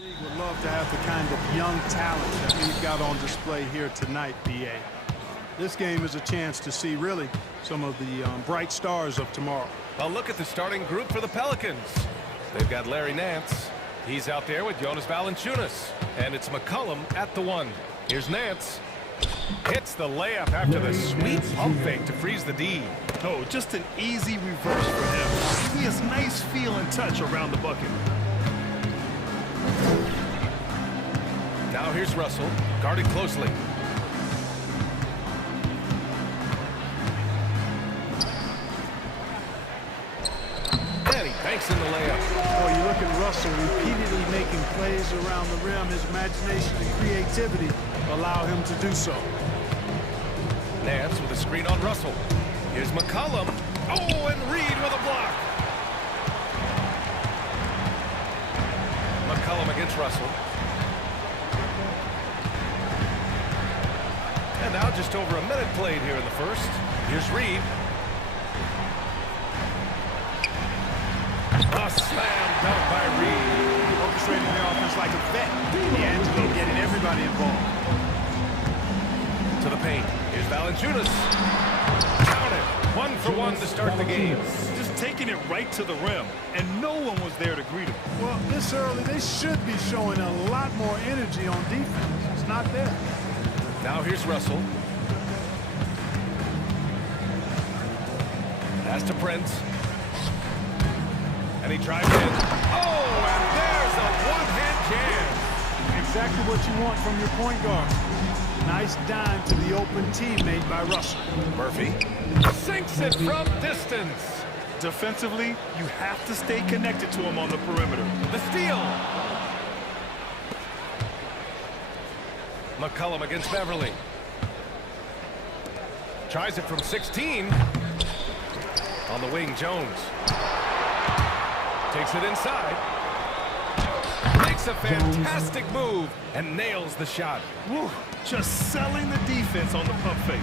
Would love to have the kind of young talent that we've got on display here tonight, BA. This game is a chance to see really some of the bright stars of tomorrow. Well, look at the starting group for the Pelicans. They've got Larry Nance. He's out there with Jonas Valanciunas. And it's McCollum at the one. Here's Nance. Hits the layup after the sweet pump fake to freeze the D. Oh, just an easy reverse for him. He has nice feel and touch around the bucket. Now here's Russell, guarded closely. And he banks in the layup. Boy, you look at Russell repeatedly making plays around the rim. His imagination and creativity allow him to do so. Nance with a screen on Russell. Here's McCollum. Oh, and Reed with a block. McCollum against Russell. And now just over a minute played here in the first. Here's Reed. A slam dunk by Reed. Orchestrating the offense like a vet. D'Angelo getting everybody involved. To the paint. Here's Valanciunas. Count it. 1 for 1 to start the game. Just taking it right to the rim, and no one was there to greet him. Well, this early, they should be showing a lot more energy on defense. It's not there. Now here's Russell. Pass to Prince. And he drives in. Oh, and there's a one-hand jam. Exactly what you want from your point guard. Nice dime to the open teammate by Russell. Murphy sinks it from distance. Defensively, you have to stay connected to him on the perimeter. The steal. McCollum against Beverly. Tries it from 16. On the wing, Jones. Takes it inside. Makes a fantastic move and nails the shot. Woo, just selling the defense on the pump fake.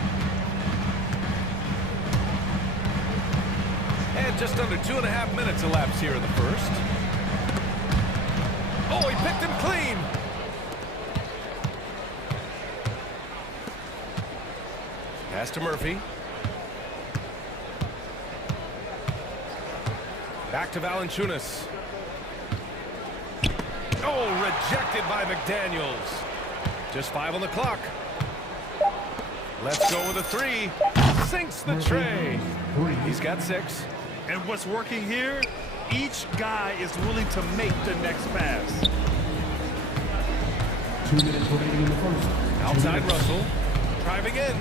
And just under 2.5 minutes elapsed here in the first. Oh, he picked him clean. Pass to Murphy. Back to Valanciunas. Oh, rejected by McDaniels. Just 5 on the clock. Let's go with a 3. Sinks the tray. He's got 6. And what's working here? Each guy is willing to make the next pass. 2 minutes remaining in the first. Outside Russell. Driving in.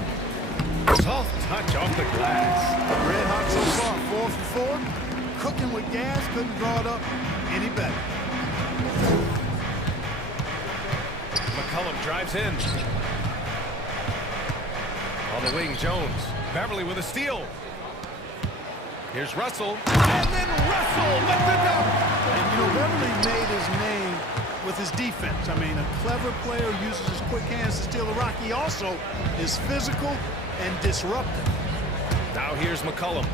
Soft touch off the glass. Red hot so far, 4 for 4. Cooking with gas, couldn't draw it up any better. McCollum drives in. On the wing, Jones. Beverly with a steal. Here's Russell. And then Russell with the dunk. And you know, Beverly made his name with his defense. I mean, a clever player uses his quick hands to steal the rock. He also is physical and disruptive. Now here's McCollum.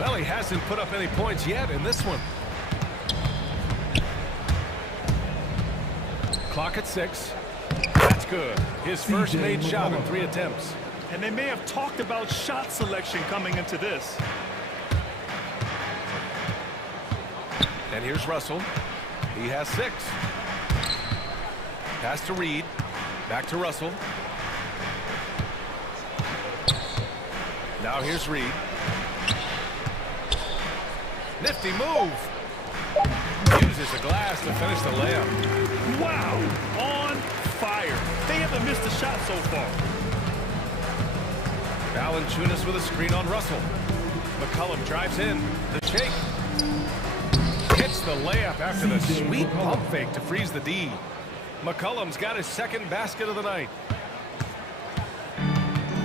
Well, he hasn't put up any points yet in this one. Clock at 6. That's good. His first made shot in 3 attempts. And they may have talked about shot selection coming into this. And here's Russell. He has 6. Pass to Reed. Back to Russell. Now here's Reed. Nifty move. Uses the glass to finish the layup. Wow, on fire. They haven't missed a shot so far. Valanciunas with a screen on Russell. McCollum drives in. The shake. Hits the layup after the sweet pump fake to freeze the D. McCollum's got his second basket of the night.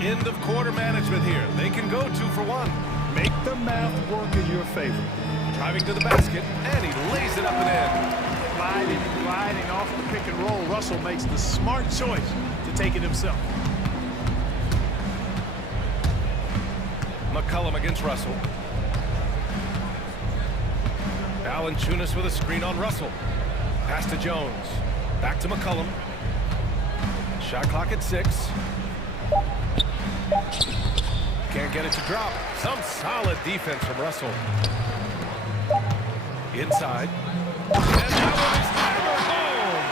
End of quarter management here. They can go 2 for 1. Make the math work in your favor. Driving to the basket, and he lays it up and in. Gliding off the pick and roll. Russell makes the smart choice to take it himself. McCollum against Russell. Valanciunas with a screen on Russell. Pass to Jones. Back to McCollum. Shot clock at 6. Can't get it to drop. Some solid defense from Russell. Inside. And that one is hammered home.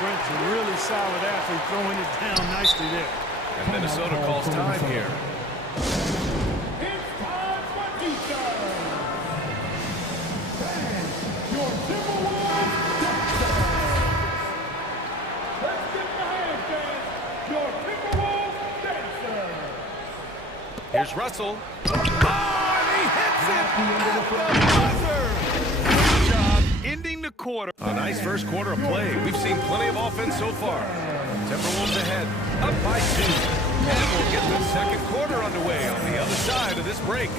Brent's a really solid athlete, throwing it down nicely there. And Minnesota calls time here. It's time for defense. And your Timberwolves defense. Let's get the hand fans. Your Timberwolves defense. Here's Russell. Oh, and he hits it at the buzzer. Good job ending the quarter. A nice first quarter of play. We've seen plenty of offense so far. Timberwolves ahead, up by 2. And we'll get the second quarter underway on the other side of this break.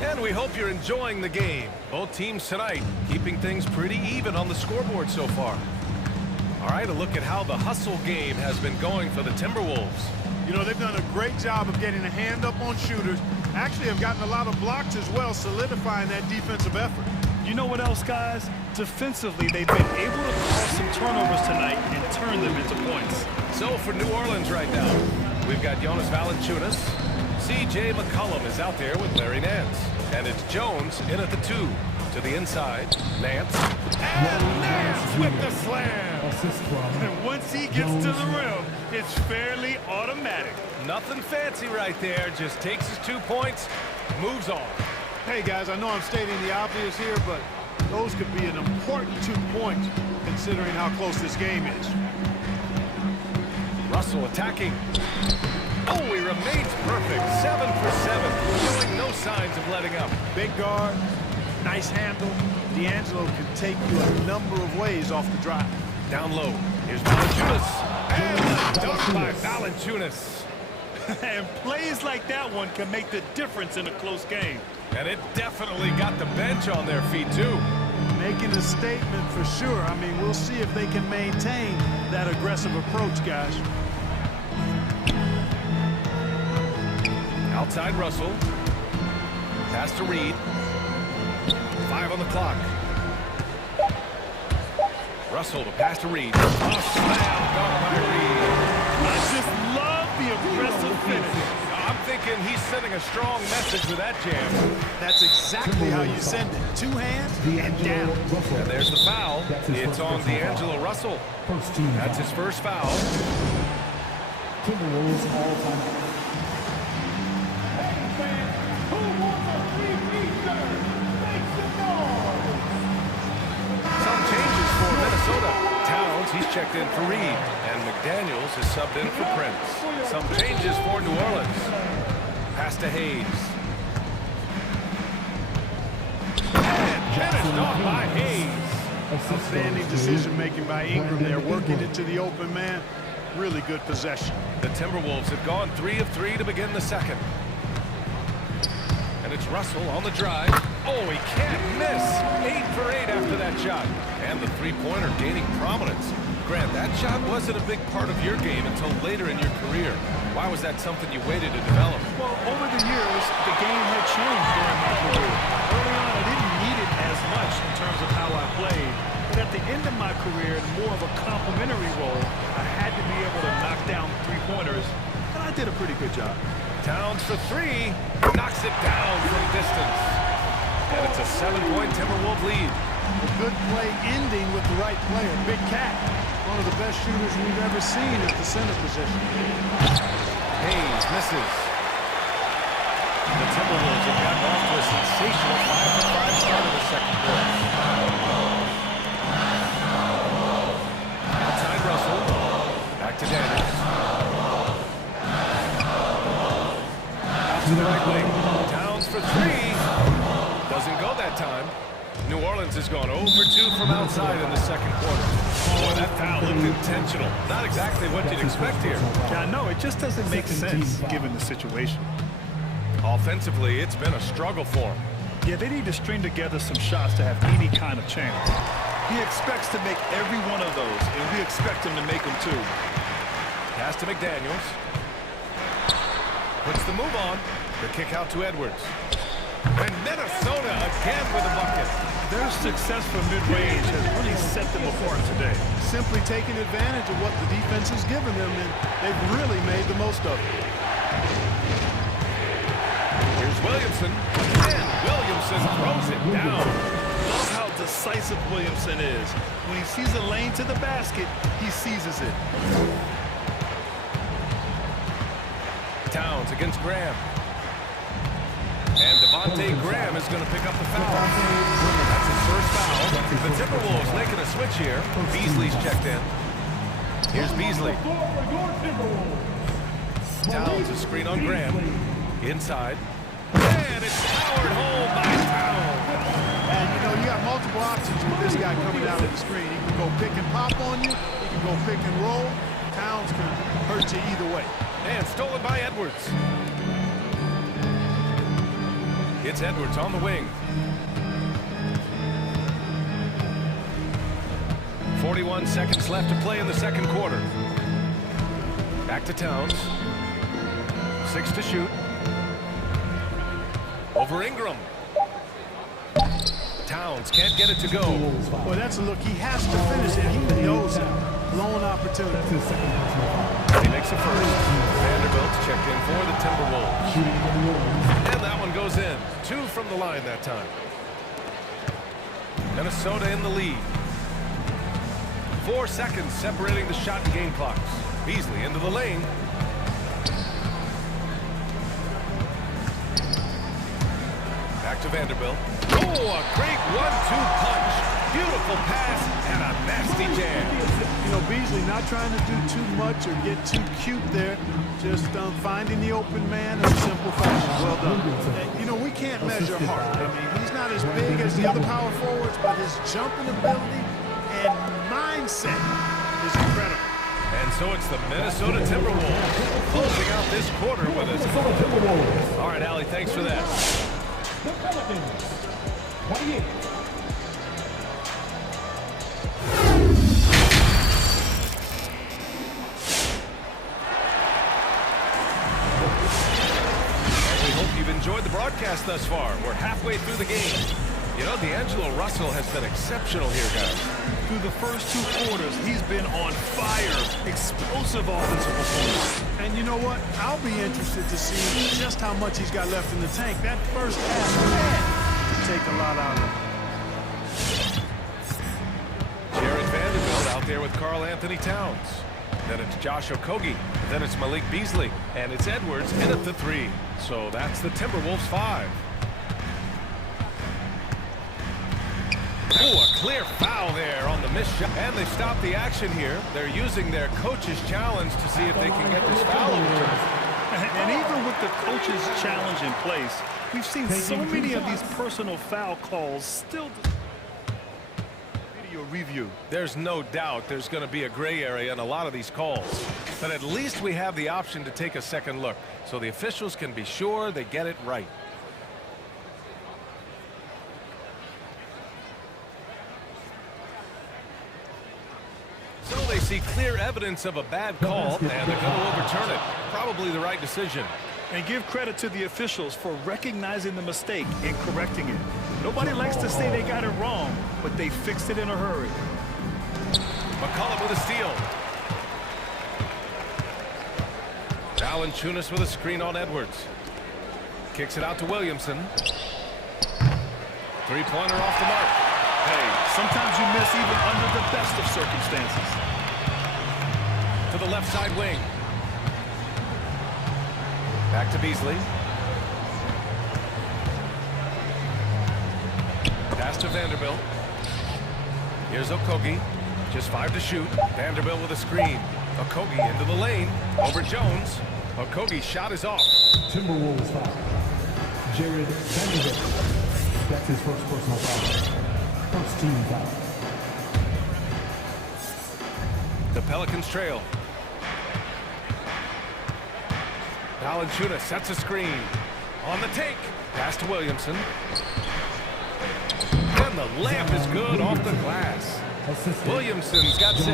And we hope you're enjoying the game. Both teams tonight keeping things pretty even on the scoreboard so far. All right, a look at how the hustle game has been going for the Timberwolves. You know, they've done a great job of getting a hand up on shooters. Actually have gotten a lot of blocks as well, solidifying that defensive effort. You know what else, guys? Defensively, they've been able to cause some turnovers tonight and turn them into points. So for New Orleans right now, we've got Jonas Valanciunas. C.J. McCollum is out there with Larry Nance. And it's Jones in at the 2. To the inside, Nance. And Nance with the slam. Assist from And once he gets to the rim, it's fairly automatic. Nothing fancy right there. Just takes his 2 points, moves on. Hey, guys, I know I'm stating the obvious here, but those could be an important 2 points considering how close this game is. Russell attacking. Oh, he remains perfect. 7 for 7, showing no signs of letting up. Big guard, nice handle. D'Angelo can take you a number of ways off the drive. Down low. Here's Valanciunas. And a dunk by Valanciunas. And plays like that one can make the difference in a close game. And it definitely got the bench on their feet, too. Making a statement for sure. I mean, we'll see if they can maintain that aggressive approach, guys. Outside Russell. Pass to Reed. 5 on the clock. Russell to pass to Reed. Oh, slam dunk by Reed. I just love the aggressive finish. I'm thinking he's sending a strong message with that jam. That's exactly how you send it. 2 hands and down. And there's the foul. It's on D'Angelo Russell. first team. That's his first foul. Timberwolves all time. Who wants a free t-shirt? Make some noise. Some changes for Minnesota. Towns, he's checked in for Reed. And McDaniels is subbed in for Prince. Some changes for New Orleans. Pass to Hayes. And finished off by Hayes. Outstanding decision-making by Ingram there, working it to the open man. Really good possession. The Timberwolves have gone 3 of 3 to begin the second. And it's Russell on the drive. Oh, he can't miss. 8 for 8 after that shot. And the three-pointer gaining prominence. Grant, that shot wasn't a big part of your game until later in your career. Why was that something you waited to develop? Well, over the years, the game had changed during my career. Early on, I didn't need it as much in terms of how I played. But at the end of my career, in more of a complementary role, I had to be able to knock down three-pointers, and I did a pretty good job. Towns for 3. Knocks it down from distance. And it's a 7-point Timberwolves lead. A good play ending with the right player. Big Cat, one of the best shooters we've ever seen at the center position. Hayes misses. The Timberwolves have gotten off to a sensational 5-for-5 start in the second quarter. Outside Russell. Back to Daniels. Out to the right wing. Towns for 3. Doesn't go that time. New Orleans has gone 0 for 2 from outside in the second quarter. Boy, that foul looked intentional. Not exactly what you'd expect here. Yeah, I know. It just doesn't make sense given the situation. Offensively, it's been a struggle for him. Yeah, they need to string together some shots to have any kind of chance. He expects to make every one of those, and we expect him to make them too. Pass to McDaniels. Puts the move on. The kick out to Edwards. And Minnesota again with a bucket. Their success from mid-range has really set them apart today. Simply taking advantage of what the defense has given them, and they've really made the most of it. Here's Williamson. And Williamson throws it down. Love how decisive Williamson is. When he sees a lane to the basket, he seizes it. Towns against Graham. And Devontae Graham is going to pick up the foul. That's his first foul. The Timberwolves making a switch here. Beasley's checked in. Here's Beasley. Towns a screen on Graham. Inside. And it's powered home by Towns. And, you know, you got multiple options with this guy coming out of the screen. He can go pick and pop on you. He can go pick and roll. Towns can hurt you either way. And stolen by Edwards. It's Edwards on the wing. 41 seconds left to play in the second quarter. Back to Towns. 6 to shoot. Over Ingram. Towns can't get it to go. Boy, that's a look. He has to finish it. He knows it. Blown opportunity. He makes a first. Vanderbilt's checked in for the Timberwolves. And that one goes in. 2 from the line that time. Minnesota in the lead. 4 seconds separating the shot and game clocks. Beasley into the lane. Back to Vanderbilt. Oh, a great 1-2 punch. Beautiful pass and a nasty jam. You know, Beasley not trying to do too much or get too cute there. Just finding the open man in a simple fashion. Well done. And, you know, we can't measure Hart. I mean, he's not as big as the other power forwards, but his jumping ability and mindset is incredible. And so it's the Minnesota Timberwolves closing out this quarter with us. All right, Allie, thanks for that. The Pelicans, 28. Enjoyed the broadcast thus far. We're halfway through the game. You know, D'Angelo Russell has been exceptional here, guys. Through the first 2 quarters, he's been on fire. Explosive offensive performance. And you know what? I'll be interested to see just how much he's got left in the tank. That first half had to take a lot out of him. Jared Vanderbilt out there with Karl Anthony Towns. Then it's Josh Okogie. Then it's Malik Beasley. And it's Edwards in at the 3. So that's the Timberwolves 5. Oh, a clear foul there on the missed shot. And they stop the action here. They're using their coach's challenge to see if they can get this foul overturned. And even with the coach's challenge in place, we've seen so many of these personal foul calls still. Video review. There's no doubt there's going to be a gray area in a lot of these calls. But at least we have the option to take a second look, so the officials can be sure they get it right. So they see clear evidence of a bad call, and they're going to overturn it. Probably the right decision. And give credit to the officials for recognizing the mistake and correcting it. Nobody likes to say they got it wrong, but they fixed it in a hurry. McCollum with a steal. Valanciunas with a screen on Edwards. Kicks it out to Williamson. Three-pointer off the mark. Hey, sometimes you miss even under the best of circumstances. To the left side wing. Back to Beasley. Pass to Vanderbilt. Here's Okogie. Just 5 to shoot. Vanderbilt with a screen. Okogie into the lane. Over Jones. Okogie's shot is off. Timberwolves foul. Jared Vanderbilt. That's his first personal foul. First team foul. The Pelicans trail. Valanciunas sets a screen. On the take. Pass to Williamson. And the layup is good off the glass. Williamson's got 6.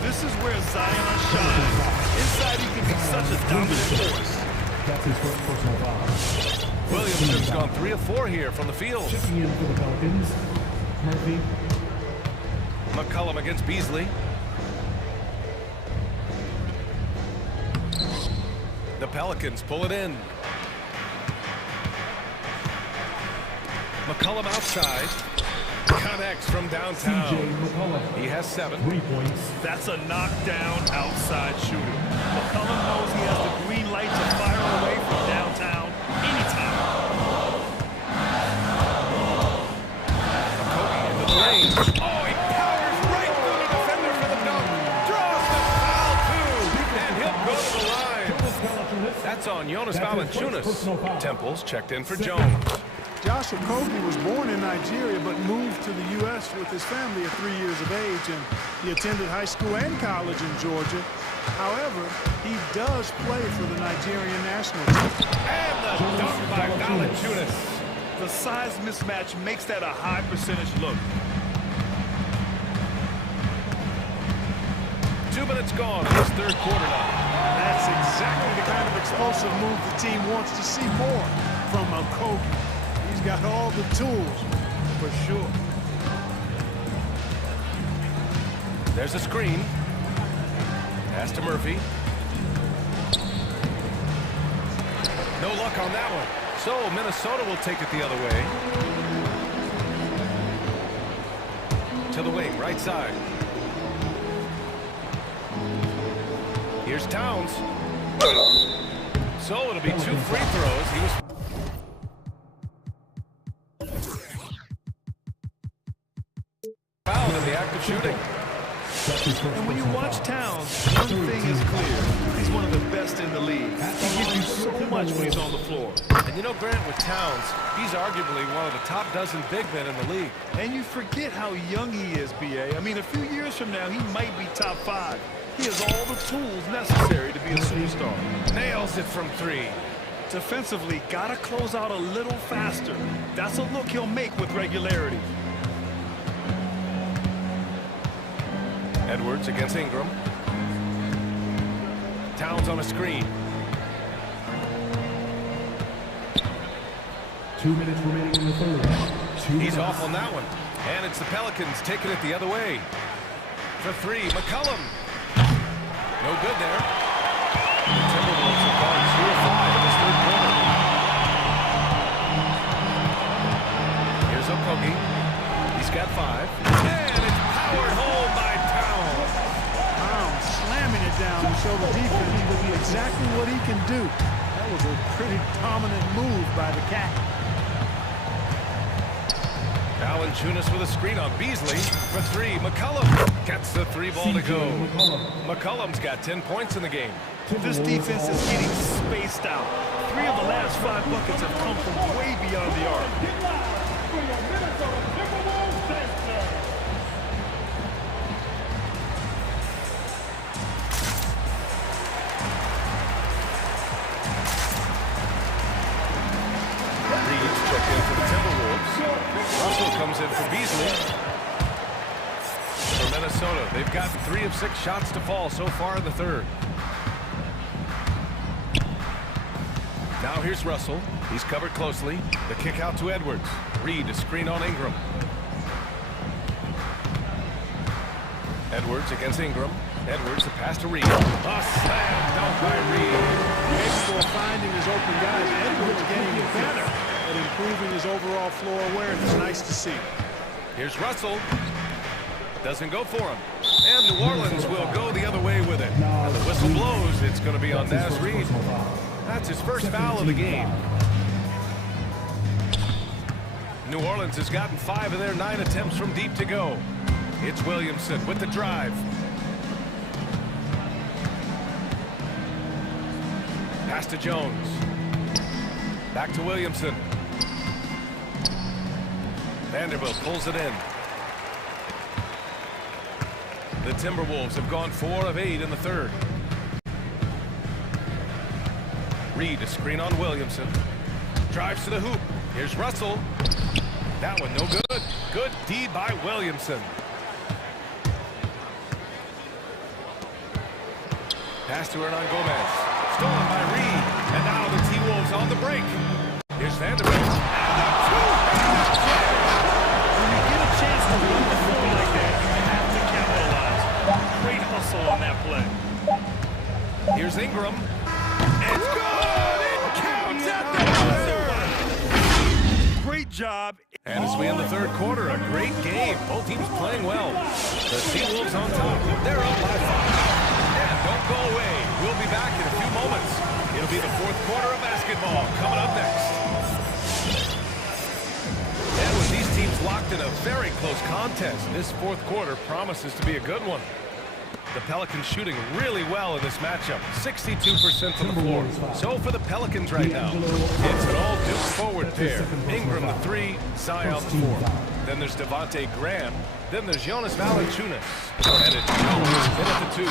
This is where Zion shines. Inside, he can be such a dominant force. That's his first personal foul. Williamson's gone 3 of 4 here from the field. Checking in for the Pelicans, Murphy. McCollum against Beasley. The Pelicans pull it in. McCollum outside. Connects from downtown. He has 7. 3 points. That's a knockdown outside shooter. McCollum knows he has the green light to fire away from downtown anytime. Kobe into the lane. Oh, he powers right through the defender for the dunk. Draws the foul, too. And he'll go to the line. That's on Jonas Valanciunas. Temples checked in for Jones. Josh Okogie was born in Nigeria but moved to the U.S. with his family at 3 years of age, and he attended high school and college in Georgia. However, he does play for the Nigerian national team. And the dunk by Valanciunas. The size mismatch makes that a high percentage look. 2 minutes gone in this third quarter now. That's exactly the kind of explosive move the team wants to see more from Okogie. He's got all the tools, for sure. There's a screen. Pass to Murphy. No luck on that one. So Minnesota will take it the other way. To the wing, right side. Here's Towns. So it'll be 2 free throws. He was fouled in the act of shooting. And when you watch Towns, one thing is clear. He's one of the best in the league. He gives you so much when he's on the floor. And you know, Grant, with Towns, he's arguably one of the top dozen big men in the league. And you forget how young he is, B.A. I mean, a few years from now, he might be top 5. He has all the tools necessary to be a superstar. Nails it from 3. Defensively, gotta close out a little faster. That's a look he'll make with regularity. Edwards against Ingram. Towns on a screen. 2 minutes remaining in the third. He's off on that one. And it's the Pelicans taking it the other way. For 3, McCollum. No good there. The Timberwolves have gone 2 of 5 in this third quarter. Here's Okogie. He's got 5. And it's powered home by Towns. Towns slamming it down to show the defense exactly what he can do. That was a pretty dominant move by the Cat. Valanciunas with a screen on Beasley. For 3, McCollum gets the 3-ball to go. McCollum's got 10 points in the game. This defense is getting spaced out. 3 of the last 5 buckets have come from way beyond the arc. Get live for your Minnesota Timberwolves center. Reeves checked in for the Timberwolves. Russell comes in for Beasley. For Minnesota, they've gotten 3 of 6 shots to fall so far in the third. Now here's Russell. He's covered closely. The kick out to Edwards. Reed to screen on Ingram. Edwards against Ingram. Edwards, the pass to Reed. A slam dunk by Reed. Capable of finding his open guys. Edwards getting better at improving his overall floor awareness. Nice to see. Here's Russell. Doesn't go for him. And New Orleans will go the other way with it. And the whistle blows. It's going to be on Naz Reid. That's his first foul of the game. New Orleans has gotten 5 of their 9 attempts from deep to go. It's Williamson with the drive. Pass to Jones. Back to Williamson. Vanderbilt pulls it in. The Timberwolves have gone 4 of 8 in the third. Reed to screen on Williamson. Drives to the hoop. Here's Russell. That one no good. Good D by Williamson. Pass to Hernan Gomez. Stolen by Reed. And now the T-Wolves on the break. Here's Vanderbilt. And the two-hander jam. When you get a chance to run the floor like that, you have to capitalize. Great hustle on that play. Here's Ingram. It's good! It counts at the buzzer! Great job. And as we end the third quarter, a great game. Both teams playing well. The T-Wolves on top. They're up by 5. And don't go away. We'll be back in a few moments. It'll be the fourth quarter of basketball coming up next. And with these teams locked in a very close contest, this fourth quarter promises to be a good one. The Pelicans shooting really well in this matchup, 62% from the floor. So for the Pelicans right now, it's an all-Duke forward pair. Ingram the 3, Zion the 4. Then there's Devontae Graham. Then there's Jonas Valanciunas. And it's Jones in at the 2.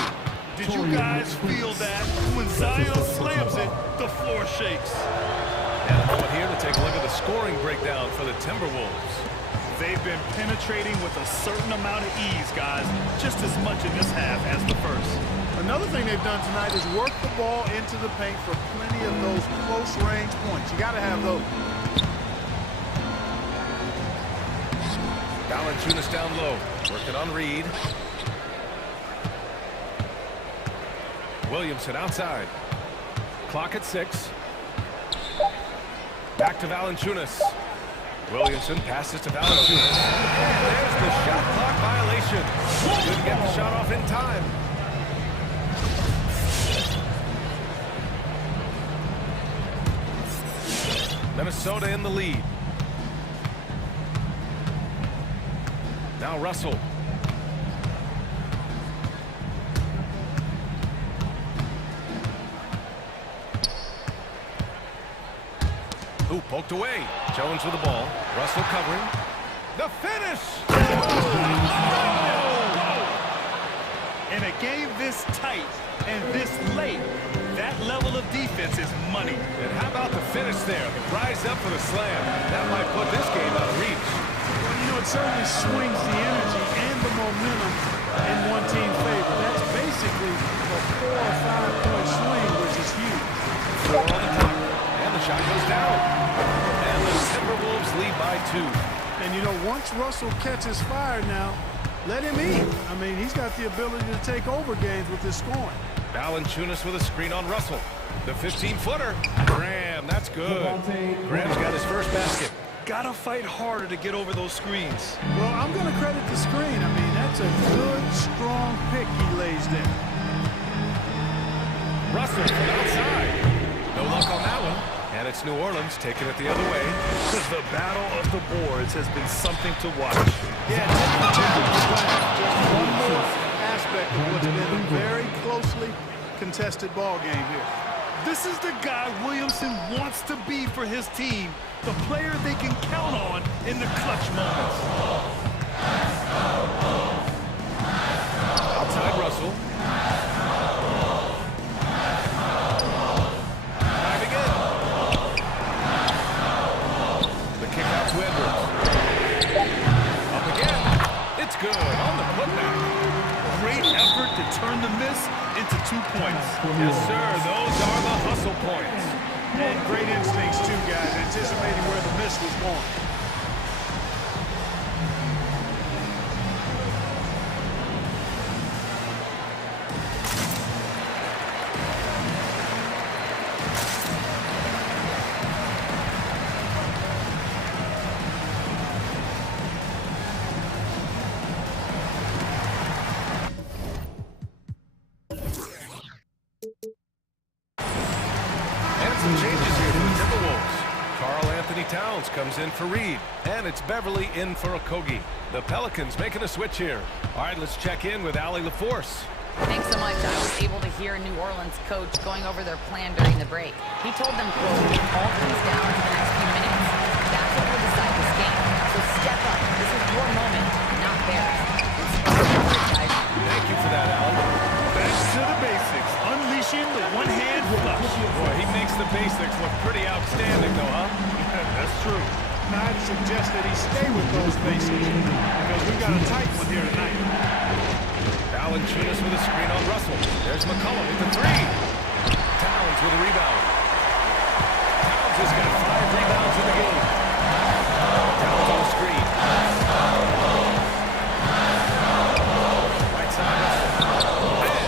Did you guys feel that? When Zion slams it, the floor shakes. And a moment here to take a look at the scoring breakdown for the Timberwolves. They've been penetrating with a certain amount of ease, guys, just as much in this half as the first. Another thing they've done tonight is work the ball into the paint for plenty of those close-range points. You got to have those. Valanciunas down low, working on Reed. Williamson outside. Clock at 6. Back to Valanciunas. Williamson passes to Valanciunas. And there's the shot clock violation. Couldn't get the shot off in time. Minnesota in the lead. Now Russell. Who poked away? Jones with the ball. Russell covering. The finish! In a game this tight and this late, that level of defense is money. And how about the finish there? The rise up for the slam. That might put this game out of reach. Well, you know, it certainly swings the energy and the momentum in one team's favor. That's basically a 4 or 5 point swing, which is huge. 4 on the clock. And the shot goes down. And the Timberwolves lead by 2. And, you know, once Russell catches fire now, let him eat. I mean, he's got the ability to take over games with his scoring. Valanciunas with a screen on Russell. The 15-footer. Graham, that's good. Graham's got his first basket. Gotta fight harder to get over those screens. Well, I'm going to credit the screen. I mean, that's a good, strong pick he lays there. Russell from outside. No luck on that one. And it's New Orleans taking it the other way. The battle of the boards has been something to watch. Yeah, just one more aspect of what's been a very closely contested ball game here. This is the guy Williamson wants to be for his team, the player they can count on in the clutch moments. Outside Russell. Time again. The kick out to Edwards. Up again. It's good on the putback. Great effort to turn the miss into 2 points. Yes, sir. Those are the hustle points. And great instincts, too, guys, anticipating where the miss was going. Some changes here for the Timberwolves. Karl Anthony Towns comes in for Reed, and it's Beverly in for Okogie. The Pelicans making a switch here. All right, let's check in with Allie LaForce. Thanks so much. I was able to hear New Orleans coach going over their plan during the break. He told them, quote, "It all comes down to the next few minutes. That's what will decide this game. So step up. This is your moment, not theirs." Thank you for that, Allie. Back to the basics. Unleashing the one-hand flush. Boy, he makes the basics look pretty outstanding, though, huh? That's true. I'd suggest that he stay with those basics because we got a tight one here tonight. Valanciunas with a screen on Russell. There's McCollum with the 3. Towns with a rebound. Towns Dubs has got 5 rebounds in the game. Downs on the screen. Right side Russell.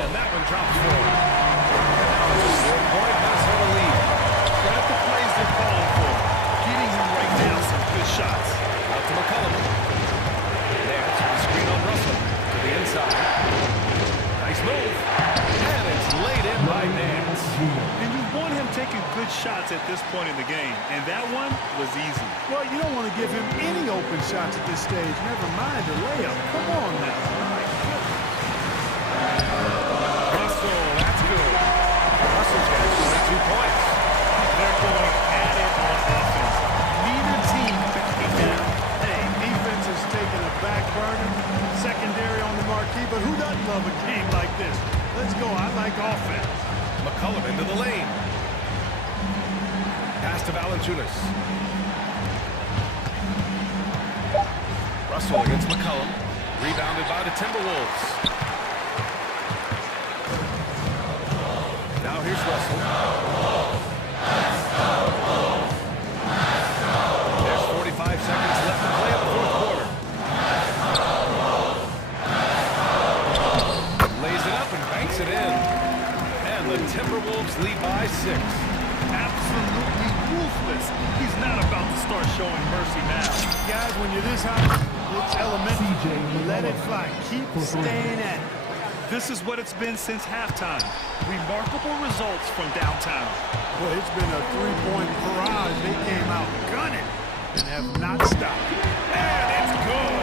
And that one drops for him. And now it's a 4-point Minnesota lead. Got the plays they're calling for. Getting him right now some good shots. Out to McCollum. Nance with the screen on Russell. To the inside. Nice move. And it's laid in by Nance. And you want him taking good shots at this point in the game. And that one was easy. Well, you don't want to give him any open shots at this stage. Never mind a layup. Come on now. Russell, that's good. Russell's got 22 points. They're going at it on offense. Neither team took it down. Hey, defense is taking a back burner. Secondary on the marquee, but who doesn't love a game like this? Let's go. I like offense. McCollum into the lane. Pass to Valanciunas. Russell against McCollum. Rebounded by the Timberwolves. Now here's Russell. There's 45 seconds left to play in the fourth quarter. Lays it up and banks it in. And the Timberwolves lead by 6. Absolutely ruthless. He's not about to start showing mercy now. Guys, when you're this hot, it's elementary. Let it fly. Keep staying at it. This is what it's been since halftime. Remarkable results from downtown. Boy, it's been a three-point barrage. They came out gunning and have not stopped. And it's good.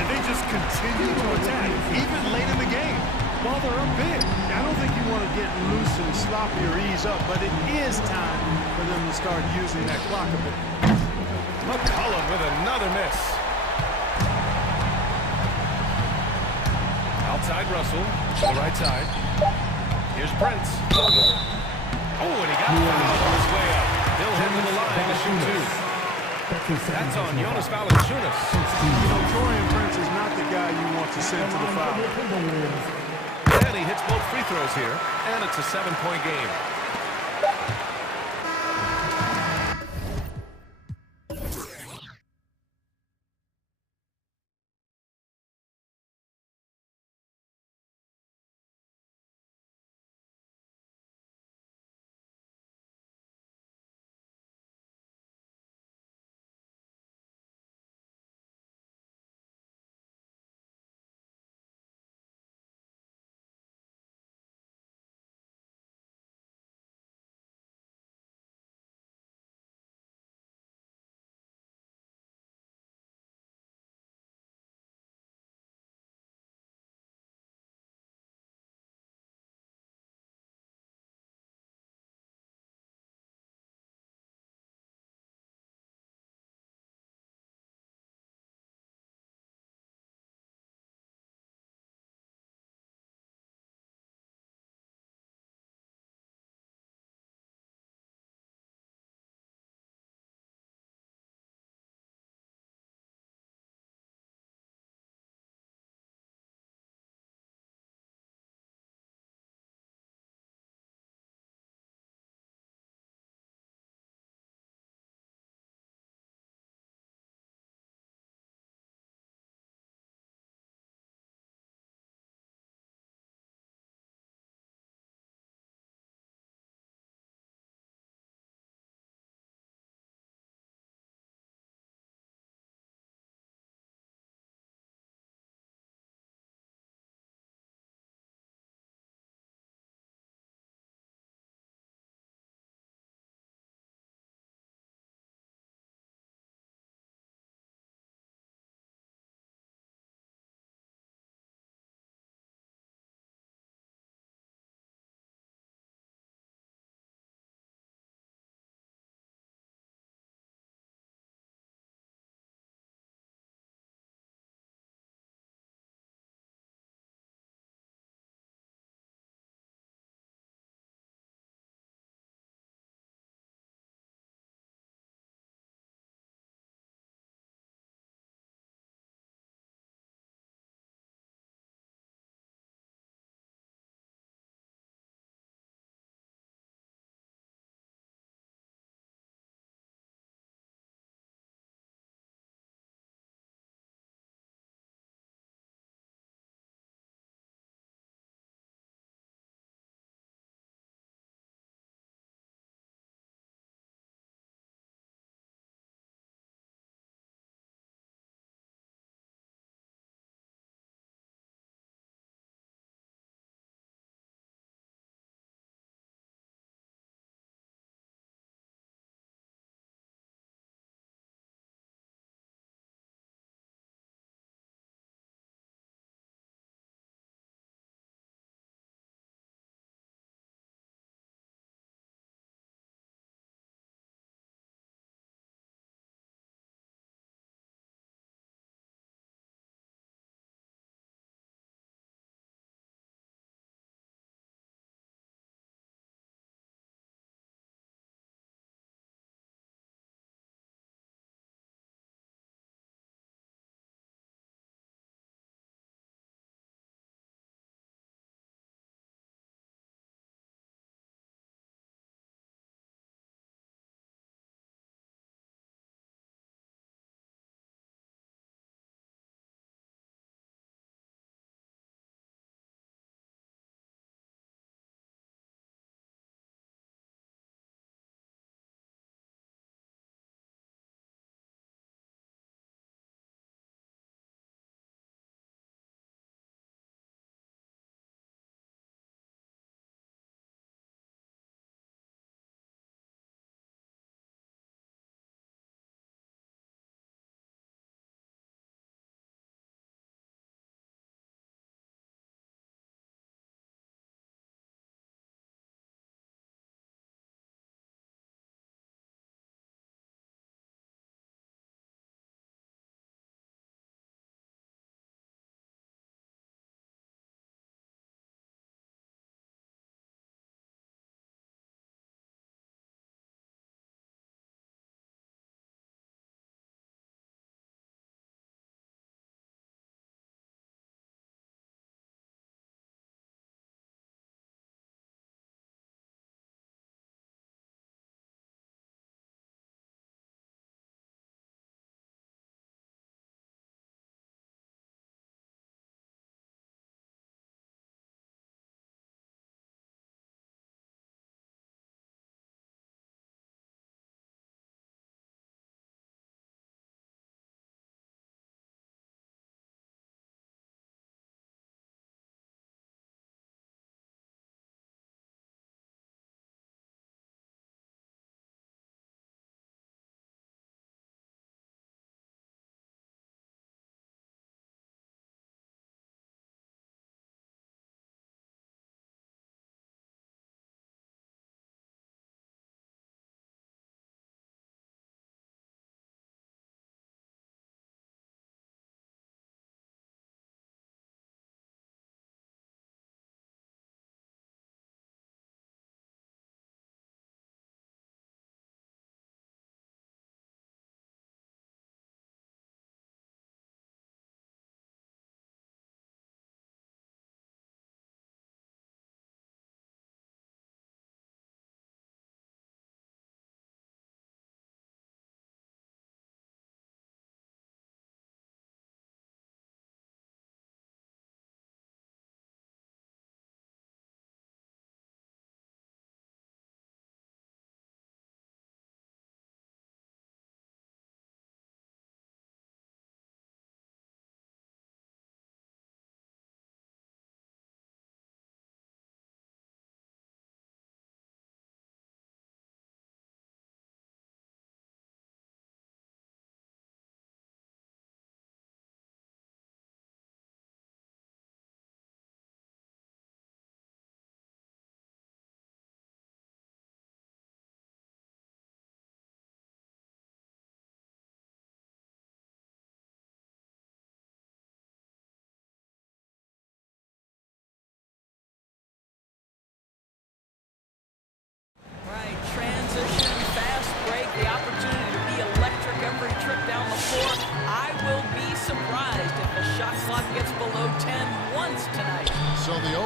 And they just continue to attack, even late in the game, while they're up big. I don't think you want to get loose and sloppy or ease up, but it is time for them to start using that clock a bit. McCollum with another miss. Outside Russell, to the right side. Here's Brent. Oh, and he got fouled on his way up. He'll head to the line to shoot 2. That's on Jonas Valanciunas. Torian Prince is not the guy you want to send to the foul. And he hits both free throws here, and it's a 7-point game.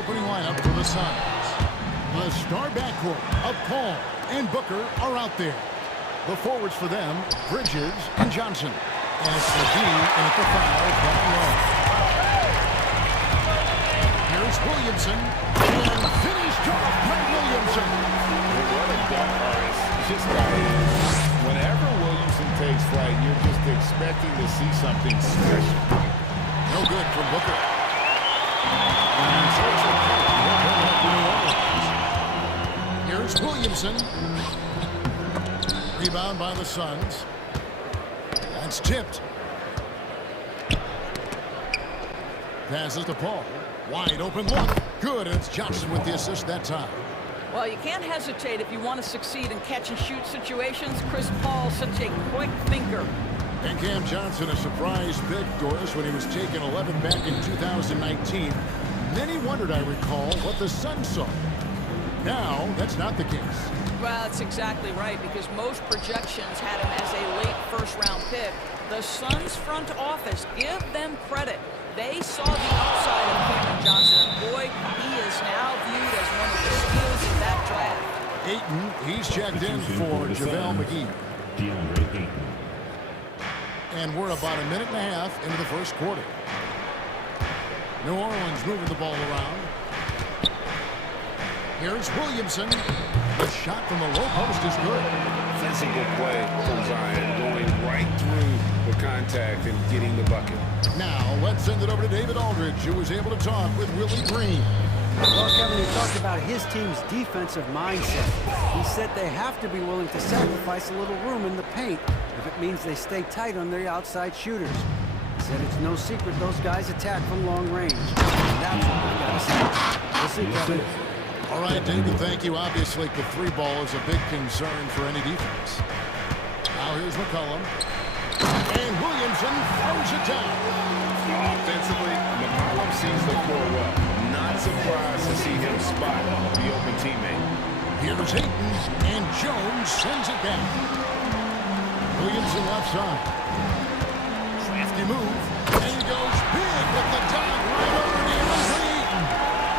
opening lineup for the Suns. The star backcourt of Paul and Booker are out there. The forwards for them, Bridges and Johnson. And it's McGee in at the foul down low. Here's Williamson. And finished off by Williamson. What a dunk artist. Just whenever Williamson takes flight, you're just expecting to see something special. No good from Booker. And here's Williamson. Rebound by the Suns. That's tipped. Passes to Paul. Wide open look. Good, and it's Johnson with the assist that time. Well, you can't hesitate if you want to succeed in catch-and-shoot situations. Chris Paul's such a quick thinker. And Cam Johnson, a surprise pick, Doris, when he was taken 11 back in 2019. Many wondered, I recall, what the Suns saw. Now, that's not the case. Well, that's exactly right, because most projections had him as a late first-round pick. The Suns front office, give them credit. They saw the upside of Cameron Johnson, and boy, he is now viewed as one of the steals in that draft. Ayton, he's checked in for JaVale McGee. And we're about a minute and a half into the first quarter. New Orleans moving the ball around. Here's Williamson. The shot from the low post is good. Physical play from Zion, going right through the contact and getting the bucket. Now, let's send it over to David Aldridge, who was able to talk with Willie Green. Well, Kevin, he talked about his team's defensive mindset. He said they have to be willing to sacrifice a little room in the paint if it means they stay tight on their outside shooters. He said it's no secret those guys attack from long range. That's what we've got to see. We'll see, Kevin. All right, David, thank you. Obviously, the three ball is a big concern for any defense. Now here's McCollum. And Williamson throws it down. Offensively, McCollum sees the floor well. Not surprised to see him spot the open teammate. Here's Ayton, and Jones sends it back. Williamson left side. Crafty move, and he goes big with the dunk right over DeAndre Ayton.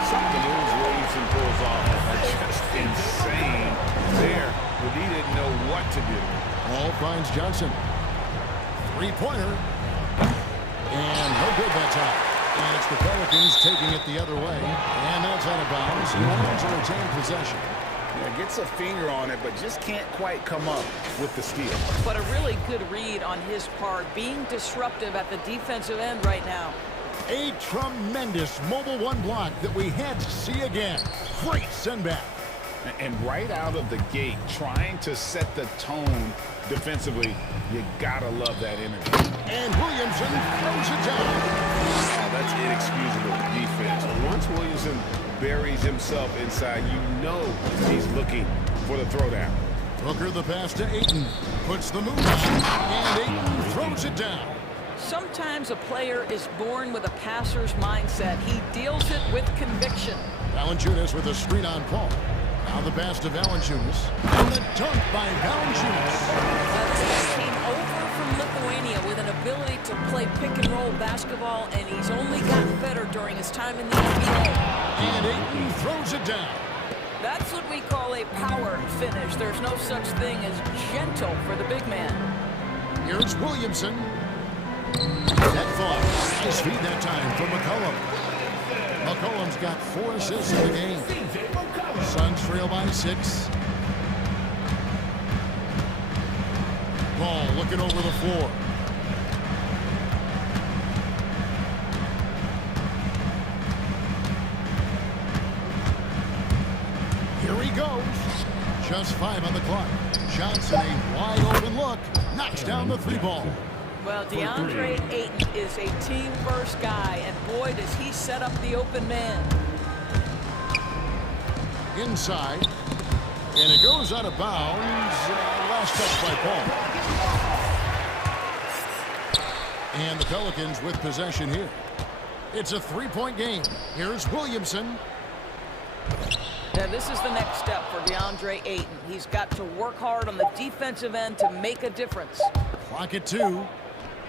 Some of the moves Williamson pulls off are just insane there, but he didn't know what to do. Ball finds Johnson. Three-pointer. And no good that time. And it's the Pelicans taking it the other way. And that's out of bounds. New Orleans will retain possession. Yeah, gets a finger on it, but just can't quite come up with the steal. But a really good read on his part, being disruptive at the defensive end right now. A tremendous mobile one block that we had to see again. Great send back. And right out of the gate, trying to set the tone defensively, you gotta love that energy. And Williamson throws it down. Oh, that's inexcusable defense. Once Williamson buries himself inside, you know he's looking for the throwdown. Booker the pass to Ayton. Puts the move on. And Ayton throws it down. Sometimes a player is born with a passer's mindset. He deals it with conviction. Valanciunas with a screen on Paul. Now the pass to Valanciunas. And the dunk by Valanciunas. This guy came over from Lithuania with an ability to play pick-and-roll basketball, and he's only gotten better during his time in the NBA. And Ayton throws it down. That's what we call a power finish. There's no such thing as gentle for the big man. Here's Williamson. That far. Nice feed that time from McCollum. McCollum's got 4 assists in the game. Suns trail by 6. Ball looking over the floor. Here he goes. Just 5 on the clock. Johnson, a wide open look. Knocks down the 3-ball. Well, DeAndre Ayton is a team-first guy, and boy, does he set up the open man. Inside. And it goes out of bounds. Last touch by Paul. And the Pelicans with possession here. It's a 3-point game. Here's Williamson. Now, this is the next step for DeAndre Ayton. He's got to work hard on the defensive end to make a difference. Clock at 2.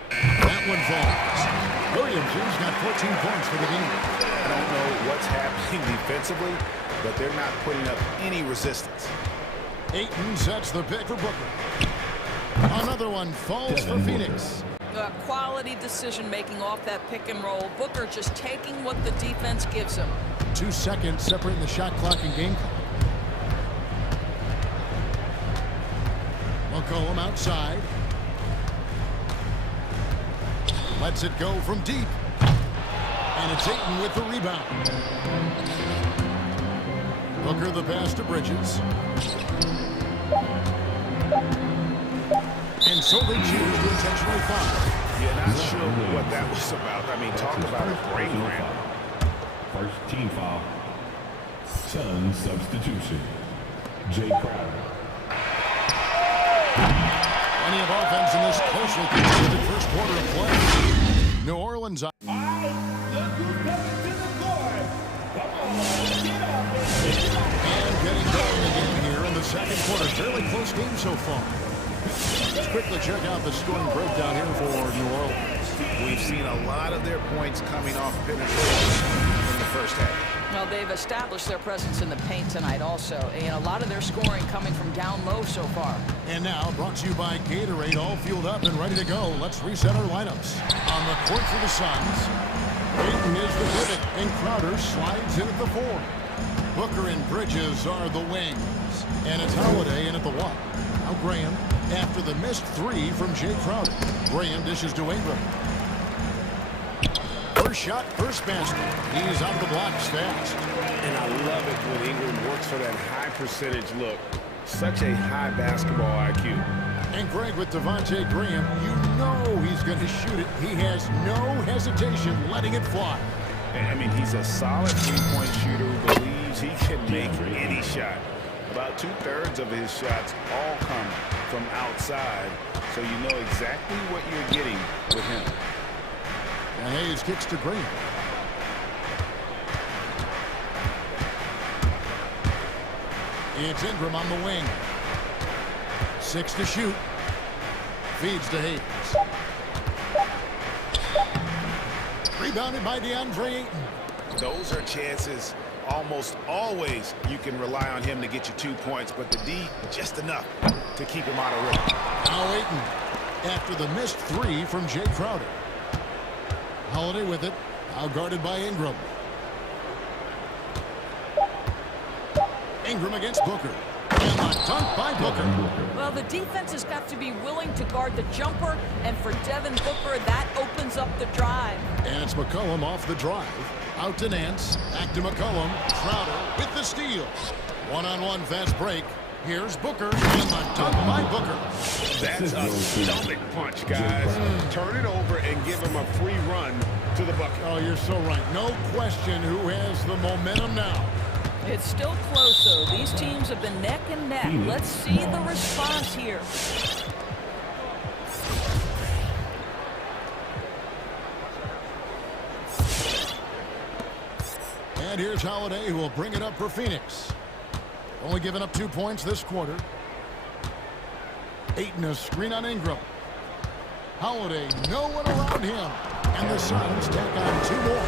That one falls. Williamson's got 14 points for the game. I don't know what's happening defensively, but they're not putting up any resistance. Ayton sets the pick for Booker. Another one falls for Phoenix. Quality decision-making off that pick and roll. Booker just taking what the defense gives him. 2 seconds separating the shot clock and game clock. McCollum outside. Lets it go from deep. And it's Ayton with the rebound. Booker the pass to Bridges. And so they choose to intentionally foul. Yeah, not sure what that was about. I mean, talk about a brain cramp. First team foul. Suns substitution. Jay Crowder. Plenty of offense in this closely contested first quarter of play. New Orleans. All right, look who's coming to the court. Come on, get up there. And getting going again here in the second quarter. Fairly close game so far. Let's quickly check out the scoring breakdown here for New Orleans. We've seen a lot of their points coming off penetration in the first half. Well, they've established their presence in the paint tonight also, and a lot of their scoring coming from down low so far. And now, brought to you by Gatorade, all fueled up and ready to go. Let's reset our lineups. On the court for the Suns, Ayton is the pivot, and Crowder slides in at the 4. Booker and Bridges are the wings, and it's Holiday in at the 1. Now Graham, after the missed 3 from Jay Crowder. Graham dishes to Ingram. First shot, first basket. He's out of the blocks fast. And I love it when Ingram works for that high percentage look. Such a high basketball IQ. And Greg with Devontae Graham, you know he's going to shoot it. He has no hesitation letting it fly. I mean, he's a solid three-point shooter who believes he can make any shot. About 2/3 of his shots all come from outside, so you know exactly what you're getting with him. And Hayes kicks to Green. It's Ingram on the wing. 6 to shoot. Feeds to Hayes. Rebounded by DeAndre Ayton. Those are chances almost always you can rely on him to get you 2 points, but the D just enough to keep him out of rhythm. Now Ayton after the missed 3 from Jay Crowder. Holiday with it, now guarded by Ingram. Ingram against Booker. And a dunk by Booker. Well, the defense has got to be willing to guard the jumper, and for Devin Booker, that opens up the drive. And it's McCollum off the drive. Out to Nance, back to McCollum. Crowder with the steal. One-on-one fast break. Here's Booker, and a dunk by Booker. That's a stomach punch, guys. Turn it over and give him a free run to the bucket. Oh, you're so right. No question who has the momentum now. It's still close, though. These teams have been neck and neck. Let's see the response here. And here's Holiday, who will bring it up for Phoenix. Only giving up 2 points this quarter. Ayton a screen on Ingram. Holiday, no one around him. And the Suns tack on 2 more.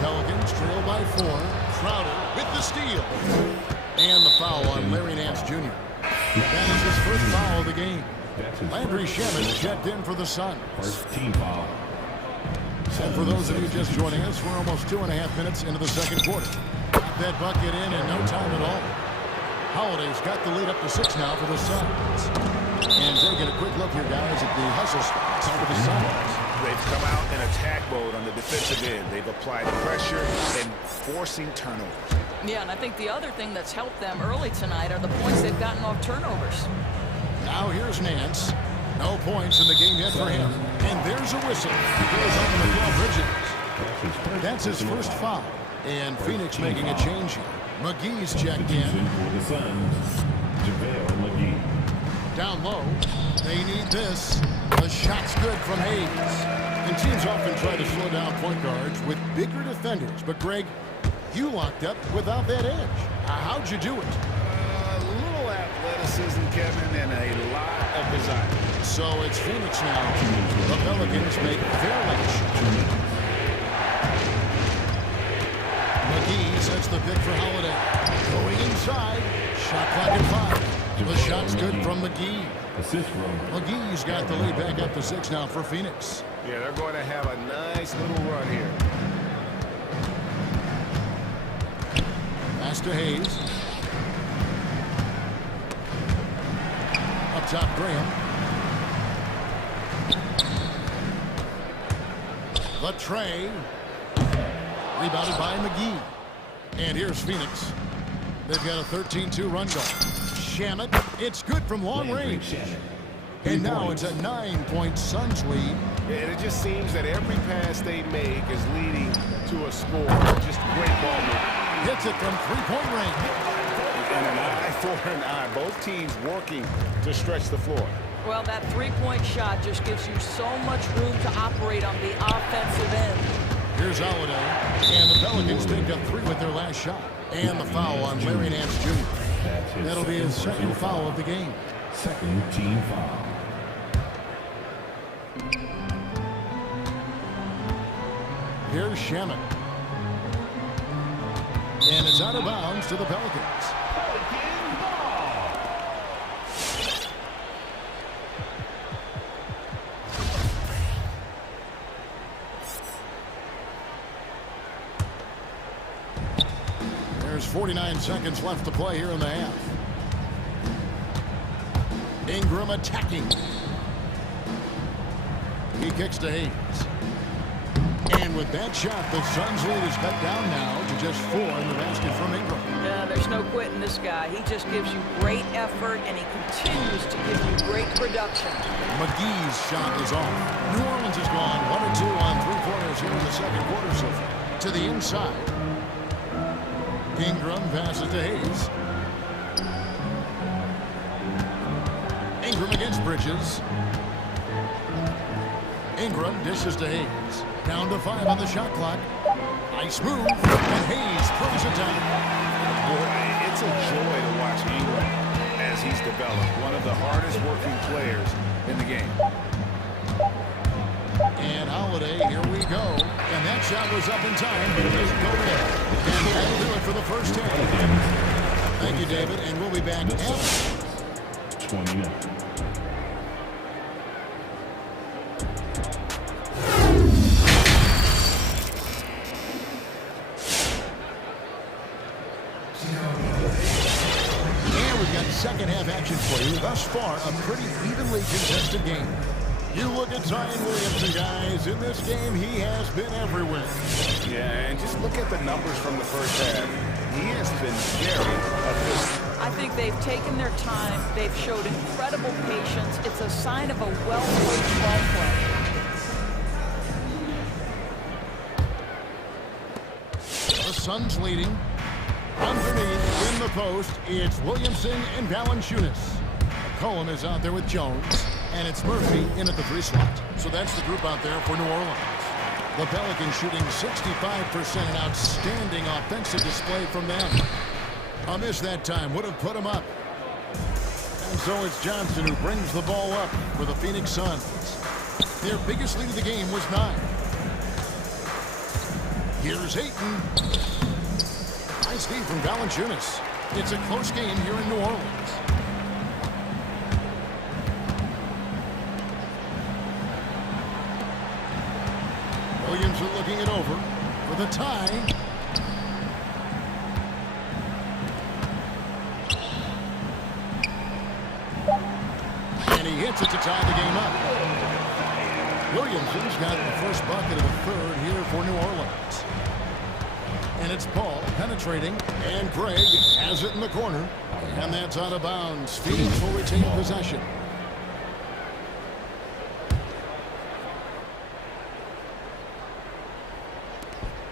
Pelicans trail by 4. Crowder with the steal. And the foul on Larry Nance Jr. That is his first foul of the game. Landry Shaman checked in for the Suns. First team foul. And for those of you just joining us, we're almost 2.5 minutes into the second quarter. Got that bucket in no time at all. Holiday's got the lead up to 6 now for the Suns. And taking a quick look here, guys, at the hustle spots for the Suns. They've come out in attack mode on the defensive end. They've applied pressure and forcing turnovers. Yeah, and I think the other thing that's helped them early tonight are the points they've gotten off turnovers. Now here's Nance. No points in the game yet for him. And there's a whistle. He goes on to Miguel Bridges. That's his first foul. And Phoenix making a change here. McGee's checked in. For the Suns, JaVale McGee. Down low. They need this. The shot's good from Hayes. And teams often try to slow down point guards with bigger defenders. But, Greg, you locked up without that edge. How'd you do it? A little athletic. athleticism, Kevin, and a lot of desire. So it's Phoenix now. The Pelicans make their last shot. McGee sets the pick for Holiday. Going inside. Shot clock at 5. The shot's good from McGee. McGee's got the lead back up to 6 now for Phoenix. Yeah, they're going to have a nice little run here. Pass to Hayes. Up top, Graham. The tray. Rebounded by McGee. And here's Phoenix. They've got a 13-2 run going. Shamet. It's good from long range. And now it's a 9-point Suns lead. And it just seems that every pass they make is leading to a score. Just great ball movement. Hits it from three-point range. And an eye for an eye. Both teams working to stretch the floor. Well, that three-point shot just gives you so much room to operate on the offensive end. Here's Holiday. And the Pelicans picked up 3 with their last shot. And the foul on Larry Nance Jr. That'll be his second foul of the game. Second team foul. Here's Shamet. And it's out of bounds to the Pelicans. There's 49 seconds left to play here in the half. Ingram attacking. He kicks to Hayes. And with that shot, the Suns lead is cut down now to just 4 in the basket from Ingram. Yeah, there's no quitting this guy. He just gives you great effort, and he continues to give you great production. McGee's shot is off. New Orleans has gone 1 or 2 on 3 quarters here in the second quarter so far. To the inside. Ingram passes to Hayes. Ingram against Bridges. Ingram dishes to Hayes. Down to 5 on the shot clock. Nice move. And Hayes throws it down. Boy, it's a joy to watch Ingram as he's developed. One of the hardest working players in the game. And Holiday, here we go. And that shot was up in time, but it doesn't go in. And that'll do it for the first half. Thank you, David. And we'll be back after 20 minutes. second half action for you. Thus far, a pretty evenly contested game. You look at Zion Williamson, guys. In this game, he has been everywhere. Yeah, and just look at the numbers from the first half. He has been very efficient. I think they've taken their time. They've showed incredible patience. It's a sign of a well-coached ball player. The Suns leading. Underneath, in the post, it's Williamson and Valanciunas. McCollum is out there with Jones, and it's Murphy in at the 3 slot. So that's the group out there for New Orleans. The Pelicans shooting 65%, an outstanding offensive display from them. A miss that time would have put them up. And so it's Johnson who brings the ball up for the Phoenix Suns. Their biggest lead of the game was 9. Here's Ayton. Nice feed from Valanciunas. It's a close game here in New Orleans. Williamson looking it over for the tie. And he hits it to tie the game up. Williamson's got the first bucket of the third here for New Orleans. And it's Paul penetrating, and Greg has it in the corner, and that's out of bounds. Phoenix will retain possession.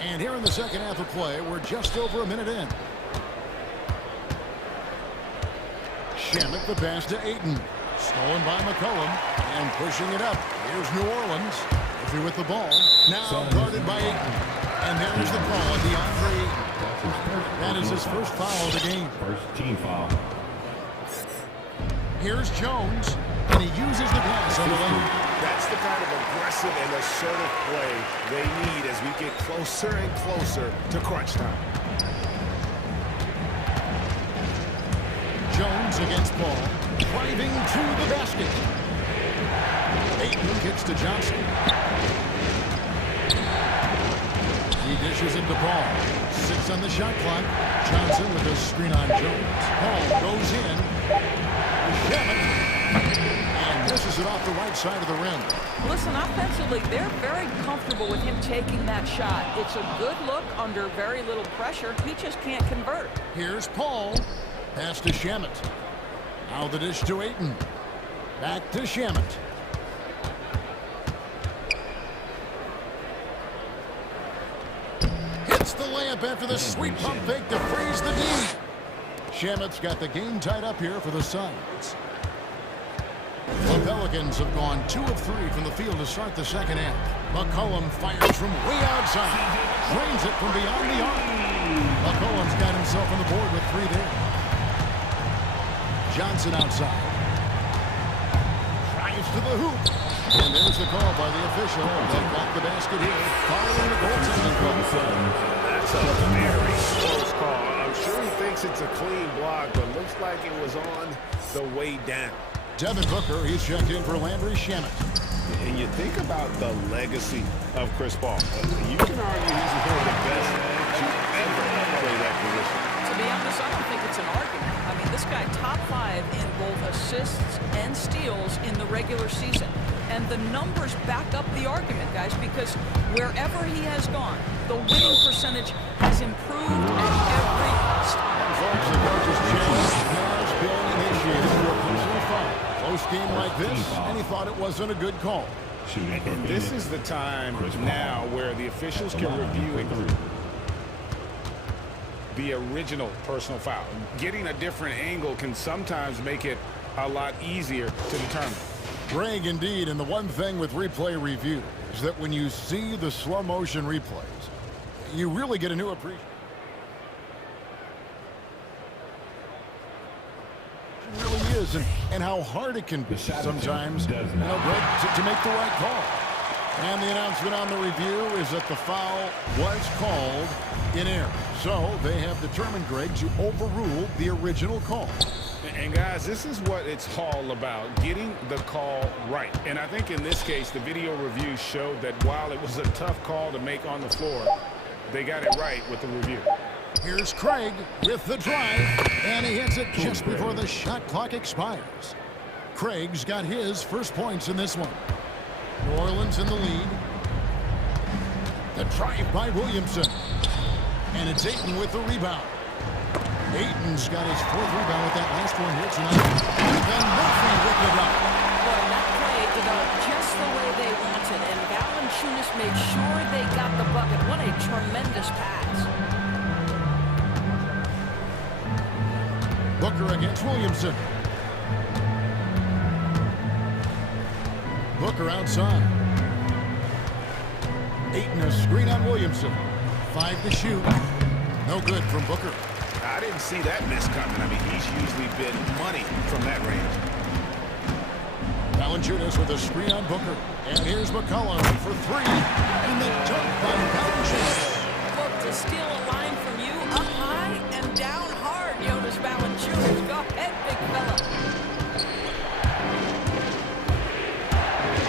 And here in the second half of play, we're just over a minute in. Shamet the pass to Ayton. Stolen by McCollum, and pushing it up. Here's New Orleans. Murphy with the ball. Now guarded by Ayton. And there's the call on DeAndre Ayton. That is his first foul of the game. First team foul. Here's Jones, and he uses the pass on the lane. That's the kind of aggressive and assertive play they need as we get closer and closer to crunch time. Jones against Paul, driving to the basket. Ayton kicks to Johnson. He dishes it to Paul. 6 on the shot clock. Johnson with a screen on Jones. Paul goes in. And misses it off the right side of the rim. Listen, offensively, they're very comfortable with him taking that shot. It's a good look under very little pressure. He just can't convert. Here's Paul. Pass to Shamet. Now the dish to Ayton. Back to Shamet. Hits the layup after the sweet pump fake to freeze the D. Shamet's got the game tied up here for the Suns. The Pelicans have gone 2 of 3 from the field to start the second half. McCollum fires from way outside. Drains it from beyond the arc. McCollum's got himself on the board with 3 there. Johnson outside. Drives to the hoop. And there's the call by the official. They've got the basket here. Following the goaltending call. That's a very close call. I'm sure he thinks it's a clean block, but looks like it was on the way down. Devin Booker, he's checked in for Landry Shamet. And you think about the legacy of Chris Paul. You can argue he's one of the best to ever play that position. To be honest, I don't think it's an argument. I mean, this guy top 5 in both assists and steals in the regular season. And the numbers back up the argument, guys, because wherever he has gone, the winning percentage has improved at every cost. Folks, the coach's change has been initiated for a personal foul. Close game like this, and he thought it wasn't a good call. And this is the time now where the officials can review the original personal foul. Getting a different angle can sometimes make it a lot easier to determine. Greg, indeed, and the one thing with replay review is that when you see the slow motion replays, you really get a new appreciation. It really is, and how hard it can be sometimes, Greg, to make the right call. And the announcement on the review is that the foul was called in error. So they have determined, Greg, to overrule the original call. And guys, this is what it's all about, getting the call right. And I think in this case, the video review showed that while it was a tough call to make on the floor, they got it right with the review. Here's Craig with the drive, and he hits it just before the shot clock expires. Craig's got his first points in this one. New Orleans in the lead. The drive by Williamson. And it's Ayton with the rebound. Ayton's got his 4th rebound with that last one here tonight. And then Murphy with the block. Well, that play developed just the way they wanted, and Valanciunas made sure they got the bucket. What a tremendous pass. Booker against Williamson. Booker outside. Ayton a screen on Williamson. 5 to shoot. No good from Booker. I didn't see that miss coming. I mean, he's usually been money from that range. Valanciunas with a screen on Booker. And here's McCollum for 3. And the dunk by Valanciunas. Look, to steal a line from you, up high and down hard, Jonas Valanciunas. Go ahead, big fella.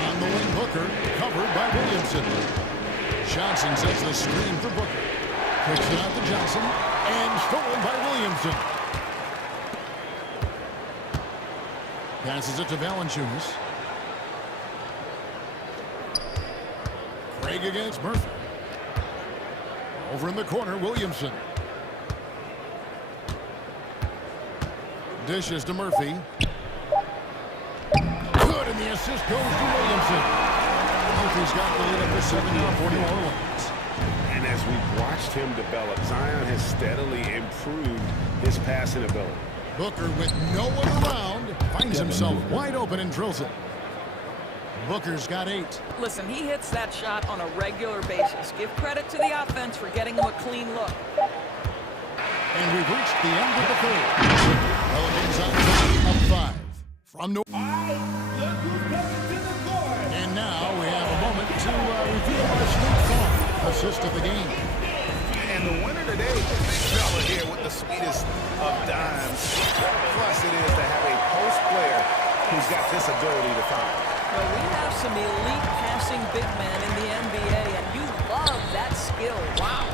On the wing, Booker, covered by Williamson. Johnson sets the screen for Booker. Kicks it out to Johnson. And stolen by Williamson. Passes it to Valanciunas. Craig against Murphy. Over in the corner, Williamson. Dishes to Murphy. Good, and the assist goes to Williamson. Murphy's got the lead up to 7 now for New Orleans. And as we've watched him develop, Zion has steadily improved his passing ability. Booker, with no one around, finds himself wide open and drills it. Booker's got 8. Listen, he hits that shot on a regular basis. Give credit to the offense for getting him a clean look. And we've reached the end of the third. Pelicans on top of 5. from New. All right, look who's coming to the court. And now we have a moment to review our sweet song, assist of the game. And the winner today, this fella here with the sweetest of dimes. Plus it is to have a post player who's got this ability to find. Well, we have some elite passing big men in the NBA, and you love that skill. Wow.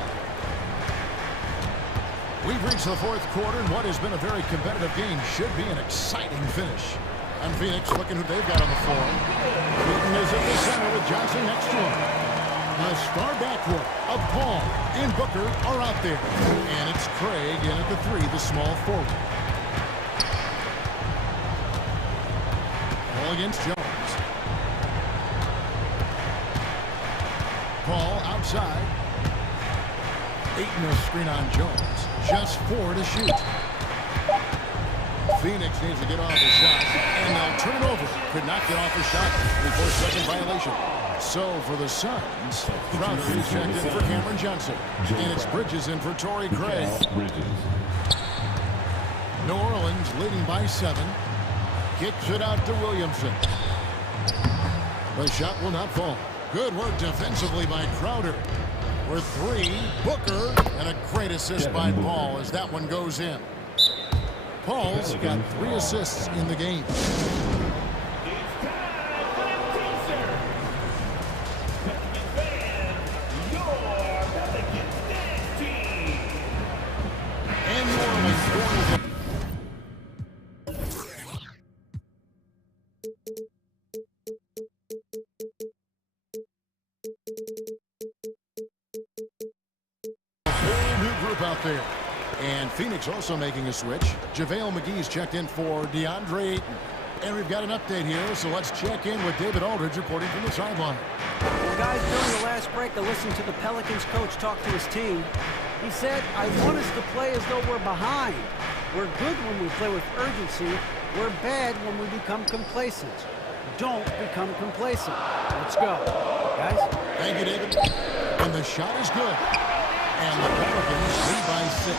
We've reached the fourth quarter, and what has been a very competitive game should be an exciting finish. And Phoenix looking who they've got on the floor. Newton is at the center with Johnson next to him. The star backcourt of Paul and Booker are out there. And it's Craig in at the three, the small forward. Paul against Jones. Paul outside. Ayton a screen on Jones. Just 4 to shoot. Phoenix needs to get off his shot, and they'll turn it over. Could not get off his shot before second violation. So for the Suns, Crowder is checked in for Cameron Johnson, and it's Bridges in for Torrey Craig. New Orleans leading by 7. Kicks it out to Williamson. The shot will not fall. Good work defensively by Crowder. For 3, Booker, and a great assist by Paul as that one goes in. Paul's got 3 assists in the game. And New Orleans scoring. Out there. And Phoenix also making a switch. JaVale McGee's checked in for DeAndre Ayton. And we've got an update here, so let's check in with David Aldridge reporting from the sideline. Well, guys, during the last break, I listened to the Pelicans coach talk to his team. He said, I want us to play as though we're behind. We're good when we play with urgency. We're bad when we become complacent. Don't become complacent. Let's go. Guys? Thank you, David. And the shot is good. And the Pelicans lead by 6.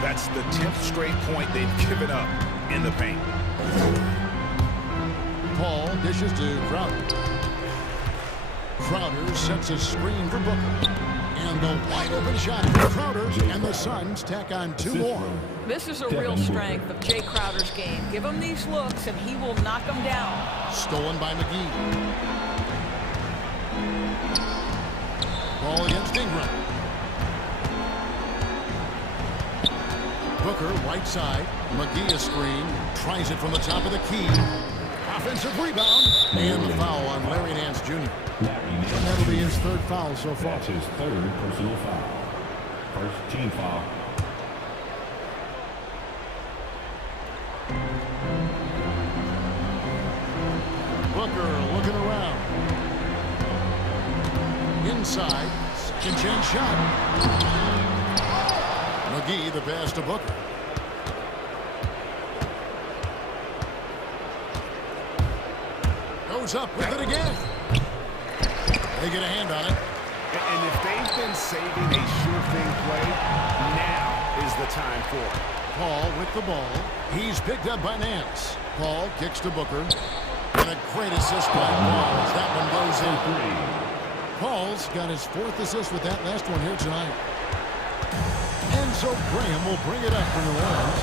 That's the 10th straight point they've given up in the paint. Paul dishes to Crowder. Crowder sets a screen for Booker. And the wide open shot for Crowder. And the Suns tack on 2 more. This is a real strength of Jay Crowder's game. Give him these looks, and he will knock them down. Stolen by McGee. Ball against Ingram. Booker, right side. McGee a screen. Tries it from the top of the key. Offensive rebound. And the foul on Larry Nance Jr. And that'll be his 3rd foul so far. That's his 3rd personal foul. First team foul. Booker looking around. Inside. Second chance shot. McGee the pass to Booker. Goes up with it again. They get a hand on it. And if they've been saving a sure thing play, now is the time for it. Paul with the ball. He's picked up by Nance. Paul kicks to Booker. And a great assist by Paul as that one goes in. Paul's got his 4th assist with that last one here tonight. And so Graham will bring it up for New Orleans.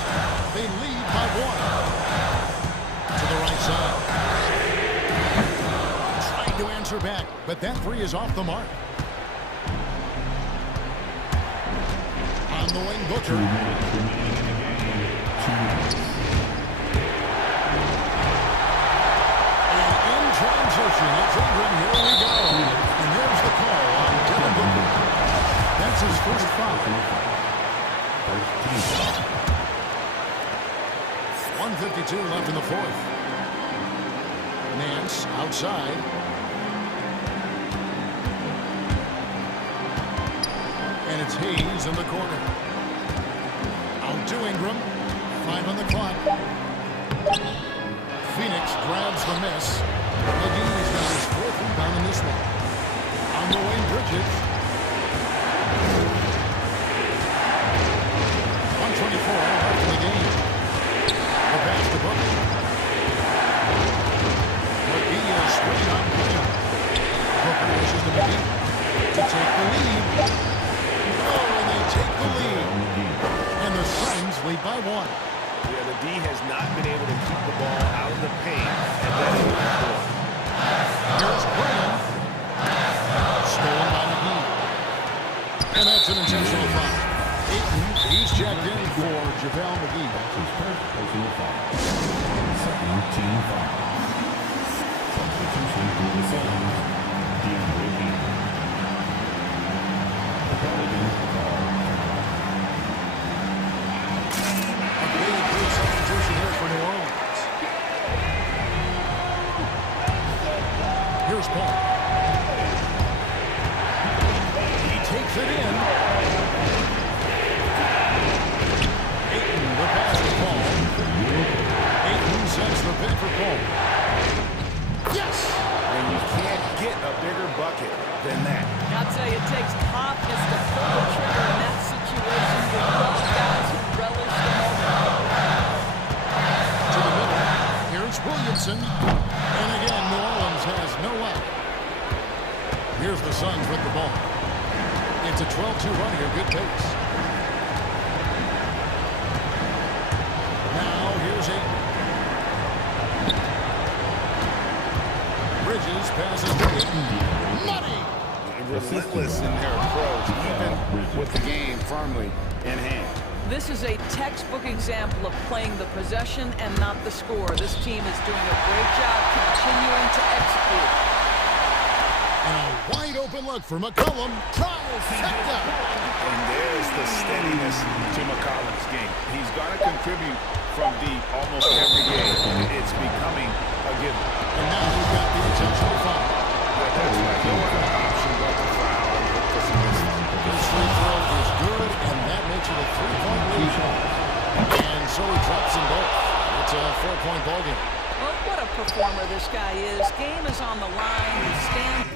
They lead by 1. To the right side. Trying to answer back, but that 3 is off the mark. On the wing, Booker. And in transition, it's Ingram. Here we go. And there's the call on Devin Booker. That's his 1st foul. 1:52 left in the 4th. Nance outside. And it's Hayes in the corner. Out to Ingram. 5 on the clock. Phoenix grabs the miss. McGee's got his 4th rebound in this one. On the wing, Bridges. 1:24 left in the game. The pass to Booker. by 1. Yeah, the D has not been able to keep the ball out of the paint and then into the court. Here's Graham. Stolen by McGee. And that's an intentional foul. Ayton, he's checked in for JaVale McGee. That's his first personal foul. Second team foul. Substitution for the Suns. DeAndre Ayton. The Pelicans call. A really good substitution here for New Orleans. Here's Paul. He takes it in. Ayton, the pass to Paul. Ayton sends the pick for Paul. Yes! And you can't get a bigger bucket than that. I'll tell you, it takes toughness to pull the trigger in that situation. You love guys who relish the moment. To the middle. Here's Williamson. And again, New Orleans has no out. Here's the Suns with the ball. It's a 12-2 run here, good pace. Now, here's Ayton. Bridges passes to Ayton. Money! Relentless in their approach, even with the game firmly in hand. This is a textbook example of playing the possession and not the score. This team is doing a great job continuing to execute. And a wide open look for McCollum. Trifecta! And there's the steadiness to McCollum's game. He's going to contribute from deep almost every game. It's becoming a given. And now we've got the intentional foul. But that's like no other option but to foul and look for some misses. His free throw is good, and that makes it a 3-point lead. And so he drops them both. It's a 4-point ball game. Well, what a performer this guy is. Game is on the line. He stands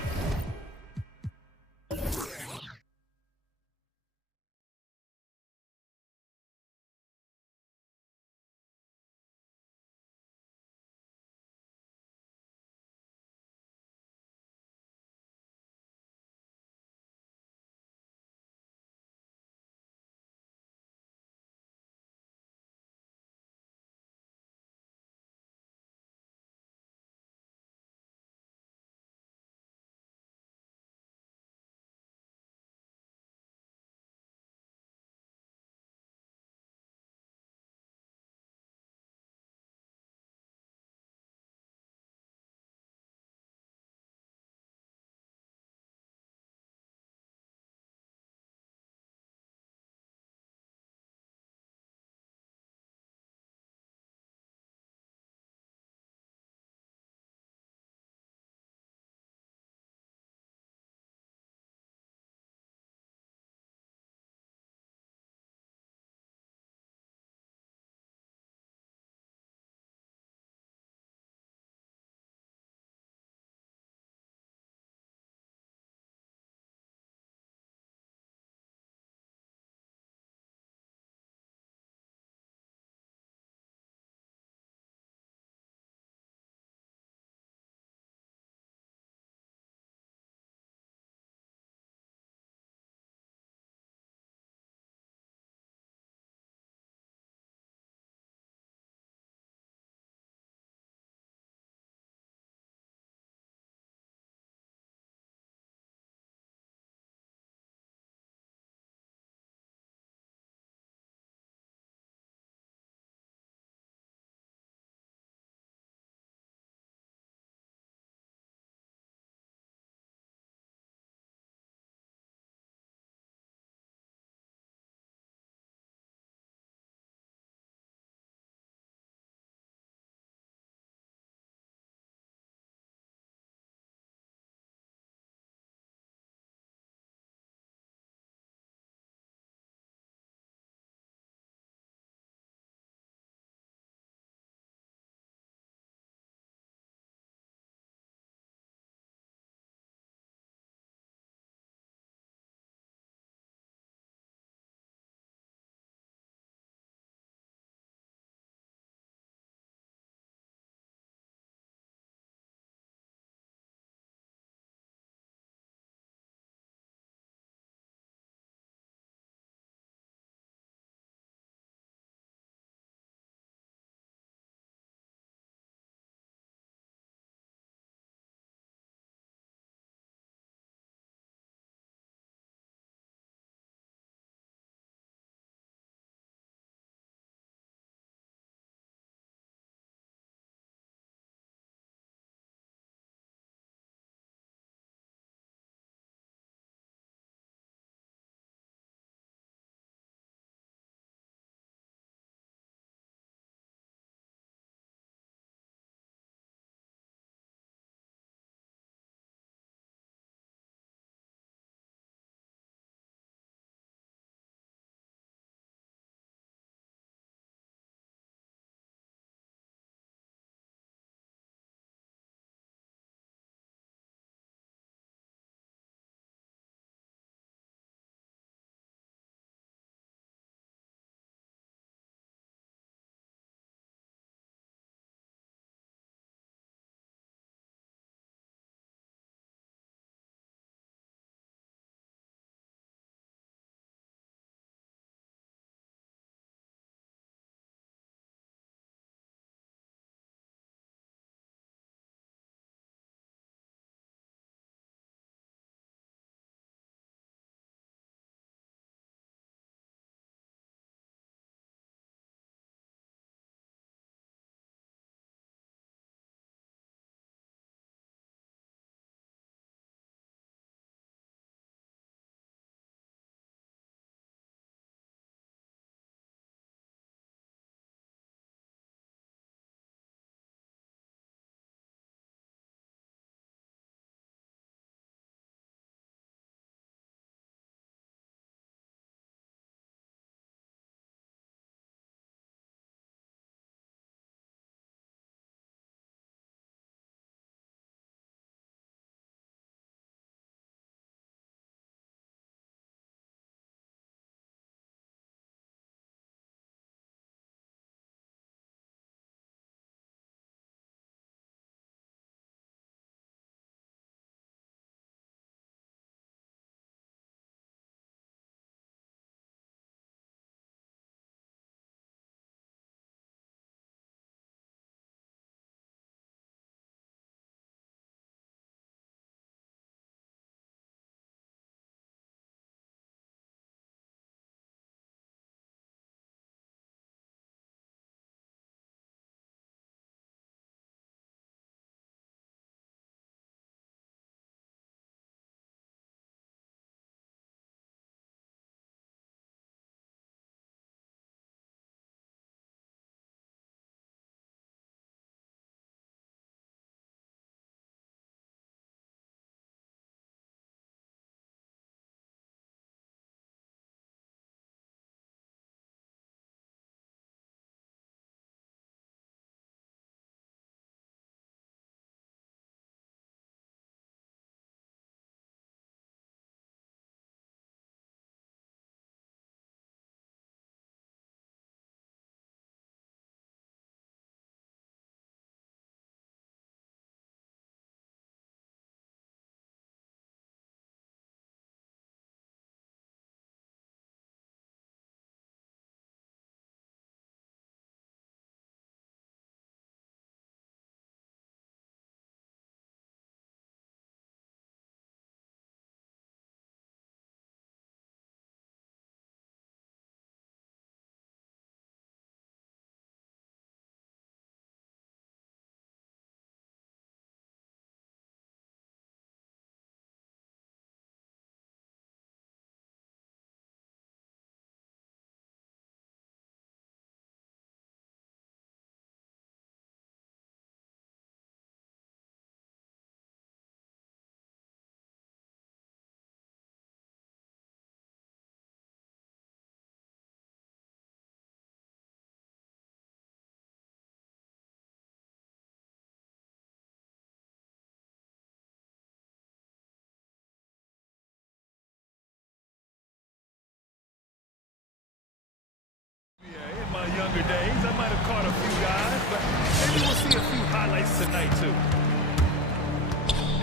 younger days, I might have caught a few guys, but maybe we'll see a few highlights tonight, too.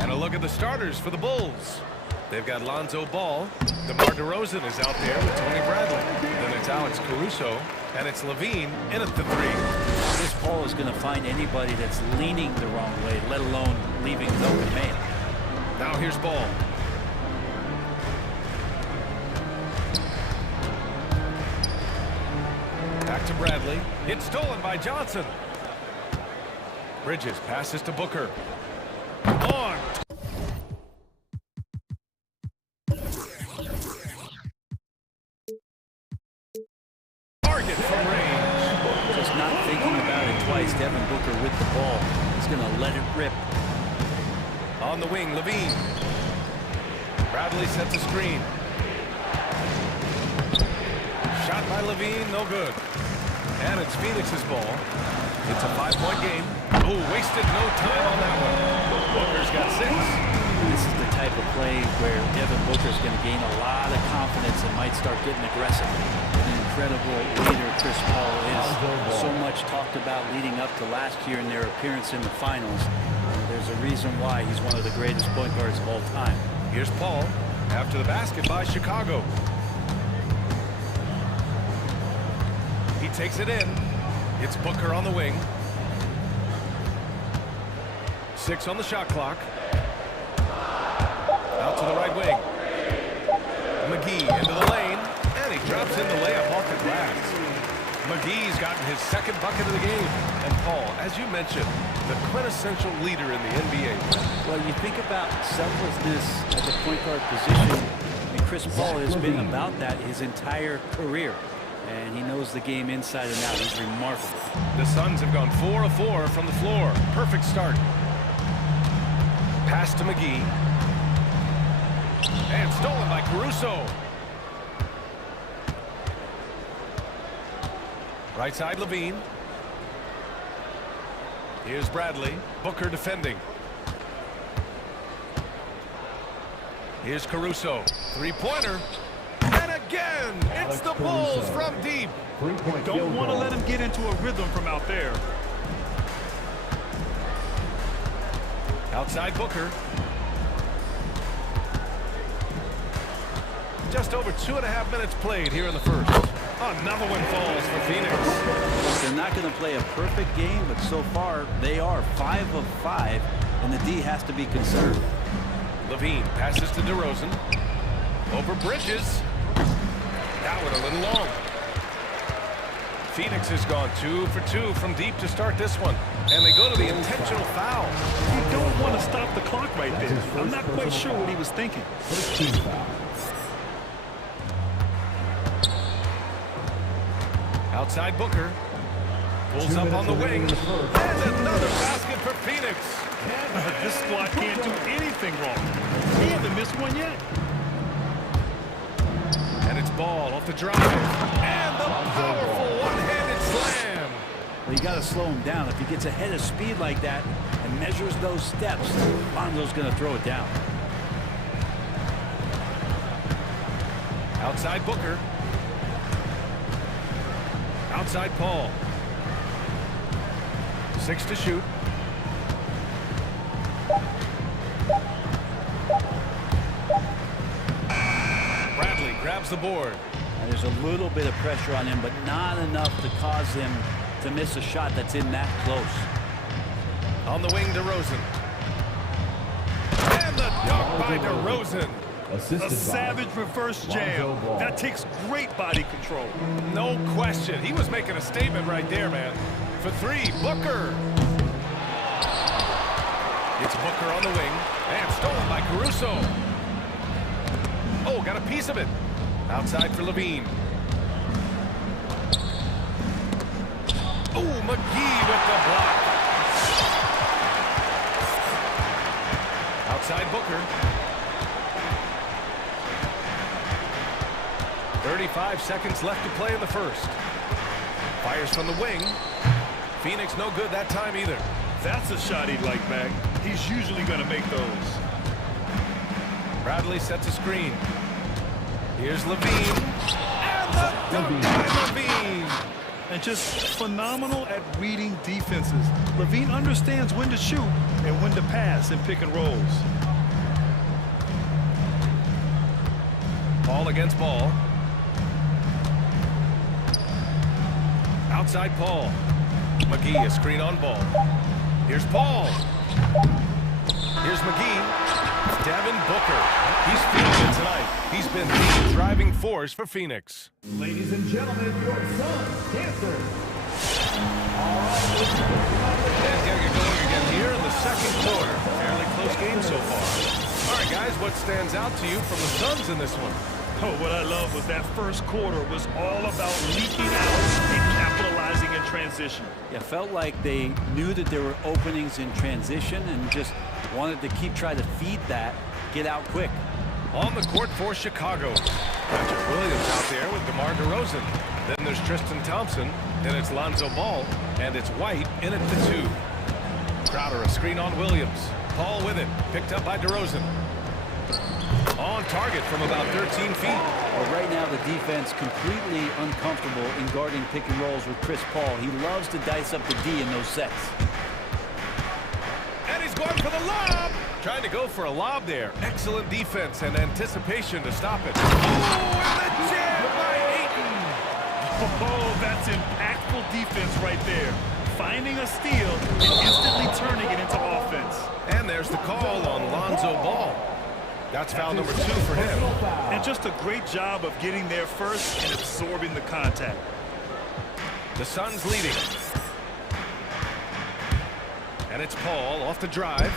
And a look at the starters for the Bulls. They've got Lonzo Ball. DeMar DeRozan is out there with Tony Bradley. Then it's Alex Caruso, and it's Levine in at the three. This Paul is going to find anybody that's leaning the wrong way, let alone leaving an open man. Now here's Ball. Back to Bradley. It's stolen by Johnson. Bridges passes to Booker. On. Target from range. Just not thinking about it twice. Devin Booker with the ball. He's going to let it rip. On the wing, Levine. Bradley sets a screen. Shot by Levine, no good. And it's Phoenix's ball. It's a 5-point game. Oh, wasted no time on that one. Booker's got 6. This is the type of play where Devin Booker's going to gain a lot of confidence and might start getting aggressive. An incredible leader Chris Paul is. So much talked about leading up to last year in their appearance in the finals. There's a reason why he's one of the greatest point guards of all time. Here's Paul after the basket by Chicago. He takes it in. It's Booker on the wing. 6 on the shot clock. Out to the right wing. McGee into the lane, and he drops in the layup off the glass. McGee's gotten his second bucket of the game. And Paul, as you mentioned, the quintessential leader in the NBA. Well, you think about selflessness at the point guard position, and Chris Paul has been about that his entire career. And he knows the game inside and out. He's remarkable. The Suns have gone 4 of 4 from the floor. Perfect start. Pass to McGee. And stolen by Caruso. Right side, Levine. Here's Bradley. Booker defending. Here's Caruso. Three-pointer. And again, it's the Bulls from deep. Don't want to let him get into a rhythm from out there. Outside Booker. Just over 2.5 minutes played here in the first. Another one falls for Phoenix. They're not going to play a perfect game, but so far they are 5 of 5, and the D has to be concerned. Levine passes to DeRozan. Over Bridges. That one a little long. Phoenix has gone 2 for 2 from deep to start this one. And they go to the intentional foul. You don't want to stop the clock right there. I'm not quite sure what he was thinking. Outside Booker. Pulls up on the wing. And another basket for Phoenix. This squad can't do anything wrong. He hasn't missed one yet. And it's Ball off the drive. And the powerful one-handed slam. Well, you got to slow him down. If he gets ahead of speed like that and measures those steps, Lonzo's going to throw it down. Outside Booker. Outside Paul. 6 to shoot. Bradley grabs the board. And there's a little bit of pressure on him, but not enough to cause him to miss a shot that's in that close. On the wing, DeRozan. And the dunk by DeRozan. A savage reverse jam. That takes great body control. No question. He was making a statement right there, man. For 3, Booker. It's Booker on the wing. And stolen by Caruso. Oh, got a piece of it. Outside for Levine. Oh, McGee with the block. Outside Booker. 35 seconds left to play in the first. Fires from the wing. Phoenix no good that time either. That's a shot he'd like back. He's usually going to make those. Bradley sets a screen. Here's Levine. And the dunk by Levine. And and just phenomenal at reading defenses. Levine understands when to shoot and when to pass in pick and rolls. Ball against ball. Outside Paul. McGee, a screen on ball. Here's Paul. Here's McGee. Devin Booker. He's feeling it tonight. He's been the driving force for Phoenix. Ladies and gentlemen, your son's dancer. And getting it going again here in the second quarter. Fairly close game so far. All right, guys, what stands out to you from the Suns in this one? Oh, what I love was that first quarter was all about leaking out and capitalizing in transition. Yeah, felt like they knew that there were openings in transition and just wanted to keep trying to feed that, get out quick. On the court for Chicago. Patrick Williams out there with DeMar DeRozan. Then there's Tristan Thompson. Then it's Lonzo Ball. And it's White in at the 2. Crowder, a screen on Williams. Paul with it. Picked up by DeRozan. On target from about 13 feet. Well, right now the defense completely uncomfortable in guarding pick and rolls with Chris Paul. He loves to dice up the D in those sets. And he's going for the lob. Trying to go for a lob there. Excellent defense and anticipation to stop it. Oh, and the jam by Ayton. Oh, that's impactful defense right there. Finding a steal and instantly turning it into offense. And there's the call on Lonzo Ball. That's foul number 2 for him. And just a great job of getting there first and absorbing the contact. The Suns leading. And it's Paul off the drive.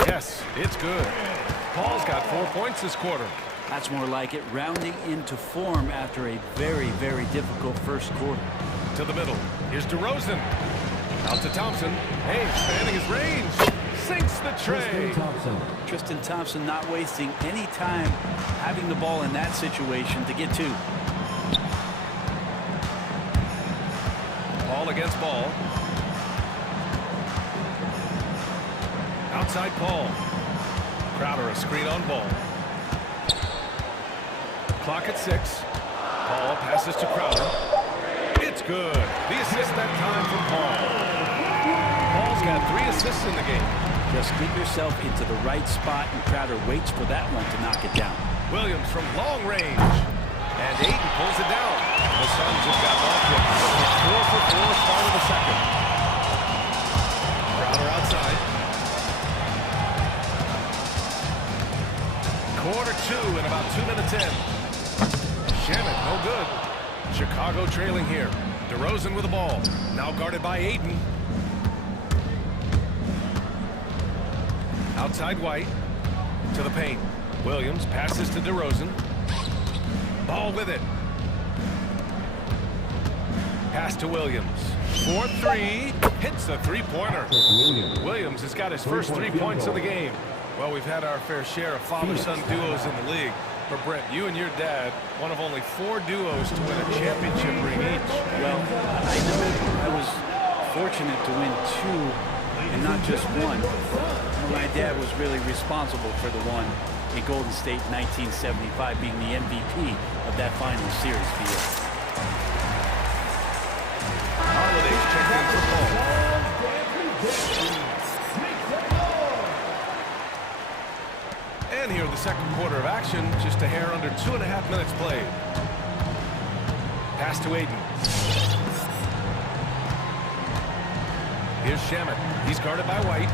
Yes, it's good. Paul's got 4 points this quarter. That's more like it, rounding into form after a very, very difficult first quarter. To the middle. Here's DeRozan. Out to Thompson. Hey, expanding his range. Sinks the tray. Tristan Thompson not wasting any time having the ball in that situation to get 2. Ball against ball. Outside Paul. Crowder, a screen on ball. Clock at 6. Paul passes to Crowder. It's good. The assist that time for Paul. Paul's got 3 assists in the game. Just get yourself into the right spot, and Crowder waits for that one to knock it down. Williams from long range. And Ayton pulls it down. The Suns have got off with 4 for 4 start of the second. Crowder outside. Quarter 2 and about 2 minutes in. Shannon, no good. Chicago trailing here. DeRozan with the ball. Now guarded by Ayton. Outside White. To the paint. Williams passes to DeRozan. Ball with it. Pass to Williams. 4-3. Hits the three-pointer. Williams has got his first 3 points of the game. Well, we've had our fair share of father-son duos in the league. But Brett, you and your dad, one of only 4 duos to win a championship ring each. Well, I know I was fortunate to win 2 and not just 1. My dad was really responsible for the one in Golden State 1975, being the MVP of that final series field. Holiday's checked in for Paul. And here in the second quarter of action, just a hair under 2.5 minutes played. Pass to Ayton. Here's Shamet. He's guarded by White.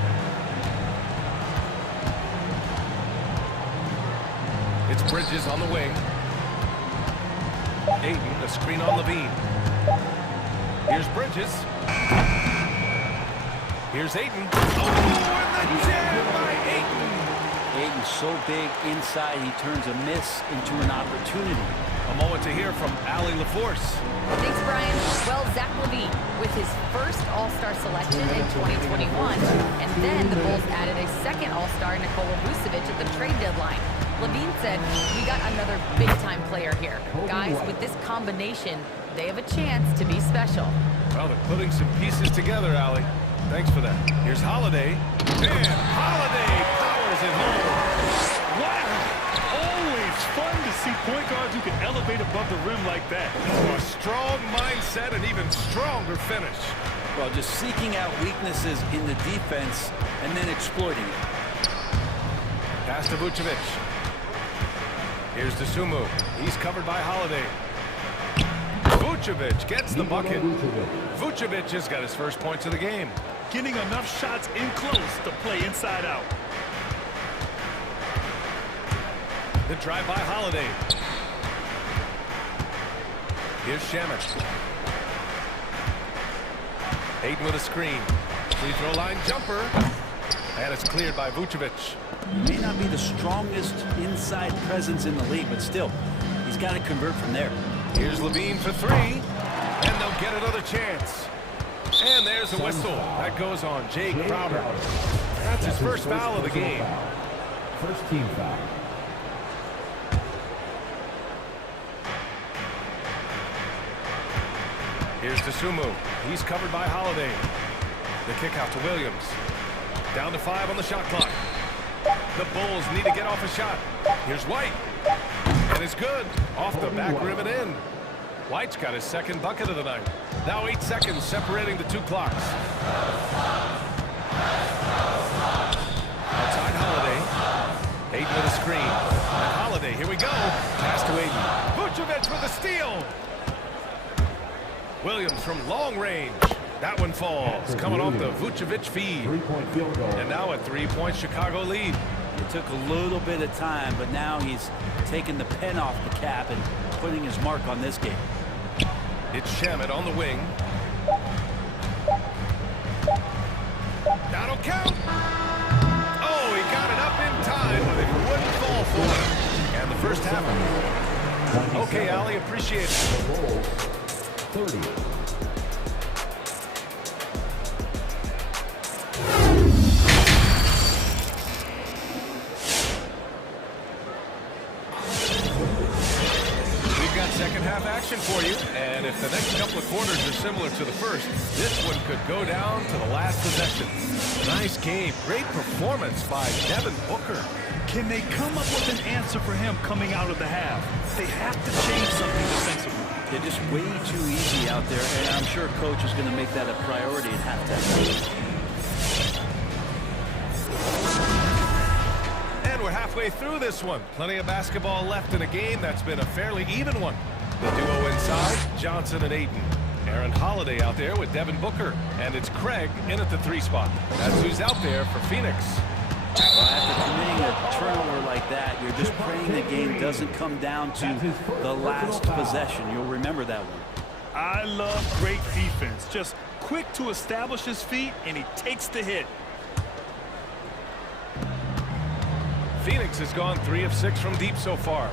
It's Bridges on the wing. Ayton, a screen on Levine. Here's Bridges. Here's Ayton. Oh, and the jam by Ayton. Ayton's so big inside, he turns a miss into an opportunity. A moment to hear from Allie LaForce. Thanks, Brian. Well, Zach LaVine with his first All-Star selection in 2021. And then the Bulls added a second All-Star, Nikola Vucevic, at the trade deadline. LaVine said, we got another big-time player here. Guys, with this combination, they have a chance to be special. Well, they're putting some pieces together, Allie. Thanks for that. Here's Holiday. And Holiday powers it home. Wow! Always fun to see point guards who can elevate above the rim like that. Oh, a strong mindset and even stronger finish. Well, just seeking out weaknesses in the defense and then exploiting it. Pass to Vucevic. Here's Dosunmu. He's covered by Holiday. Vucevic gets the bucket. Vucevic has got his first points of the game. Getting enough shots in close to play inside out. The drive by Holiday. Here's Shamet. Ayton with a screen. Free throw line jumper. And it's cleared by Vucevic. He may not be the strongest inside presence in the league, but still, he's got to convert from there. Here's Levine for three. And they'll get another chance. And there's a whistle. That goes on Jay Crowder. That's his first foul of the game. First team foul. Here's Dosunmu. He's covered by Holiday. The kick out to Williams. Down to 5 on the shot clock. The Bulls need to get off a shot. Here's White. And it's good. Off the back rim and in. White's got his second bucket of the night. Now 8 seconds separating the two clocks. Outside Holiday. Ayton with a screen. And Holiday, here we go. Pass to Ayton. Vucevic with a steal. Williams from long range. That one falls. Coming off the Vucevic feed. And now a 3-point Chicago lead. It took a little bit of time, but now he's taking the pen off the cap and putting his mark on this game. It's Shamet on the wing. That'll count. Oh, he got it up in time, but it wouldn't fall for him. And the first half. Okay, Ali, appreciate it. 30. Second half action for you, and if the next couple of quarters are similar to the first, this one could go down to the last possession. Nice game, great performance by Devin Booker. Can they come up with an answer for him coming out of the half? They have to change something defensively. They're just way too easy out there, and I'm sure coach is going to make that a priority at halftime. We're halfway through this one. Plenty of basketball left in a game that's been a fairly even one. The duo inside, Johnson and Ayton. Aaron Holiday out there with Devin Booker. And it's Craig in at the 3 spot. That's who's out there for Phoenix. Well, after committing a turnover like that, you're just praying the game doesn't come down to the last possession. You'll remember that one. I love great defense. Just quick to establish his feet, and he takes the hit. Phoenix has gone 3 of 6 from deep so far.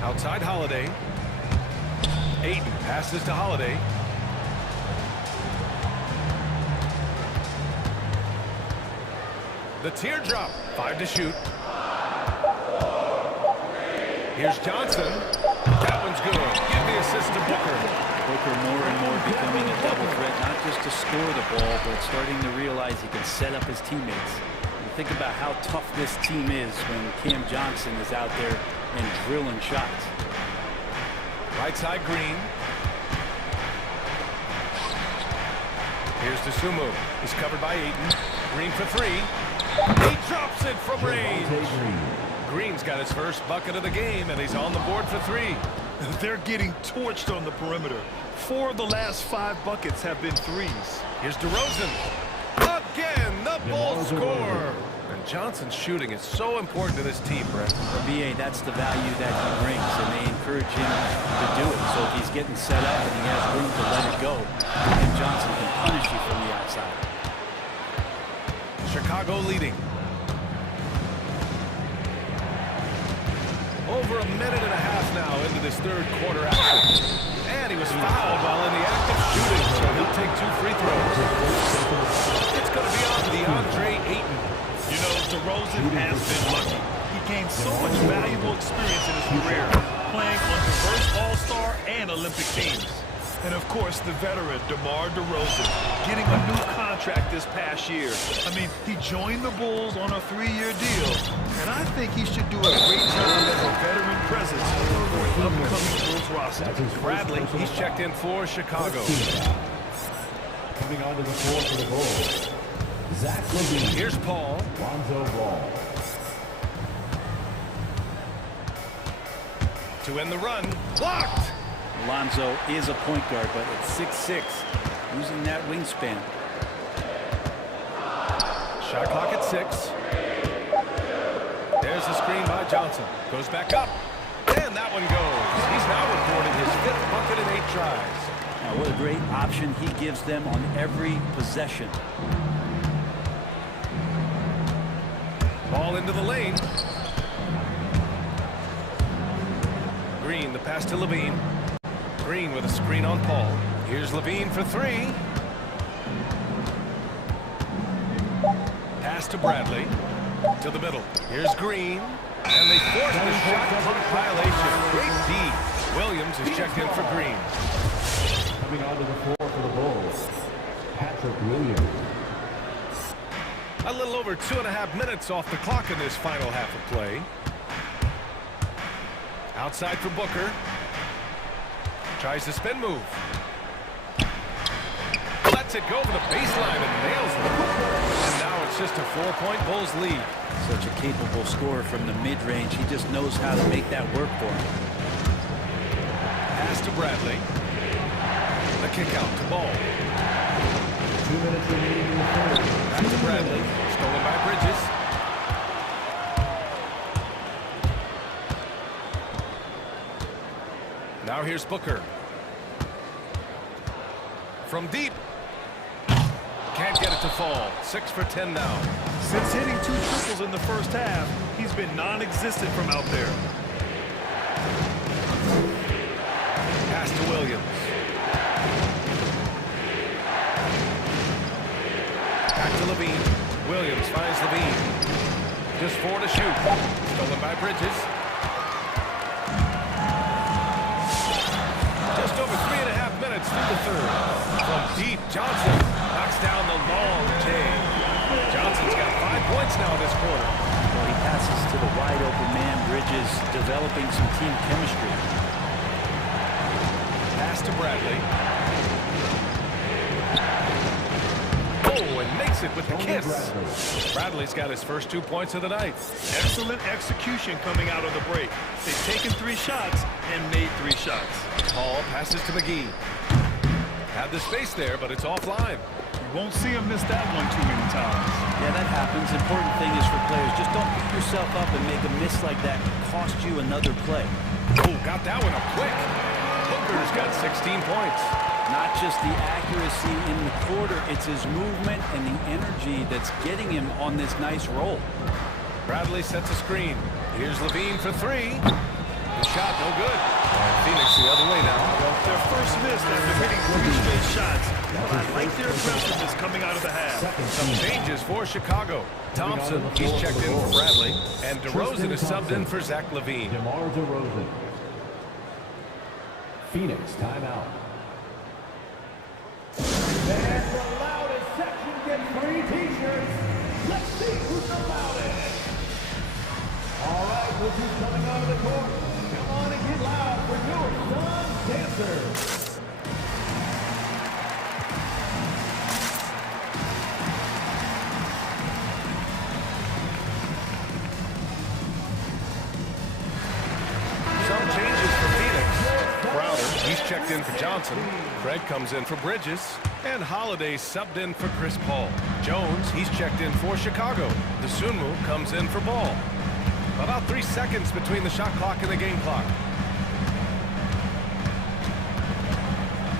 Outside Holiday. Ayton passes to Holiday. The teardrop. 5 to shoot. Here's Johnson. That one's good. Give the assist to Booker. Booker more and more becoming a double threat, not just to score the ball, but starting to realize he can set up his teammates. You think about how tough this team is when Cam Johnson is out there and drilling shots. Right side Green. Here's Dosunmu. He's covered by Ayton. Green for 3. He drops it from range. Green's got his first bucket of the game, and he's on the board for 3. They're getting torched on the perimeter. 4 of the last 5 buckets have been threes. Here's DeRozan. Again, the Bulls score. And Johnson's shooting is so important to this team, Brett. For BA, that's the value that he brings, and they encourage him to do it. So if he's getting set up and he has room to let it go, Cam Johnson can punish you from the outside. Chicago leading. Over a minute and a half now into this third quarter action. And he was fouled while in the act of shooting, so he'll take 2 free throws. It's going to be on DeAndre Ayton. You know, DeRozan has been lucky. He gained so much valuable experience in his career, playing on diverse All-Star and Olympic teams. And of course, the veteran, DeMar DeRozan, getting a new contract this past year. I mean, he joined the Bulls on a 3-year deal, and I think he should do a great job as a veteran presence for an upcoming Bulls roster. Bradley, he's checked in for Chicago. Coming onto the floor for the Bulls, Zach LaVine. Here's Paul. Lonzo Ball. To end the run. Blocked! Lonzo is a point guard, but at 6'6", using that wingspan. Shot clock at 6. There's the screen by Johnson. Goes back up. And that one goes. He's now recording his 5th bucket in 8 tries. Now, what a great option he gives them on every possession. Ball into the lane. Green, the pass to LaVine. Green with a screen on Paul. Here's LaVine for 3. Pass to Bradley. To the middle. Here's Green. And they force the shot clock violation. Great D. Williams is checked in for Green. Coming onto the floor for the Bulls, Patrick Williams. A little over 2.5 minutes off the clock in this final half of play. Outside for Booker. Tries the spin move. Lets it go for the baseline and nails it. And now it's just a 4-point Bulls lead. Such a capable scorer from the mid-range. He just knows how to make that work for him. Pass to Bradley. The kick out to Ball. 2 minutes remaining in the third. Back to Bradley. Stolen by Bridges. Now here's Booker. From deep. Can't get it to fall. 6 for 10 now. Since hitting 2 triples in the first half, he's been non-existent from out there. Pass to Williams. Back to LaVine. Williams finds LaVine. Just 4 to shoot. Stolen by Bridges. Just over 3.5 minutes through the third. From deep, Johnson knocks down the long J. Johnson's got 5 points now this quarter. Well, he passes to the wide open man. Bridges developing some team chemistry. Pass to Bradley. Oh, and makes it with the kiss. Bradley's got his first 2 points of the night. Excellent execution coming out of the break. They've taken 3 shots and made 3 shots. Paul passes to McGee. Had the space there, but it's offline. You won't see him miss that one too many times. Yeah, that happens. Important thing is for players, just don't beat yourself up and make a miss like that cost you another play. Oh, got that one up quick. Booker's got 16 points. Not just the accuracy in the quarter, it's his movement and the energy that's getting him on this nice roll. Bradley sets a screen. Here's LaVine for 3. The shot, no good. And Phoenix the other way now. Their first miss after hitting 3 straight shots. But I like their aggressiveness coming out of the half. Some changes for Chicago. Thompson, he's checked in for Bradley. And DeRozan is subbed in for Zach LaVine. DeMar DeRozan. Phoenix, timeout. And the loudest section gets 3 t-shirts. Let's see who's the loudest. All right, look who's coming out of the court. Come on and get loud for your son dancers. Some changes for Phoenix. Crowder, he's checked in for Johnson. Craig comes in for Bridges. And Holiday subbed in for Chris Paul. Jones, he's checked in for Chicago. DeSunmu comes in for Ball. About 3 seconds between the shot clock and the game clock.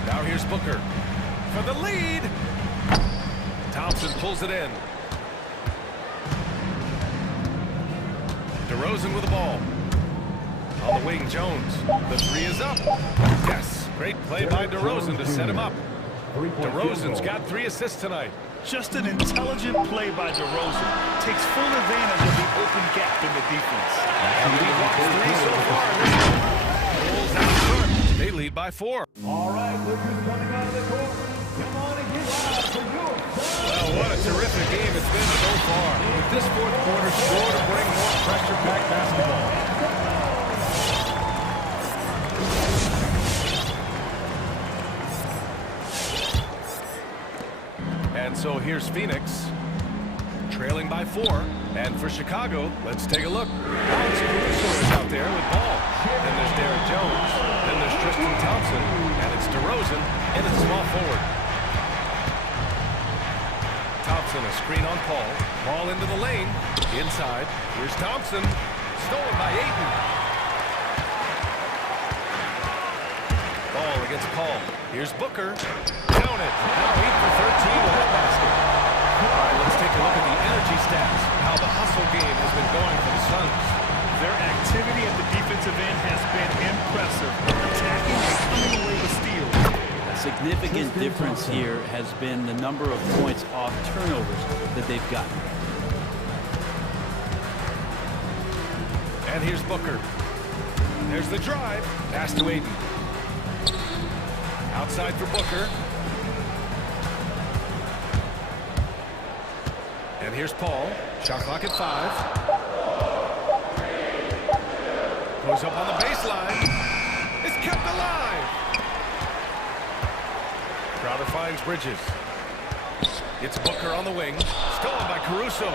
Now here's Booker for the lead. Thompson pulls it in. DeRozan with the ball. On the wing, Jones. The 3 is up. Yes, great play by DeRozan to set him up. DeRozan's got 3 assists tonight. Just an intelligent play by DeRozan. Takes full advantage of the open gap in the defense. And he walks 3 so far. Bulls out front. They lead lead by 4. All right, look who's coming out of the court. Come on and get loud for your side. Well, what a terrific game it's been so far. With this fourth quarter sure to bring more pressure-packed basketball. And so here's Phoenix, trailing by 4. And for Chicago, let's take a look. Alex Caruso is out there with ball. Then there's Derek Jones. Then there's Tristan Thompson. And it's DeRozan in at small forward. Thompson, a screen on Paul. Ball into the lane. Inside. Here's Thompson. Stolen by Ayton. Ball against Paul. Here's Booker. Count it. Now 8 for 13 with that basket. All right, let's take a look at the energy stats. How the hustle game has been going for the Suns. Their activity at the defensive end has been impressive. Attacking and coming away with steals. A significant difference here has been the number of points off turnovers that they've gotten. And here's Booker. There's the drive. Pass to Ayton. Outside for Booker. And here's Paul. Shot clock at 5. Goes up on the baseline. It's kept alive. Crowder finds Bridges. It's Booker on the wing. Stolen by Caruso.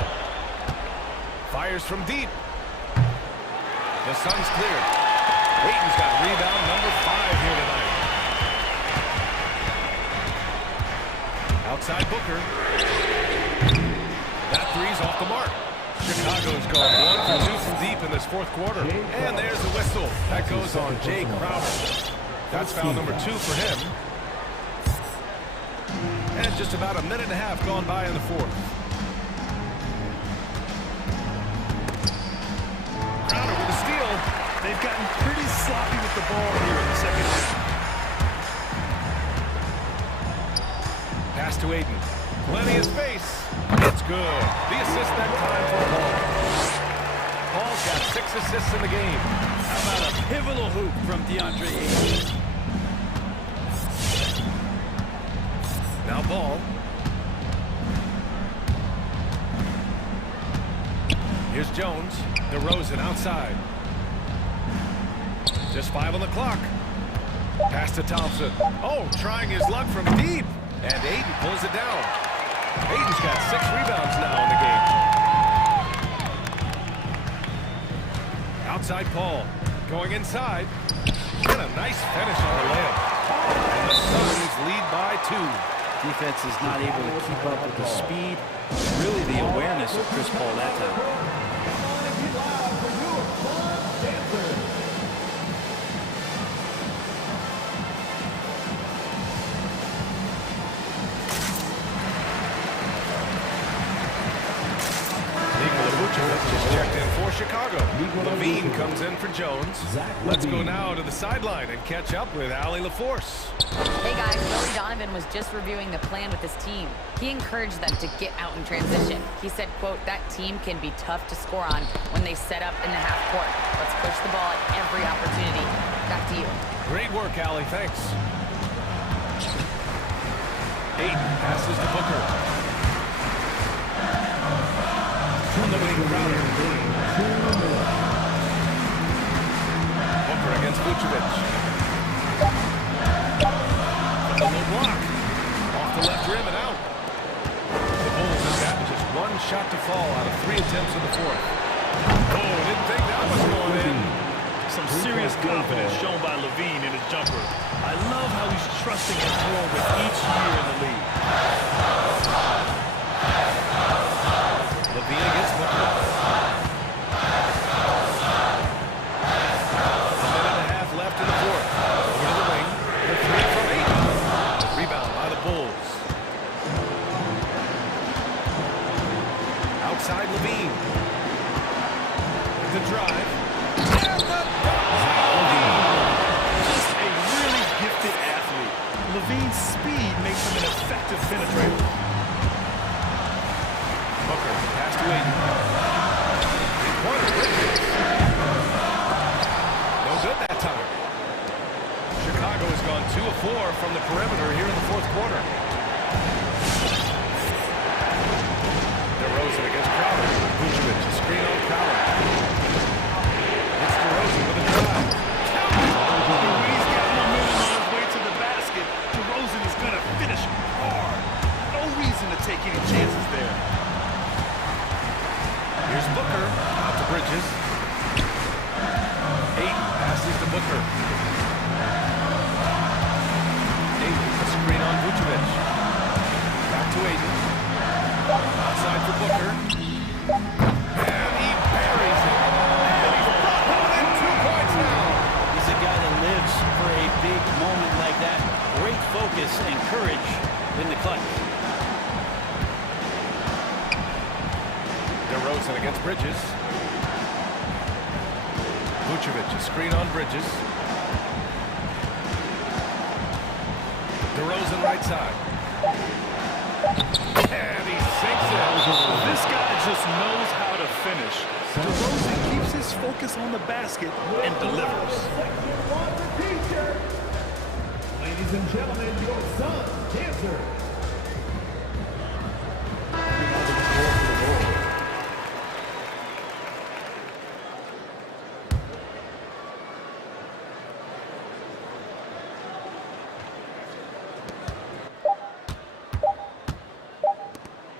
Fires from deep. The Suns clear. Ayton's got rebound number 5 here tonight. Outside Booker. That three's off the mark. Chicago's going 1 for 2 from deep in this fourth quarter. And there's the whistle. That goes on Jay Crowder. That's foul number 2 for him. And just about a minute and a half gone by in the fourth. Crowder with a steal. They've gotten pretty sloppy with the ball here in the second half. Pass to Ayton. Plenty of space. It's good. The assist that time for Paul. Paul's got 6 assists in the game. How about a pivotal hoop from DeAndre Ayton? Now Ball. Here's Jones. DeRozan outside. Just 5 on the clock. Pass to Thompson. Oh, trying his luck from deep. And Ayton pulls it down. Ayton's got 6 rebounds now in the game. Outside Paul. Going inside. And a nice finish on the layup. And the Suns lead by 2. Defense is not able to keep up with the speed, really the awareness of Chris Paul that time. Just checked in for Chicago. Levine comes in for Jones. Let's go now to the sideline and catch up with Allie LaForce. Hey guys, Billy Donovan was just reviewing the plan with his team. He encouraged them to get out in transition. He said, quote, that team can be tough to score on when they set up in the half court. Let's push the ball at every opportunity. Back to you. Great work, Allie. Thanks. Ayton passes to Booker. From the wing, Crowder. Booker against Vucevic. The low block. Off the left rim and out. The Bulls have gotten just 1 shot to fall out of 3 attempts in the fourth. Oh, didn't think that was going in. Some serious confidence shown by Levine in his jumper. I love how he's trusting his form with each year in the league. Levine against Booker. A minute and a half left in the fourth. Over to the wing. The 3 from Ayton. Rebound by the Bulls. Outside Levine. With the drive. And the just a really gifted athlete. Levine's speed makes him an effective penetrator. Chicago has gone 2 of 4 from the perimeter here in the fourth quarter. DeRozan against Crowder. Vucevic, a screen on Crowder. It's DeRozan with a drive. When he's got momentum on his way to the basket, DeRozan is going to finish hard. No reason to take any chances there. Here's Booker, out to Bridges. Ayton passes to Booker. Ayton, a screen on Vucevic. Back to Ayton. Outside for Booker. And he buries it. And he's brought within 2 points now. He's a guy that lives for a big moment like that. Great focus and courage in the clutch. DeRozan against Bridges. Vucevic, a screen on Bridges. DeRozan right side. And he sinks it. This guy just knows how to finish. DeRozan keeps his focus on the basket and delivers. Section 1, the teacher. Ladies and gentlemen, your son, Cancer.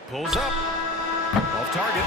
Pulls up. Off target.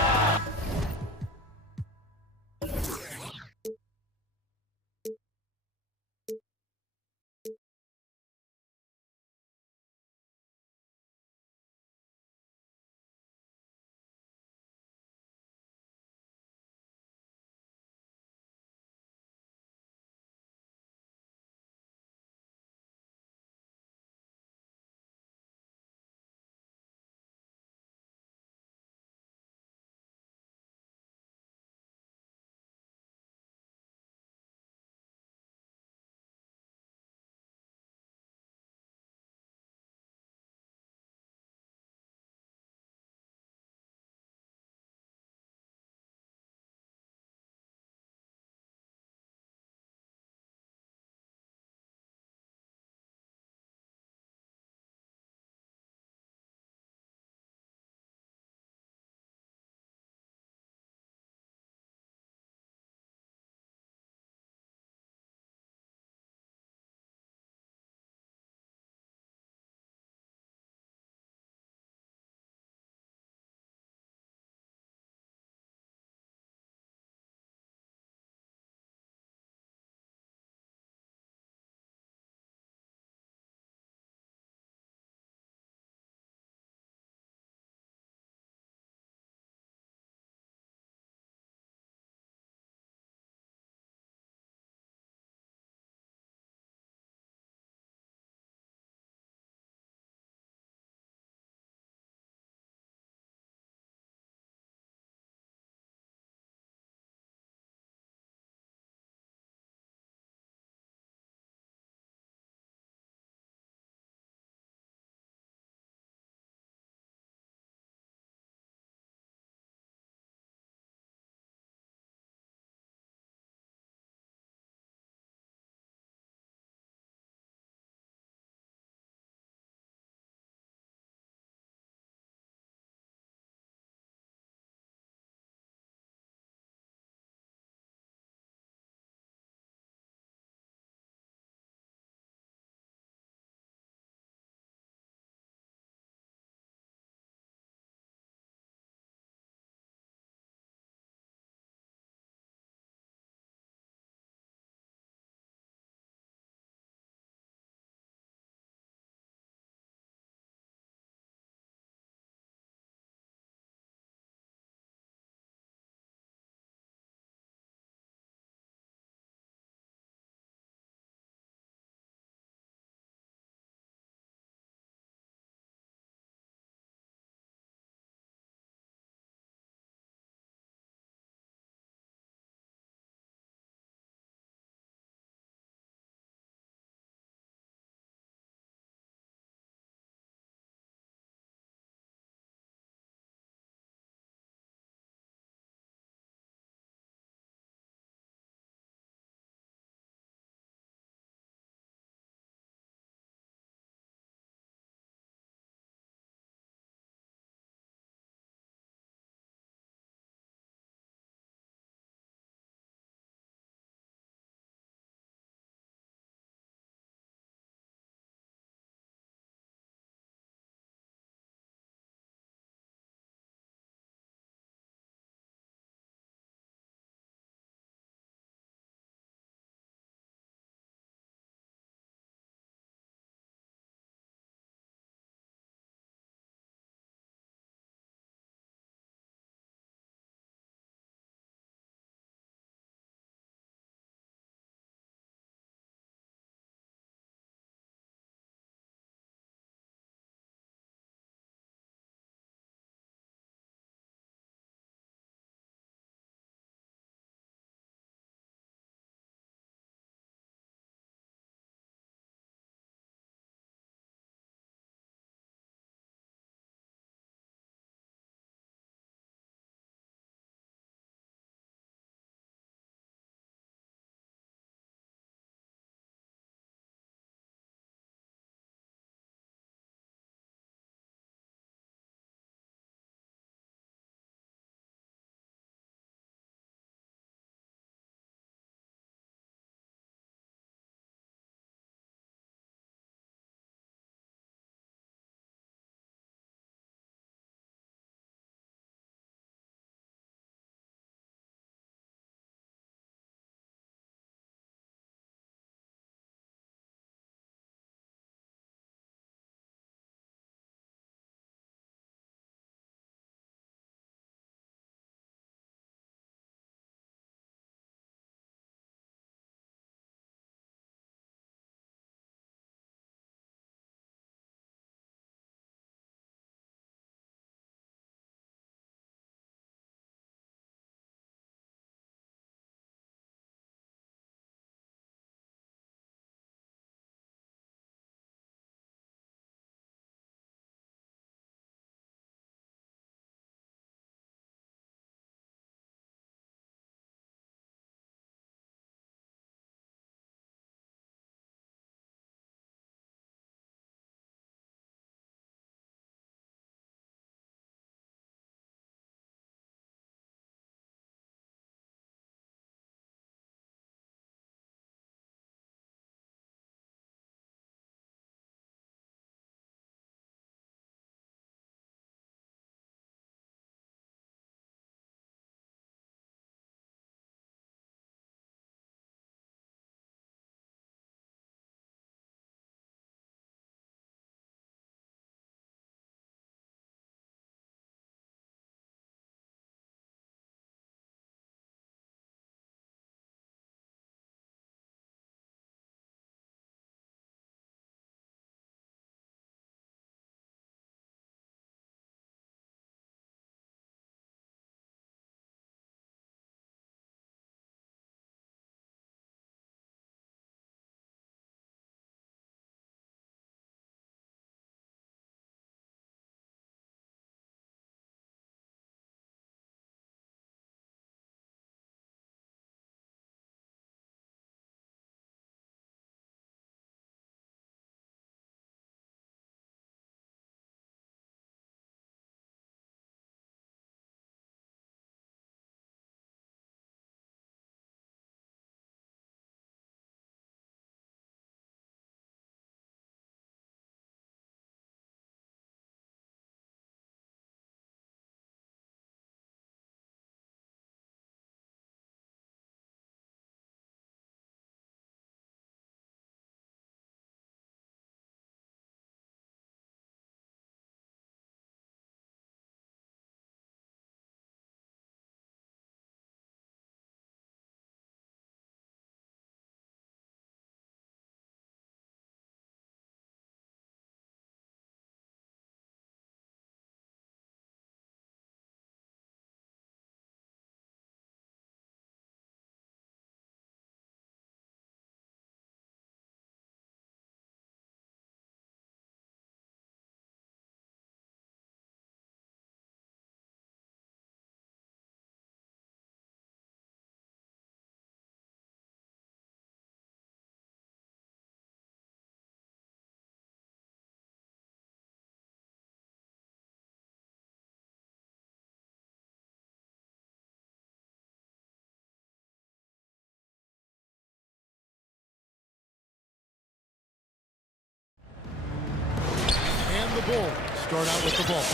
Bulls start out with the ball.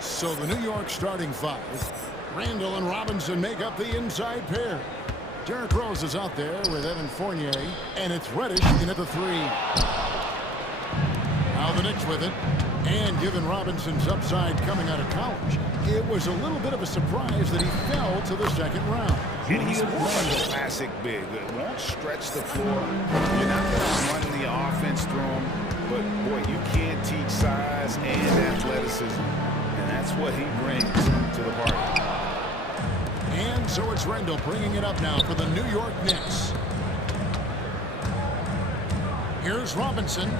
So the New York starting five. Randall and Robinson make up the inside pair. Derrick Rose is out there with Evan Fournier, and it's Reddish in at the three. Now the Knicks with it, and given Robinson's upside coming out of college, it was a little bit of a surprise that he fell to the second round. And he's more like a classic big. It won't stretch the floor. You're not going to run the offense through him, but boy, you can't teach size and athleticism, and that's what he brings to the party. And so it's Randall bringing it up now for the New York Knicks. Here's Robinson.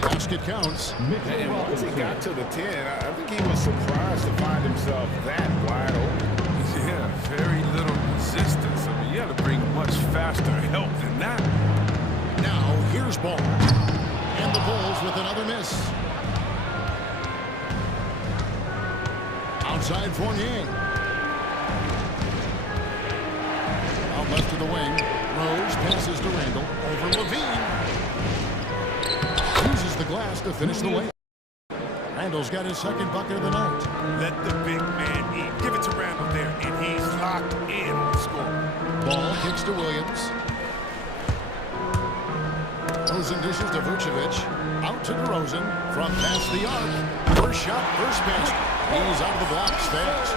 Basket counts. And once he got to the 10, I think he was surprised to find himself that wide open. Yeah, very little resistance. I mean, you got to bring much faster help than that. Now, here's Ball. And the Bulls with another miss. Outside Fournier. Out left to the wing. Rose passes to Randall. Over Levine. Uses the glass to finish the way. Randall's got his second bucket of the night. Let the big man eat. Give it to Randall there, and he's locked in on the score. Ball kicks to Williams. Rosen dishes to Vucevic. Out to DeRozan. From past the arc. First shot, first basket. He's out of the blocks fast.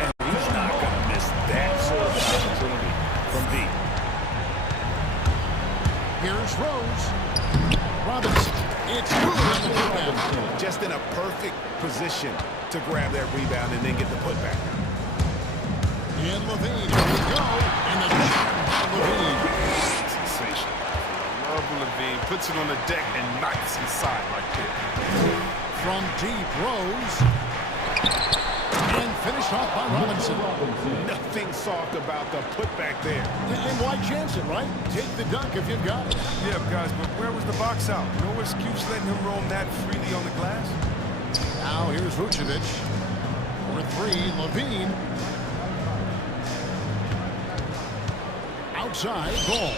And he's not going to miss that sort of opportunity from deep. Here's Rose. Robinson. It's good on the putback. Just in a perfect position to grab that rebound and then get the putback. And Levine, here we go. And the shot by Levine. Sensational. Love Levine. Puts it on the deck and knocks inside like that. From deep, Rose. And finished off by Robinson. Nothing soft about the putback there. And why chance it, right? Take the dunk if you've got it. Yeah, guys, but where was the box out? No excuse letting him roam that freely on the glass. Now here's Vucevic. For three, Levine. Outside, Ball.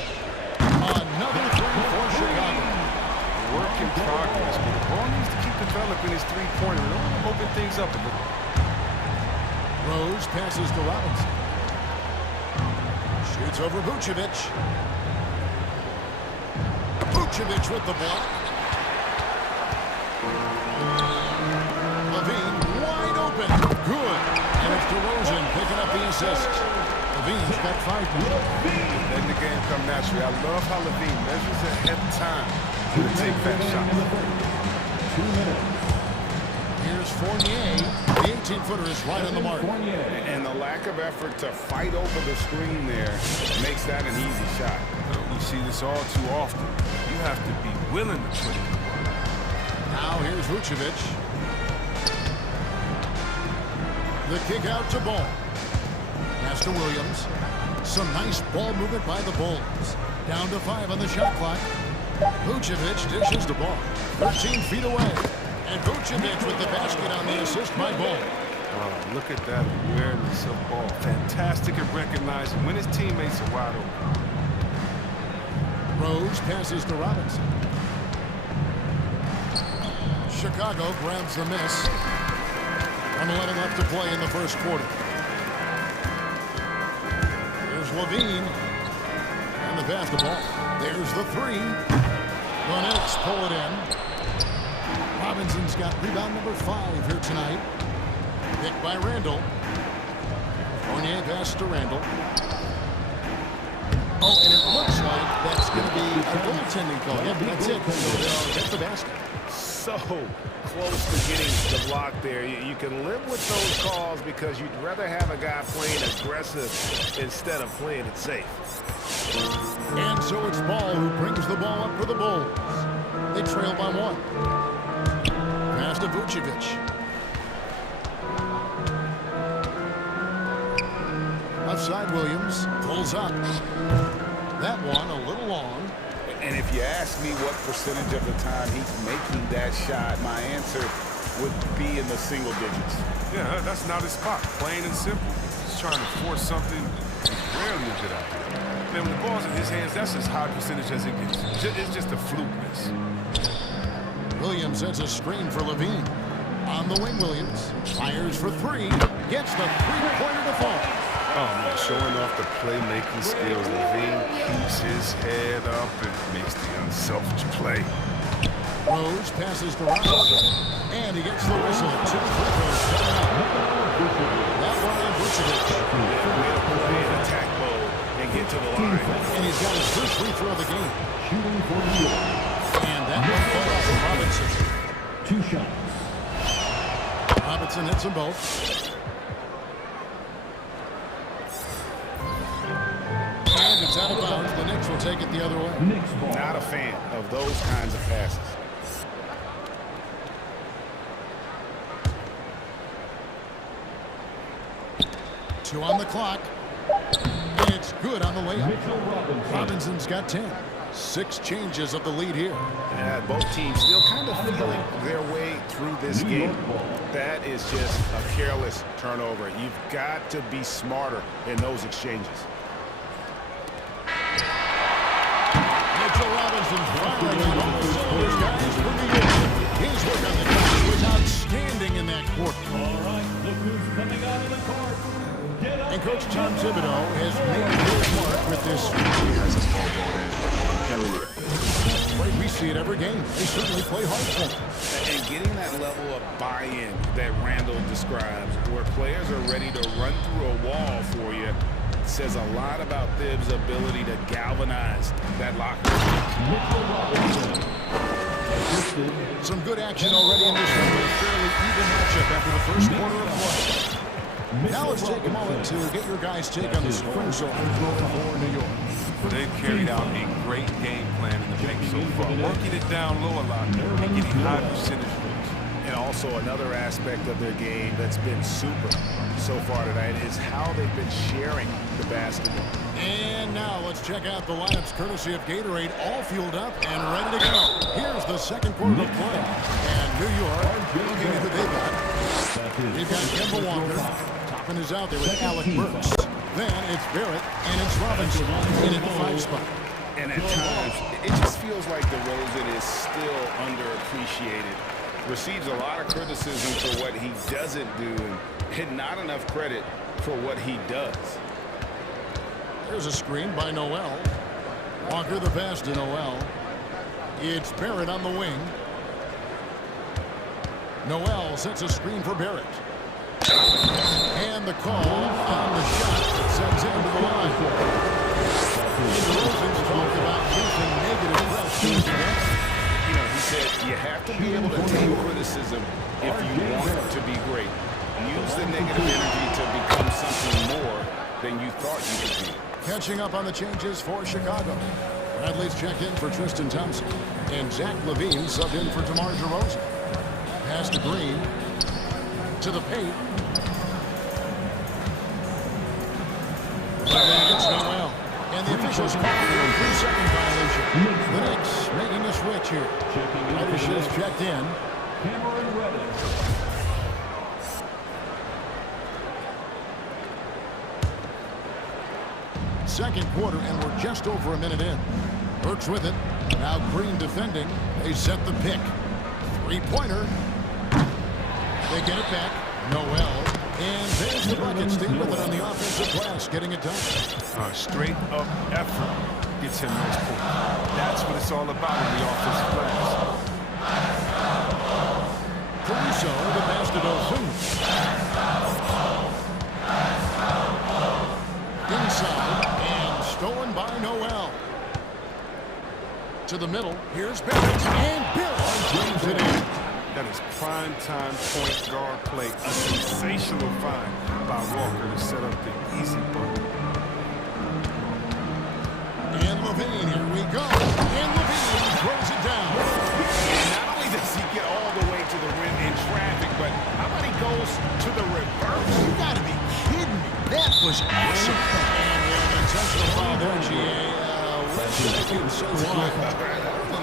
Another three for Chicago. Work in progress, but the ball needs to keep developing his three-pointer and open things up a little. Rose passes to Robinson. Shoots over Vucevic. Vucevic with the block. Levine wide open. Good. And it's DeRozan picking up the assist. Levine's got 5 minutes. Letting the game come naturally. I love how Levine measures ahead of time to take that shot. 2 minutes. Here's Fournier. The 18-footer is right on the mark. And the lack of effort to fight over the screen there makes that an easy shot. We see this all too often. You have to be willing to put it in the work. Now here's Vucevic. The kick out to Ball. Pass to Williams. Some nice ball movement by the Bulls. Down to 5 on the shot clock. Vucevic dishes the ball. 13 feet away. And Vucevic with the basket on the assist by Ball. Oh, look at that awareness of ball. Fantastic at recognizing when his teammates are wide open. Rose passes to Robinson. Chicago grabs the miss. 1:11 left to play in the first quarter. There's Levine. And the basketball. There's the three. The Knicks pull it in. Robinson's got rebound number 5 here tonight. Picked by Randall. Fournier pass to Randall. Oh, and it looks like that's going to be a goaltending call. Yep, that's it. So they'll hit the basket. So close to getting the block there. You can live with those calls because you'd rather have a guy playing aggressive instead of playing it safe. And so it's Ball who brings the ball up for the Bulls. They trail by 1. Pass to Vucevic. Outside Williams pulls up. That one a little long. And if you ask me what percentage of the time he's making that shot, my answer would be in the single digits. Yeah, that's not his spot. Plain and simple. He's trying to force something rarely will get out there. Man, when the ball's in his hands, that's as high percentage as it gets. It's just a fluke miss. Williams sets a screen for Levine. On the wing, Williams fires for three. Gets the three-pointer to fall. Oh, man, showing off the playmaking skills. Levine keeps his head up and makes the unselfish play. Rose passes to Ramos. And he gets the whistle. 2 free throws coming up. That one on Vucevic. Way to play in attack mode and get to the line. And he's got his first free throw of the game. Shooting for New York. And that one falls from Robinson. 2 shots. Robinson hits them both. And it's out of bounds. The Knicks will take it the other way. Not a fan of those kinds of passes. Two on the clock. And it's good on the layup. Robinson's got 10. 6 changes of the lead here. Yeah, both teams still kind of feeling their way through this game. That is just a careless turnover. You've got to be smarter in those exchanges. Mitchell Robinson's firing on all cylinders, guys, for New York. His work on the glass was outstanding in that quarter. All right, look who's coming out of the court. And Coach Tom Thibodeau has made his mark with this. He has his ball ball in. We see it every game. They certainly play hard for him. And getting that level of buy-in that Randall describes, where players are ready to run through a wall for you, says a lot about Thibs' ability to galvanize that locker room. Some good action already in this one. A fairly even matchup after the first quarter of play. Now let's take a moment to get your guys' take on the scoring zone for New York. They've carried out a great game plan in the paint so far, working it down low a lot and getting high percentage looks. And also another aspect of their game that's been super so far tonight is how they've been sharing the basketball. And now let's check out the lineups courtesy of Gatorade, all fueled up and ready to go. Here's the second quarter of play. And New York, looking at who they got. They've got Kemba Walker. Toppin is out there with Alec Burks. Then it's Barrett and it's Robinson in at the 5 spot. And at times, it just feels like DeRozan is still underappreciated. Receives a lot of criticism for what he doesn't do and not enough credit for what he does. There's a screen by Noel. Walker the pass to Noel. It's Barrett on the wing. Noel sets a screen for Barrett. And the call on the shot that sends him to the line. DeRozan's talked about using negative press to his advantage. You know, he said you have to be able to take criticism if you want to be great. Use the negative energy to become something more than you thought you could be. Catching up on the changes for Chicago. Bradley's checked in for Tristan Thompson. And Zach LaVine subbed in for DeMar DeRozan. Pass to Green. To the paint. It's Noel. And the officials call for a 3-second violation. The Knicks making a switch here. Reddish is checked in. Cameron Reddish. Second quarter, and we're just over a minute in. Burks with it. Now Green defending. They set the pick. 3-pointer. They get it back. Noel. And there's the bucket. Steve with it on the offensive glass, getting it done. Straight up effort gets him those points. That's what it's all about in the offensive glass. Caruso, the pass to Dosunmu. Inside, and stolen by Noel. To the middle, here's Barrett, and Bill brings it in. That is prime-time point guard play. A sensational find by Walker to set up the easy bucket. And Levine, here we go. And Levine throws it down. And not only does he get all the way to the rim in traffic, but how about he goes to the reverse? You gotta be kidding me. That was awesome. And an intentional foul there, GA. Wish I could say why.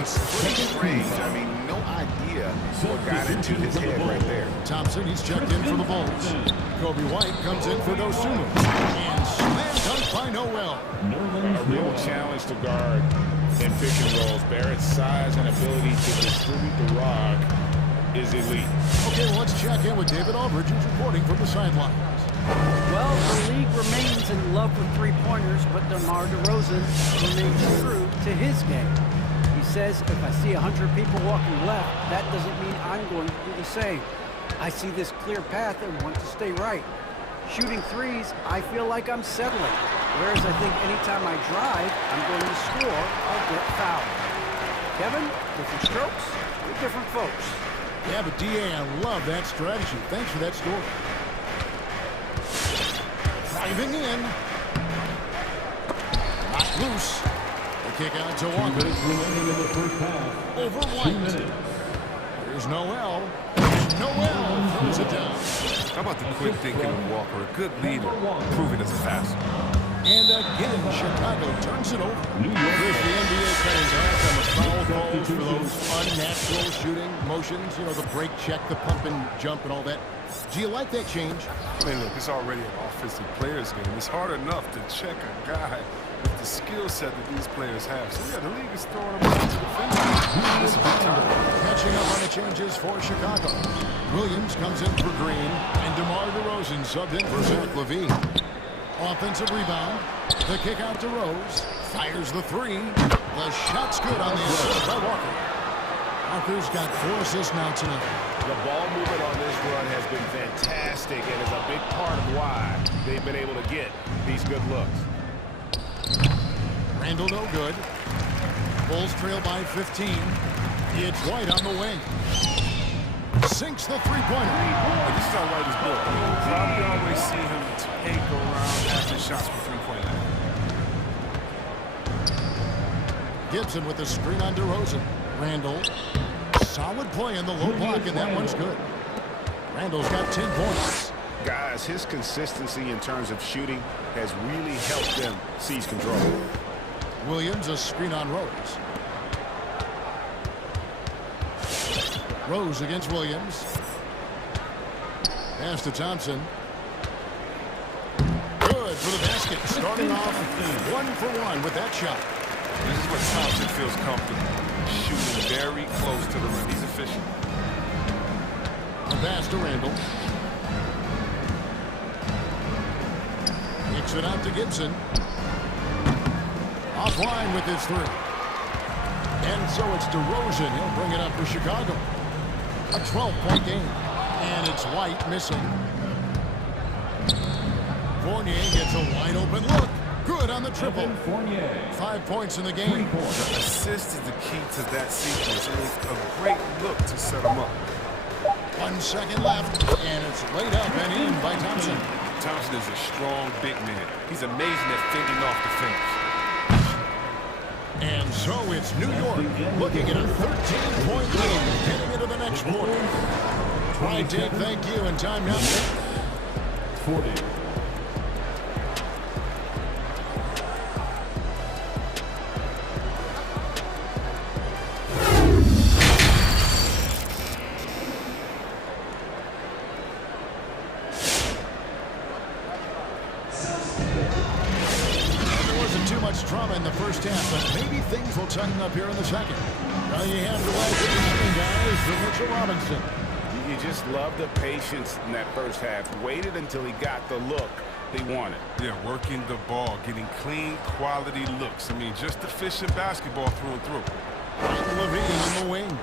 It's pretty strange. I mean, no idea what got into his head right there. Thompson, he's checked in for the Bulls. Kobe White comes in for Dosunmu. And slam dunk by Noel. A real challenge to guard in pick and rolls. Barrett's size and ability to distribute the rock is elite. Okay, well, let's check in with David Aldridge, who's reporting from the sidelines. Well, the league remains in love with three-pointers, but DeMar DeRozan remains true to his game. He says, if I see 100 people walking left, that doesn't mean I'm going to do the same. I see this clear path and want to stay right. Shooting threes, I feel like I'm settling. Whereas I think anytime I drive, I'm going to score, I'll get fouled. Kevin, different strokes, we're different folks. Yeah, but D.A., I love that strategy. Thanks for that story. Driving in. Not loose. The kick out to Walker. Over White. Here's Noel. Noel throws it down. How about the quick thinking of Walker? A good leader, proven as a passer. And again, Chicago turns it over. Here's the NBA cutting back on the foul calls for those unnatural shooting motions. You know, the break check, the pump and jump and all that. Do you like that change? I mean, look, it's already an offensive players game. It's hard enough to check a guy with the skill set that these players have. So, yeah, the league is throwing them out to the fence. This is big time. Catching up on the changes for Chicago. Williams comes in for Green, and DeMar DeRozan subbed in for Zach LaVine. Offensive rebound. The kick out to Rose. Fires the three. The shot's good on the assist by Walker. Walker's got 4 assists now tonight. The ball movement on this run has been fantastic and is a big part of why they've been able to get these good looks. Randall no good. Bulls trail by 15. It's White on the wing. Sinks the three-pointer. This is how White is built. You probably always see him take around after shots for three-point line. Gibson with the screen on DeRozan. Randall. Solid play in the low block, and that one's good. Randall's got 10 points. Guys, his consistency in terms of shooting has really helped them seize control. Williams, a screen on Rose. Rose against Williams. Pass to Thompson. Good for the basket. Starting off 1-for-1 with that shot. This is where Thompson feels comfortable. Shooting very close to the rim. He's efficient. A pass to Randall. Kicks it out to Gibson. Offline with his three. And so it's DeRozan. He'll bring it up for Chicago. A 12-point game. And it's White missing. Fournier gets a wide open look. Good on the triple. 5 points in the game. The assist is the key to that sequence. It was a great look to set him up. 1 second left, and it's laid up and in by Thompson. Thompson is a strong big man. He's amazing at fending off defenders. And so it's New York looking at a 13-point lead heading into the next quarter. All right, Dave, thank you. And time now. 40. Trauma in the first half, but maybe things will tighten up here in the second. Now you have the last guys for Mitchell Robinson. You just love the patience in that first half. Waited until he got the look he wanted. Yeah, working the ball, getting clean, quality looks. I mean, just efficient basketball through and through. LaVine in the wings.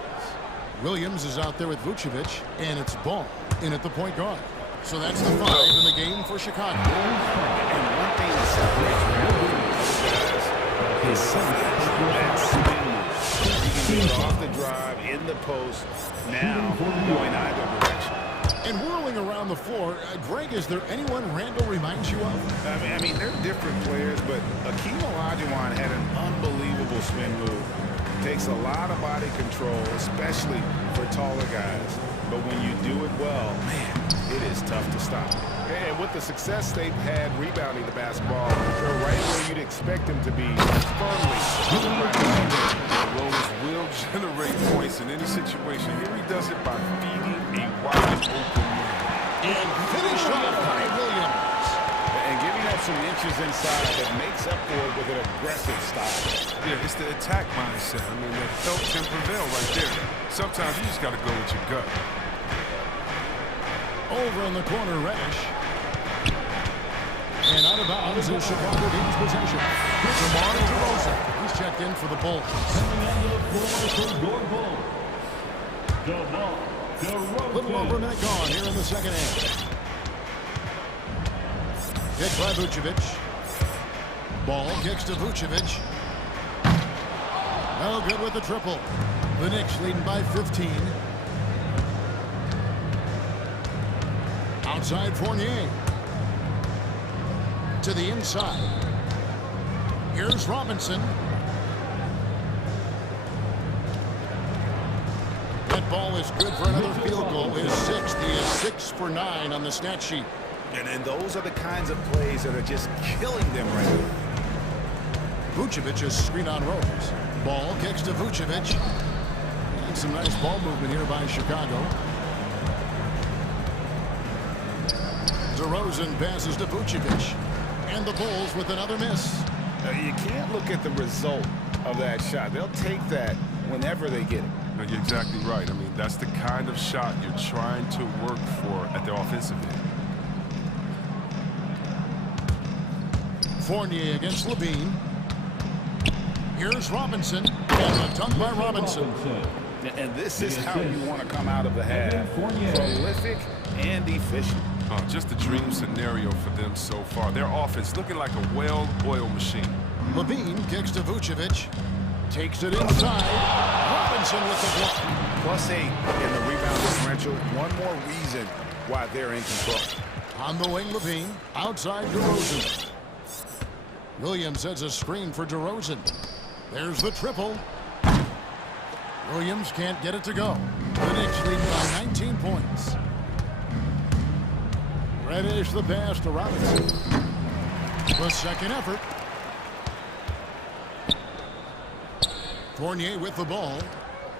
Williams is out there with Vucevic, and it's Ball in at the point guard. So that's the 5 in the game for Chicago. And one thing that separates Randall from his size, that spin move. He can get off the drive, in the post, now going either direction. And whirling around the floor, Greg, is there anyone Randall reminds you of? I mean, they're different players, but Akeem Olajuwon had an unbelievable spin move. Takes a lot of body control, especially for taller guys. But when you do it well, man, it is tough to stop. And with the success they've had rebounding the basketball, they're right where you'd expect them to be, firmly. The Rose will does it by feeding a wide open man. And finished off by Williams. And giving up some inches inside that makes up for it with an aggressive style. Yeah, it's the attack mindset. I mean, the help can prevail right there. Sometimes you just got to go with your gut. Over in the corner, Reddish. And out of bounds is Chicago gains possession. DeMar DeRozan. He's checked in for the Bulls. Coming onto the floor for your Bulls. A little over a minute gone here in the second half. Kick by Vucevic. Ball kicks to Vucevic. No good with the triple. The Knicks leading by 15. Outside Fournier. To the inside. Here's Robinson. That ball is good for another field goal. His sixth. He is 6 for 9 on the stat sheet. And those are the kinds of plays that are just killing them right now. Vucevic's screen on Rose. Ball kicks to Vucevic. And some nice ball movement here by Chicago. DeRozan passes to Vucevic. And the Bulls with another miss. You can't look at the result of that shot. They'll take that whenever they get it. No, you're exactly right. I mean, that's the kind of shot you're trying to work for at the offensive end. Fournier against Levine. Here's Robinson. And a dunk by Robinson. And this is how you want to come out of the half. Prolific and efficient. Just a dream scenario for them so far. Their offense looking like a well-oiled machine. Levine kicks to Vucevic. Takes it inside. Robinson with the block. +8 in the rebound differential. One more reason why they're in control. On the wing, Levine. Outside DeRozan. Williams sets a screen for DeRozan. There's the triple. Williams can't get it to go. The Knicks leading by 19 points. Reddish the pass to Robinson. The second effort. Fournier with the ball.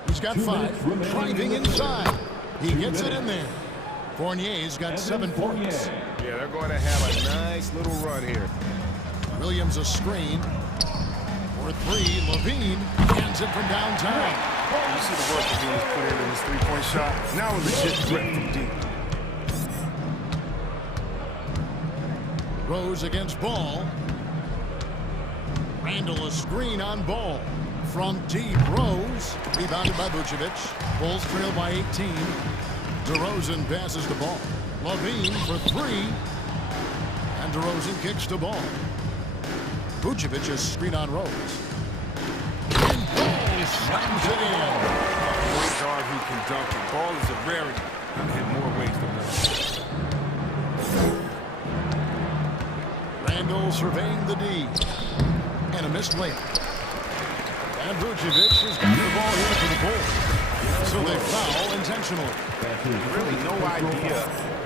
He's got 5. Driving inside. He gets it in there. Fournier's got 7 points. Yeah, they're going to have a nice little run here. Williams a screen. For 3, Levine hands it from downtown. You see the work that he was put in his three-point shot. Now a legit threat from deep. Rose against Ball. Randall a screen on Ball. From deep, Rose. Rebounded by Vucevic. Bulls trail by 18. DeRozan passes the ball. Levine for 3. And DeRozan kicks the ball. Vucevic's screen on Rose. And Ball slams it in. Point guard who can dunk it. Ball is a rarity in more ways than one. Randall surveying the D. And a missed layup. And Vucevic has got the ball here for the Bulls. So they foul intentionally. Really no idea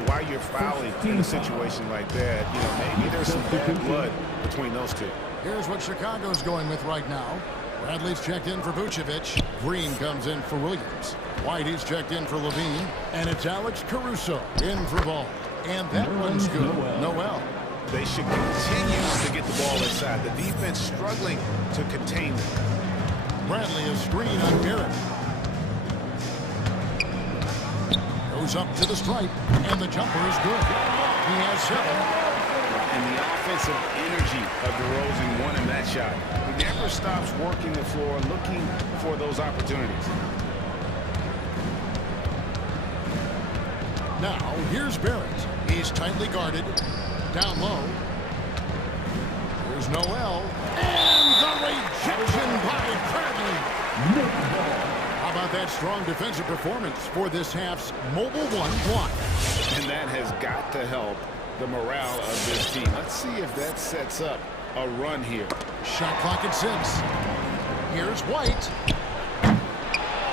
why you're fouling in a situation like that. You know, maybe there's some bad blood between those two. Here's what Chicago's going with right now. Bradley's checked in for Vucevic. Green comes in for Williams. Whitey's checked in for Levine. And it's Alex Caruso in for Ball. And that one's good. Noel. They should continue to get the ball inside. The defense struggling to contain them. Bradley a screen on Garrett. Goes up to the stripe. And the jumper is good. He has 7. And the offensive energy of DeRozan wanting that shot. He never stops working the floor, looking for those opportunities. Now, here's Barrett. He's tightly guarded. Down low. Here's Noel. And the rejection by Bradley. How about that strong defensive performance for this half's mobile 1 block? And that has got to help the morale of this team. Let's see if that sets up a run here. Shot clock at 6. Here's White.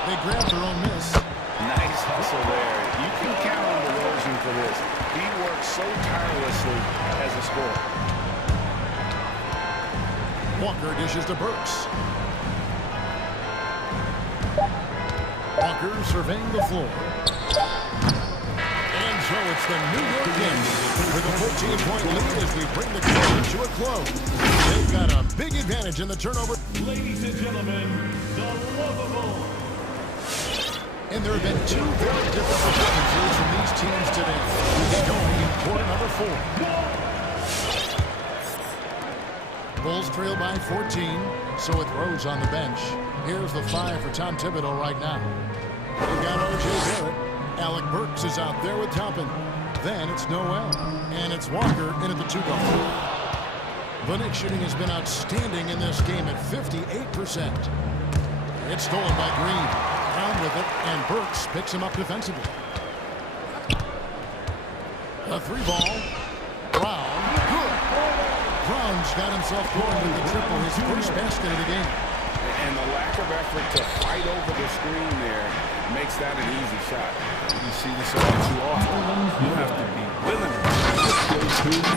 They grab their own miss. Nice hustle there. You can count on DeRozan for this. He works so tirelessly as a scorer. Walker dishes to Burks. Walker surveying the floor. And so it's the New York Knicks with a 14-point lead as we bring the quarter to a close. They've got a big advantage in the turnover. Ladies and gentlemen, the lovable. And there have been two very different performances from these teams today. We get going in quarter number 4. Bulls trail by 14, so with Rose on the bench. Here's the 5 for Tom Thibodeau right now. They've got R.J. Barrett. Alec Burks is out there with Toppin. Then it's Noel. And it's Walker in at the 2-guard. The Knicks shooting has been outstanding in this game at 58%. It's stolen by Green. Brown with it, and Burks picks him up defensively. A 3-ball. Brown. Good. Brown's got himself going with the triple, his first basket of the game. And the lack of effort to fight over the screen there makes that an easy shot. You see this all too often. You have to be willing to.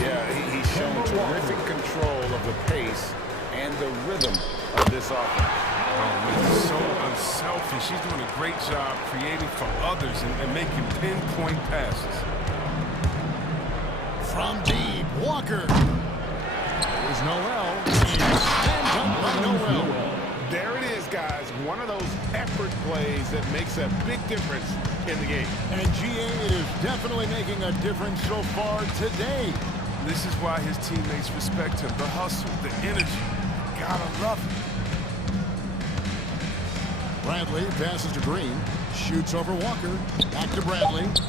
Yeah, he's shown terrific control of the pace and the rhythm of this offense. He's so unselfish. He's doing a great job creating for others and making pinpoint passes. From deep, Walker. There's Noel. And done by Noel. There it is, guys. One of those effort plays that makes a big difference in the game. And GA is definitely making a difference so far today. This is why his teammates respect him. The hustle, the energy. Gotta love it. Bradley passes to Green. Shoots over Walker. Back to Bradley. And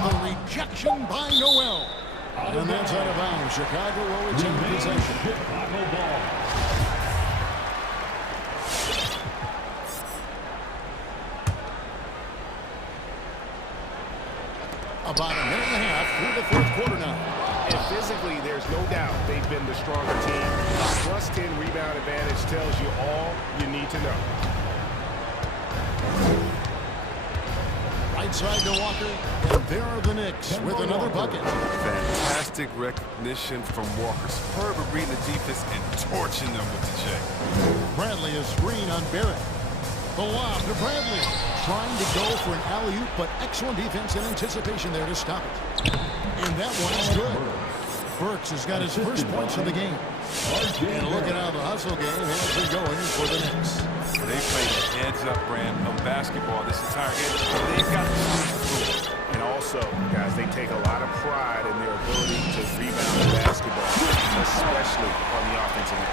the rejection by Noel. And that's out of bounds. Chicago will retain possession. Chicago ball. About a minute and a half through the fourth quarter now. And physically, there's no doubt they've been the stronger team. A +10 rebound advantage tells you all you need to know. Right side to Walker, and there are the Knicks with another bucket. Fantastic recognition from Walker. Superb at reading the defense and torching them with the J. Bradley is screen on Barrett. The lob to Bradley. Trying to go for an alley-oop, but excellent defense and anticipation there to stop it. And that one is good. Burks has got his first points of the game. And look at how the hustle game has been going for the Knicks. They played a heads-up brand of basketball this entire game. They've got to move. And also, guys, they take a lot of pride in their ability to rebound the basketball, especially on the offensive end.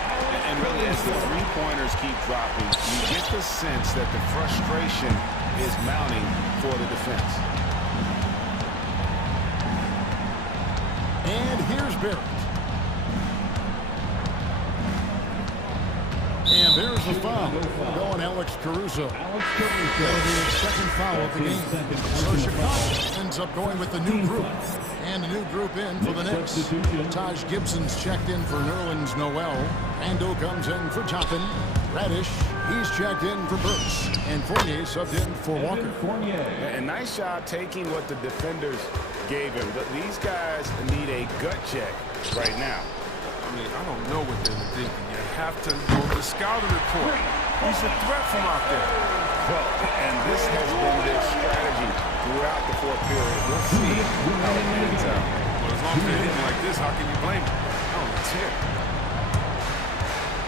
And really, as the three-pointers keep dropping, you get the sense that the frustration is mounting for the defense. And here's Barrett. And there's the foul. Going Alex Caruso. That'll be his second foul of the game. So Chicago ends up going with the new group. And a new group in for the Knicks. Taj Gibson's checked in for Nerlens Noel. Randall comes in for Toppin. Radish, he's checked in for Burks. And Fournier subbed in for Walker. And nice job taking what the defenders gave him. But these guys need a gut check right now. I mean, I don't know what they were thinking. You have to know the scouting report. He's a threat from out there. Well, and this has been their strategy throughout the fourth period. We'll see how it ends out. Well, as long as they're hitting like this, how can you blame him? Oh, it's him.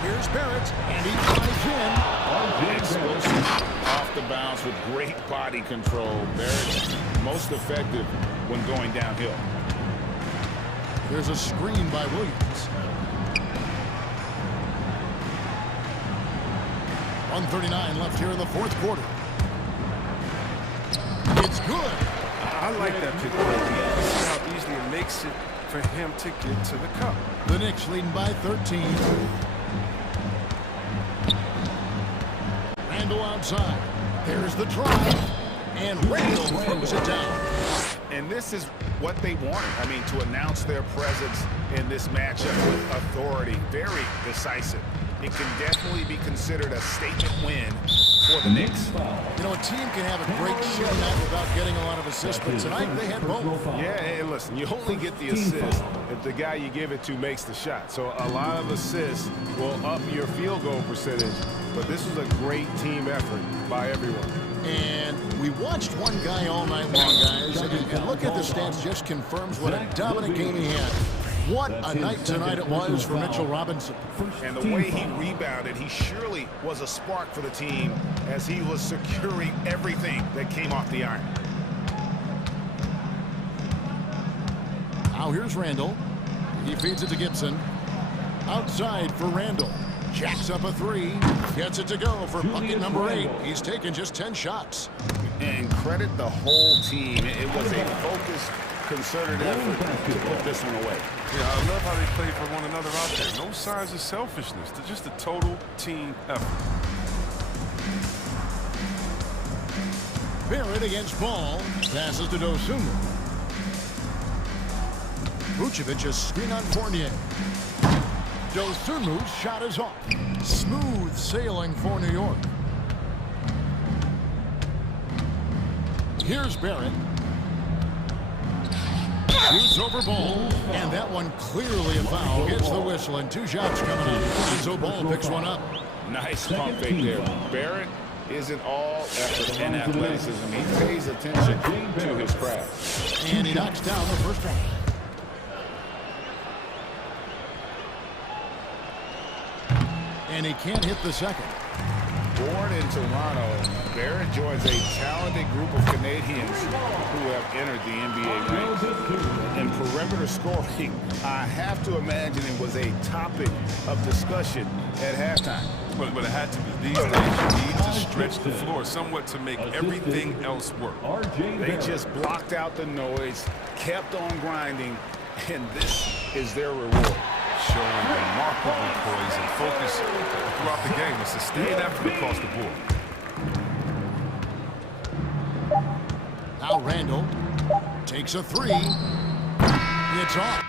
Here's Barrett, and he drives in. Explosive off the bounce with great body control. Barrett's most effective when going downhill. There's a screen by Williams. 1:39 left here in the fourth quarter. It's good. I like that pick. You see how easily it makes it for him to get to the cup. The Knicks leading by 13. Randall outside. There's the drive. And Randall throws it down. And this is what they wanted. I mean, to announce their presence in this matchup with authority. Very decisive. It can definitely be considered a statement win for the Knicks. You know, a team can have a great shot night without getting a lot of assists, but tonight they had both. Yeah, and listen, you only get the assist if the guy you give it to makes the shot. So a lot of assists will up your field goal percentage, but this was a great team effort by everyone. And we watched one guy all night long, guys, and look at the stats, just confirms what a dominant game he had. What a night tonight it was for Mitchell Robinson. And the way he rebounded, he surely was a spark for the team as he was securing everything that came off the iron. Now here's Randall. He feeds it to Gibson. Outside for Randall. Jacks up a three. Gets it to go for bucket number 8. He's taken just 10 shots. And credit the whole team. It was a focused, concerted effort to put this one away. Yeah, I love how they played for one another out there. No signs of selfishness. They're just a total team effort. Barrett against Ball. Passes to Dosunmu. Vucevic a screen on Fournier. Dosunmu's shot is off. Smooth sailing for New York. Here's Barrett. Shoots over Ball, and that one clearly a foul. Gets the whistle, and 2 shots coming in. So Ball picks one up. Nice pump fake there. Barrett isn't all effort and athleticism. He pays attention to his craft. And he knocks down the first one. And he can't hit the second. Born in Toronto, Barrett joins a talented group of Canadians who have entered the NBA ranks. In perimeter scoring, I have to imagine it was a topic of discussion at halftime. But it had to be. These days, you need to stretch the floor somewhat to make everything else work. They just blocked out the noise, kept on grinding, and this is their reward. Showing remarkable poise and focus throughout the game. A sustained effort across the board. Now Randall takes a three. It's off.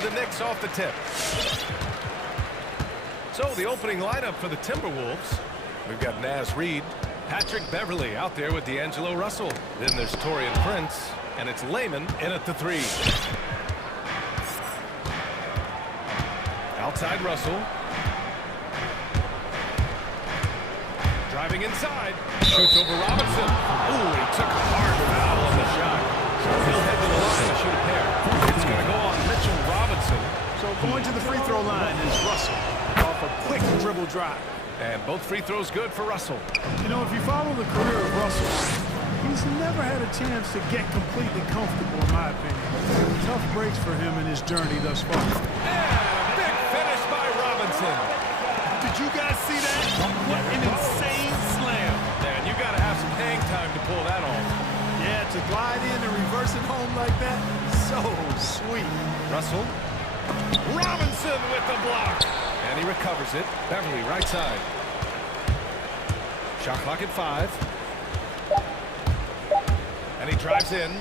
the Knicks off the tip. So the opening lineup for the Timberwolves. We've got Naz Reid, Patrick Beverley out there with D'Angelo Russell. Then there's Taurean Prince, and it's Layman in at the 3. Outside Russell. Driving inside. Shoots over Robinson. Ooh, he took a hard foul on the shot. He'll head to the line to shoot a pair. It's going to go on Mitchell Robinson. So going to the free throw line is Russell off a quick dribble drive. And both free throws good for Russell. You know, if you follow the career of Russell, he's never had a chance to get completely comfortable, in my opinion. Tough breaks for him in his journey thus far. And a big finish by Robinson. Did you guys see that? What an insane slam. Man, you got to have some hang time to pull that off. Yeah, to glide in and reverse it home like that, so sweet. Russell. Robinson with the block. And he recovers it. Beverly, right side. Shot clock at 5. And he drives in.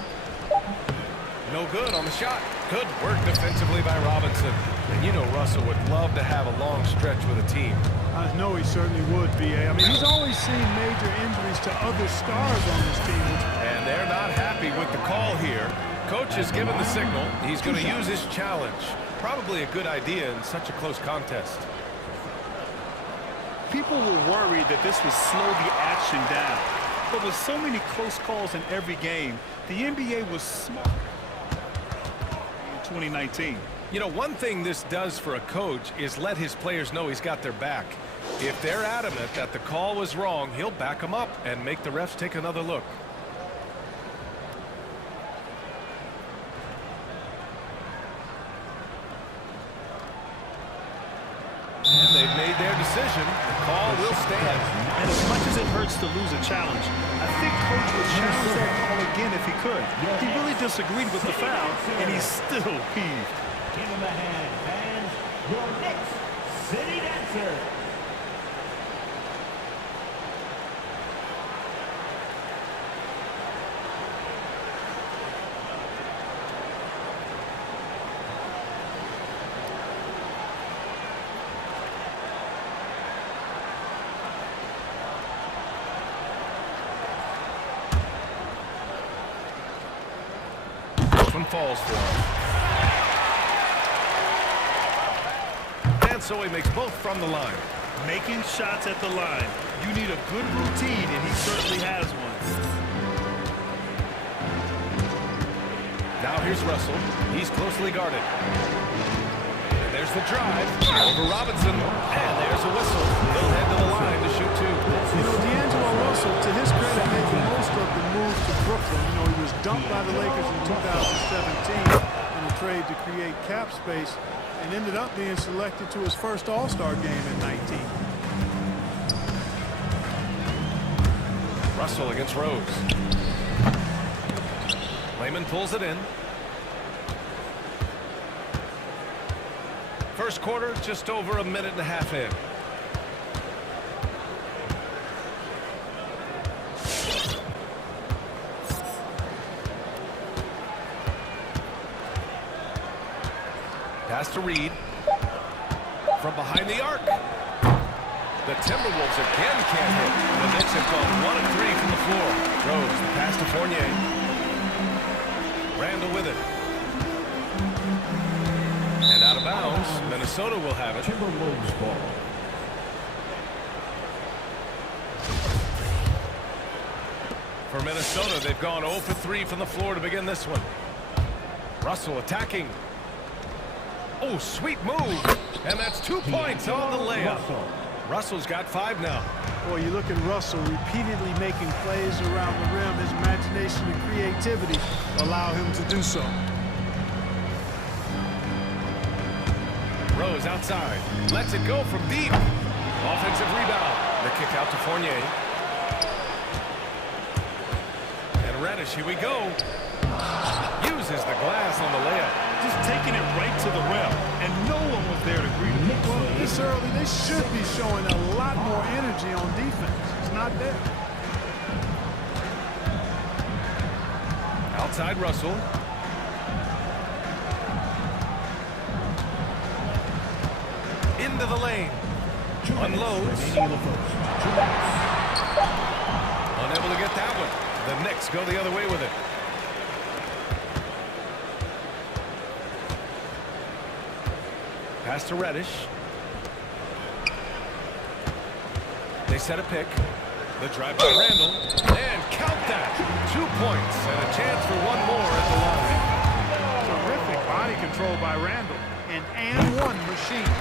No good on the shot. Good work defensively by Robinson. And you know Russell would love to have a long stretch with a team. I know he certainly would, B.A. I mean, he's always seen major injuries to other stars on this team. And they're not happy with the call here. Coach has given the signal. He's going to use his challenge. Probably a good idea in such a close contest. People were worried that this would slow the action down. But with so many close calls in every game, the NBA was smart in 2019. You know, one thing this does for a coach is let his players know he's got their back. If they're adamant that the call was wrong, he'll back them up and make the refs take another look. And they've made their decision. The call will stand. And as much as it hurts to lose a challenge, I think Coach would challenge that call again if he could. He really disagreed with the foul, and he's still peeved. Give him a hand, fans. Your next city dancer. One falls for him. And so he makes both from the line. Making shots at the line. You need a good routine, and he certainly has one. Now here's Russell. He's closely guarded. And there's the drive. Over Robinson. And there's a whistle. He'll head to the line to shoot 2. You know, D'Angelo Russell, to his credit, made the most of the move to Brooklyn. You know, he was dumped by the Lakers in 2017 in a trade to create cap space and ended up being selected to his first All-Star game in 19. Russell against Rose. Layman pulls it in. First quarter, just over a minute and a half in. Pass to Reid. From behind the arc. The Timberwolves again can't hit. The Knicks have gone 1 of 3 from the floor. Rose, the pass to Fournier. Randall with it. And out of bounds. Minnesota will have it. Timberwolves ball. For Minnesota, they've gone 0 for 3 from the floor to begin this one. Russell attacking. Oh, sweet move. And that's 2 points on the layup. Russell's got 5 now. Boy, you look at Russell repeatedly making plays around the rim. His imagination and creativity allow him to do so. Rose outside. Lets it go from deep. Offensive rebound. The kick out to Fournier. And Reddish, here we go. Uses the glass on the layup. Just taking it right to the rim, and no one was there to greet him. Well, this early, they should be showing a lot more energy on defense. It's not there. Outside Russell. into the lane. Unloads. Unable to get that one. The Knicks go the other way with it. Pass to Reddish. They set a pick. The drive by Randall. And count that. 2 points and a chance for one more at the line. Terrific body control by Randall. An and-one machine.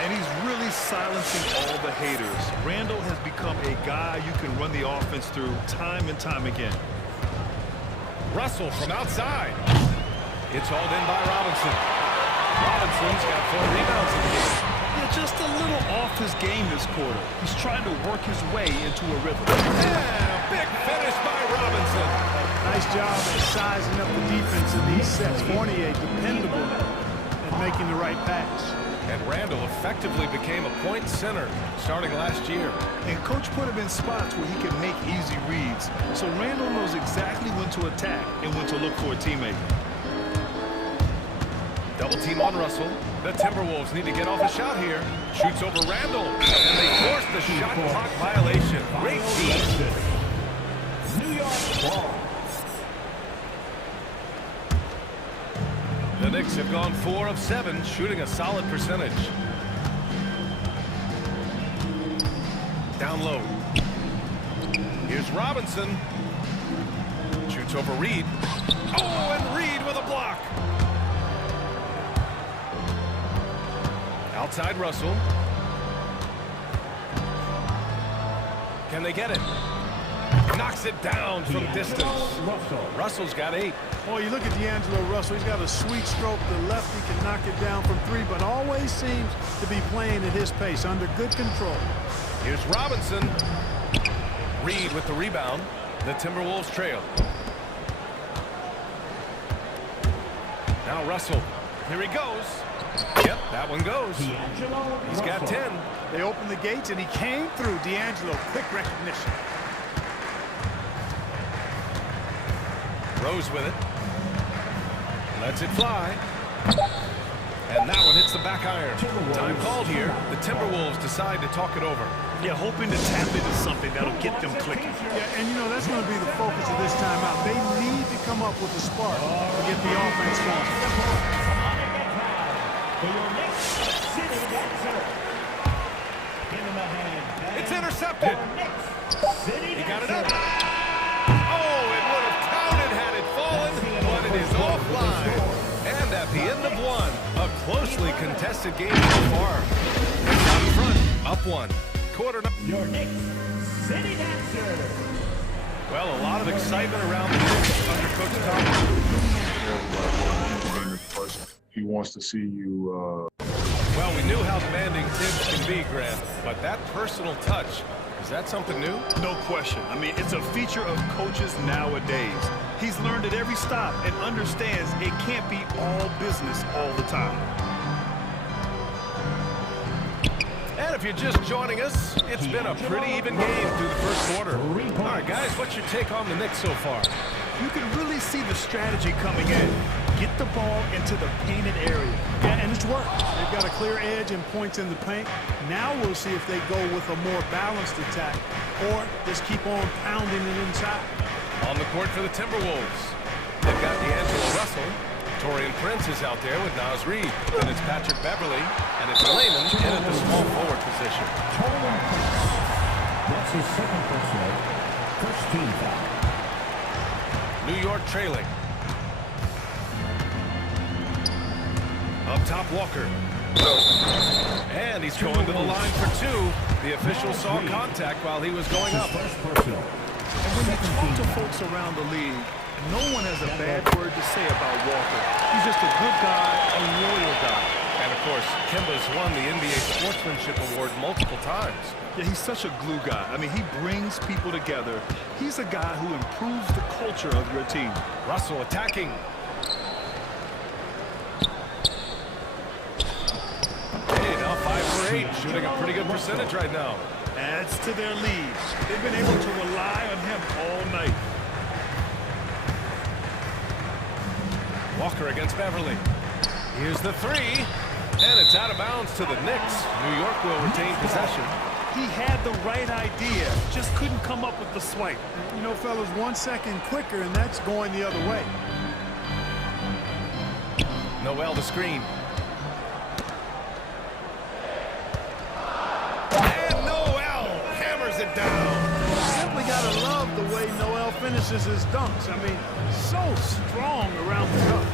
And he's really silencing all the haters. Randall has become a guy you can run the offense through time and time again. Russell from outside. It's hauled in by Robinson. Robinson's got 4 rebounds in the game. Yeah, just a little off his game this quarter. He's trying to work his way into a rhythm. And a big finish by Robinson. Nice job at sizing up the defense in these sets. Fournier dependable at making the right pass. And Randall effectively became a point center starting last year. And coach put him in spots where he can make easy reads. So Randall knows exactly when to attack and when to look for a teammate. Double team on Russell. The Timberwolves need to get off a shot here. Shoots over Randall. And they force the shot clock violation. Great team. New York ball. The Knicks have gone 4 of 7, shooting a solid percentage. Down low. Here's Robinson. Shoots over Reed. Oh, and Reed with a block. Outside Russell. Can they get it? Knocks it down from distance. Russell's got 8. Oh, you look at D'Angelo Russell. He's got a sweet stroke. The lefty can knock it down from 3, but always seems to be playing at his pace, under good control. Here's Robinson. Reed with the rebound. The Timberwolves trail. Now Russell. Here he goes. Yep, that one goes. He's got 10. They opened the gates, and he came through. D'Angelo, quick recognition. Rose with it. Lets it fly. And that one hits the back iron. Time called here. The Timberwolves decide to talk it over. Yeah, hoping to tap into something that'll get them clicking. Yeah, and you know, that's going to be the focus of this timeout. They need to come up with a spark to get the offense going. It's intercepted. He got it up. Oh, it would have counted had it fallen, but it is offline. And at the end of one, a closely contested game so far. Out in front, up 1. Quarter to... Your Knicks City Dancer. Well, a lot of excitement around the Knicks under Coach Thompson. He wants to see you. Well, we knew how demanding Tibbs can be, Grant, but that personal touch, is that something new? No question. I mean, it's a feature of coaches nowadays. He's learned at every stop and understands it can't be all business all the time. And if you're just joining us, it's been a pretty even game through the first quarter. All right, guys, what's your take on the Knicks so far? You can really see the strategy coming in. Get the ball into the painted area. Yeah, and it's worked. They've got a clear edge and points in the paint. Now we'll see if they go with a more balanced attack or just keep on pounding it inside. On the court for the Timberwolves. They've got D'Angelo Russell. Torian Prince is out there with Naz Reid. Then it's Patrick Beverly. And it's Layman in at the small forward position. That's his second personal. First team foul. New York trailing. Up top, Walker. And he's going to the line for 2. The official saw contact while he was going up. And when you talk to folks around the league, no one has a bad word to say about Walker. He's just a good guy, a loyal guy. And of course, Kemba's won the NBA Sportsmanship Award multiple times. Yeah, he's such a glue guy. I mean, he brings people together. He's a guy who improves the culture of your team. Russell attacking. Hey, now 5 for 8, shooting a pretty good percentage right now. Adds to their lead. They've been able to rely on him all night. Walker against Beverly. Here's the 3. And it's out of bounds to the Knicks. New York will retain possession. He had the right idea, just couldn't come up with the swipe. You know, fellas, 1 second quicker, and that's going the other way. Noel the screen. And Noel hammers it down. Simply gotta love the way Noel finishes his dunks. I mean, so strong around the cup.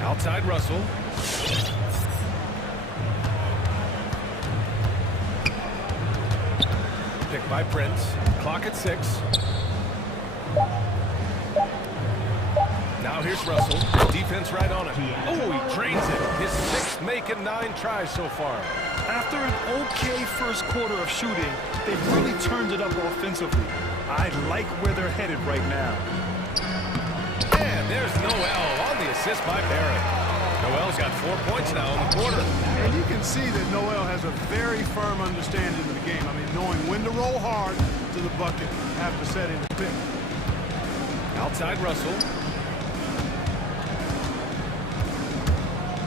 Outside Russell. Picked by Prince. Clock at 6. Now here's Russell. Defense right on it. Oh, he drains it. His 6th make in 9 tries so far. After an okay first quarter of shooting, they've really turned it up offensively. I like where they're headed right now. And there's Noel on the assist by Barrett. Noel's got 4 points now in the quarter. And you can see that Noel has a very firm understanding of the game. I mean, knowing when to roll hard to the bucket after setting the pick. Outside Russell.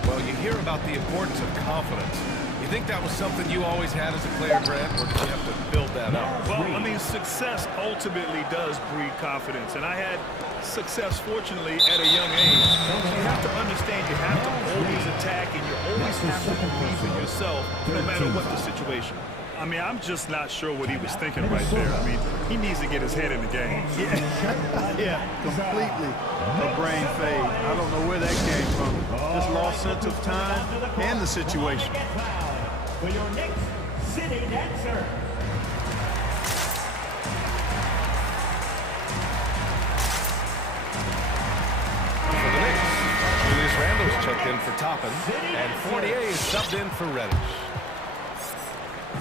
Well, you hear about the importance of confidence. You think that was something you always had as a player, Grant, or did you have to build that up? Well, I mean, success ultimately does breed confidence, and I had success, fortunately, at a young age. You have to understand you have to always attack, and you always have to believe in yourself, no matter what the situation. I mean, I'm just not sure what he was thinking right there. I mean, he needs to get his head in the game. Yeah, completely a brain fade. I don't know where that came from. Just lost sense of time and the situation. For your next city dancer. For the Knicks, Julius Randle's checked in for Toppin, and Fournier is subbed in for Reddish.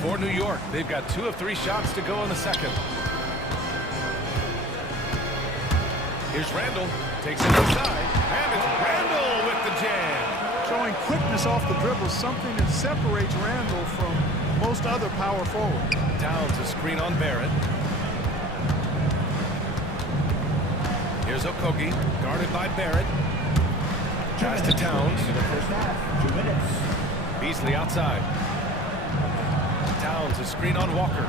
For New York, they've got 2 of 3 shots to go in the second. Here's Randle, takes it inside, and it's Randle with the jam. Showing quickness off the dribble, something that separates Randle from most other power forwards. Towns a screen on Barrett. Here's Okogie, guarded by Barrett. Pass to Towns. 2 minutes. Beasley outside. Towns a screen on Walker.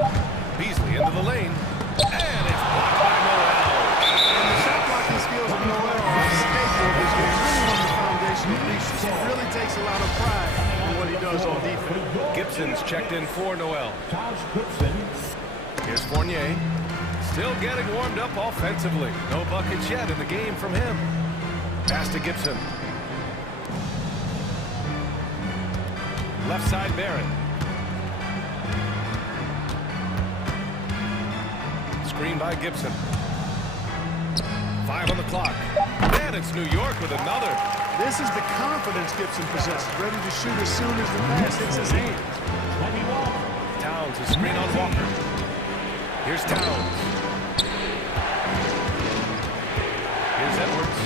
Beasley into the lane. And it's blocked by Noel. And the shot blocking skills of Noel are a staple of his game. Really one of the foundational pieces. He really takes a lot of pride in what he does on defense. Gibson's checked in for Noel. Here's Fournier. Still getting warmed up offensively. No buckets yet in the game from him. Pass to Gibson. Left side Barrett. Screen by Gibson. 5 on the clock. And it's New York with another. This is the confidence Gibson possesses, ready to shoot as soon as the pass hits his hands. Towns a screen on Walker. Here's Towns. Here's Edwards.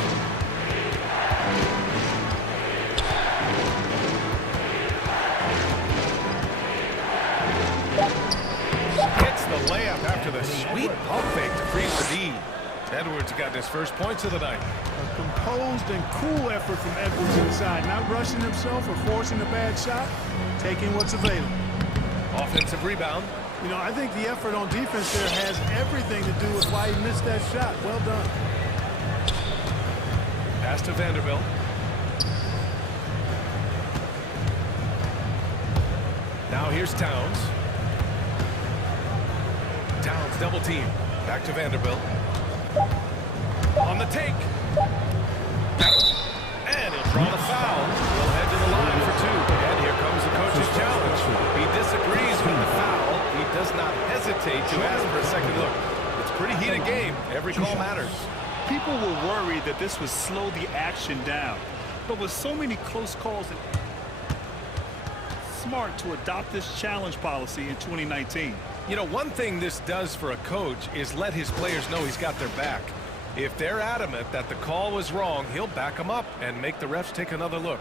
Hits the layup after the sweet pump fake to freeze the D. Edwards got his first points of the night. A composed and cool effort from Edwards inside, not rushing himself or forcing a bad shot, taking what's available. Offensive rebound. You know, I think the effort on defense there has everything to do with why he missed that shot. Well done. Pass to Vanderbilt. Now here's Towns. Towns double team. Back to Vanderbilt. On the take. And he'll draw the foul. He'll head to the line for 2. And here comes the coach's challenge. He disagrees with the foul. He does not hesitate to ask for a second look. It's a pretty heated game. Every call matters. People were worried that this would slow the action down. But with so many close calls, it's smart to adopt this challenge policy in 2019. You know, one thing this does for a coach is let his players know he's got their back. If they're adamant that the call was wrong, he'll back them up and make the refs take another look.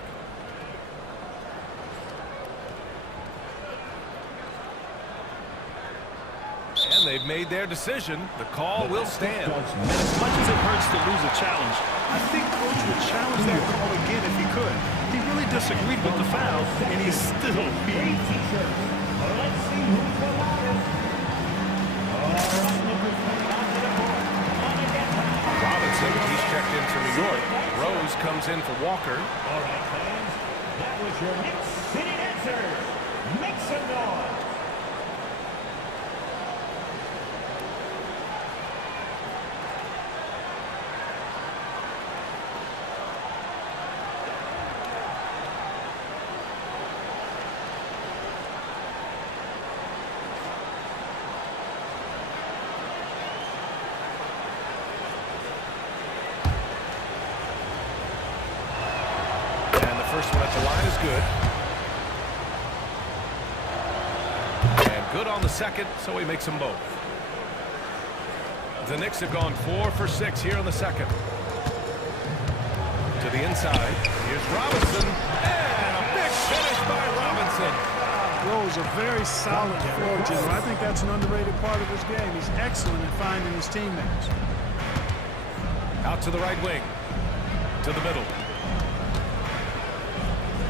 And they've made their decision. The call will stand. And as much as it hurts to lose a challenge, I think Coach would challenge that call again if he could. He really disagreed with the foul, and he's still beat. Let's see who's the loudest. Robinson, he's checked in for New York. Rose comes in for Walker. All right, fans, that was your Knicks City Dancers. Make some noise. First one at the line is good. And good on the second, so he makes them both. The Knicks have gone 4 for 6 here in the second. To the inside. Here's Robinson. And a big finish by Robinson. Rose, a very solid floor general. I think that's an underrated part of his game. He's excellent at finding his teammates. Out to the right wing. To the middle.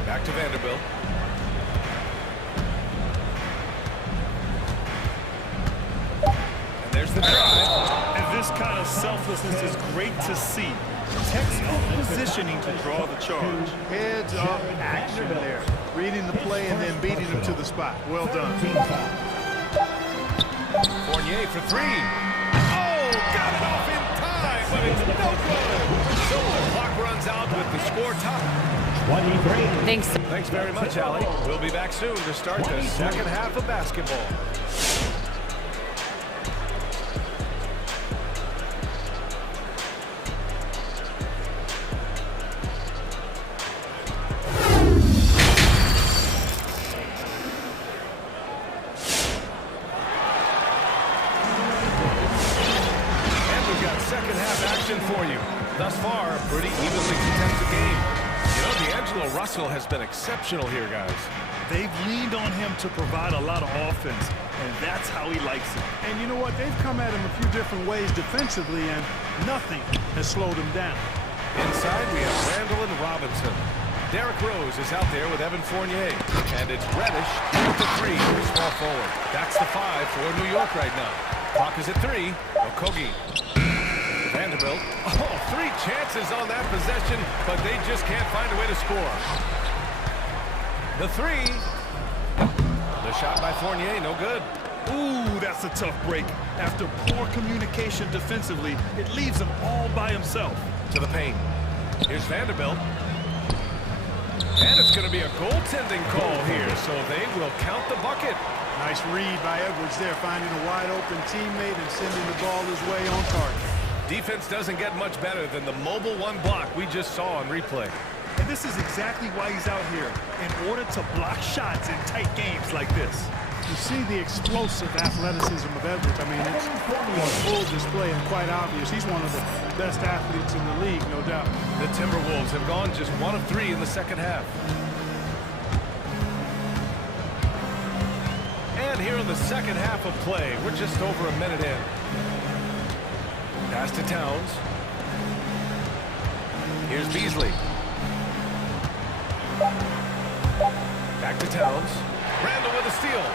Back to Vanderbilt. And there's the drive. And this kind of selflessness is great to see. Textbook positioning to draw the charge. Heads up action there. Reading the play and then beating him to the spot. Well done. Fournier for 3. Oh, got it off in time, but it's no good. So the clock runs out with the score top. 23. Thanks very much, Allie. We'll be back soon to start the second half of basketball. And we've got second half action for you. Thus far, a pretty evenly contested game. You know, D'Angelo Russell has been exceptional here, guys. They've leaned on him to provide a lot of offense, and that's how he likes it. And you know what? They've come at him a few different ways defensively, and nothing has slowed him down. Inside, we have Randall and Robinson. Derrick Rose is out there with Evan Fournier. And it's Reddish with the 3 for small forward. That's the 5 for New York right now. Clock is at 3. Okogie. Vanderbilt. Oh, 3 chances on that possession, but they just can't find a way to score. The 3. The shot by Fournier, no good. Ooh, that's a tough break. After poor communication defensively, it leaves him all by himself. To the paint. Here's Vanderbilt. And it's going to be a goaltending call here, so they will count the bucket. Nice read by Edwards there, finding a wide open teammate and sending the ball his way on target. Defense doesn't get much better than the mobile 1 block we just saw on replay. And this is exactly why he's out here, in order to block shots in tight games like this. You see the explosive athleticism of Edwards. I mean, it's on full display and quite obvious. He's one of the best athletes in the league, no doubt. The Timberwolves have gone just 1 of 3 in the second half. And here in the second half of play, we're just over a minute in. Pass to Towns. Here's Beasley. Back to Towns. Randall with a steal.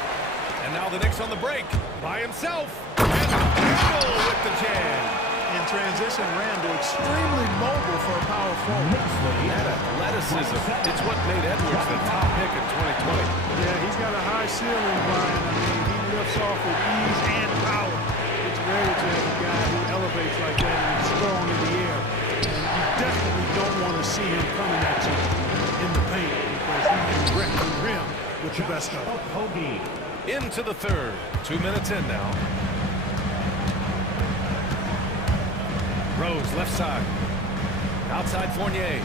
And now the Knicks on the break. By himself. And Randall with the jam. In transition, Randall extremely mobile for a power forward. That athleticism. It's what made Edwards the top pick in 2020. Yeah, he's got a high ceiling, Brian. I mean, he lifts off with ease and power. It's rare to have a guy who elevates like that and is strong in the air. And you definitely don't want to see him coming at you in the paint because he can wreck the rim with the best of them. Into the third. 2 minutes in now. Rose, left side. Outside Fournier.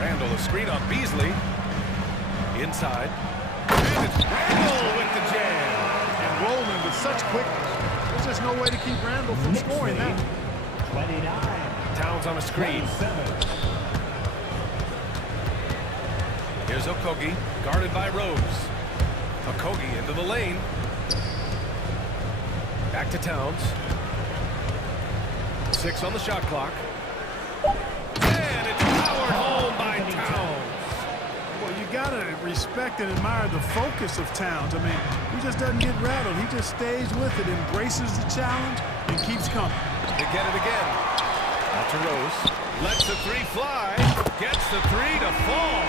Randall, a screen on Beasley. Inside. And it's Randall with the jam. And rolling with such quickness. There's just no way to keep Randall from scoring that. 29. Towns on a screen. Here's Okogie, guarded by Rose. Okogie into the lane. Back to Towns. 6 on the shot clock. And it's powered home by Towns. Well, you gotta respect and admire the focus of Towns. I mean, he just doesn't get rattled. He just stays with it, embraces the challenge, and keeps coming. They get it again. Out to Rose. Lets the 3 fly. Gets the 3 to fall.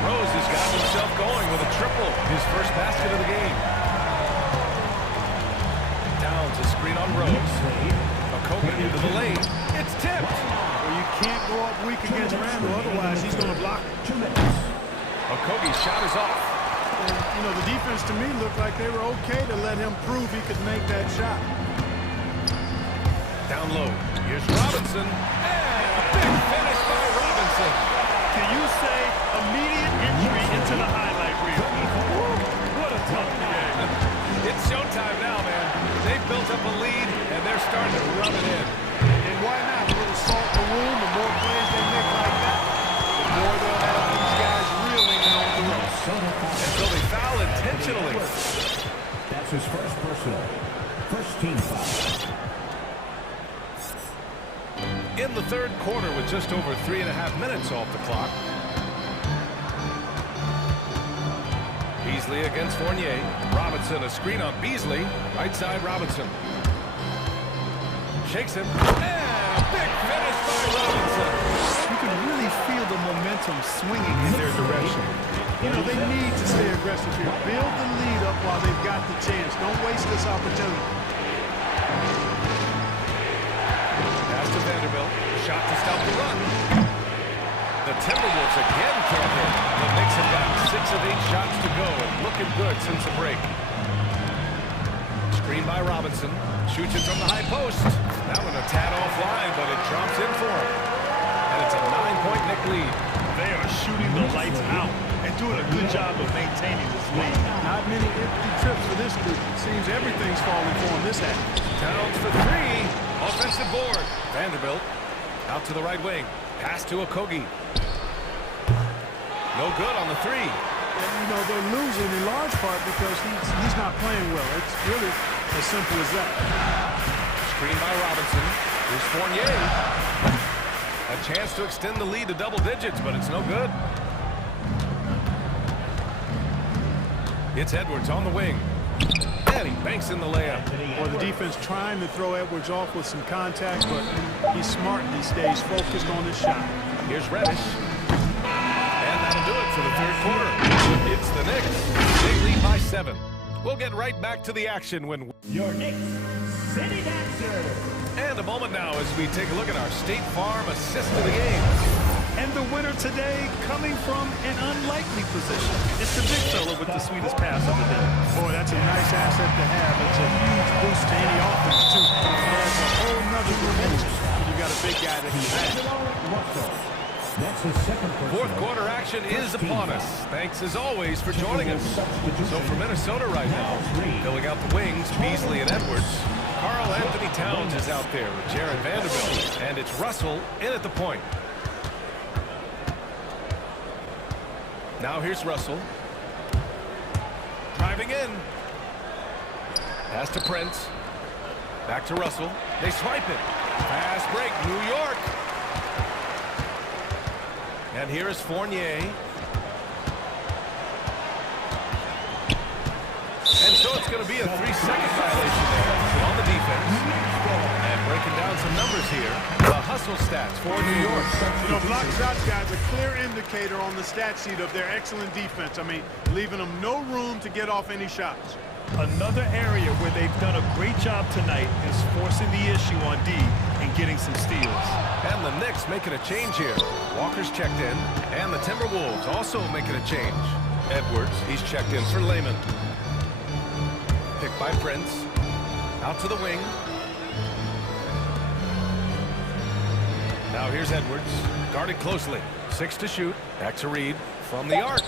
Rose has got himself going with a triple. His first basket of the game. Towns a screen on Rose. Okogie into the lane. It's tipped. Well, you can't go up weak against Randall, otherwise he's going to block it. Okogie's shot is off. And, you know, the defense to me looked like they were okay to let him prove he could make that shot. Down low. Here's Robinson. And a big finish by Robinson. Can you say immediate entry into the highlight reel? What a tough game. It's showtime now, man. They've built up a lead, and they're starting to rub it in. And why not? A little salt in the wound. The more plays they make like that, the more they'll have these guys reeling and on the ropes. And so they foul intentionally. That's his first personal. First team foul. In the third quarter with just over 3.5 minutes off the clock. Beasley against Fournier. Robinson, a screen on Beasley. Right side, Robinson. Shakes him. And a big finish by Robinson. You can really feel the momentum swinging in their direction. You know, they need to stay aggressive here. Build the lead up while they've got the chance. Don't waste this opportunity. Pass to Vanderbilt. Shot to stop the run. The Timberwolves again can't hit. The Knicks have got 6 of 8 shots to go and looking good since the break. Screen by Robinson. Shoots it from the high post. That one a tad offline, but it drops in for him. And it's a 9-point Knick lead. They are shooting the lights out and doing a good job of maintaining this lead. Not many empty trips for this group. It seems everything's falling for him this half. Towns for 3. Offensive board. Vanderbilt out to the right wing. Pass to Okogie. No good on the 3. And, you know, they're losing in large part because he's not playing well. It's really as simple as that. Screen by Robinson. Here's Fournier. A chance to extend the lead to double digits, but it's no good. It's Edwards on the wing. And he banks in the layup. Or the defense trying to throw Edwards off with some contact, but he's smart and he stays focused on his shot. Here's Reddish. And that'll do it for the third quarter. It's the Knicks. They lead by 7. We'll get right back to the action when... Your Knicks City Dancer. And a moment now as we take a look at our State Farm assist of the game. And the winner today coming from an unlikely position. It's the big fella with the sweetest pass of the day. Boy, that's a nice asset to have. It's a huge boost to any offense, too. It adds a whole nother dimension when you got a big guy that can pass. That's his second personal. Fourth quarter action is upon us. Thanks as always for joining us. So for Minnesota right now, filling out the wings, Beasley and Edwards. Karl Anthony Towns is out there with Jared Vanderbilt. And it's Russell in at the point. Now here's Russell. Driving in. Pass to Prince. Back to Russell. They swipe it. Fast break, New York. And here is Fournier. And so it's going to be a 3-second violation there on the defense. And breaking down some numbers here. The hustle stats for New York. You know, block shots, guys, a clear indicator on the stat sheet of their excellent defense. I mean, leaving them no room to get off any shots. Another area where they've done a great job tonight is forcing the issue on D and getting some steals. And the Knicks making a change here. Walker's checked in, and the Timberwolves also making a change. Edwards, he's checked in for Lehman. Picked by Prince. Out to the wing. Now here's Edwards. Guarded closely. 6 to shoot. Back to Reed. From the arc.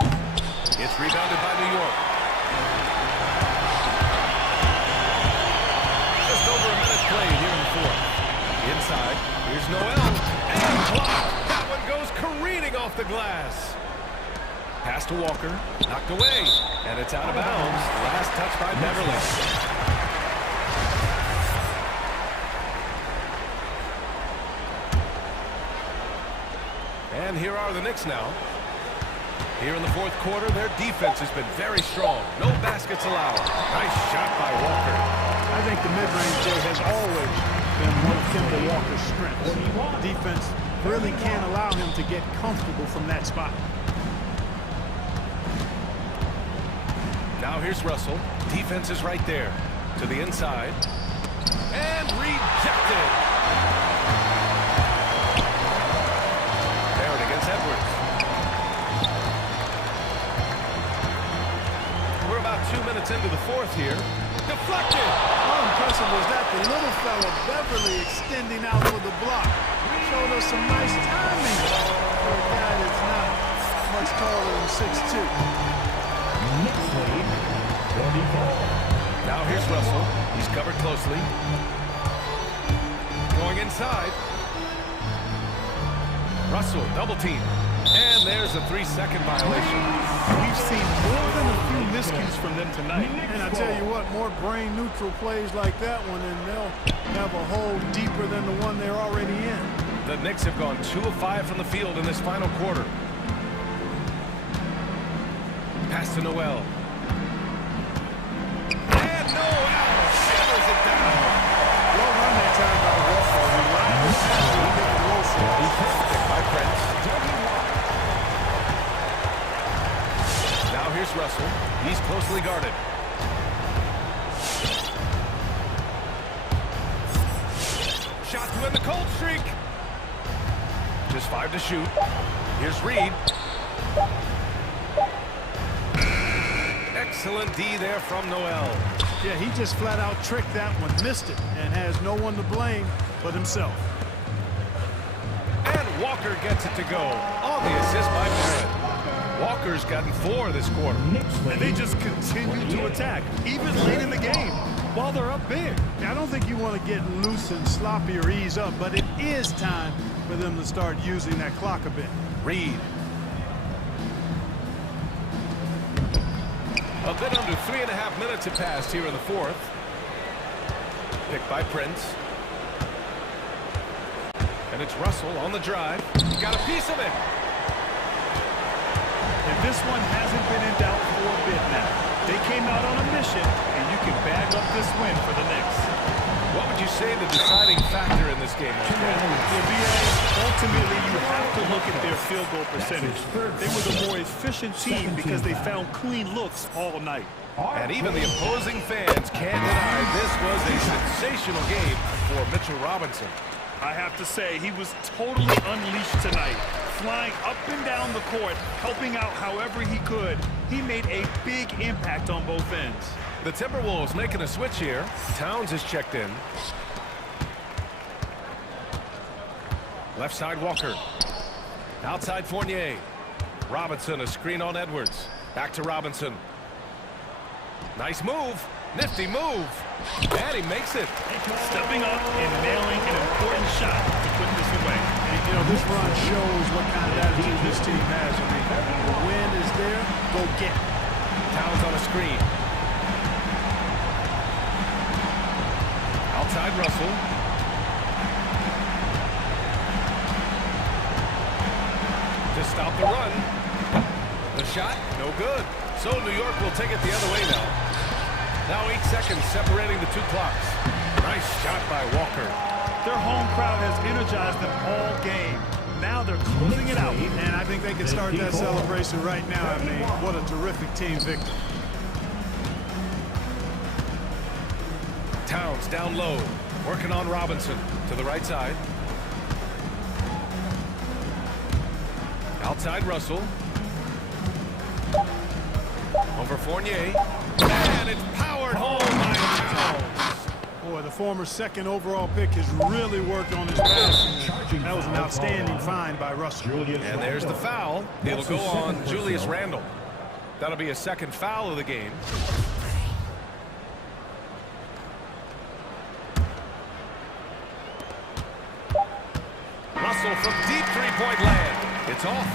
It's rebounded by New York. Just over a minute played here in the fourth. Inside. Here's Noel. And blocked. That one goes careening off the glass. Pass to Walker. Knocked away. And it's out of bounds. Last touch by Beverly. And here are the Knicks now. Here in the fourth quarter, their defense has been very strong. No baskets allowed. Nice shot by Walker. I think the mid-range, Jay, has always been one of Kemba Walker's strengths. Defense really can't allow him to get comfortable from that spot. Now here's Russell. Defense is right there. To the inside. And rejected. Barrett against Edwards. We're about 2 minutes into the fourth here. Deflected. How impressive was that? The little fella, Beverly, extending out for the block. Showed us some nice timing for a guy that's not much taller than 6'2". Now here's Russell. He's covered closely. Going inside. Russell, double team. And there's a 3-second violation. We've seen more than a few miscues from them tonight. And I tell you what, more brain-neutral plays like that one, and they'll have a hole deeper than the one they're already in. The Knicks have gone 2 of 5 from the field in this final quarter. Pass to Noel. And Noel hammers it down. Well run that time by Walker. He lined the pass and he hit the low side. Picked by Prince. Now here's Russell. He's closely guarded. Shot to end the cold streak. Just 5 to shoot. Here's Reed. Excellent D there from Noel. Yeah, he just flat out tricked that one, missed it, and has no one to blame but himself. And Walker gets it to go on the assist by Barrett. Walker's gotten 4 this quarter. And they just continue to attack, even late in the game, while they're up big. I don't think you want to get loose and sloppy or ease up, but it is time for them to start using that clock a bit. Reed. A bit under 3.5 minutes have passed here in the fourth. Picked by Prince. And it's Russell on the drive. He got a piece of it. And this one hasn't been in doubt for a bit now. They came out on a mission, and you can bag up this win for the Knicks. What would you say the deciding factor in this game was, Brad? Ultimately, you have to look at their field goal percentage. They were the more efficient team because they found clean looks all night. And even the opposing fans can't deny this was a sensational game for Mitchell Robinson. I have to say, he was totally unleashed tonight. Flying up and down the court, helping out however he could. He made a big impact on both ends. The Timberwolves making a switch here. Towns is checked in. Left side Walker. Outside Fournier. Robinson, a screen on Edwards. Back to Robinson. Nice move. Nifty move. And he makes it. Stepping up and nailing an important shot to put this away. And, you know, this run shows what kind of attitude this team has. I mean, the win is there, go get it. Towns on a screen. Outside Russell. To stop the run. The shot, no good. So New York will take it the other way now. Now 8 seconds separating the 2 clocks. Nice shot by Walker. Their home crowd has energized them all game. Now they're closing it out. And I think they can start that celebration right now. I mean, what a terrific team victory. Towns down low, working on Robinson to the right side. Outside Russell. Over Fournier. And it's powered home by Towns. Boy, the former second overall pick has really worked on his passing. That was an outstanding find by Russell. And there's the foul. It'll go on Julius Randle. That'll be a second foul of the game. Russell from deep three-point land. It's off.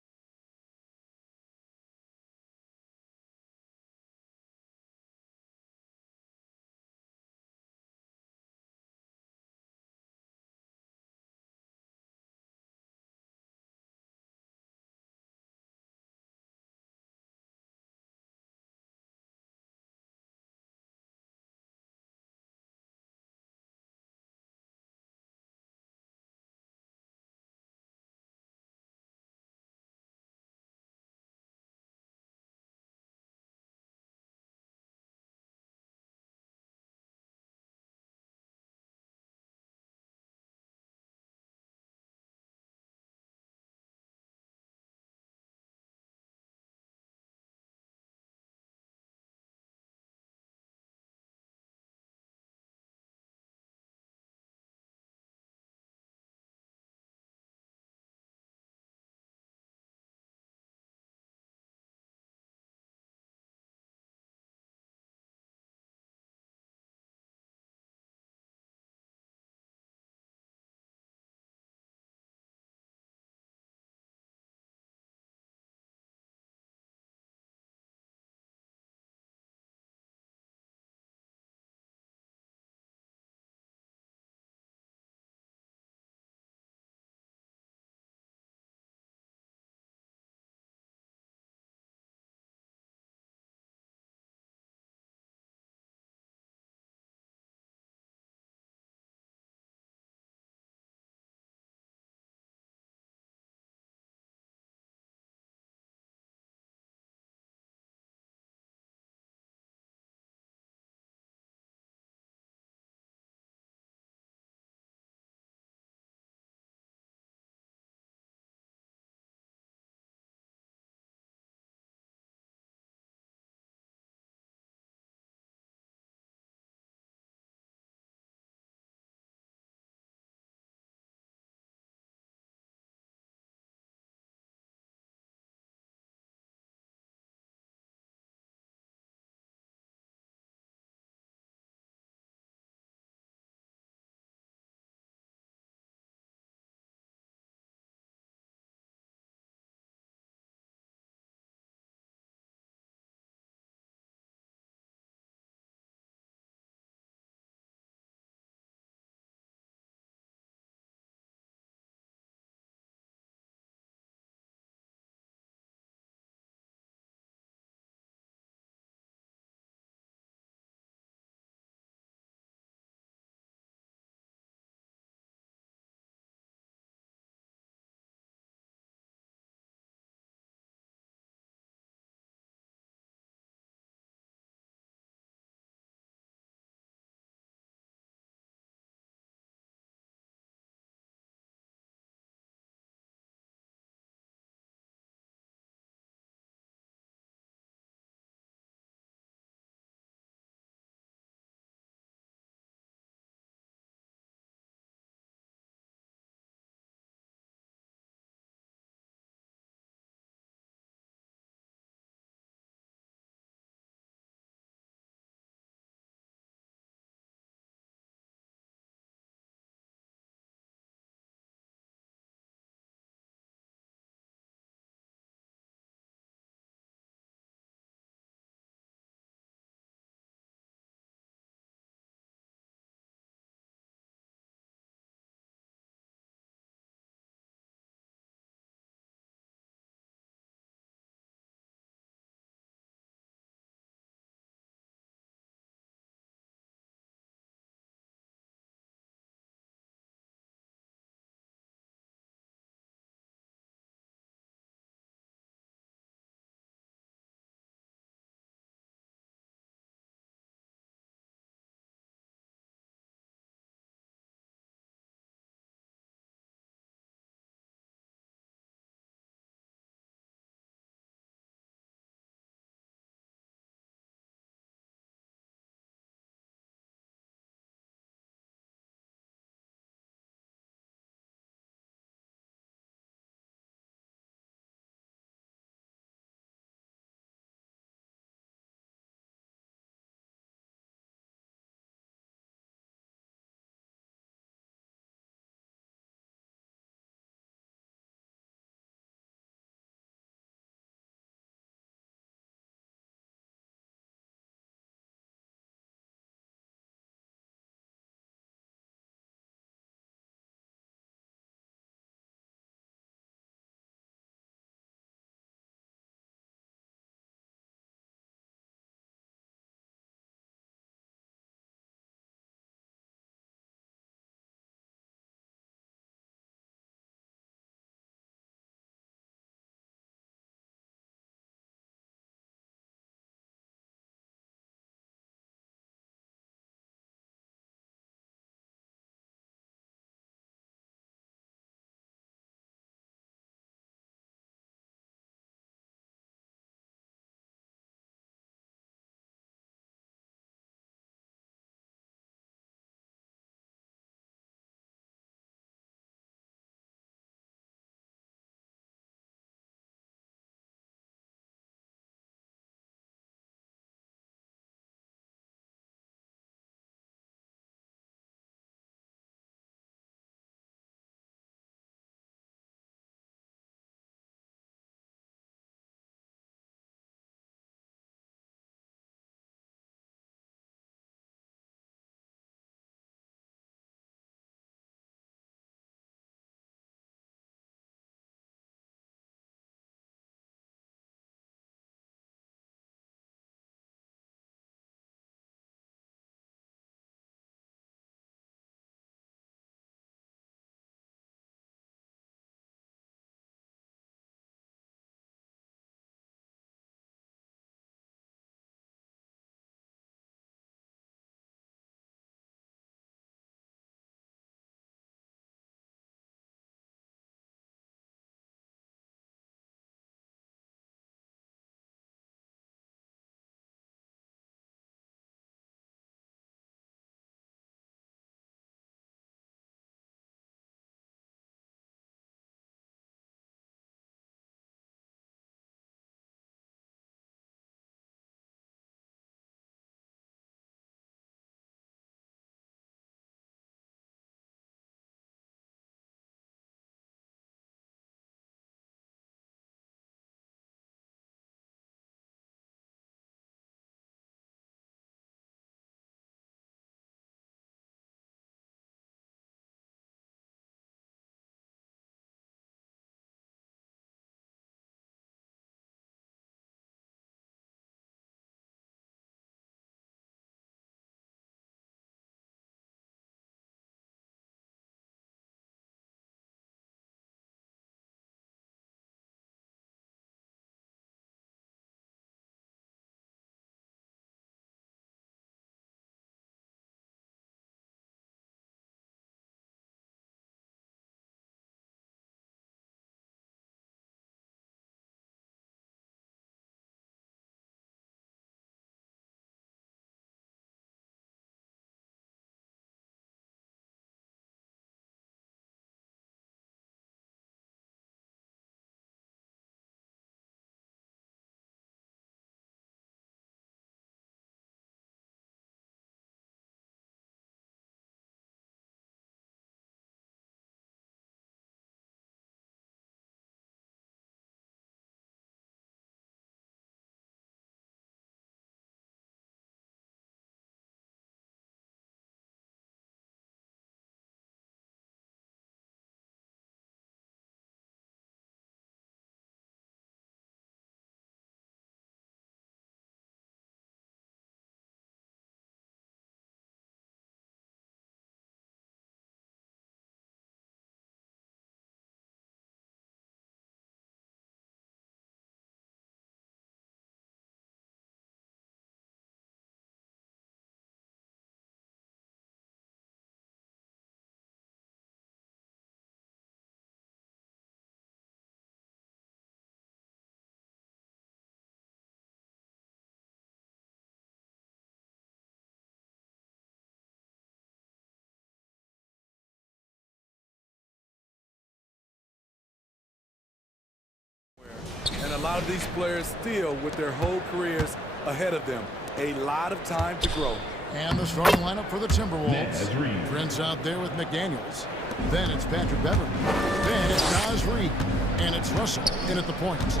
lot of these players still with their whole careers ahead of them. A lot of time to grow. And the starting lineup for the Timberwolves. Prince out there with McDaniels. Then it's Patrick Beverly. Then it's Naz Reid. And it's Russell in at the point.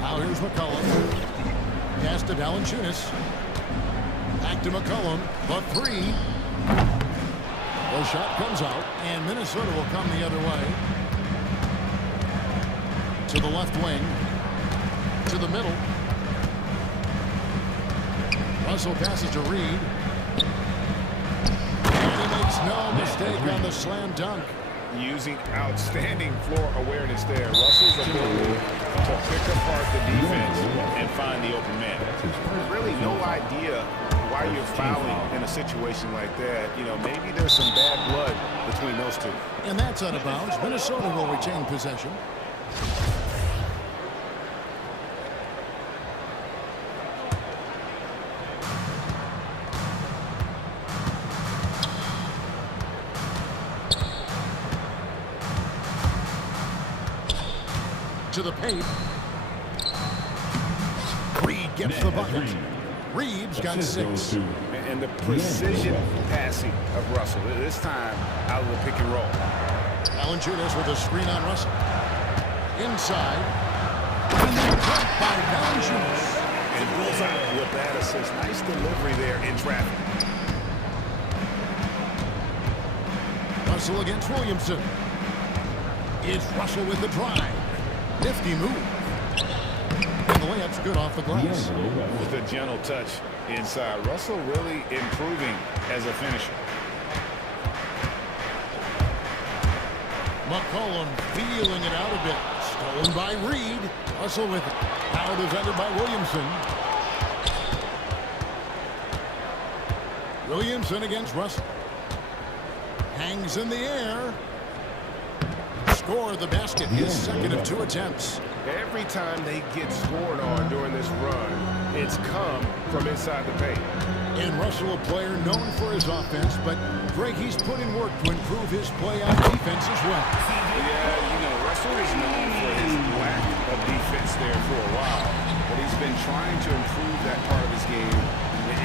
Now here's McCollum. Pass to Valanciunas. Back to McCollum. The three. The shot comes out. And Minnesota will come the other way. To the left wing. To the middle. Russell passes to Reid. And he makes no mistake on the slam dunk. Using outstanding floor awareness there. Russell's ability to pick apart the defense and find the open man. Really no idea why you're fouling in a situation like that. You know, maybe there's some bad blood between those two. And that's out of bounds. Minnesota will retain possession. To the paint. Reid gets the bucket. Reid's got 6. And the precision passing of Russell. This time out of the pick and roll. Valanciunas with a screen on Russell. Inside. And then cut by Valanciunas. And goes out with that assist. Nice delivery there in traffic. Russell against Williamson. It's Russell with the drive. Nifty move. And the layup's good off the glass. With a gentle touch inside. Russell really improving as a finisher. McCollum feeling it out a bit. Stolen by Reid. Russell with it. Now defended by Williamson. Williamson against Russell. Hangs in the air. Score the basket, his second of 2 attempts. Every time they get scored on during this run, it's come from inside the paint. And Russell, a player known for his offense, but Greg, he's put in work to improve his play on defense as well. Yeah, you know, Russell is known for his lack of defense there for a while, but he's been trying to improve that part of his game.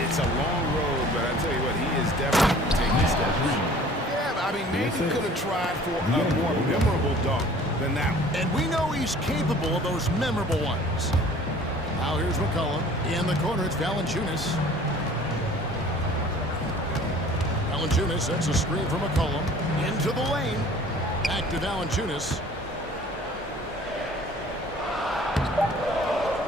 It's a long road, but I tell you what, he is definitely taking steps. I mean, maybe could have tried for a more memorable dunk than that one. And we know he's capable of those memorable ones. Now here's McCollum. In the corner, it's Valanciunas. Valanciunas sets a screen for McCollum. Into the lane. Back to Valanciunas.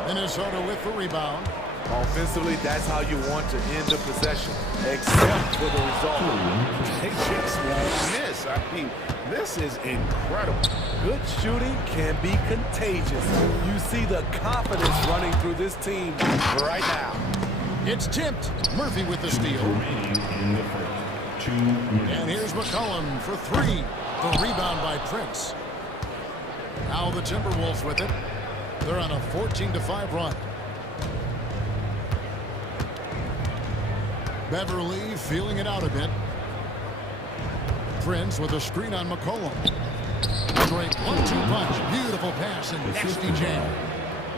Minnesota with the rebound. Offensively, that's how you want to end the possession, except for the result. They just won't miss. I mean, this is incredible. Good shooting can be contagious. You see the confidence running through this team right now. It's tipped. Murphy with the steal. And here's McCollum for 3. The rebound by Prince. Now the Timberwolves with it. They're on a 14-5 run. Beverly feeling it out a bit. Prince with a screen on McCollum. Great 1-2 punch. Beautiful pass and nasty jam.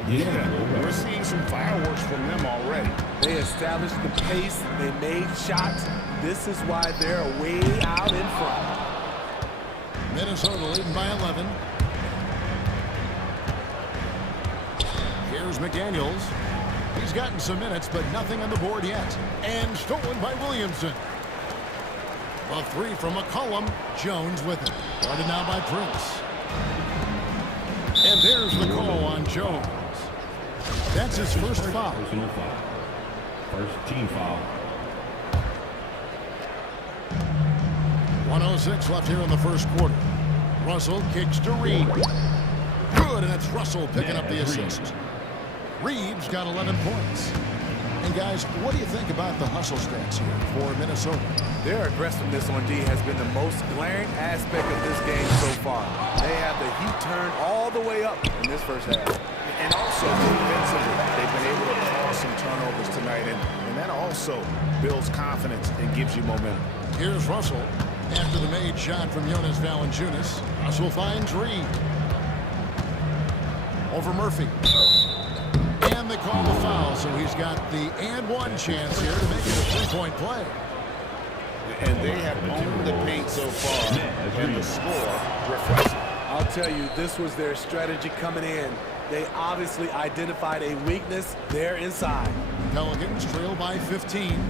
Yeah, we're seeing some fireworks from them already. They established the pace. They made shots. This is why they're way out in front. Minnesota leading by 11. Here's McDaniels. He's gotten some minutes, but nothing on the board yet. And stolen by Williamson. A 3 from McCollum. Jones with it. Guarded now by Prince. And there's the call on Jones. That's his first foul. Personal foul. First team foul. 1:06 left here in the first quarter. Russell kicks to Reid. Good, and it's Russell picking up the assist. Reid's got 11 points. And guys, what do you think about the hustle stats here for Minnesota? Their aggressiveness on D has been the most glaring aspect of this game so far. They have the heat turned all the way up in this first half. And also defensively, they've been able to cause some turnovers tonight, and that also builds confidence and gives you momentum. Here's Russell after the made shot from Jonas Valanciunas. Russell finds Reid. Over Murphy. call the foul, so he's got the and one chance here to make it a three-point play. And they have owned the paint so far, and the score reflects it. I'll tell you, this was their strategy coming in. They obviously identified a weakness there inside. Pelicans trail by 15.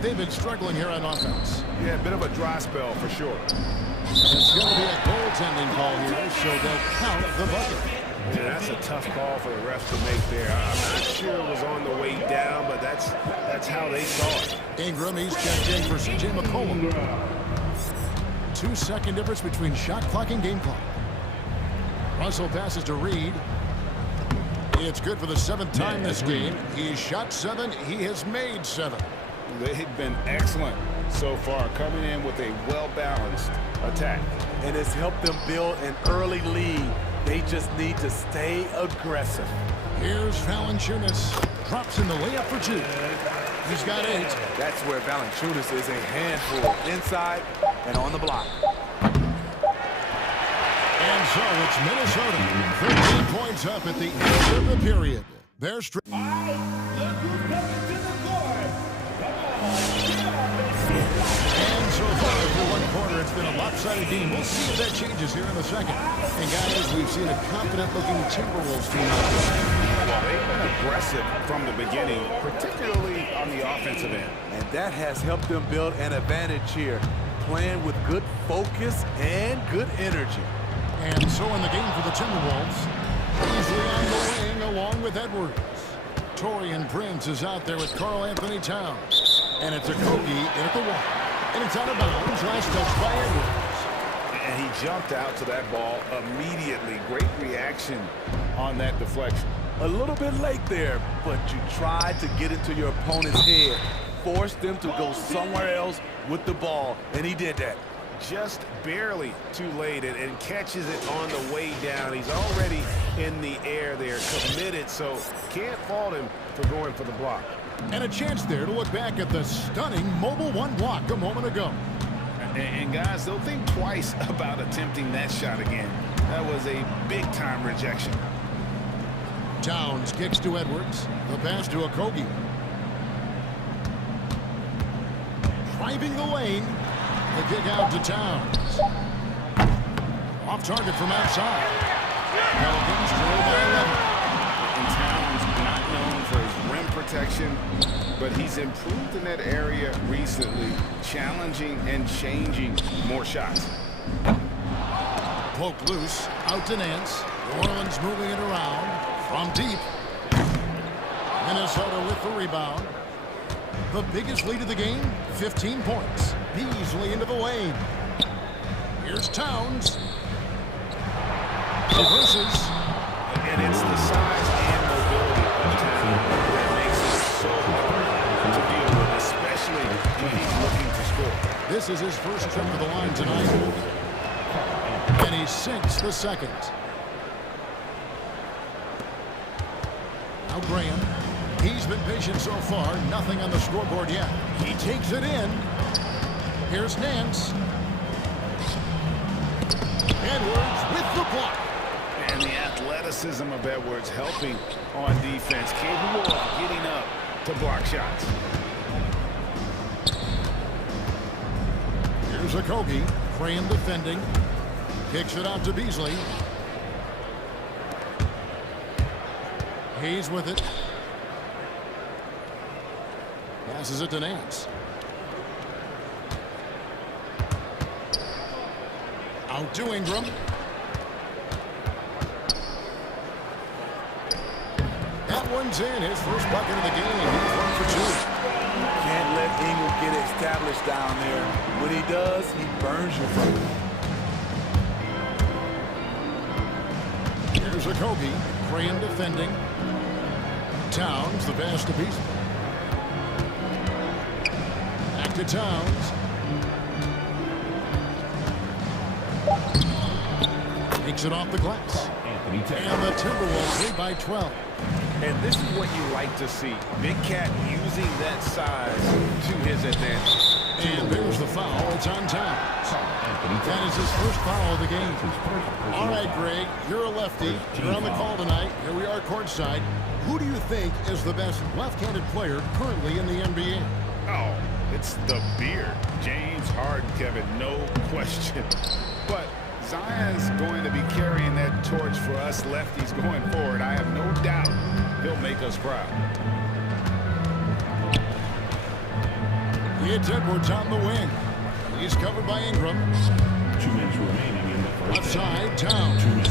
They've been struggling here on offense. Yeah, a bit of a dry spell for sure. It's going to be a goaltending call here, so they'll count the bucket. Yeah, that's a tough call for the refs to make there. I'm not sure it was on the way down, but that's how they saw it. Ingram, he's checked in for C.J. McCollum. 2-second difference between shot clock and game clock. Russell passes to Reed. It's good for the 7th time this game. He's shot 7. He has made 7. They've been excellent so far, coming in with a well-balanced attack. And it's helped them build an early lead. They just need to stay aggressive. Here's Valanciunas. Drops in the layup for 2. He's got 8. That's where Valanciunas is a handful, inside and on the block. And so it's Minnesota. 13 points up at the end of the period. They're straight. All right, look who's coming to the court. Come on, and so far, through one quarter, it's been a lopsided game. We'll see if that changes here in the second. And guys, we've seen a confident-looking Timberwolves team out there. Well, they've been aggressive from the beginning, particularly on the offensive end. And that has helped them build an advantage here, playing with good focus and good energy. And so in the game for the Timberwolves, easily on the wing along with Edwards. Torian Prince is out there with Karl Anthony Towns. And it's a Kogi in at the wall. And it's out of bounds, last touch by Edwards. And he jumped out to that ball immediately. Great reaction on that deflection. A little bit late there, but you tried to get into your opponent's head. Forced them to go somewhere else with the ball, and he did that. Just barely too late and catches it on the way down. He's already in the air there, committed, so can't fault him for going for the block. And a chance there to look back at the stunning mobile one block a moment ago. And guys, they'll think twice about attempting that shot again. That was a big-time rejection. Towns kicks to Edwards. The pass to Okogie. Driving the lane. The kick out to Towns. Off target from outside. Pelicans trail by 11. And Towns not known for his rim protection, but he's improved in that area recently, challenging and changing more shots. Poke loose, out to Nance. New Orleans moving it around from deep. Minnesota with the rebound. The biggest lead of the game, 15 points. Beasley into the lane. Here's Towns. Reverses. And it's the size and mobility of Towns that makes it so hard to deal with, especially when he's looking to score. This is his first trip to the line tonight. And he sinks the second. Now Graham. He's been patient so far. Nothing on the scoreboard yet. He takes it in. Here's Nance. Edwards with the block. And the athleticism of Edwards helping on defense, capable of getting up to block shots. Here's Okogie. Graham defending. Kicks it out to Beasley. He's with it. Passes it to Nance. Out to Ingram. That one's in. His first bucket of the game. He's 1 for 2. Can't let Ingram get established down there. When he does, he burns you from it. Here's Okogie. Graham defending. Towns, the pass to Beasley. Back to Towns. Takes it off the glass. And the Timberwolves lead by 12. And this is what you like to see. Big Cat using that size to his advantage. And there's the foul. It's on Towns. That is his first foul of the game. All right, Greg, you're a lefty. You're on the call tonight. Here we are courtside. Who do you think is the best left-handed player currently in the NBA? Oh, it's the beard. James Harden, Kevin, no question. But Zion's going to be carrying that torch for us lefties going forward. I have no doubt he'll make us proud. It's Edwards on the wing. He's covered by Ingram. 2 minutes remaining in the first. Left side, Towns. 2 minutes.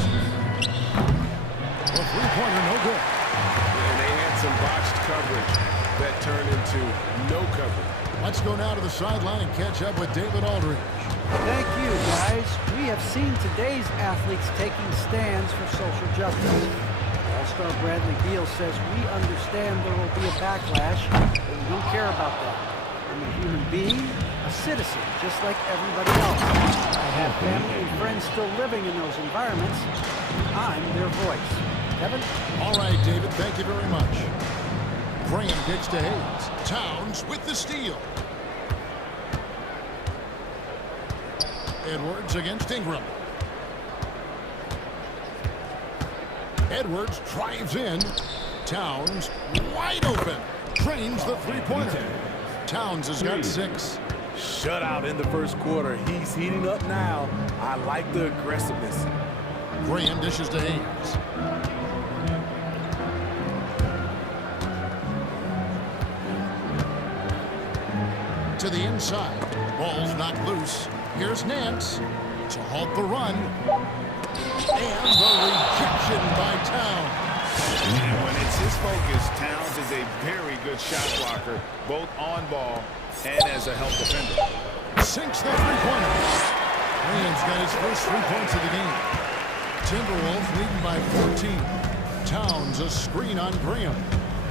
The three-pointer, no good. And they had some botched coverage that turned into no coverage. Let's go now to the sideline and catch up with David Aldridge. Thank you, guys. We have seen today's athletes taking stands for social justice. All-star Bradley Beal says we understand there will be a backlash, but we don't care about that. I'm a human being, a citizen, just like everybody else. I have family and friends still living in those environments. I'm their voice. Kevin? All right, David, thank you very much. Graham kicks to Hayes. Towns with the steal. Edwards against Ingram. Edwards drives in. Towns wide open. Drains the three-pointer. Towns has got 6. Shutout in the first quarter. He's heating up now. I like the aggressiveness. Graham dishes to Hayes. To the inside. Ball's not loose. Here's Nance to halt the run. And the rejection by Towns. And when it's his focus, Towns is a very good shot blocker, both on ball and as a help defender. Sinks the three-pointer. Graham's got his first 3 points of the game. Timberwolves leading by 14. Towns a screen on Graham.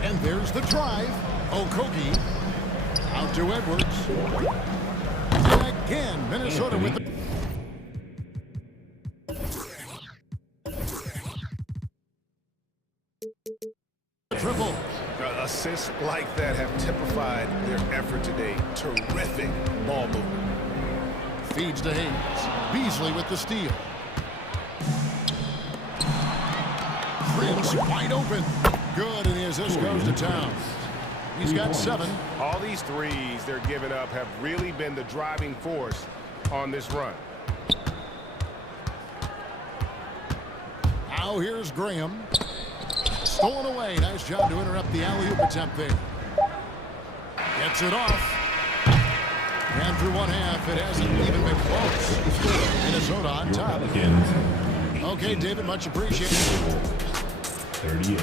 And there's the drive. Okogie out to Edwards. And again, Minnesota with the... triple. Assists like that have typified their effort today. Terrific ball movement. Feeds to Hayes. Beasley with the steal. Prince wide open. Good, and the assist goes to Towns. He's got 7. All these threes they're giving up have really been the driving force on this run. Now here's Graham. Stolen away. Nice job to interrupt the alley-oop attempt there. Gets it off. And through one half, it hasn't even been close. Minnesota on top. Okay, David, much appreciated. 38.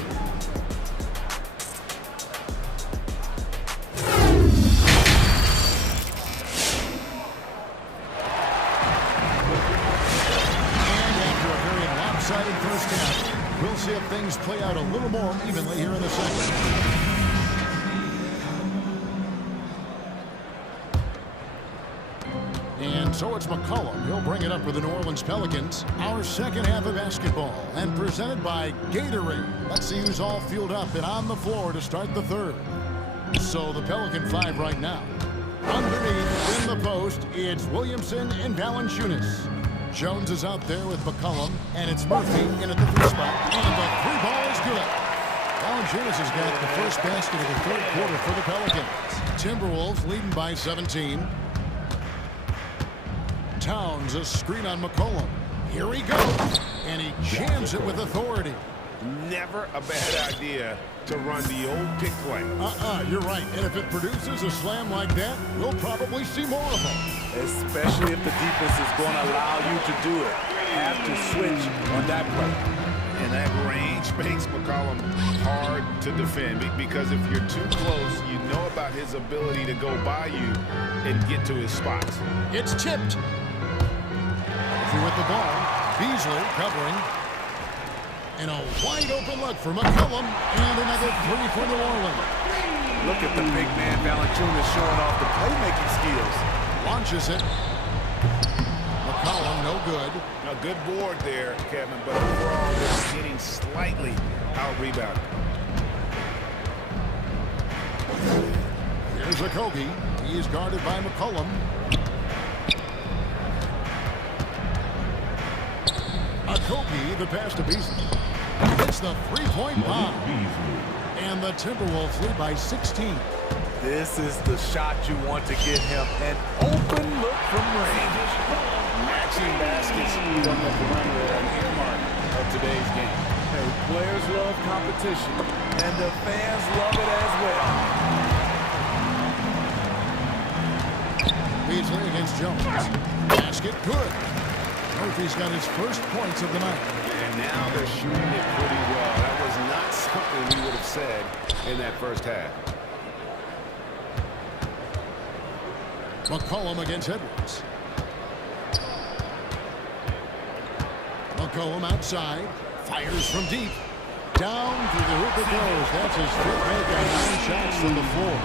First half. We'll see if things play out a little more evenly here in the second. And so it's McCollum. He'll bring it up with the New Orleans Pelicans. Our second half of basketball, and presented by Gatorade. Let's see who's all fueled up and on the floor to start the third. So the Pelican 5 right now. Underneath, in the post, it's Williamson and Valanciunas. Jones is out there with McCollum, and it's Murphy in at the 3 spot. And the 3 ball is good. Valanciunas has got the first basket of the third quarter for the Pelicans. Timberwolves leading by 17. Towns a screen on McCollum. Here he goes, and he jams it with authority. Never a bad idea to run the old pick play. You're right. And if it produces a slam like that, we'll probably see more of them. Especially if the defense is going to allow you to do it. Have to switch on that play. And that range makes McCollum hard to defend because if you're too close, you know about his ability to go by you and get to his spots. It's tipped. Murphy with the ball. Beasley covering. And a wide open look for McCollum. And another 3 for New Orleans. Look at the big man Valanciunas showing off the playmaking skills. Launches it. McCollum, no good. A good board there, Kevin, but overall they're getting slightly out-rebounded. Here's Okogie. He is guarded by McCollum. The pass to Beasley. It's the three-point bomb. And the Timberwolves lead by 16. This is the shot you want to get him. An open look from range. Matching baskets from the perimeter, an earmark of today's game. Hey, players love competition, and the fans love it as well. Beasley against Jones. Basket good. Murphy's got his first points of the night. And now they're shooting it pretty well. That was not something we would have said in that first half. McCollum against Edwards. McCollum outside. Fires from deep. Down through the hoop it goes. That's his fifth make on 9 shots from the floor.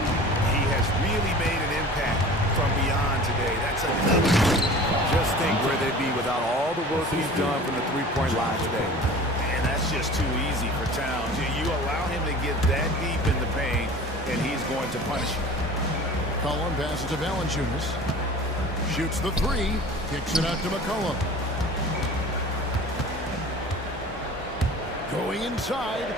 He has really made an impact from beyond today. That's another. Just think where they'd be without all the work he's done from the three-point line today. And that's just too easy for Towns. You allow him to get that deep in the paint, and he's going to punish you. McCollum passes to Valanciunas. Shoots the three. Kicks it out to McCollum. Going inside.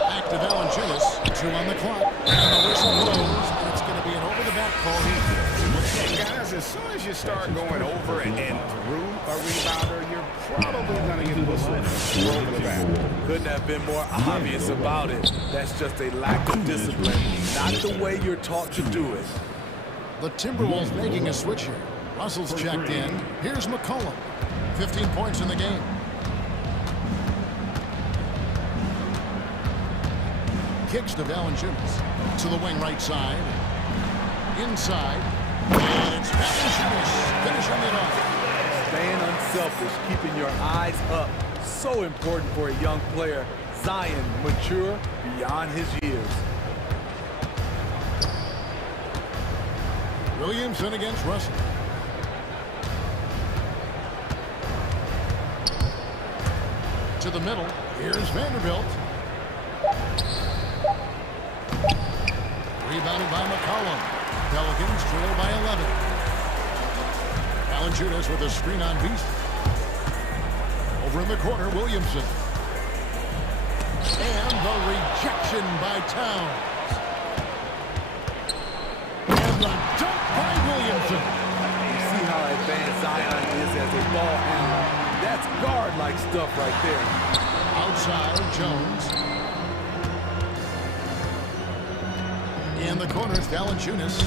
Back to Valanciunas. 2 on the clock. And the whistle blows. And it's going to be an over-the-back call here. And guys, as soon as you start going over and through a rebounder, you're probably going to get whistled over the back. Couldn't have been more obvious about it. That's just a lack of discipline, not the way you're taught to do it. The Timberwolves making a switch here. Russell's checked in. Here's McCollum. 15 points in the game. Kicks to Valanciunas. To the wing right side. Inside. And it's Valanciunas finishing it off. Staying unselfish, keeping your eyes up. So important for a young player. Zion, mature beyond his years. Williamson against Russell. To the middle. Here's Vanderbilt. Rebounded by McCollum. Pelicans trail by 11. Valanciunas with a screen on Beast. Over in the corner, Williamson. And the rejection by Towns. And the dunk by Williamson. You see how advanced Zion is as a ball handler. That's guard-like stuff right there. Outside, Jones. In the corner, it's Valanciunas.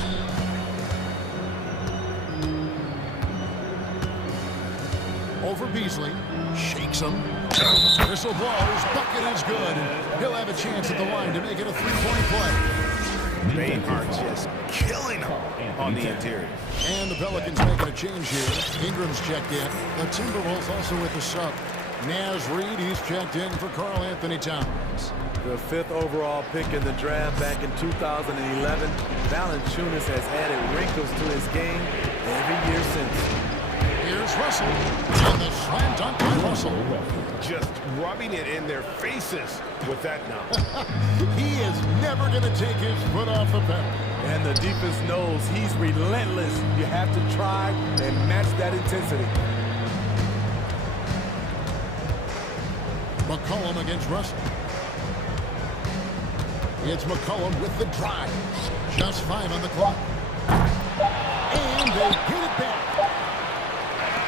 Over Beasley. Shakes him. Whistle blows. Bucket is good. He'll have a chance at the line to make it a three-point play. They are just killing him on the interior. And the Pelicans making a change here. Ingram's checked in. The Timberwolves also with the sub. Naz Reid, he's checked in for Karl Anthony Towns. The 5th overall pick in the draft back in 2011. Valanciunas has added wrinkles to his game every year since. Here's Russell. And the slam dunk by Russell. Just rubbing it in their faces with that now. He is never going to take his foot off the pedal. And the defense knows he's relentless. You have to try and match that intensity. McCollum against Russell. It's McCollum with the drive. Just 5 on the clock. And they hit it back.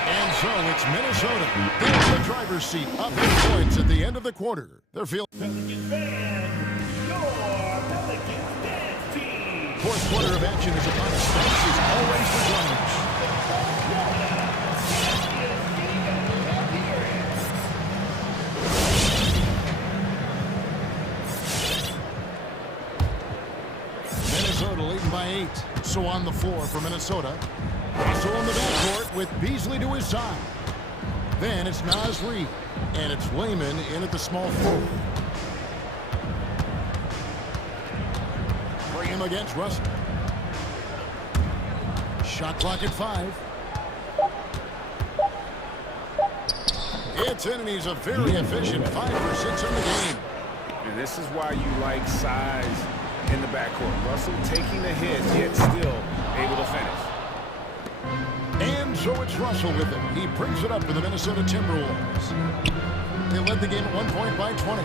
And so it's Minnesota in the driver's seat, up 8 points at the end of the quarter. They're feeling. Fourth quarter of action is upon us. This is always the drivers. Minnesota leading by 8. So on the floor for Minnesota. Russell in the backcourt with Beasley to his side. Then it's Naz Reid. And it's Layman in at the small forward. Graham against Russell. Shot clock at 5. It's in and he's a very efficient 5 for 6 in the game. And this is why you like size in the backcourt. Russell taking the hit, yet still able to finish. And So it's Russell with it. He brings it up for the Minnesota Timberwolves. They led the game at 1 point by 20.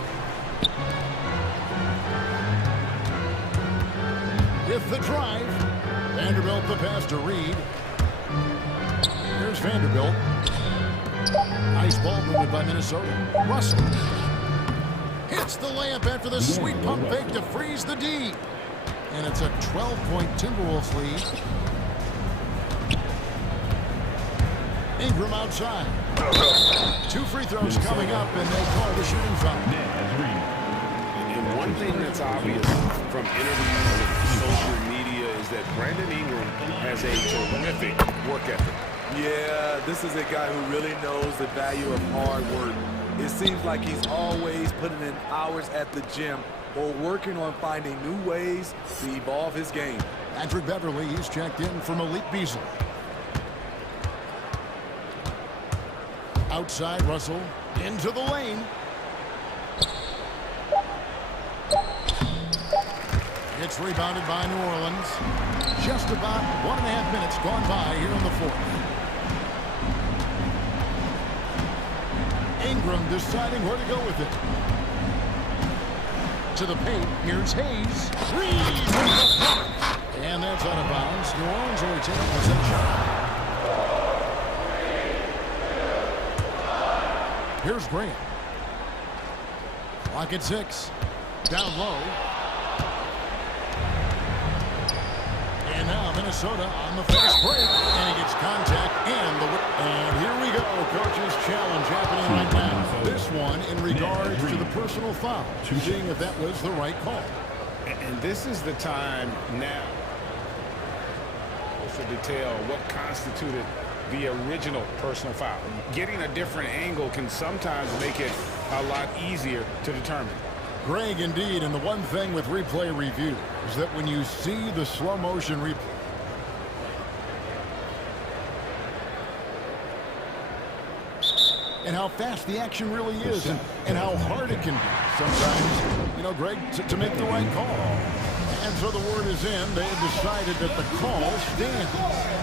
With the drive, Vanderbilt the pass to Reed. Here's Vanderbilt. Nice ball movement by Minnesota. Russell hits the layup after the sweet pump fake to freeze the D. And it's a 12-point Timberwolves lead. Ingram outside. 2 free throws coming up, and they call the shooting foul. And one thing that's obvious from interviews and social media is that Brandon Ingram has a terrific work ethic. Yeah, this is a guy who really knows the value of hard work. It seems like he's always putting in hours at the gym or working on finding new ways to evolve his game. Patrick Beverly, he's checked in for Malik Beasley. Outside, Russell into the lane. It's rebounded by New Orleans. Just about 1.5 minutes gone by here in the fourth. Ingram deciding where to go with it. To the paint. Here's Hayes. Reed. And that's out of bounds. New Orleans will retain possession. Here's Grant. Clock at 6. Down low. And now Minnesota on the fast break. And he gets contact and here we go. Coach's challenge happening right now. This one in regards to the personal foul. Seeing if that was the right call. And this is the time now to detail what constituted the original personal foul. Getting a different angle can sometimes make it a lot easier to determine. Greg, indeed, and the one thing with replay review is that when you see the slow motion replay, and how fast the action really is, and how hard it can be sometimes, you know, Greg, to make the right call. And so the word is in. They have decided that the call stands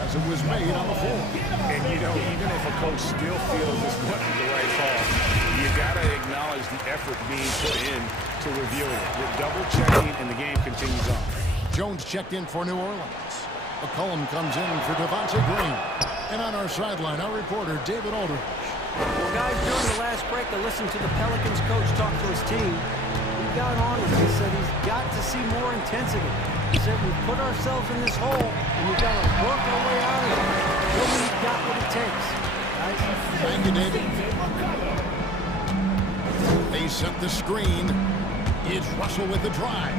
as it was made on the floor. And, you know, even if a coach still feels this wasn't the right call, you got to acknowledge the effort being put in to reviewing it. You're double-checking, and the game continues on. Jones checked in for New Orleans. McCollum comes in for Devontae Green. And on our sideline, our reporter, David Aldridge. Well, guys, during the last break, I listened to the Pelicans coach talk to his team. He got on and he said he's got to see more intensity. He said we put ourselves in this hole and we've got to work our way out of it. Nobody's got what it takes. Guys. Thank you, David. They set the screen. It's Russell with the drive.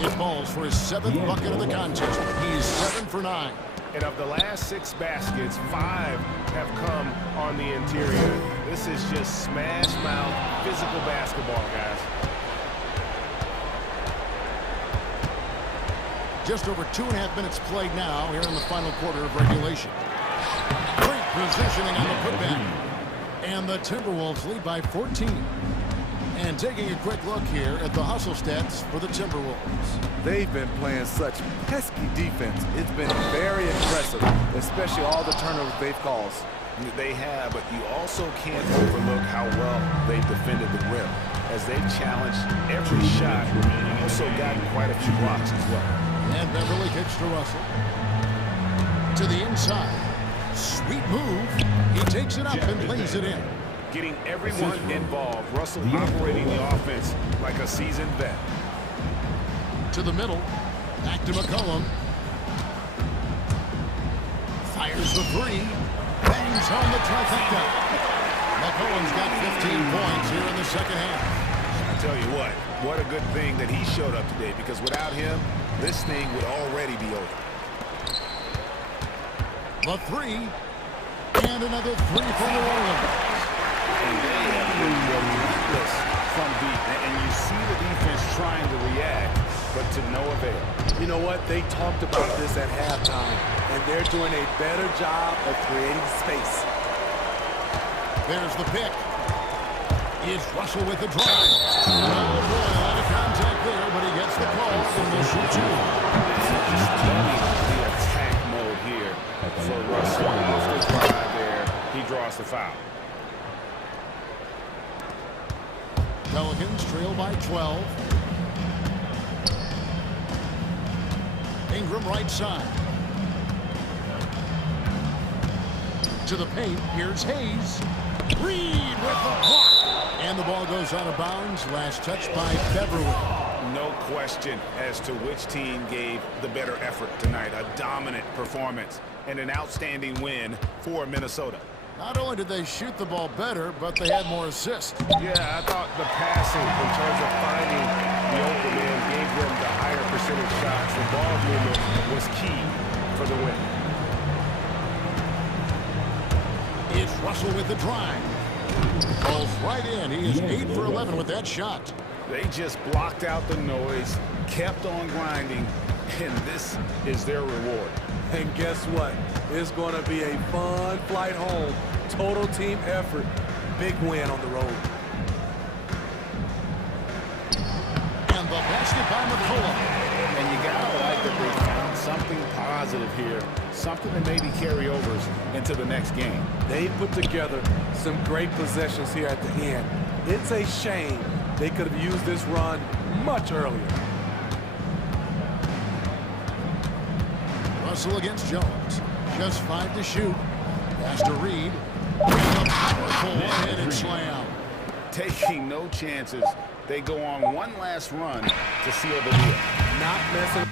It falls for his 7th bucket of the contest. He's 7 for 9. And of the last 6 baskets, 5 have come on the interior. This is just smash mouth physical basketball, guys. Just over 2.5 minutes played now here in the final quarter of regulation. Great positioning on the putback. And the Timberwolves lead by 14. And taking a quick look here at the hustle stats for the Timberwolves. They've been playing such pesky defense. It's been very impressive, especially all the turnovers they've caused. They have, but you also can't overlook how well they've defended the rim. As they've challenged every shot, also gotten quite a few blocks as well. And Beverly kicks to Russell. To the inside. Sweet move. He takes it up and plays it in. Getting everyone involved. Russell operating the offense like a seasoned vet. To the middle. Back to McCollum. Fires the 3. Bangs home the trifecta. McCollum's got 15 points here in the second half. I tell you what a good thing that he showed up today, because without him, this thing would already be over. The 3. And another 3 for New Orleans. And they have been relentless from deep. And you see the defense trying to react, but to no avail. You know what? They talked about this at halftime, and they're doing a better job of creating space. There's the pick. It's Russell with the drive. Oh, boy, a lot of contact there, but he gets the call, and they'll shoot 2. The attack mode here So Russell off the drive there, he draws the foul. Pelicans trail by 12. Ingram right side. To the paint. Here's Hayes. Reed with the block. And the ball goes out of bounds. Last touch by Beverly. No question as to which team gave the better effort tonight. A dominant performance and an outstanding win for Minnesota. Not only did they shoot the ball better, but they had more assists. Yeah, I thought the passing in terms of finding the open man gave them the higher percentage shots. The ball movement was key for the win. It's Russell with the drive. Falls right in. He is 8 for 11 with that shot. They just blocked out the noise, kept on grinding, and this is their reward. And guess what? It's going to be a fun flight home. Total team effort. Big win on the road. And the basket by McCollum. And you got to like that they found something positive here, something that maybe carry overs into the next game. They put together some great possessions here at the end. It's a shame they could have used this run much earlier. Russell against Jones. Just 5 to shoot. Pass to Reed. A powerful one-handed slam. Taking no chances. They go on one last run to seal the deal. Not messing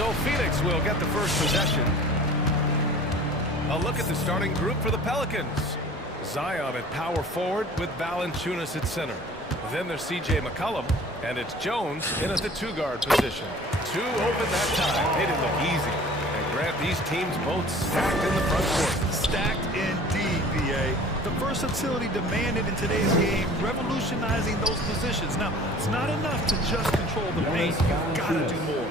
So Phoenix will get the first possession. A look at the starting group for the Pelicans. Zion at power forward with Valanciunas at center. Then there's C.J. McCollum, and it's Jones in at the two-guard position. Two open that time. They didn't look easy. And grant these teams both stacked in the front court. Stacked indeed, B.A. The versatility demanded in today's game, revolutionizing those positions. Now, it's not enough to just control the paint. You've got to do more.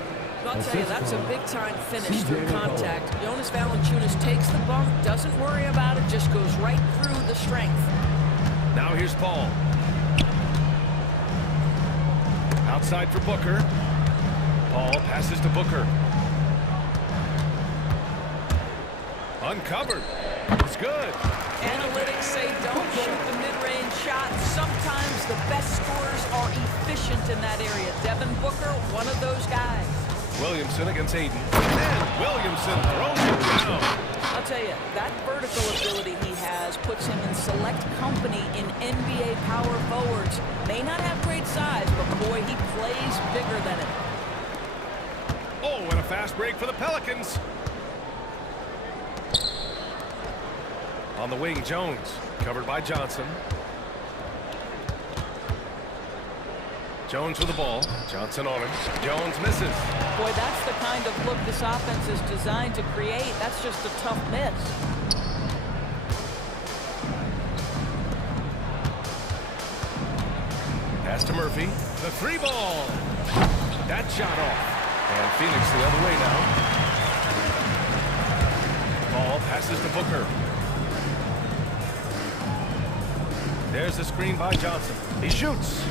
I'll tell you, that's a big-time finish through contact. Jonas Valanciunas takes the bump, doesn't worry about it, just goes right through the strength. Now here's Paul. Outside for Booker. Paul passes to Booker. Uncovered. It's good. Analytics say don't shoot the mid-range shot. Sometimes the best scorers are efficient in that area. Devin Booker, one of those guys. Williamson against Aiden. And Williamson throws it down. I'll tell you, that vertical ability he has puts him in select company in NBA power forwards. May not have great size, but boy, he plays bigger than it. Oh, and a fast break for the Pelicans. On the wing, Jones, covered by Johnson. Jones with the ball. Johnson on him. Jones misses. Boy, that's the kind of look this offense is designed to create. That's just a tough miss. Pass to Murphy. The three ball. That shot off. And Phoenix the other way now. Ball passes to Booker. There's the screen by Johnson. He shoots.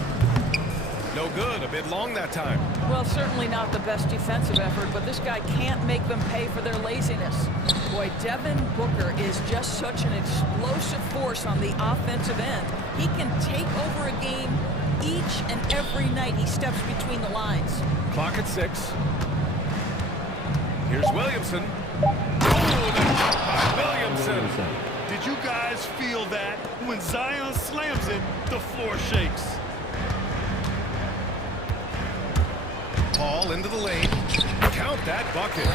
No good. A bit long that time. Well, certainly not the best defensive effort, but this guy can't make them pay for their laziness. Boy, Devin Booker is just such an explosive force on the offensive end. He can take over a game each and every night he steps between the lines. Clock at 6. Here's Williamson. Oh, the shot by Williamson. Did you guys feel that? When Zion slams it, the floor shakes. Paul into the lane. Count that bucket.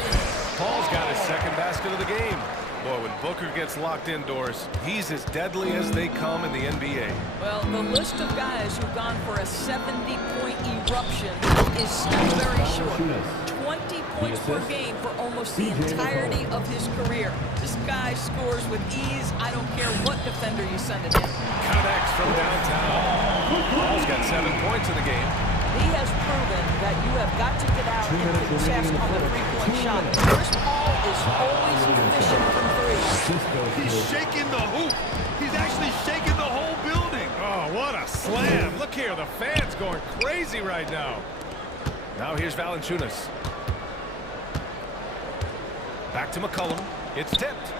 Paul's got his second basket of the game. Boy, when Booker gets locked indoors, he's as deadly as they come in the NBA. Well, the list of guys who've gone for a 70-point eruption is still very short. 20 points per game for almost the entirety of his career. This guy scores with ease. I don't care what defender you send it in. Connects from downtown. Paul's got 7 points in the game. He has proven that you have got to get out and contest on the three-point shot. Chris Paul is always efficient from three. He's shaking the hoop. He's actually shaking the whole building. Oh, what a slam. Look here, the fans going crazy right now. Now here's Valanciunas. Back to McCollum. It's tipped.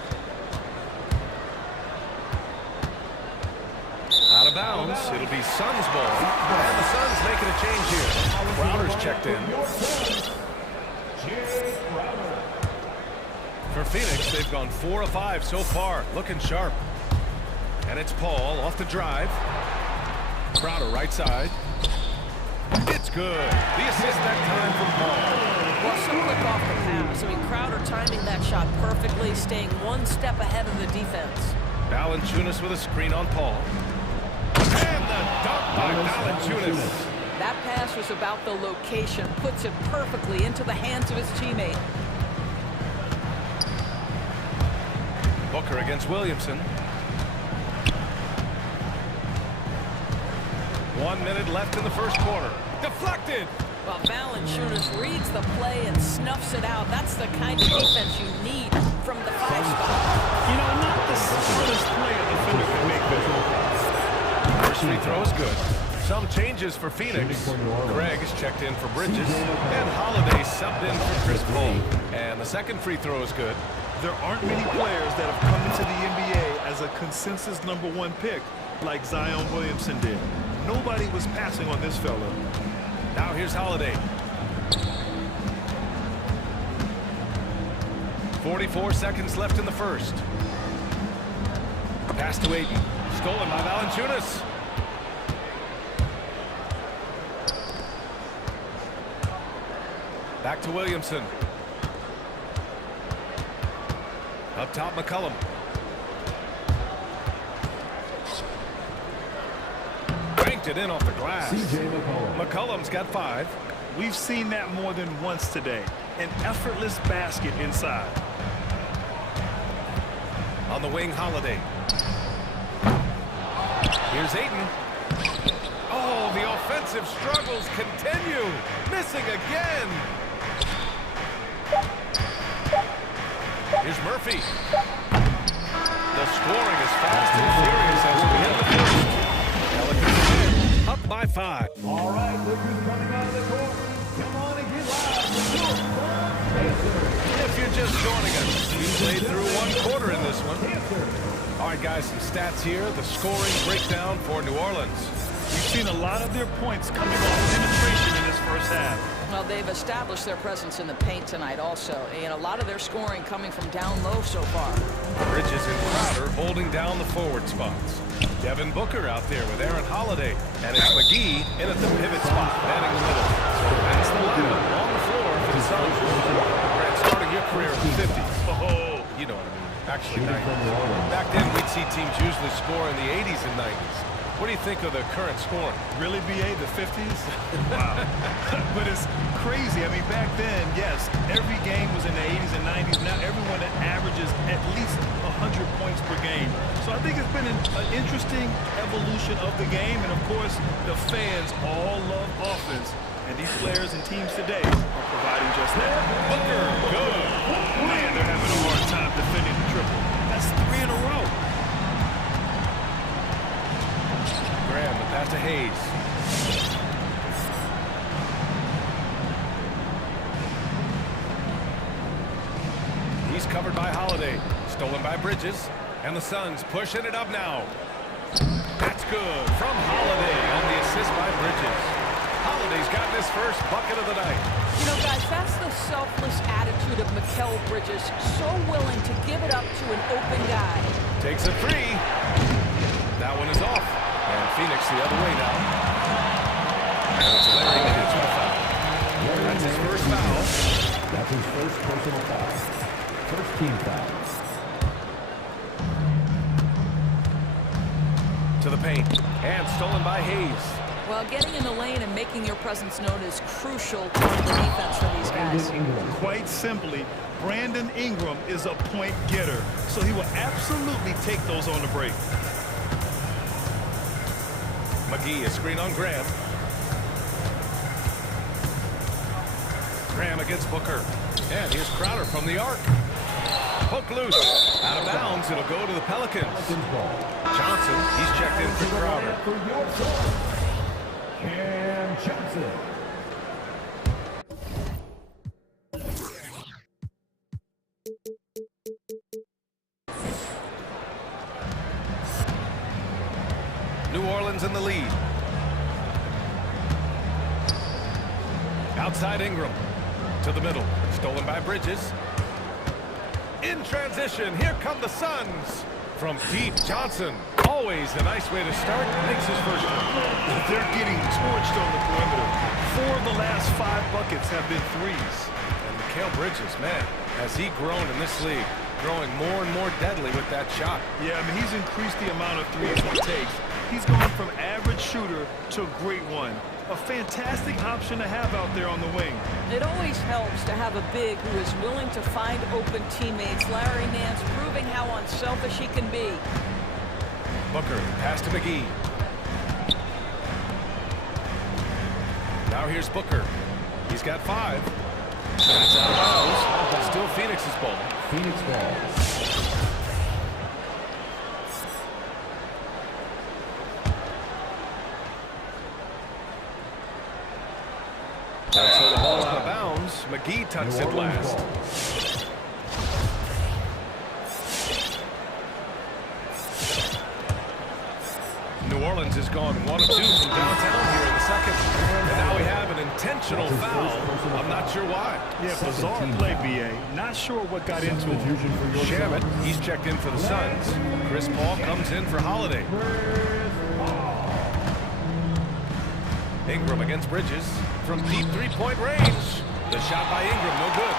Out of bounds. It'll be Suns ball. And the Suns making a change here. Crowder's checked in. For Phoenix, they've gone 4 of 5 so far. Looking sharp. And it's Paul off the drive. Crowder right side. It's good. The assist that time from Paul. Well, so quick off the pass. I mean, Crowder timing that shot perfectly, staying one step ahead of the defense. Valanciunas with a screen on Paul. And the dunk by Valanciunas. That pass was about the location, puts it perfectly into the hands of his teammate. Booker against Williamson. 1 minute left in the first quarter. Deflected. Well, Valanciunas reads the play and snuffs it out. That's the kind of defense you need from the 5 spot. You know, not the smartest play a defender can make there. First free throw is good. Some changes for Phoenix. Greg is checked in for Bridges, and Holiday subbed in for Chris Paul. And the second free throw is good. There aren't many players that have come into the NBA as a consensus #1 pick like Zion Williamson did. Nobody was passing on this fella. Now here's Holiday. 44 seconds left in the first. Pass to Aiden. Stolen by Valanciunas. Back to Williamson. Up top, McCollum. Banked it in off the glass. McCollum's got 5. We've seen that more than once today. An effortless basket inside. On the wing, Holiday. Here's Ayton. Oh, the offensive struggles continue. Missing again. Here's Murphy. The scoring is fast and furious as we hit the first. Pelicans win, up by 5. All right, look who's coming out of the court. Come on and get loud. If you're just joining us, we played through 1 quarter in this one. All right, guys, some stats here. The scoring breakdown for New Orleans. We've seen a lot of their points coming off penetration in this first half. Well, they've established their presence in the paint tonight also, and a lot of their scoring coming from down low so far. Bridges and Crowder holding down the forward spots. Devin Booker out there with Aaron Holiday, and it's McGee in at the pivot spot, manning the middle. So that's the lineup on the floor for the Suns. Grant, starting your career in the 50s. Oh, you know what I mean. Actually, 90s. Back then, we'd see teams usually score in the 80s and 90s. What do you think of the current scoring? Really, BA, the 50s? Wow. But it's crazy. I mean, back then, yes, every game was in the 80s and 90s. Now everyone averages at least 100 points per game. So I think it's been an interesting evolution of the game. And, of course, the fans all love offense. And these players and teams today are providing just that. Booker, good. Man, they're having a hard time defending the triple. That's 3 in a row. Graham, the pass to Hayes. He's covered by Holiday. Stolen by Bridges. And the Suns pushing it up now. That's good from Holiday on the assist by Bridges. Holiday's got his first bucket of the night. You know, guys, that's the selfless attitude of Mikal Bridges. So willing to give it up to an open guy. Takes a 3. That one is off. And Phoenix the other way now. And it's Larry Nance with a foul. That's his first foul. That's his first personal foul. First team foul. To the paint. And stolen by Hayes. Well, getting in the lane and making your presence known is crucial to the defense for these guys. Quite simply, Brandon Ingram is a point getter, so he will absolutely take those on the break. McGee, a screen on Graham. Graham against Booker. And here's Crowder from the arc. Hook loose. Out of bounds, it'll go to the Pelicans. Johnson, he's checked in for Crowder. Cam Johnson. New Orleans in the lead. Outside Ingram. To the middle. Stolen by Bridges. In transition, here come the Suns. From deep, Johnson. Always a nice way to start. Makes his first one. They're getting torched on the perimeter. 4 of the last 5 buckets have been threes. And Mikal Bridges, man, has he grown in this league? Growing more and more deadly with that shot. Yeah, I mean, he's increased the amount of threes he takes. He's gone from average shooter to great one. A fantastic option to have out there on the wing. It always helps to have a big who is willing to find open teammates. Larry Nance proving how unselfish he can be. Booker, pass to McGee. Now here's Booker. He's got 5. That's out of bounds. Still Phoenix's ball. Phoenix ball. And so the ball out of bounds. McGee tucks it last. New Orleans has gone 1 of 2 from downtown here in the second. And now we have an intentional foul. I'm not sure why. Yeah, bizarre play, BA. Not sure what got into him. Shamit, he's checked in for the Suns. Chris Paul comes in for Holiday. Ingram against Bridges from deep 3-point range. The shot by Ingram, no good.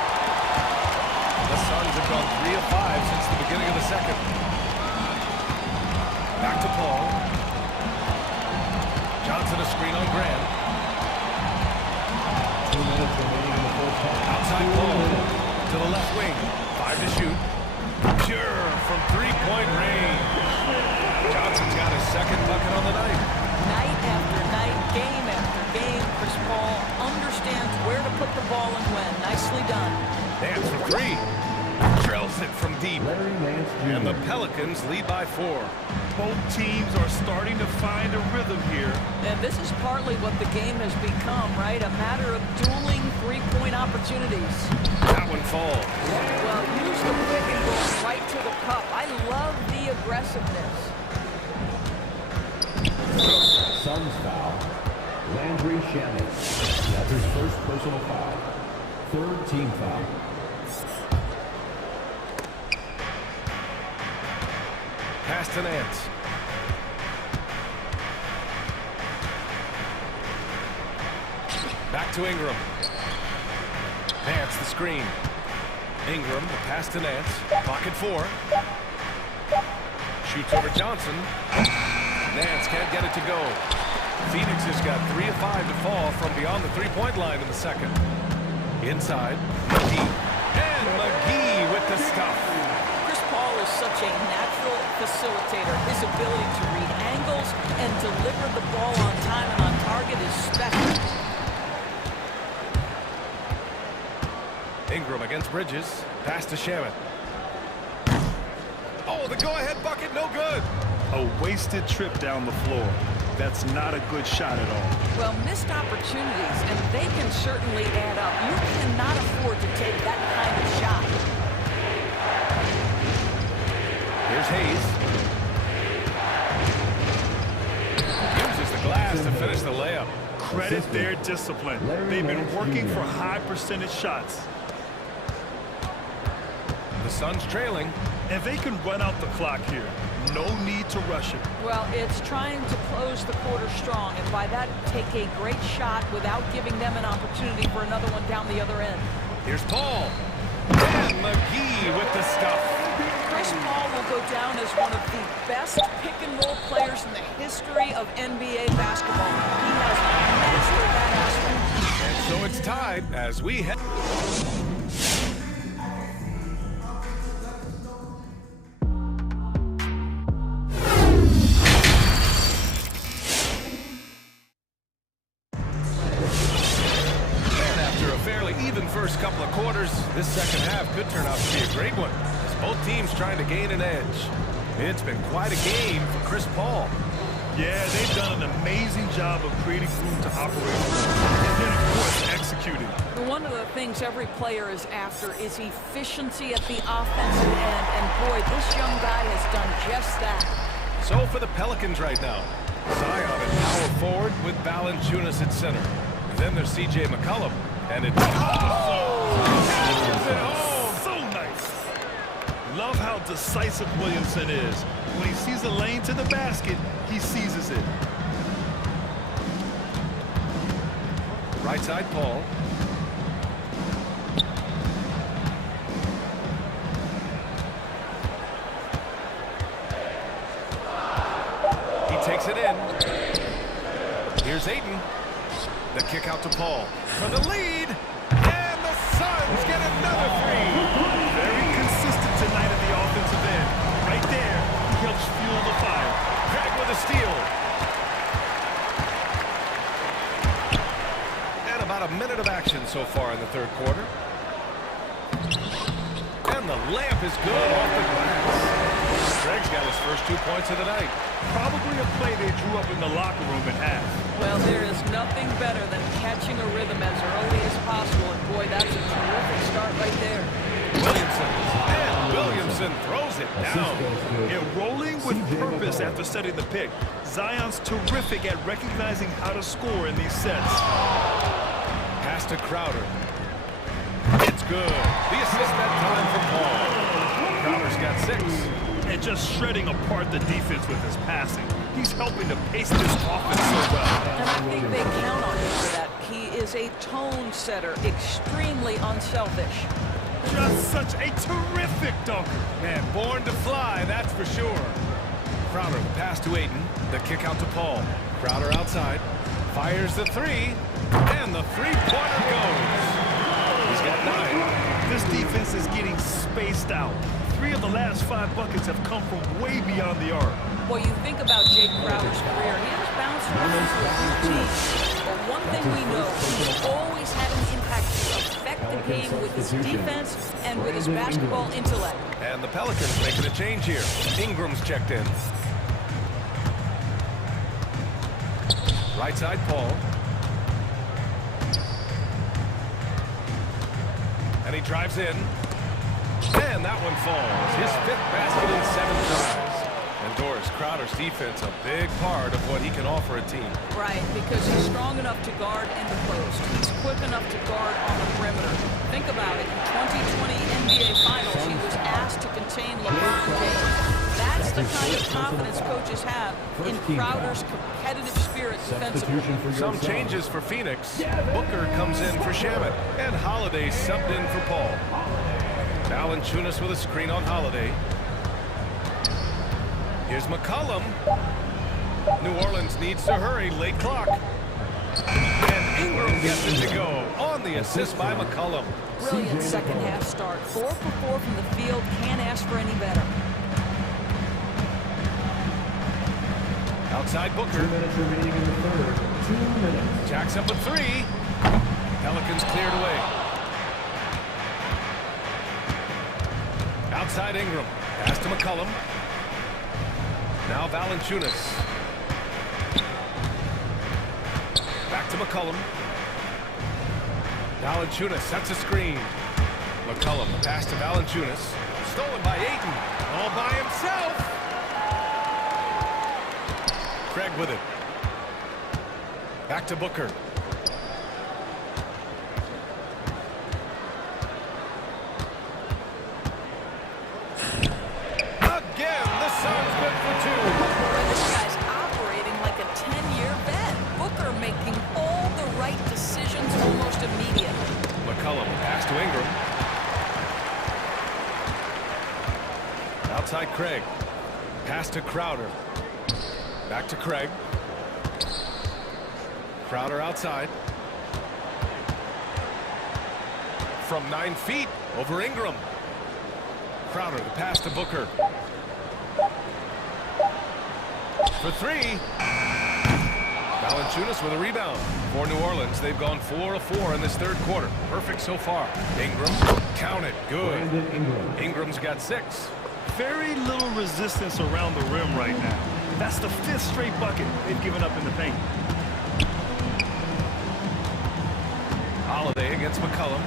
The The Suns have gone 3 of 5 since the beginning of the second. Back to Paul. Johnson a screen on Graham. 2 minutes remaining in the first half. Outside Paul to the left wing. 5 to shoot. Pure from three-point range. Johnson's got his second bucket on the night. Night after night, game after game, Chris Paul understands where to put the ball and when. Nicely done. Nance for 3. Drills it from deep. And the Pelicans lead by 4. Both teams are starting to find a rhythm here. And this is partly what the game has become, right? A matter of dueling three-point opportunities. That one falls. Well, use the pick and go right to the cup. I love the aggressiveness. Suns foul. Landry Shamet. That's his first personal foul. 3rd team foul. Pass to Nance. Back to Ingram. Nance the screen. Ingram, the pass to Nance. Pocket 4. Shoots over Johnson. Nance can't get it to go. Phoenix has got 3 of 5 to fall from beyond the three-point line in the second. Inside, McGee. And McGee with the stuff. Chris Paul is such a natural facilitator. His ability to read angles and deliver the ball on time and on target is special. Ingram against Bridges. Pass to Shamet. Oh, the go-ahead bucket, no good. A wasted trip down the floor. That's not a good shot at all. Well, missed opportunities, and they can certainly add up. You cannot afford to take that kind of shot. Here's Hayes. Uses the glass to finish the layup. Credit their discipline. They've been working for high percentage shots. The Suns trailing. And they can run out the clock here. No need to rush it. Well, it's trying to close the quarter strong, and by that, take a great shot without giving them an opportunity for another one down the other end. Here's Paul. And McGee with the stuff. Chris Paul will go down as one of the best pick-and-roll players in the history of NBA basketball. He has mastered that aspect. And so it's tied as we head... First couple of quarters, this second half could turn out to be a great one, as both teams trying to gain an edge. It's been quite a game for Chris Paul. Yeah, they've done an amazing job of creating room to operate, and then, of course, executing. One of the things every player is after is efficiency at the offensive end, and boy, this young guy has done just that. So for the Pelicans right now, Zion at power forward with Valanciunas at center. And then there's C.J. McCollum. And it's so nice. Love how decisive Williamson is. When he sees a lane to the basket, he seizes it. Right side Paul. He takes it in. Here's Ayton. The kick out to Paul for the lead, and the Suns get another 3. Very consistent tonight at the offensive end. Right there, he helps fuel the fire. Craig with a steal. And about a minute of action so far in the third quarter. And the layup is good off the glass. Craig's got his first 2 points of the night. Probably a play they drew up in the locker room at half. Well, there is nothing better than catching a rhythm as early as possible, and boy, that's a terrific start right there. Williamson, and Williamson throws it down. And rolling with purpose after setting the pick. Zion's terrific at recognizing how to score in these sets. Pass to Crowder. It's good. The assist that time for Paul. Crowder's got 6. And just shredding apart the defense with his passing. He's helping to pace this offense so well. And I think they count on him for that. He is a tone setter, extremely unselfish. Just such a terrific dunker. Man, born to fly, that's for sure. Crowder, the pass to Ayton. The kick out to Paul. Crowder outside. Fires the three. And the three-pointer goes. He's got 9. This defense is getting spaced out. 3 of the last 5 buckets have come from way beyond the arc. Well, you think about Jake Crowder's career. He has bounced around to a few teams. But one thing we know, he's always had an impact to affect the game with his defense and with his basketball intellect. And the Pelicans making a change here. Ingram's checked in. Right side, Paul. And he drives in. And that one falls. His 5th basket in 7 tries. And Doris, Crowder's defense, a big part of what he can offer a team. Right, because he's strong enough to guard in the post. He's quick enough to guard on the perimeter. Think about it. In 2020 NBA Finals, he was asked to contain LeBron James. That's the kind of confidence coaches have in Crowder's competitive spirit defensively. Some changes for Phoenix. Booker comes in for Shamet. And Holiday subbed in for Paul. Valanciunas with a screen on Holiday. Here's McCollum. New Orleans needs to hurry. Late clock. And Ingram gets it to go on the assist by McCollum. Brilliant second half start. 4 for 4 from the field. Can't ask for any better. Outside Booker. 2 minutes remaining in the third. 2 minutes. Jacks up a 3. Pelicans cleared away. Outside Ingram. Pass to McCollum. Now Valanciunas. Back to McCollum. Valanciunas sets a screen. McCollum, the pass to Valanciunas. Stolen by Ayton. All by himself. Craig with it. Back to Booker. Again, the Suns good for 2. This guy's operating like a 10-year vet. Booker making all the right decisions almost immediately. McCollum, pass to Ingram. Outside Craig. Pass to Crowder. Back to Craig. Crowder outside. From 9 feet over Ingram. Crowder, the pass to Booker. For 3. Valanciunas with a rebound. For New Orleans, they've gone 4 of 4 in this third quarter. Perfect so far. Ingram, count it, good. Ingram's got 6. Very little resistance around the rim right now. That's the 5th straight bucket they've given up in the paint. Holiday against McCollum.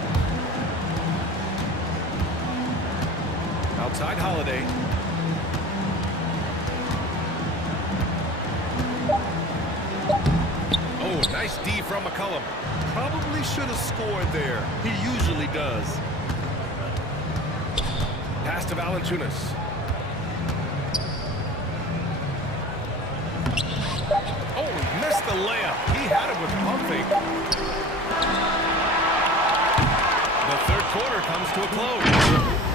Outside Holiday. Oh, nice D from McCollum. Probably should have scored there. He usually does. Pass to Valanciunas. Oh, missed the layup. He had it with pumping. The third quarter comes to a close.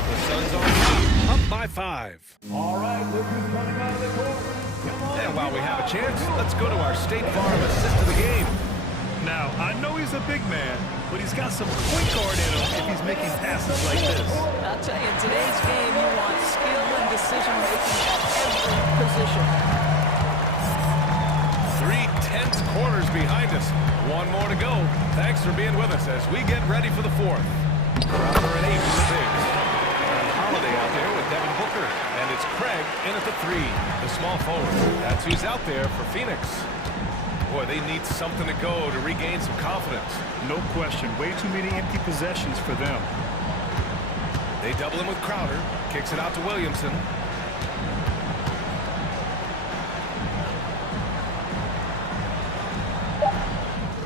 The Suns on top, up by 5. All right, look who's coming out of the court. Come on. And while we have a chance, let's go to our State Farm assist of the game. Now, I know he's a big man, but he's got some point guard in him if he's making passes like this. I'll tell you, in today's game, you want skill and decision-making at every position. 3 tense quarters behind us. 1 more to go. Thanks for being with us as we get ready for the 4th. Crowder at 8 for the Bigs. Holiday out there with Devin Booker. And it's Craig in at the 3. The small forward. That's who's out there for Phoenix. Boy, they need something to go to regain some confidence. No question. Way too many empty possessions for them. They double him with Crowder. Kicks it out to Williamson.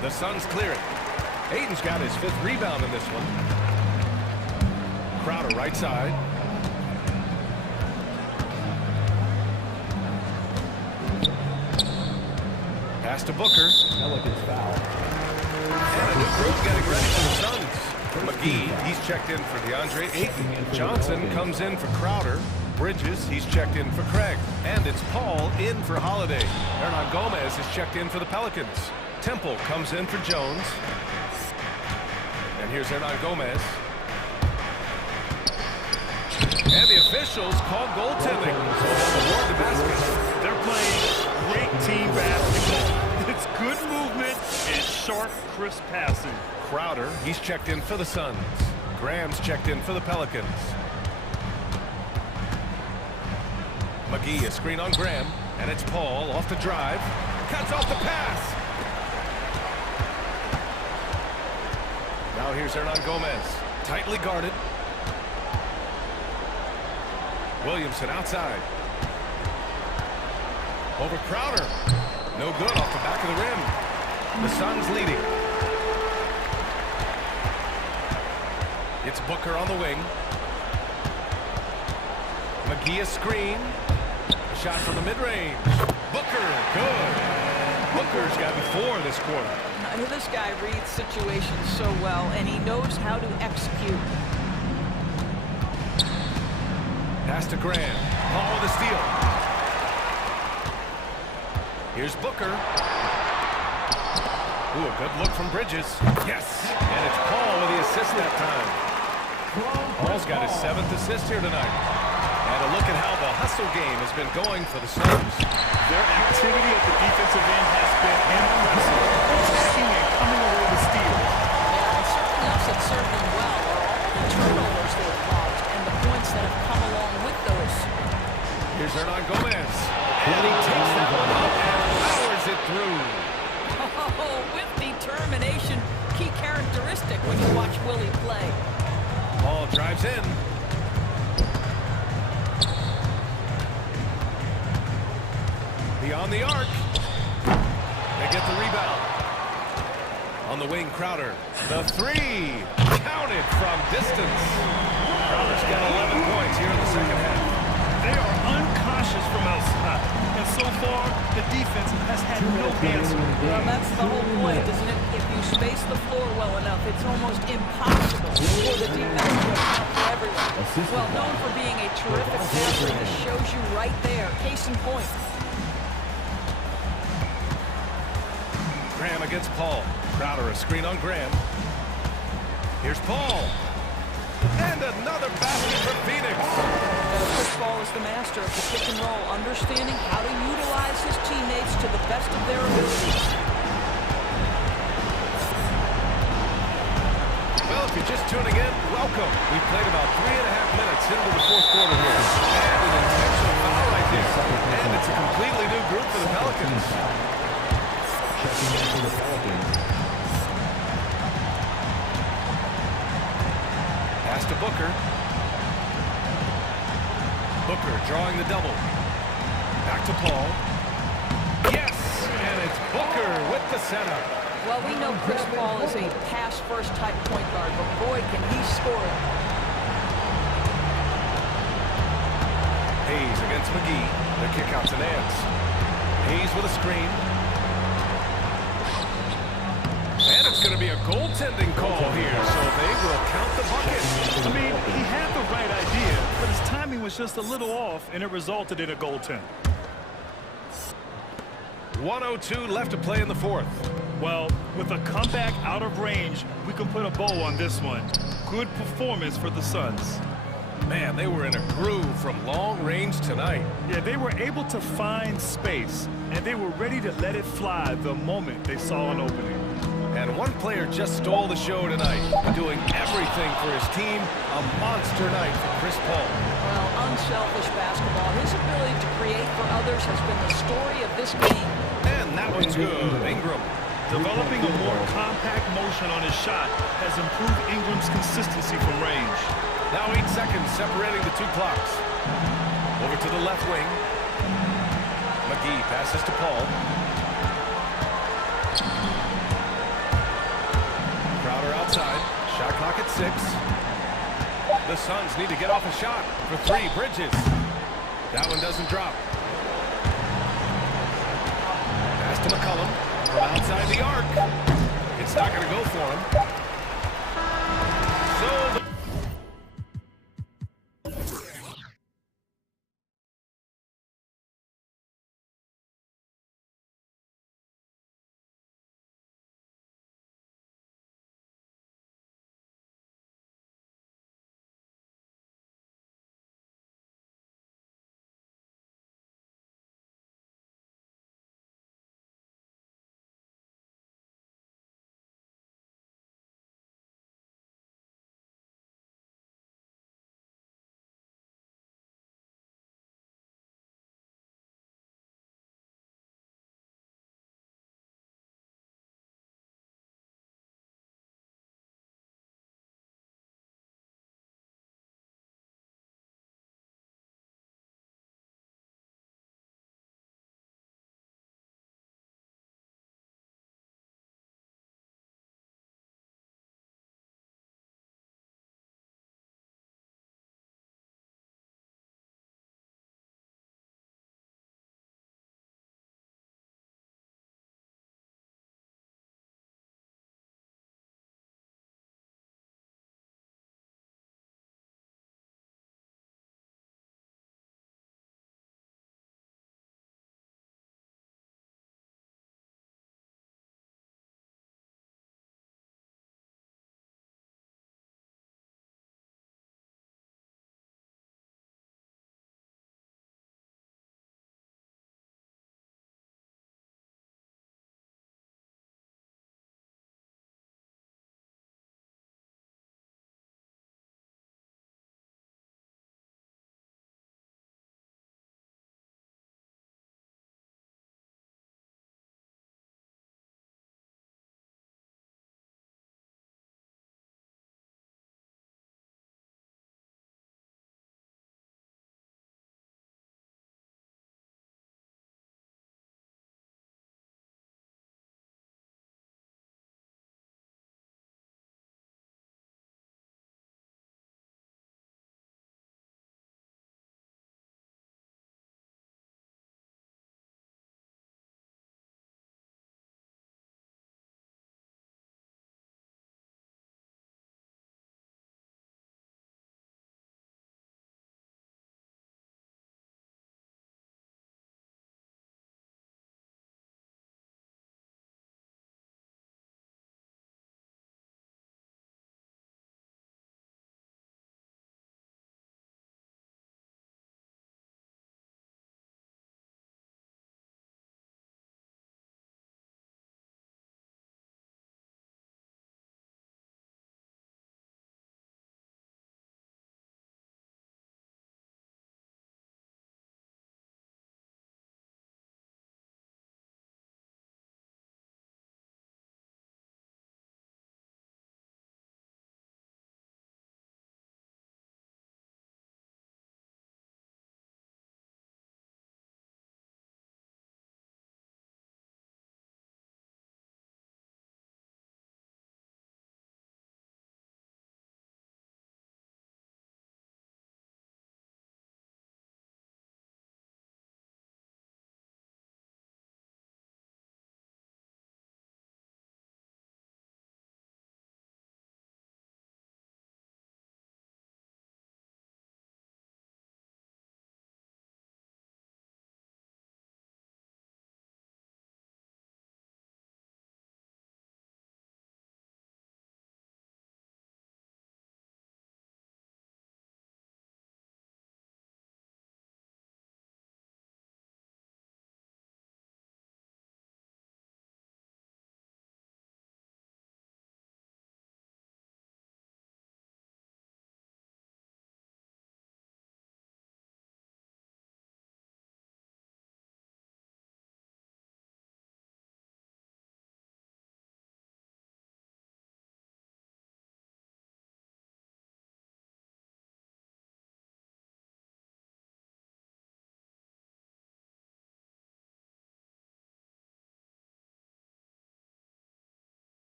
The Suns clear it. Ayton's got his 5th rebound in this one. Crowder right side. Pass to Booker. Pelicans foul. And a new group getting ready for the Suns. McGee, he's checked in for DeAndre Ayton. Johnson comes in for Crowder. Bridges, he's checked in for Craig. And it's Paul in for Holiday. Hernan Gomez is checked in for the Pelicans. Temple comes in for Jones. And here's Hernan Gomez. And the officials call goaltending. So they'll award the basket. They're playing great team basketball. It's good movement and sharp, crisp passing. Crowder, he's checked in for the Suns. Graham's checked in for the Pelicans. McGee, a screen on Graham, and it's Paul off the drive. Cuts off the pass. Now here's Hernan Gomez, tightly guarded. Williamson outside. Over Crowder. No good off the back of the rim. The Suns leading. It's Booker on the wing. McGee a screen. A shot from the mid-range. Booker, good. Booker's got 4 this quarter. This guy reads situations so well, and he knows how to execute. Pass to Graham. Paul with a steal. Here's Booker. Ooh, a good look from Bridges. Yes! And it's Paul with the assist that time. Paul's got his 7th assist here tonight. And a look at how the hustle game has been going for the Suns. Their activity at the defensive end has been impressive. Attacking and coming away with steals. Yeah, and something else that served them well are all the turnovers they've caused and the points that have come along with those. Here's Hernan Gomez. And he takes that one up and powers it through. Oh, with determination. Key characteristic when you watch Willie play. Paul drives in. Beyond the arc. They get the rebound. On the wing, Crowder. The 3. Counted from distance. Crowder's got 11 points here in the second half. They are uncautious from outside. And so far, the defense has had no answer. Well, that's the whole point, isn't it? If you space the floor well enough, it's almost impossible for the defense to account for everyone. Well, known for being a terrific passer, this shows you right there. Case in point. Graham against Paul. Crowder a screen on Graham. Here's Paul. And another basket for Phoenix. Chris Paul is the master of the pick and roll, understanding how to utilize his teammates to the best of their abilities. Well, if you're just tuning in, welcome. We've played about 3.5 minutes into the fourth quarter here. And an intentional foul right there. And it's a completely new group for the Pelicans. Checking in for the Pelicans. Pass to Booker. Booker drawing the double. Back to Paul. Yes! And it's Booker with the setup. Well, we know Chris Paul is a pass-first type point guard, but boy, can he score it. Hayes against McGee. The kick out to Nance. Hayes with a screen. And it's going to be a goaltending call here, so they will count the bucket. I mean, he had the right idea, but his timing was just a little off, and it resulted in a goaltend. 1:02 left to play in the fourth. Well, with a comeback out of range, we can put a bow on this one. Good performance for the Suns. Man, they were in a groove from long range tonight. Yeah, they were able to find space, and they were ready to let it fly the moment they saw an opening. And one player just stole the show tonight, doing everything for his team. A monster night for Chris Paul. Well, unselfish basketball. His ability to create for others has been the story of this game. And that one's good. Ingram. Developing a more compact motion on his shot has improved Ingram's consistency from range. Now 8 seconds separating the two clocks. Over to the left wing. McGee passes to Paul. Crowder outside. Shot clock at 6. The Suns need to get off a shot for 3. Bridges. That one doesn't drop. Pass to McCollum from outside the arc. It's not going to go for him.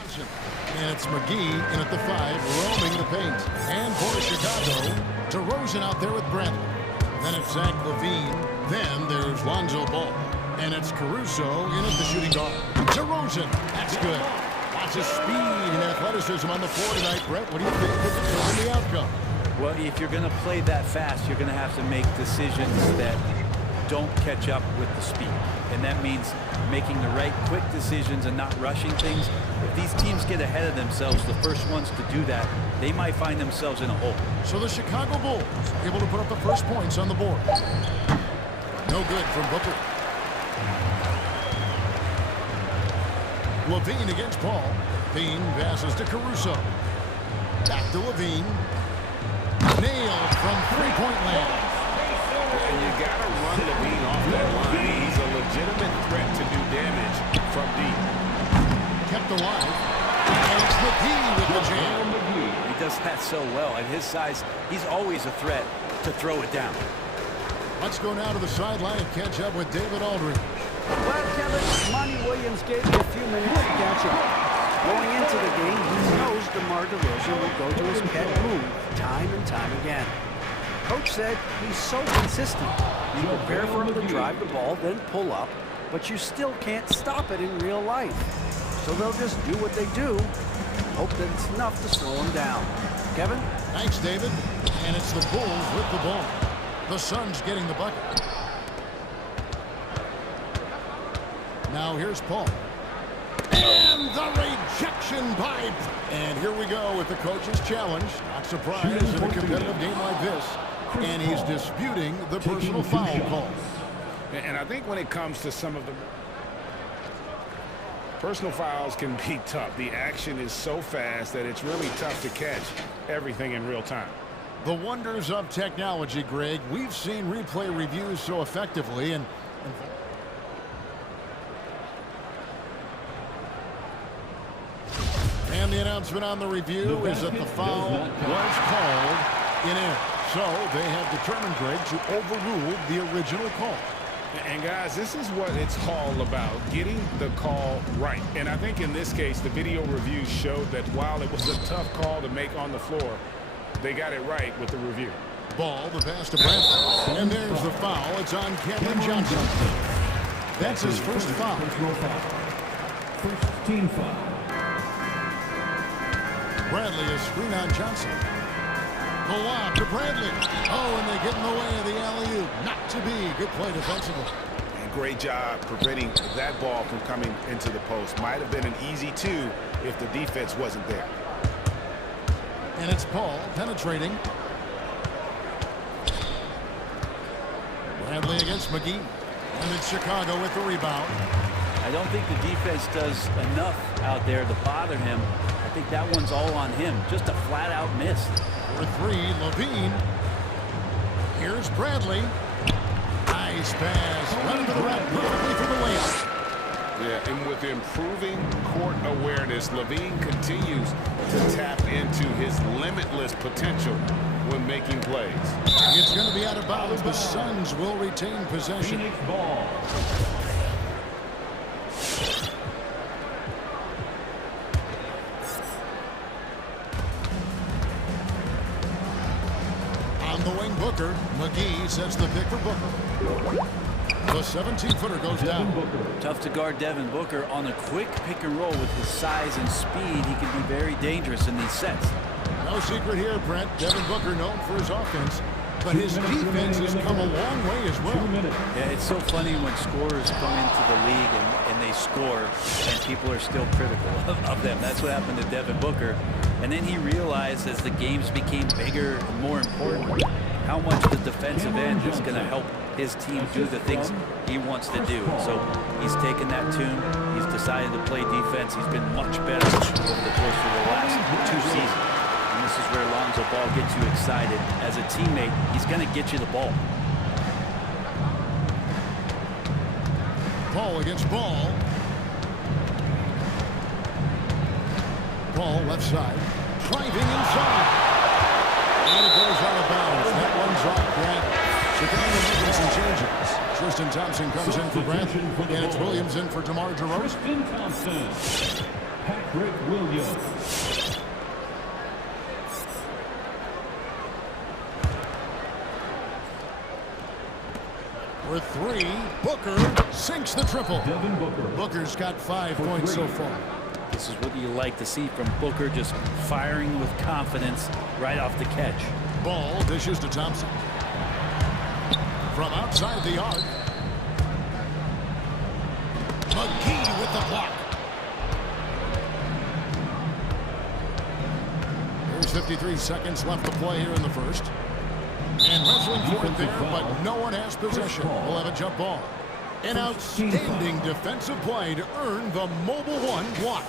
Johnson. And it's McGee in at the 5, roaming the paint. And for Chicago, DeRozan out there with Brent. Then it's Zach LaVine. Then there's Lonzo Ball. And it's Caruso in at the shooting guard. DeRozan, that's good. Lots of speed and athleticism on the floor tonight. Brett, what do you think could determine the outcome? Well, if you're going to play that fast, you're going to have to make decisions that don't catch up with the speed. And that means making the right quick decisions and not rushing things. If these teams get ahead of themselves, the first ones to do that, they might find themselves in a hole. So the Chicago Bulls able to put up the first points on the board. No good from Booker. LaVine against Paul. LaVine passes to Caruso. Back to LaVine. Nailed from three-point land. And you got to run LaVine off that line. He's a legitimate threat to do damage from deep. Kept alive. And it's McGee with the jam. He does that so well. At his size, he's always a threat to throw it down. Let's go now to the sideline and catch up with David Aldridge. Well, Kevin, Monty Williams gave me a few minutes to catch up. Going into the game, he knows DeMar DeRozan will go to his pet move time and time again. Coach said he's so consistent. You prepare for him to drive the ball, then pull up, but you still can't stop it in real life. So they'll just do what they do, hope that it's enough to slow him down. Kevin? Thanks, David. And it's the Bulls with the ball. The Suns getting the bucket. Now here's Paul. And the rejection by... And here we go with the coach's challenge. Not surprised in a competitive game like this. And he's disputing the personal foul call. And I think when it comes to some of the personal fouls can be tough. The action is so fast that it's really tough to catch everything in real time. The wonders of technology, Greg. We've seen replay reviews so effectively, and the announcement on the review is that the foul was called in error. So they have determined, Greg, to overrule the original call. And guys, this is what it's all about, getting the call right. And I think in this case, the video review showed that while it was a tough call to make on the floor, they got it right with the review. Ball, the pass to Brent. And there's the foul. It's on Cameron Johnson. That's his first foul. First team foul. Bradley is screen on Johnson. The lob to Bradley. Oh, and they get in the way of the alley-oop. Not to be. Good play defensively. And great job preventing that ball from coming into the post. Might have been an easy two if the defense wasn't there. And it's Paul penetrating. Bradley against McGee. And it's Chicago with the rebound. I don't think the defense does enough out there to bother him. I think that one's all on him. Just a flat-out miss. For three, LaVine. Here's Bradley. Nice pass. Running to the rack perfectly for the layup. Yeah, and with improving court awareness, LaVine continues to tap into his limitless potential when making plays. It's going to be out of bounds. The Suns will retain possession. Phoenix ball. On the wing, Booker. McGee sets the pick for Booker. The 17-footer goes down. Tough to guard Devin Booker on a quick pick and roll with his size and speed. He can be very dangerous in these sets. No secret here, Brent. Devin Booker known for his offense, but his defense has come a long way as well. Yeah, it's so funny when scorers come into the league and they score and people are still critical of them. That's what happened to Devin Booker. And then he realized as the games became bigger and more important, how much the defensive end is going to help his team do the things he wants to do. So he's taken that tune. He's decided to play defense. He's been much better over the course of the last 2 seasons. And this is where Lonzo Ball gets you excited. As a teammate, he's going to get you the ball. Paul against Ball. Ball left side. Driving inside. And it goes out of bounds. That one's off Bradley. Chicago making some changes. Tristan Thompson comes in for Bradley. And it's Williams in for DeMar DeRozan. For three, Booker sinks the triple. Booker's got 5 points so far. This is what you like to see from Booker, just firing with confidence right off the catch. Ball dishes to Thompson. From outside the arc, McGee with the block. There's 53 seconds left to play here in the first. And wrestling for it there, but no one has possession. We'll have a jump ball. An outstanding defensive play to earn the mobile one block.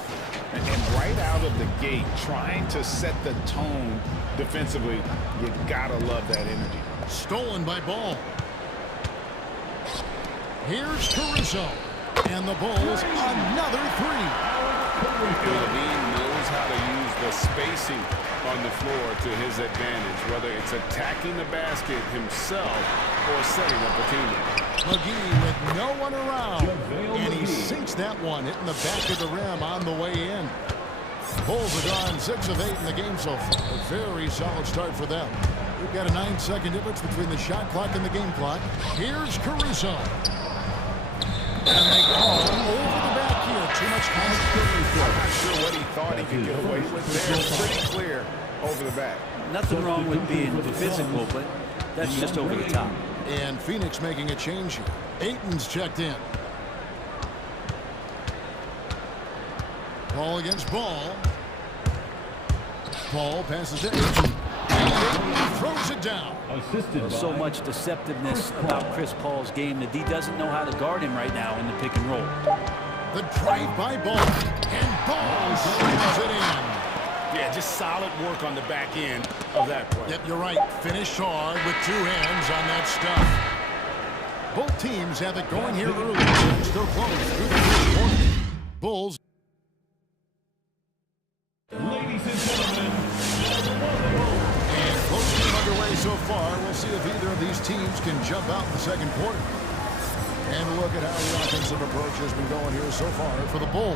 And right out of the gate, trying to set the tone defensively, you gotta love that energy. Stolen by Ball. Here's Caruso. And the Bulls, another three. Levine knows how to use the spacing on the floor to his advantage, whether it's attacking the basket himself or setting up a teammate. McGee with no one around, and he sinks that one, hitting the back of the rim on the way in. Bulls are gone 6 of 8 in the game so far. A very solid start for them. We've got a 9-second difference between the shot clock and the game clock. Here's Caruso. And they call over the back here. Too much time. I'm not sure what he thought he could get away with there. Pretty clear over the back. Nothing wrong with being physical, but that's just over the top. And Phoenix making a change here. Ayton's checked in. Ball against Ball. Ball passes to Ayton. And throws it down. So much deceptiveness about Chris Paul's game that he doesn't know how to guard him right now in the pick and roll. The drive by Ball. And Ball slams it in. Yeah, just solid work on the back end of that play. Yep, you're right. Finish hard with 2 hands on that stuff. Both teams have it going here early. Still close through the first quarter. Bulls. Ladies and gentlemen, and close game underway so far. We'll see if either of these teams can jump out in the second quarter. And look at how the offensive approach has been going here so far for the Bulls.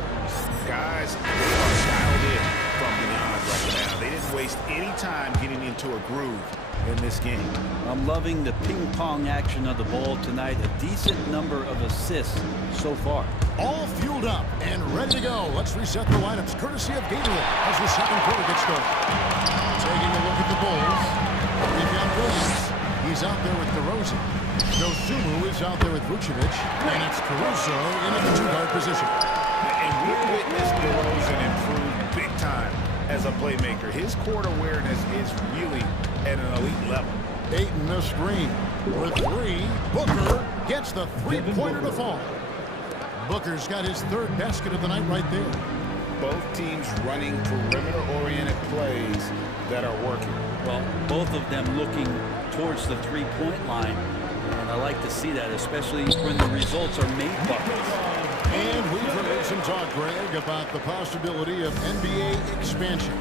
Guys, they are dialed in from beyond right now. They didn't waste any time getting into a groove in this game. I'm loving the ping-pong action of the ball tonight. A decent number of assists so far. All fueled up and ready to go. Let's reset the lineups courtesy of Gatorade as the second quarter gets started. Taking a look at the Bulls. We've got Williams. He's out there with DeRozan. Dosumu is out there with Vucevic. And it's Caruso in at the 2-guard position. And we've witnessed DeRozan improve big time as a playmaker. His court awareness is really at an elite level. Ayton a screen. For 3, Booker gets the 3-pointer to fall. Booker's got his 3rd basket of the night right there. Both teams running perimeter-oriented plays that are working. Well, both of them looking towards the 3-point line. And I like to see that, especially when the results are made buckets. And we've heard some talk, Greg, about the possibility of NBA expansion.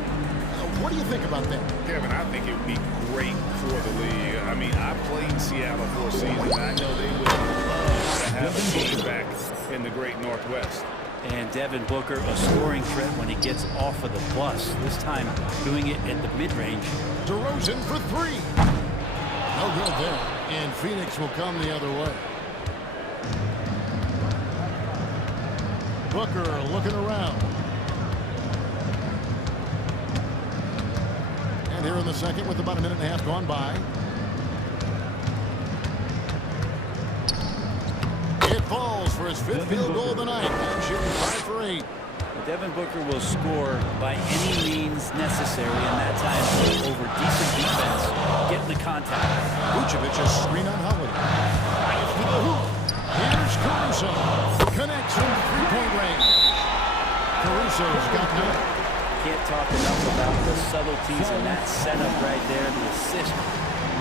What do you think about that? Kevin, I think it would be great for the league. I mean, I played in Seattle for a season. I know they would love to have a team back in the great Northwest. And Devin Booker, a scoring threat when he gets off of the bus. This time, doing it at the mid-range. DeRozan for 3. No good there. And Phoenix will come the other way. Booker looking around. And here in the second with about a minute and a half gone by. It falls for his 5th field goal of the night. And shooting 5 for 8. Devin Booker will score by any means necessary, and that time over decent defense, getting the contact. Vucevic a screen on Holiday. To the hoop. Here's Caruso. Connects from 3-point range. Caruso's got that. Can't talk enough about the subtleties in that setup right there. The assist,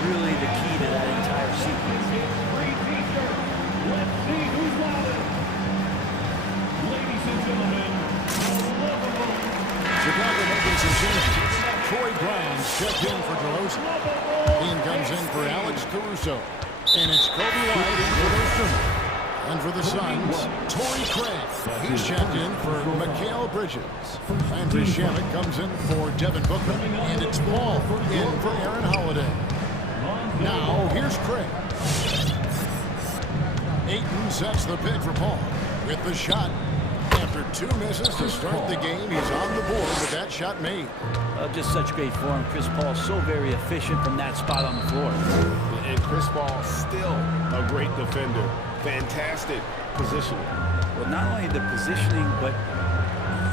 really the key to that entire sequence. let's see who's loudest. Ladies and gentlemen, Chicago making some changes. Troy Brown's checked in for DeRozan. Ian comes in for Alex Caruso. And it's Kobe White in for Dosumu. And for the Suns, Torrey Craig. He's checked in for Mikal Bridges. Landry Shamet comes in for Devin Booker. And it's Paul in for Aaron Holiday. Now, here's Craig. Ayton sets the pick for Paul with the shot. After 2 misses to start the game, he's on the board with that shot made. Just such great form. Chris Paul so very efficient from that spot on the floor. And Chris Paul still a great defender. Fantastic positioning. Well, not only the positioning, but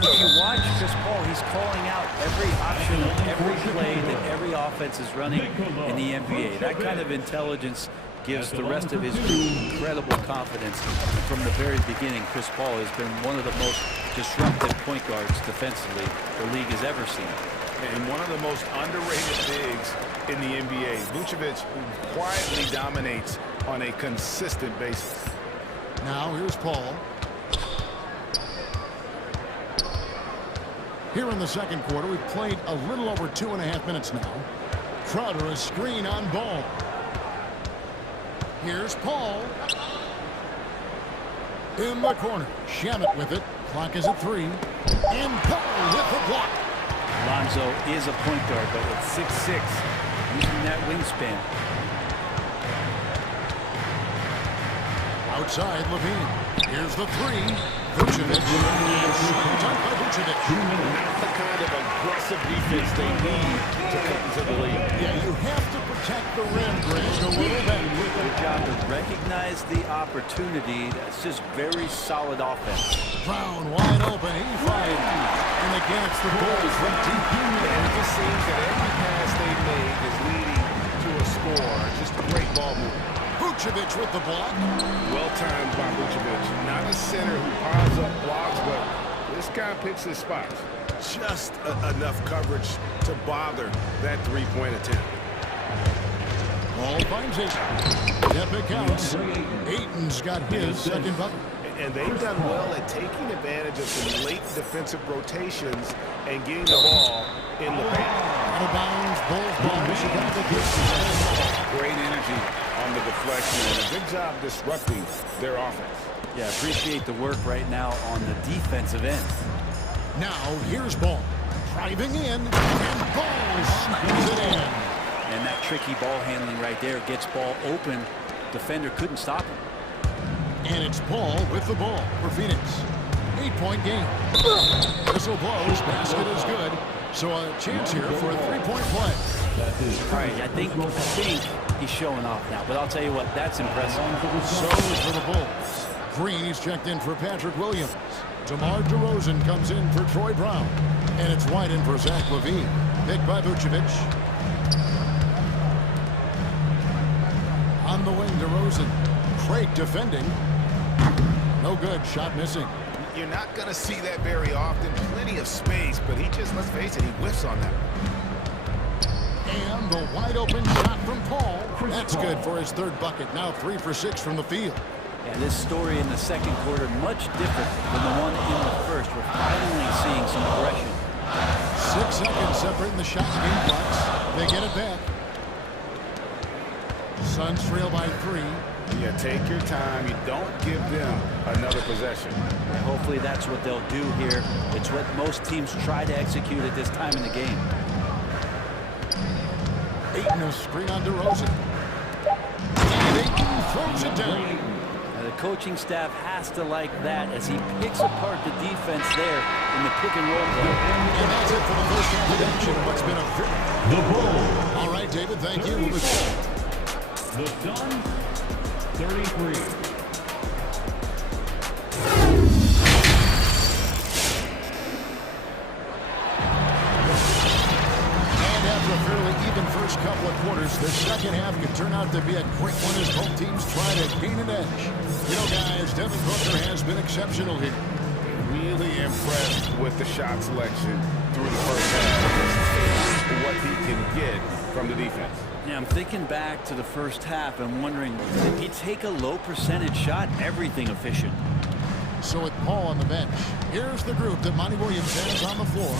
if you watch Chris Paul, he's calling out every option of every play that every offense is running in the NBA. That kind of intelligence gives the rest of his group incredible confidence. And from the very beginning, Chris Paul has been one of the most disruptive point guards defensively the league has ever seen. And one of the most underrated bigs in the NBA. Vucevic quietly dominates on a consistent basis. Now here's Paul. Here in the second quarter, we've played a little over 2.5 minutes now. Crowder, a screen on Ball. Here's Paul. In the corner. Shamet with it. Clock is at 3. And Paul with the block. Lonzo is a point guard, but at 6'6", using that wingspan. Outside, Levine. Here's the 3. Vucevic. Done by Vucevic. Not the kind of aggressive defense they need to cut into the lead. Yeah, you have to protect the rim, Greg, a little bit. Good job to recognize the opportunity. That's just very solid offense. Brown wide open. He finds. And again, it's the Bulls from deep. And it just seems that every pass they make is leading to a score. Just a great ball movement. Vucevic with the block. Well timed by Vucevic. Not a center who piles up blocks, but this guy picks his spots. Just enough coverage to bother that three-point attempt. Ball finds it. Step it counts. Ayton's got his second bucket. And they've done well at taking advantage of some late defensive rotations and getting the ball in the paint. Out of bounds, Bulls ball. Great energy on the deflection and a good job disrupting their offense. Yeah, appreciate the work right now on the defensive end. Now here's Ball. Driving in, and Ball snaps it in. And that tricky ball handling right there gets Ball open. Defender couldn't stop him. And it's Paul with the ball for Phoenix. 8-point game. Whistle blows. Basket is good. So a chance here for a three-point play. All right, I think he's showing off now. But I'll tell you what, that's impressive. So is for the Bulls. Green is checked in for Patrick Williams. DeMar DeRozan comes in for Troy Brown. And it's White in for Zach LaVine. Picked by Vucevic. On the wing, DeRozan. Craig defending. No good. Shot missing. You're not going to see that very often. Plenty of space, but he just, let's face it, he whiffs on that. And the wide open shot from Paul. That's good for his third bucket. Now 3 for 6 from the field. And this story in the second quarter much different than the one in the first. We're finally seeing some aggression. 6 seconds separating the shot game clocks. They get it back. Suns trail by 3. Yeah, take your time. You don't give them another possession. And hopefully that's what they'll do here. It's what most teams try to execute at this time in the game. Ayton a screen on DeRozan. And Ayton throws it down. Now the coaching staff has to like that as he picks apart the defense there in the pick and roll play. And that's it for the first half of action. What's been a The Bulls. all right, David, thank you. The Suns, 33. And after a fairly even first couple of quarters, the second half could turn out to be a quick one as both teams try to gain an edge. You know, guys, Devin Booker has been exceptional here. Really impressed with the shot selection through the first half. What he can get from the defense. Yeah, I'm thinking back to the first half and wondering, did he take a low percentage shot? Everything efficient. So with Paul on the bench, here's the group that Monty Williams has on the floor.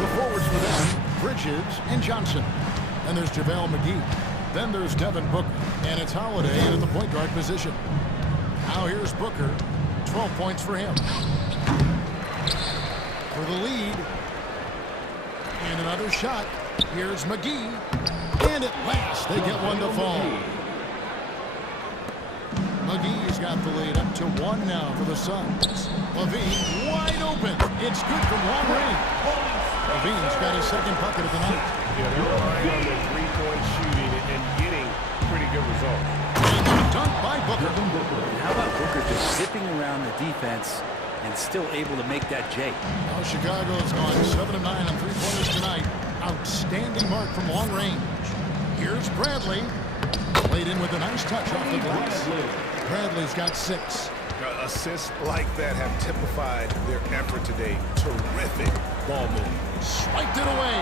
The forwards for them, Bridges and Johnson. And there's JaVale McGee. Then there's Devin Booker. And it's Holiday in at the point guard position. Now here's Booker. 12 points for him. For the lead. And another shot. Here's McGee. And at last, they get one to fall. McGee's got the lead up to 1 now for the Suns. Levine wide open. It's good from long range. Levine's got his second bucket of the night. Yeah, they're relying on their three-point shooting and getting pretty good results. And a dunk by Booker. How about Booker just zipping around the defense and still able to make that J? Now Chicago's gone 7 of 9 on three-pointers tonight. Outstanding mark from long range. Here's Bradley. Played in with a nice touch off the glass. Bradley's got 6. Assists like that have typified their effort today. Terrific ball movement. Swiped it away.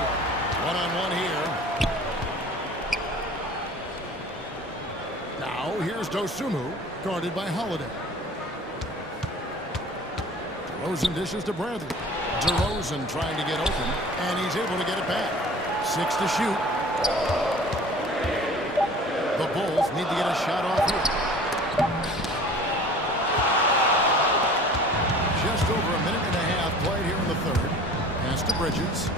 One-on-one here. Now here's Dosumu, guarded by Holiday. DeRozan dishes to Bradley. DeRozan trying to get open, and he's able to get it back. 6 to shoot. The Bulls need to get a shot off here. Just over a minute and a half played here in the third. Pass to Bridges.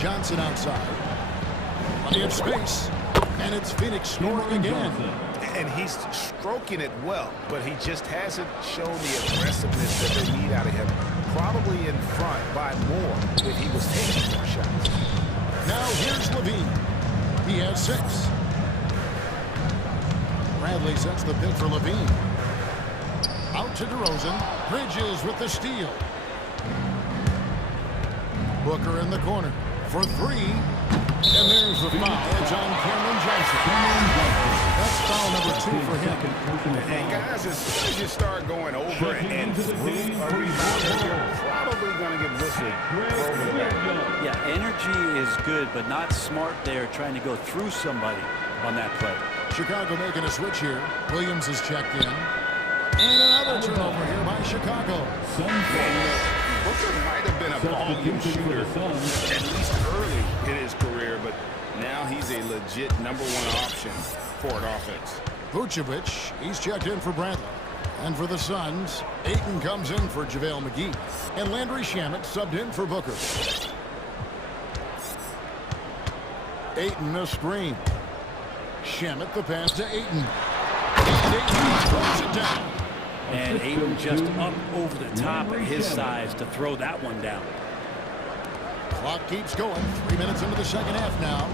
Johnson outside. Plenty of space. And it's Phoenix scoring again. And he's stroking it well, but he just hasn't shown the aggressiveness that they need out of him. Probably in front by more if he was taking more shots. Now here's Levine. He has 6. Bradley sets the pick for Levine. Out to DeRozan. Bridges with the steal. Booker in the corner for 3. And there's the foul. It's on Cameron Johnson. That's foul number 2 for him. And guys, as soon as you start going over and through a rebounder, you're probably going to get whistled over the back. Yeah, energy is good, but not smart there trying to go through somebody on that play. Chicago making a switch here. Williams is checked in. And another turnover here by Chicago. Booker might have been a volume shooter, at least early in his career, but now he's a legit #1 option for an offense. Vucevic, he's checked in for Bradley. And for the Suns, Ayton comes in for JaVale McGee. And Landry Shamet subbed in for Booker. Ayton a screen. Shamet the pass to Ayton. And Ayton throws it down. And Ayton just up over the top at his size to throw that one down. Clock keeps going. 3 minutes into the second half now.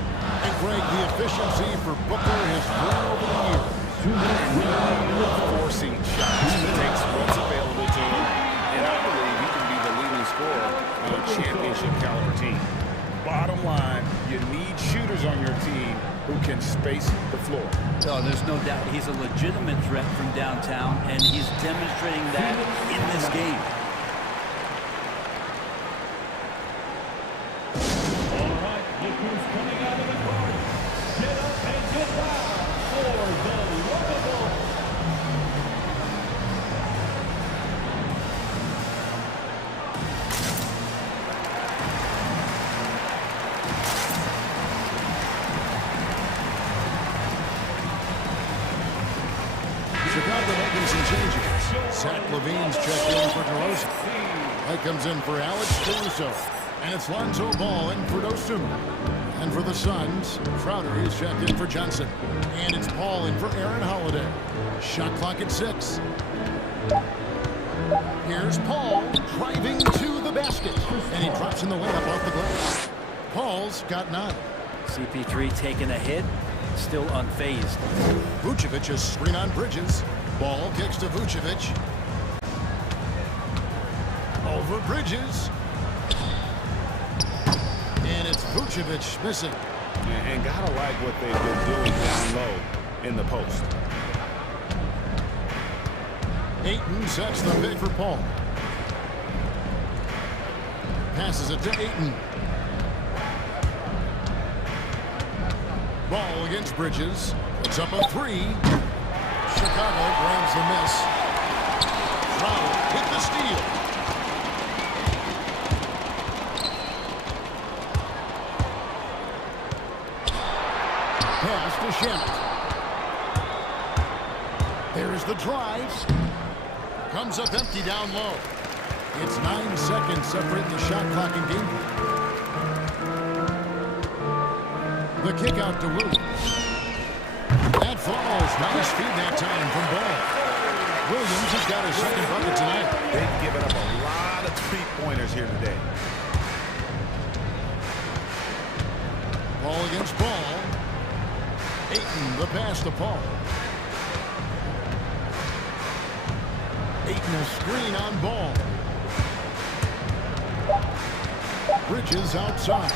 And Greg, the efficiency for Booker has grown over the years. Forcing shots. He takes what's available to him. And I believe he can be the leading scorer on a championship caliber team. Bottom line, you need shooters on your team who can space the floor. Oh, there's no doubt he's a legitimate threat from downtown, and he's demonstrating that in this game. All right, look who's coming out of the court. Get up and get loud for the lovable. Chicago making some changes. Zach LaVine's checked in for DeRozan. That comes in for Alex Caruso. And it's Lonzo Ball in for Dosumu. And for the Suns, Crowder is checked in for Johnson. And it's Paul in for Aaron Holiday. Shot clock at 6. Here's Paul driving to the basket. And he drops in the layup off the glass. Paul's got 9. CP3 taking a hit, still unfazed. Vucevic is screen on Bridges. Ball kicks to Vucevic. Over Bridges. And it's Vucevic missing. And gotta like what they've been doing down low in the post. Ayton sets the pick for Paul. Passes it to Ayton. Ball against Bridges. It's up a 3. Chicago grabs the miss. Crowder hit the steal. Pass to Shamet. tries. Comes up empty down low. It's 9 seconds separating the shot clock and game clock. The kick out to Williams. That falls. Nice feed that time from Ball. Williams has got his second bucket tonight. They've given up a lot of three-pointers here today. Ball against Ball. Ayton, the pass to Paul. Ayton, a screen on Ball. Bridges outside.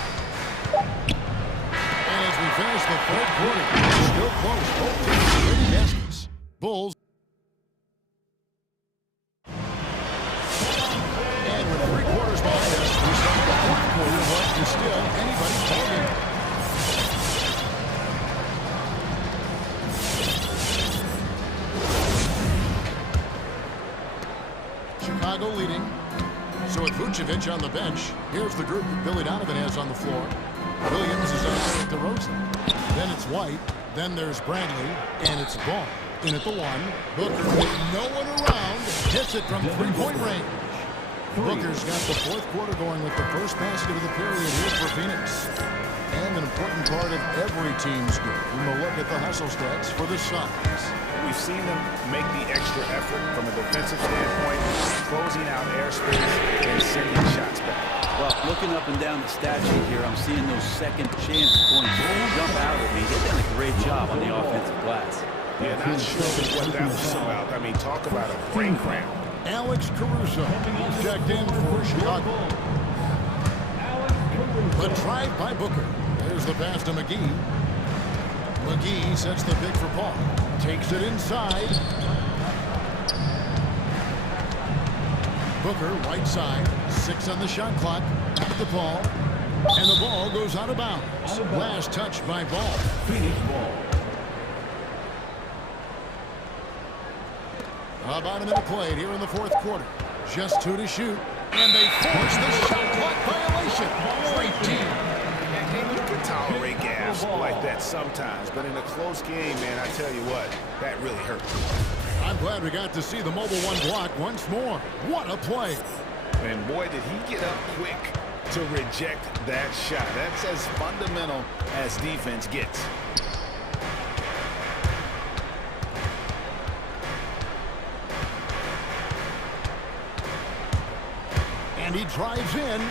And as we finish the third quarter, still close. Both teams pretty baskets. Bulls. And with 3 quarters behind us, we start the fourth quarter. What is still anybody's ballgame. Chicago leading. So with Vucevic on the bench, here's the group that Billy Donovan has on the floor. Williams is on at DeRozan. Then it's White. Then there's Bradley. And it's Ball. In at the one. Booker with no one around. Hits it from three-point range. Booker's got the fourth quarter going with the first basket of the period here for Phoenix. And an important part of every team's game. We'll look at the hustle stats for the Suns. We've seen them make the extra effort from a defensive standpoint, closing out airspace and sending shots back. Well, looking up and down the stat sheet here, I'm seeing those second chance points jump out at me. They've done a great job on the offensive glass. Yeah, not sure what that was about. I mean, talk about a brain cramp. Alex Caruso checked in for Chicago. The drive by Booker. There's the pass to McGee. McGee sets the pick for Paul. Takes it inside. Booker, right side. 6 on the shot clock. At the ball. And the ball goes out of bounds. Last touch by Ball. Phoenix ball. About a minute played here in the fourth quarter. Just 2 to shoot. And they force the shot clock violation. Great team. And you can tolerate gas like that sometimes, but in a close game, man, I tell you what, that really hurts. I'm glad we got to see the mobile one block once more. What a play. And boy, did he get up quick to reject that shot. That's as fundamental as defense gets. And he drives in.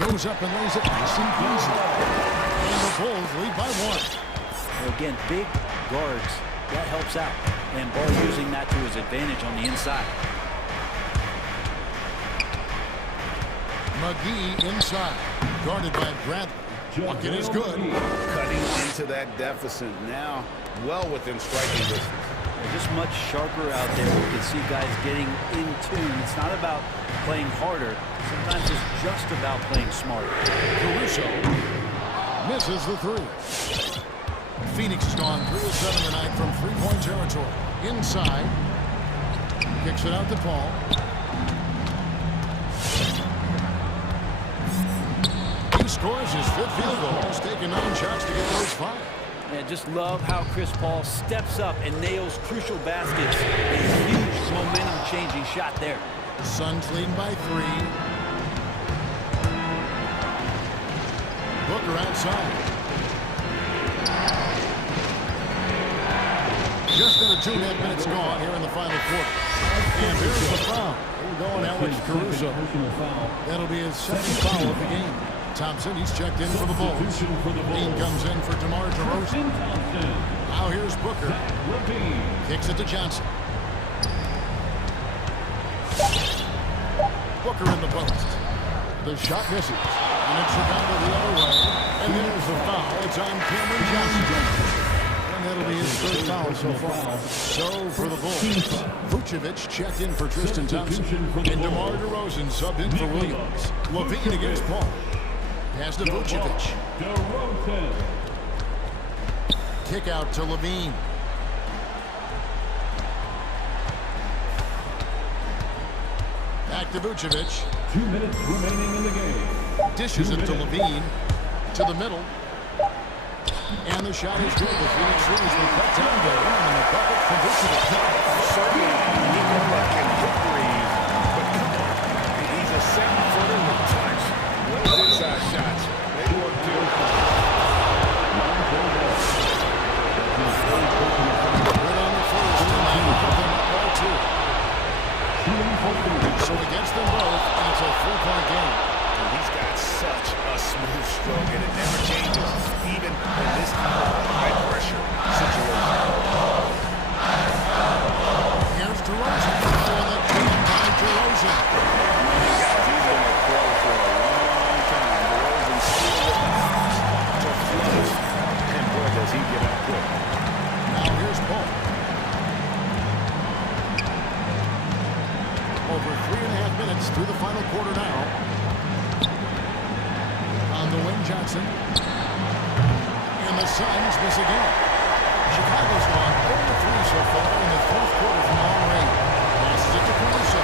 Goes up and lays it nice and easy. And the Bulls lead by 1. Again, big guards. That helps out. And Ball using that to his advantage on the inside. McGee inside. Guarded by Bradley. Bucket is good. Cutting into that deficit now. Well within striking distance. They're just much sharper out there. You can see guys getting in tune. It's not about playing harder. Sometimes it's just about playing smarter. Caruso misses the 3. Phoenix has gone 3 of 7 tonight from 3-point territory. Inside. Kicks it out to Paul. He scores his 5th field goal. He's taken 9 shots to get those 5. And just love how Chris Paul steps up and nails crucial baskets. A huge momentum-changing shot there. Suns leading by 3. Booker outside. Just under 2.5 minutes gone here in the final quarter. And there's the foul. We're going Alex Caruso. That'll be his second foul of the game. Thompson, he's checked in for the Bulls. Dean comes in for DeMar DeRozan. Now here's Booker. Kicks it to Johnson. Booker in the post. The shot misses. And it's Chicago the other way. And there's the foul. It's on Cameron Johnson. And that'll be his 3rd foul so far. So for the Bulls, Vucevic checked in for Tristan Thompson. And DeMar DeRozan subbed in for Williams. Levine against Paul. Pass to Vucevic. Kick out to Levine. Back to Vucevic. 2 minutes remaining in the game. Dishes it to Levine. To the middle. And the shot is good. The Phoenix Suns will cut down the one on the bucket from Pishit. Certainly Nico that can hit threes, but come on. He's a 7-footer with touch. Those inside shots, they work too. Good on the first, and they will put them up by 2. So against them both, and it's a 3-point game. And he's got such a smooth stroke, and it never changes, even in this kind of high-pressure situation. Here's DeRozan for the jam by DeRozan. Guys, he's been a pro for a long time. DeRozan still with the hops to flush. And boy, does he get up quick. Now here's Paul. Over 3.5 minutes through the final quarter now. On the wing, Johnson. And the Suns miss again. Chicago's gone 0-3 so far in the fourth quarter from long range. Passes it to Caruso.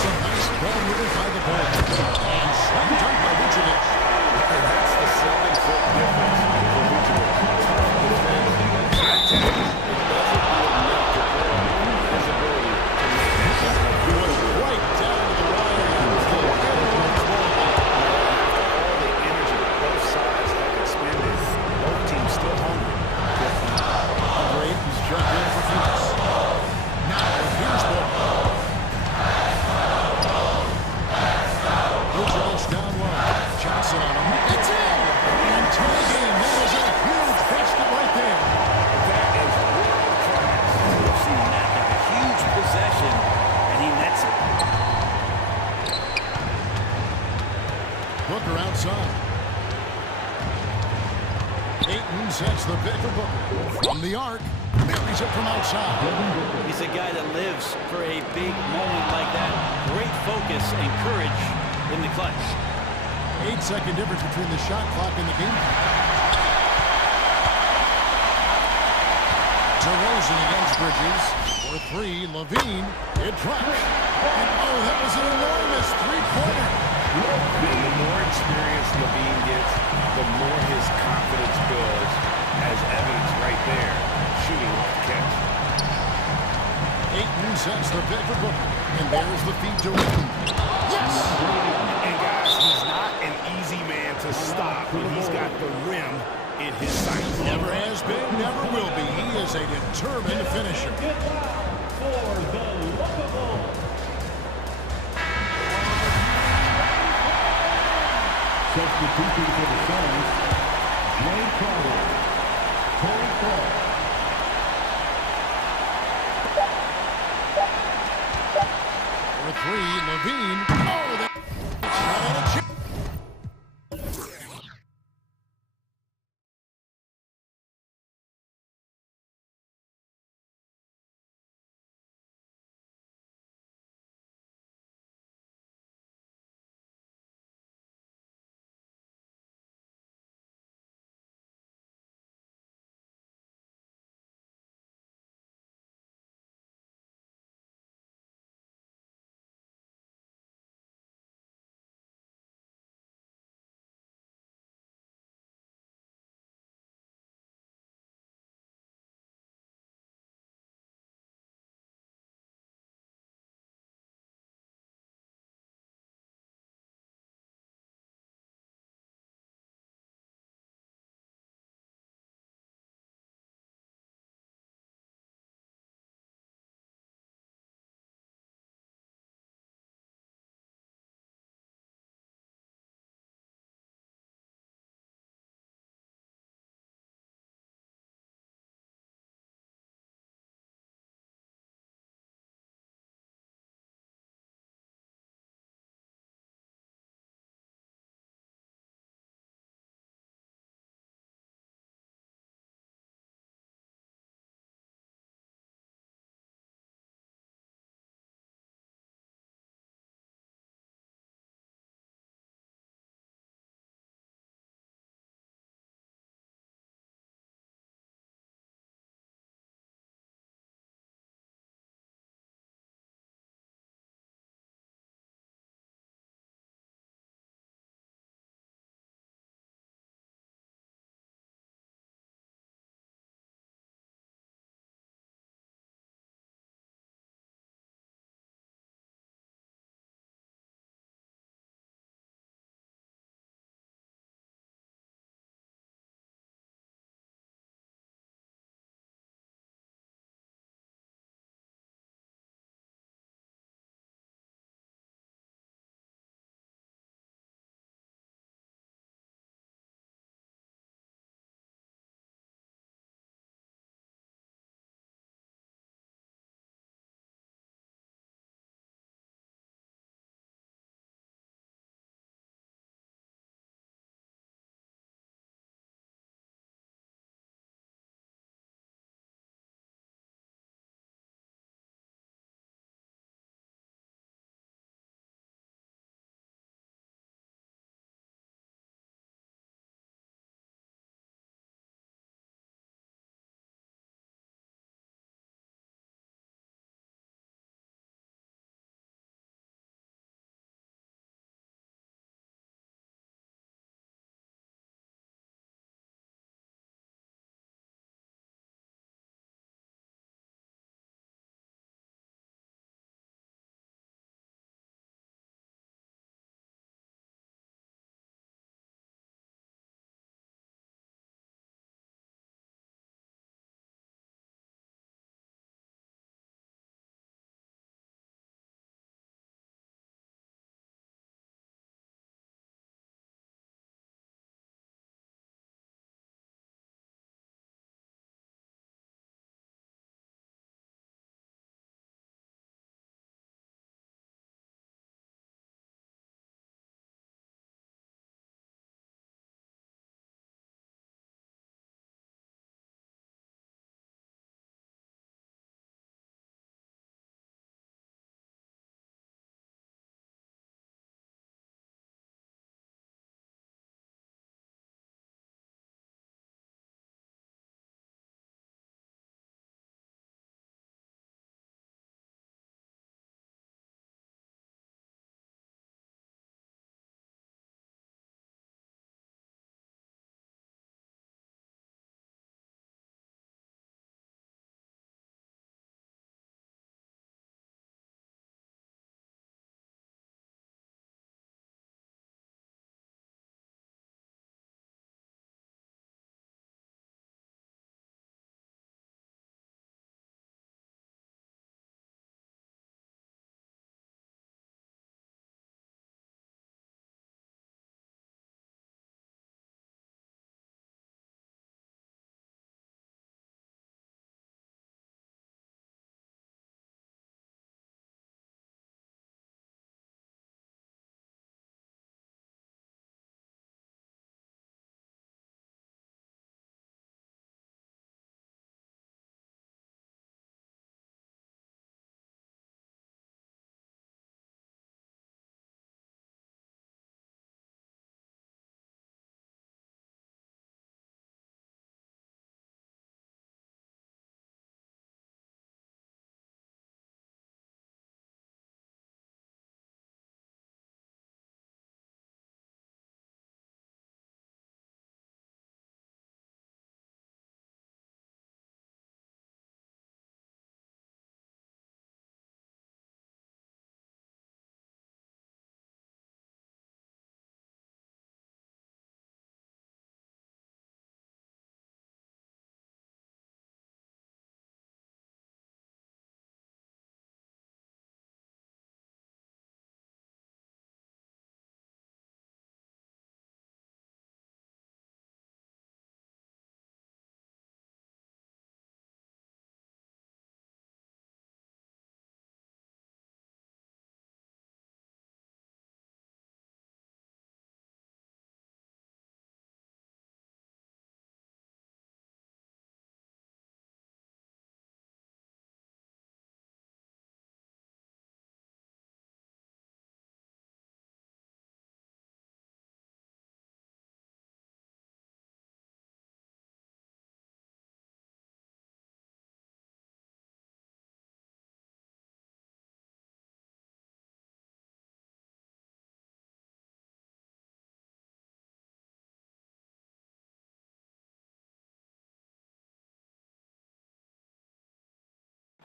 Some nice ball movement by the ball. And slam dunk by Vucevic. And that's the 7-foot difference for Vucevic. Tough defense. High tech. It doesn't do enough to put his ability to make that shot. He was right down to the wire. He was the All the energy both sides have expended. Both teams still hungry. Great. He's jumped in for Phoenix. Now here's Paul. Vucevic down low. Johnson on him. It's in! And tie game. That was a huge basket right there. That is world class. We've seen that. A huge possession, and he nets it. Booker outside. Ayton sets the pick for Booker. From the arc, buries it from outside. He's a guy that lives for a big moment like that. Great focus and courage in the clutch. 8-second difference between the shot clock and the game. DeRozan against Bridges. For 3, Levine. It drops. And oh, that was an enormous three-pointer. And the more experience Levine gets, the more his confidence builds, as evidence right there, shooting off the catch. Ayton sets the pick for Booker. And there's the feed to Ayton. Yes! And guys, he's not an easy man to stop when he's got the rim in his sights. Never has been, never will be. He is a determined finisher. Substitution for the Suns, Jay Crowder, Torrey Craig. For 3, Levine. Oh, that...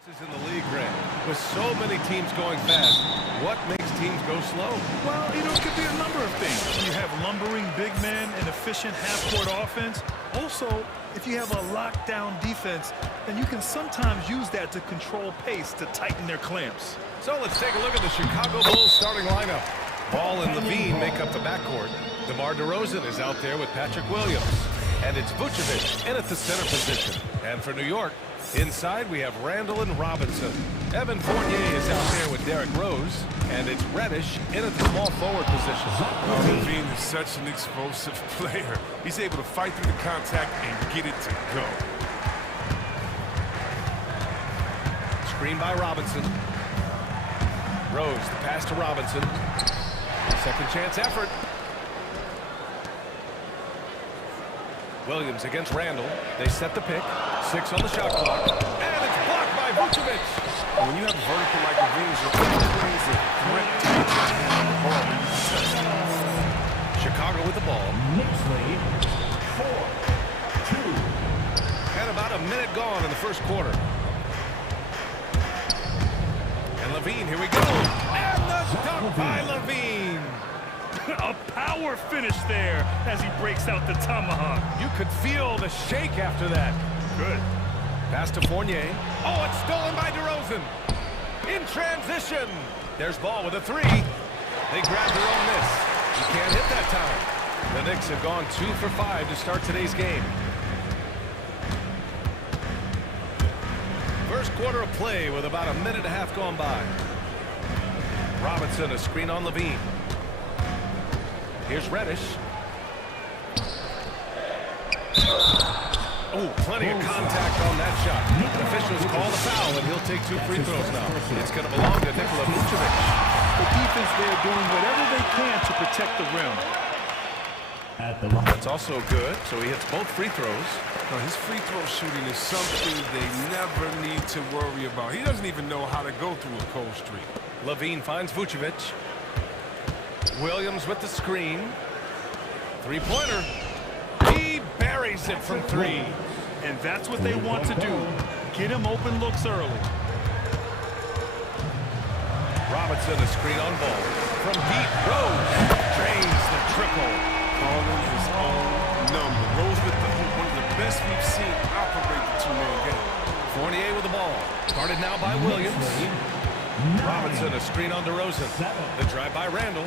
This is in the league, Grant. With so many teams going fast, what makes teams go slow? Well, you know, it could be a number of things. You have lumbering big men and efficient half-court offense. Also, if you have a lockdown defense, then you can sometimes use that to control pace to tighten their clamps. So let's take a look at the Chicago Bulls starting lineup. Ball and Levine make up the backcourt. DeMar DeRozan is out there with Patrick Williams. And it's Vucevic in at the center position. And for New York, inside we have Randall and Robinson. Evan Fournier is out there with Derrick Rose. And it's Reddish in at the small forward position. Levine is such an explosive player. He's able to fight through the contact and get it to go. Screen by Robinson. Rose, the pass to Robinson. Second chance effort. Williams against Randall. They set the pick. 6 on the shot clock. And it's blocked by Vucevic. When you have a vertical like Levine, you're always a threat to the ball. Chicago with the ball. Knicks lead 4-2. And about a minute gone in the first quarter. And Levine, here we go. And the dunk by Levine. A power finish there as he breaks out the tomahawk. You could feel the shake after that. Good. Pass to Fournier. Oh, it's stolen by DeRozan. In transition. There's ball with a 3. They grab their own miss. You can't hit that time. The Knicks have gone 2 for 5 to start today's game. First quarter of play with about a minute and a half gone by. Robinson, a screen on Levine. Here's Reddish. Oh, plenty of contact on that shot. Officials call the foul, and he'll take 2 free throws now. It's going to belong to Nikola Vucevic. The defense there doing whatever they can to protect the rim. That's also good, so he hits both free throws. Now, his free throw shooting is something they never need to worry about. He doesn't even know how to go through a cold streak. Levine finds Vucevic. Williams with the screen. 3-pointer. He buries it from 3. And that's what they want to do. Get him open looks early. Robinson, a screen on ball. From deep, Rose drains the triple. Calling his own number. Rose with the hoop, one of the best we've seen operate the two-man game. Fournier with the ball. Guarded now by Williams. Robinson, a screen on DeRozan. The drive by Randall.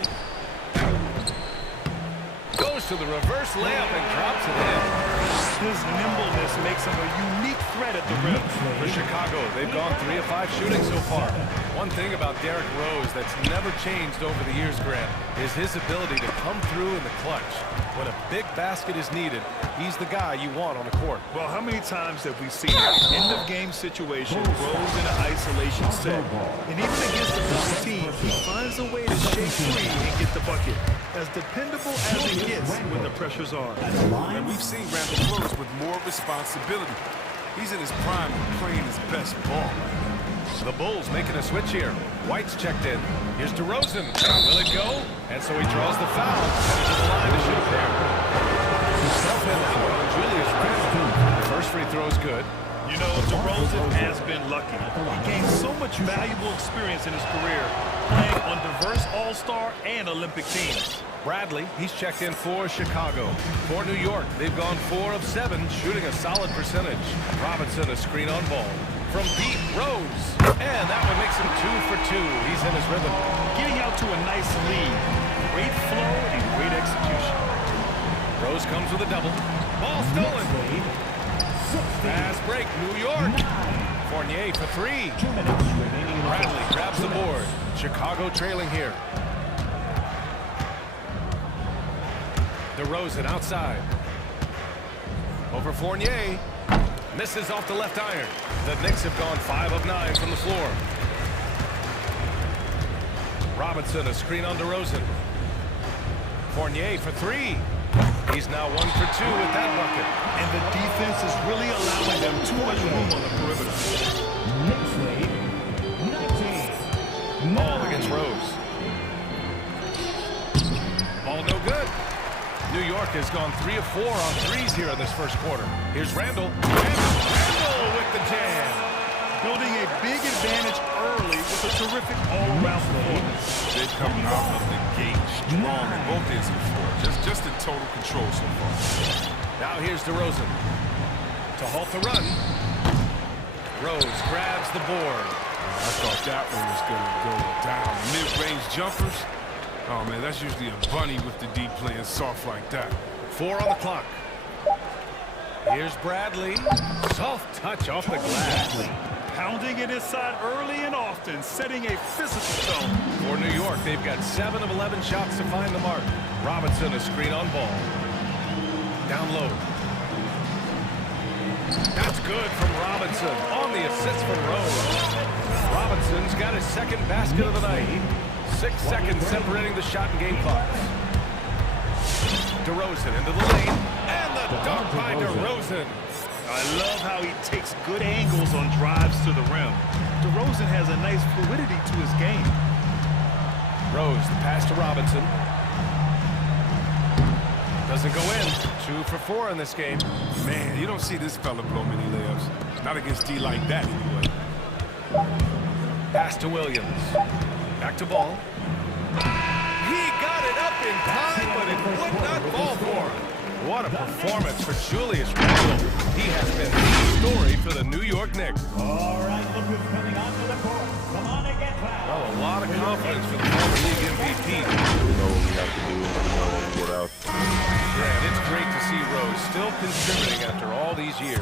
Goes to the reverse layup and drops it in. His nimbleness makes him a unique threat at the rim. For Chicago, they've gone 3 of 5 shooting so far. One thing about Derrick Rose that's never changed over the years, Grant, is his ability to come through in the clutch. When a big basket is needed, he's the guy you want on the court. Well, how many times have we seen an end-of-game situation, Rose in an isolation set, and even against the best team, he finds a way to shake free and get the bucket. As dependable as he gets when the pressure's on. And we've seen Randall close with more responsibility. He's in his prime and playing his best ball. The Bulls making a switch here. White's checked in. Here's DeRozan. Will it go? And so he draws the foul. Headed to the line to shoot there. Self-hit that one on Julius Randle. The first free throw is good. You know, DeRozan has been lucky. He gained so much valuable experience in his career, playing on diverse All-Star and Olympic teams. Bradley, he's checked in for Chicago. For New York, they've gone 4 of 7, shooting a solid percentage. Robinson, a screen on ball. From deep, Rose. And that one makes him 2 for 2. He's in his rhythm. Getting out to a nice lead. Great flow and great execution. Rose comes with a double. Ball stolen. Fast break, New York. Fournier for 3. Bradley grabs the board. Chicago trailing here. DeRozan outside. Over Fournier. Misses off the left iron. The Knicks have gone 5 of 9 from the floor. Robinson, a screen on DeRozan. Fournier for 3. He's now 1 for 2 with that bucket. And the defense is really allowing them too much room on the perimeter. Knicks lead 19. Ball against Rose. Ball no good. New York has gone 3 of 4 on threes here in this first quarter. Here's Randall. Randall with the jam. building a big advantage early with a terrific all-around performance. They come out of the gate strong in both ends of the floor. Just in total control so far. Now here's DeRozan to halt the run. Rose grabs the board. I thought that one was going to go down. Mid-range jumpers. Oh, man, that's usually a bunny with the deep playing soft like that. 4 on the clock. Here's Bradley. Soft touch off the glass. Pounding it inside early and often, setting a physical tone. For New York, they've got 7 of 11 shots to find the mark. Robinson, a screen on ball. Down low. That's good from Robinson on the assist from Rose. Robinson's got his second basket of the night. 6 seconds separating the shot and game clocks. DeRozan into the lane, and the dunk by DeRozan. I love how he takes good angles on drives to the rim. DeRozan has a nice fluidity to his game. Rose, the pass to Robinson. Doesn't go in. 2 for 4 in this game. Man, you don't see this fella blow many layups. Not against D like that, anyway. Pass to Williams. Back to ball. He got it up in time, but it would not fall for him. What a performance for Julius Randle. He has been the story for the New York Knicks. All right, look who's coming onto the court. Come on and get loud. Oh, a lot of confidence for the former league MVP. We know what we have to do and get out. Grant, it's great to see Rose still contributing after all these years.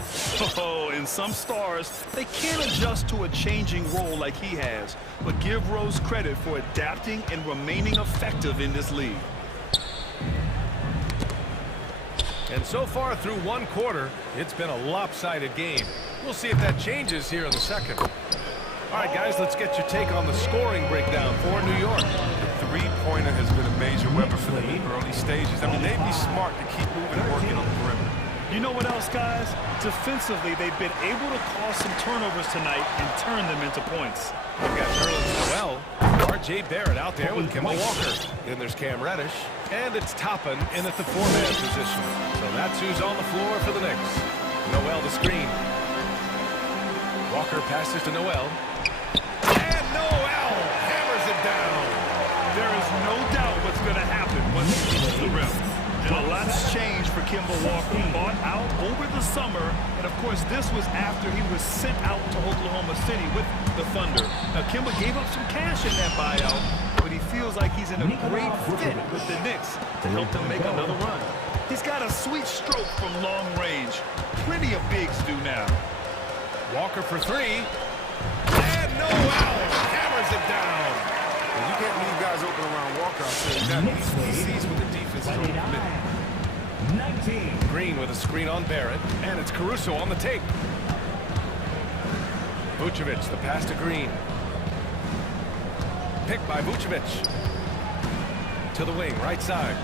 Oh, and some stars, they can't adjust to a changing role like he has, but give Rose credit for adapting and remaining effective in this league. And so far through 1 quarter, it's been a lopsided game. We'll see if that changes here in the second. All right, guys, let's get your take on the scoring breakdown for New York. The three-pointer has been a major weapon for them in early stages. I mean, they'd be smart to keep moving and working on the perimeter. You know what else, guys? Defensively, they've been able to cause some turnovers tonight and turn them into points. We've got Nerlens Noel, R.J. Barrett out there with Kemba Walker. Then there's Cam Reddish, and it's Toppin in at the 4-man position. So that's who's on the floor for the Knicks. Noel the screen. Walker passes to Noel. And Noel hammers it down. There is no doubt what's going to happen once he reaches the rim. And a lot's changed for Kemba Walker. Bought out over the summer, and of course this was after he was sent out to Oklahoma City with the Thunder. Now Kemba gave up some cash in that buyout, but he feels like he's in a great fit with the Knicks to help them make another run. He's got a sweet stroke from long range. Plenty of bigs do now. Walker for 3. And Noel hammers it down. Well, you can't leave guys open around Walker. I'll tell you that. He sees what the defense is going to 19. Green with a screen on Barrett, and it's Caruso on the take. Vucevic, the pass to Green. Picked by Vucevic. To the wing, right side.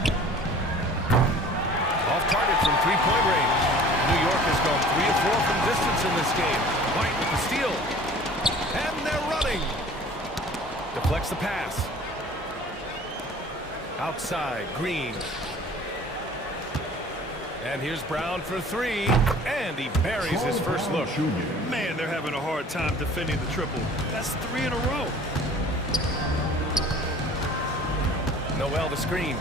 Off target from 3-point range. New York has gone 3 of 4 from distance in this game. White with the steal. And they're running. Deflects the pass. Outside, Green. And here's Brown for 3. And he buries his first look. Man, they're having a hard time defending the triple. That's 3 in a row. Noel the screen.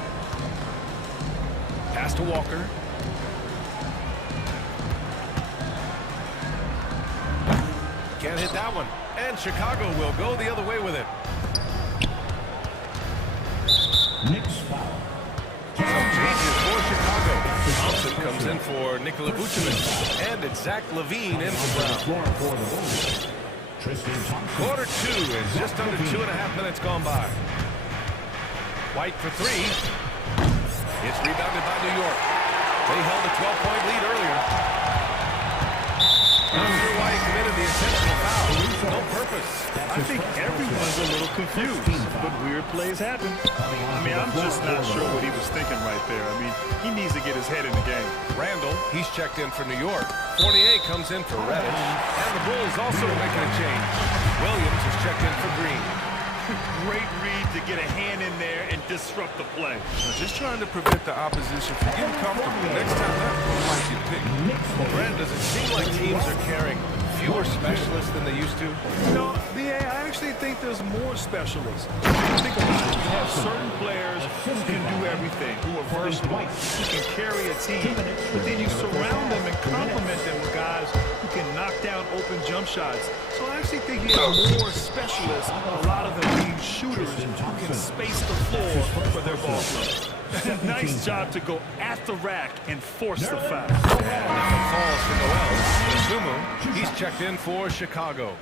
Pass to Walker. Can't hit that one. And Chicago will go the other way with it. Knicks foul. Some changes for Chicago. Thompson comes in for Nikola Vucevic. And it's Zach LaVine in for Brown. Quarter 2 is just under 2.5 minutes gone by. White for 3. It's rebounded by New York. They held a 12-point lead earlier. Not sure why he committed the intentional foul. No purpose. I think everyone's a little confused, but weird plays happen. I mean, I'm just not sure what he was thinking right there. I mean, he needs to get his head in the game. Randall, he's checked in for New York. Fournier comes in for Reddish. And the Bulls also making a change. Williams is checked in for Green. Great read to get a hand in there and disrupt the play. Just trying to prevent the opposition from getting comfortable. Next time that might get picked. Brent, does it seem like teams are caring fewer specialists than they used to? No, BA, I actually think there's more specialists. Think about it. You have certain players who can do everything, who are versatile, who can carry a team, but then you surround them and complement them with guys who can knock down open jump shots. So I actually think you have more specialists, a lot of them being shooters who can space the floor for their ball players. Nice job to go at the rack and force the foul. And falls for Noel. Sumu, he's checked in for Chicago.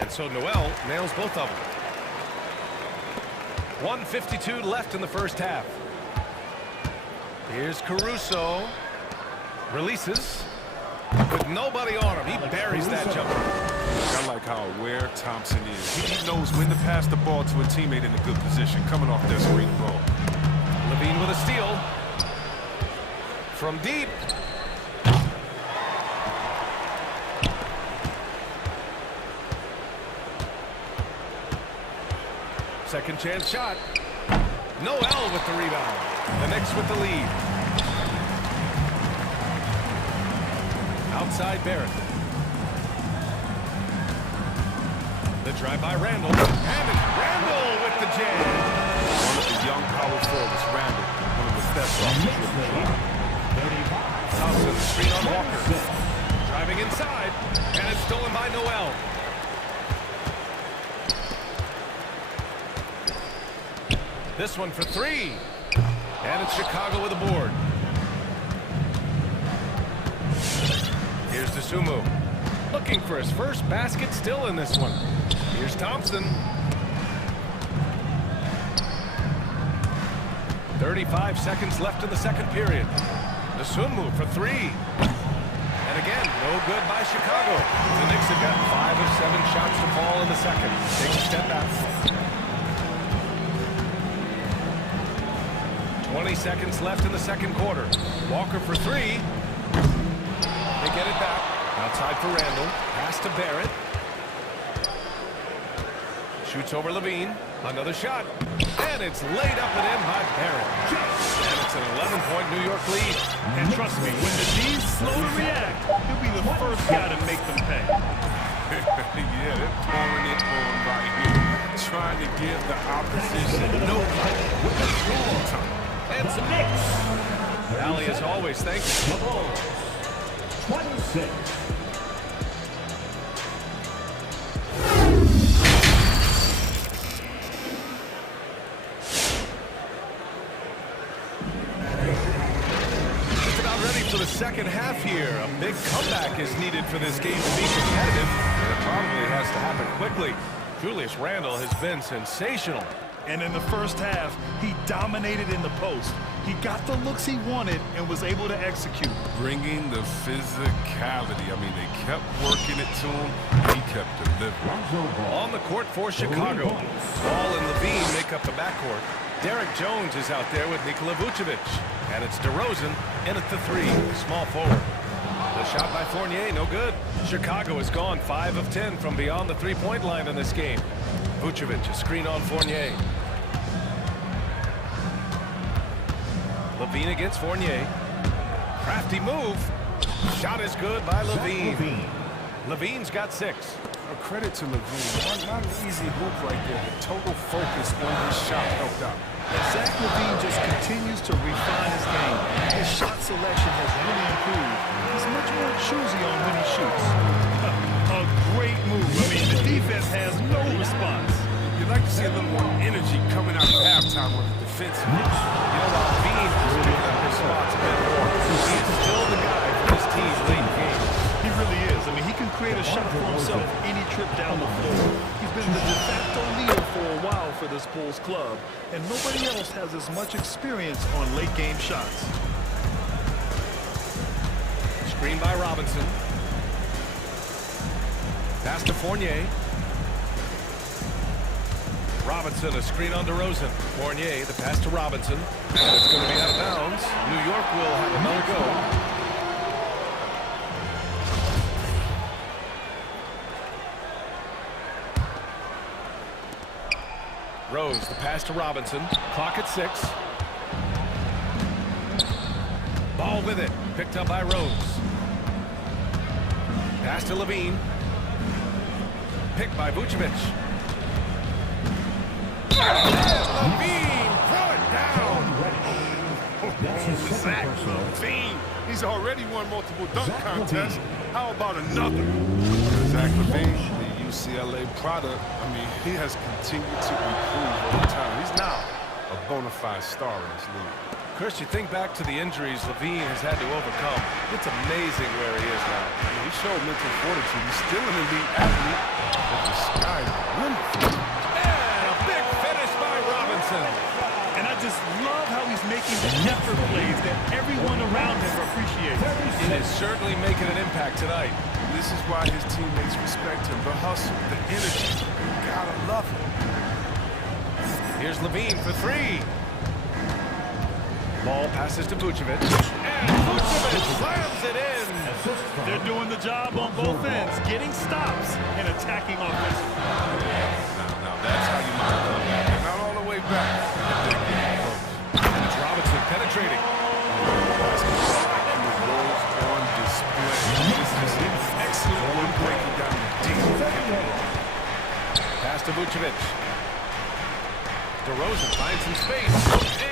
And so Noel nails both of them. 1:52 left in the first half. Here's Caruso. Releases. With nobody on him, he buries that jumper. I like how aware Thompson is. He knows when to pass the ball to a teammate in a good position, coming off that screen ball. Levine with a steal. From deep. Second chance shot. Noel with the rebound. The Knicks with the lead. Outside Barrett. The drive by Randall. And it's Randall with the jam. One of the young power forwards, Randall, one of the best off the dribble shot. Thompson, screen on Walker. Driving inside, and it's stolen by Noel. This one for three. And it's Chicago with a board. Here's Sumu. Looking for his first basket still in this one. Here's Thompson. 35 seconds left in the second period. Sumu for three. And again, no good by Chicago. The Knicks have got 5 of 7 shots to fall in the second. Takes a step back. 20 seconds left in the second quarter. Walker for three. They get it back. Outside for Randall. Pass to Barrett. Shoots over Levine. Another shot. And it's laid up and in by Barrett. And it's an 11-point New York lead. And trust me, when the D's slow to react, he'll be the first guy to make them pay. Yeah, they're pouring it on right here. Trying to give the opposition no hope with a long time. And some Knicks. Valley, as always, thanks. 26. Just about ready for the second half here. A big comeback is needed for this game to be competitive. And it probably has to happen quickly. Julius Randle has been sensational. And in the first half, he dominated in the post. He got the looks he wanted and was able to execute. Bringing the physicality. I mean, they kept working it to him. He kept delivering. On the court for Chicago. Ball and Levine make up the backcourt. Derek Jones is out there with Nikola Vucevic. And it's DeRozan in at the three. Small forward. The shot by Fournier, no good. Chicago has gone 5 of 10 from beyond the three-point line in this game. Vucevic, a screen on Fournier. Levine against Fournier. Crafty move. Shot is good by Levine. Levine's got 6. A credit to Levine. Not an easy hoop right there. The total focus on his shot helped out. And Zach Levine just continues to refine his game. His shot selection has really improved. He's much more choosy on when he shoots. A great move. I mean, the defense has no response. You'd like to see a little more energy coming out of halftime on the defense. You know, while Levine is picking up his spots a bit more, he is still the guy for this team's late game. He really is. I mean, he can create a shot for himself any trip down the floor. He's been the de facto leader for a while for this Bulls club, and nobody else has as much experience on late game shots. Screen by Robinson. Pass to Fournier. Robinson, a screen on DeRozan. Fournier, the pass to Robinson. And it's going to be out of bounds. New York will have another go. Rose, the pass to Robinson. Clock at 6. Ball with it. Picked up by Rose. Pass to Levine. Picked by Vucevic. Levine, throw it down. That's his second Zach personal. Levine. He's already won multiple dunk contests. How about another? Zach Levine, the UCLA product. I mean, he has continued to improve over time. He's now a bona fide star in this league. Chris, you think back to the injuries Levine has had to overcome. It's amazing where he is now. I mean, he showed mental fortitude. He's still an elite athlete, but the sky's the limit for him. And a big finish by Robinson. And I just love how he's making the effort plays that everyone around him appreciates. He is certainly making an impact tonight. This is why his teammates respect him. The hustle, the energy. You gotta love him. Here's Levine for three. Ball passes to Vucevic. And Vucevic slams it in. They're doing the job on both ends, getting stops and attacking offensively. Now that's how you might come back. They're not all the way back. It's Robinson penetrating. Basketball IQ rolls on display. This is an excellent one breaking down the deep. Pass to Vucevic. DeRozan finds some space,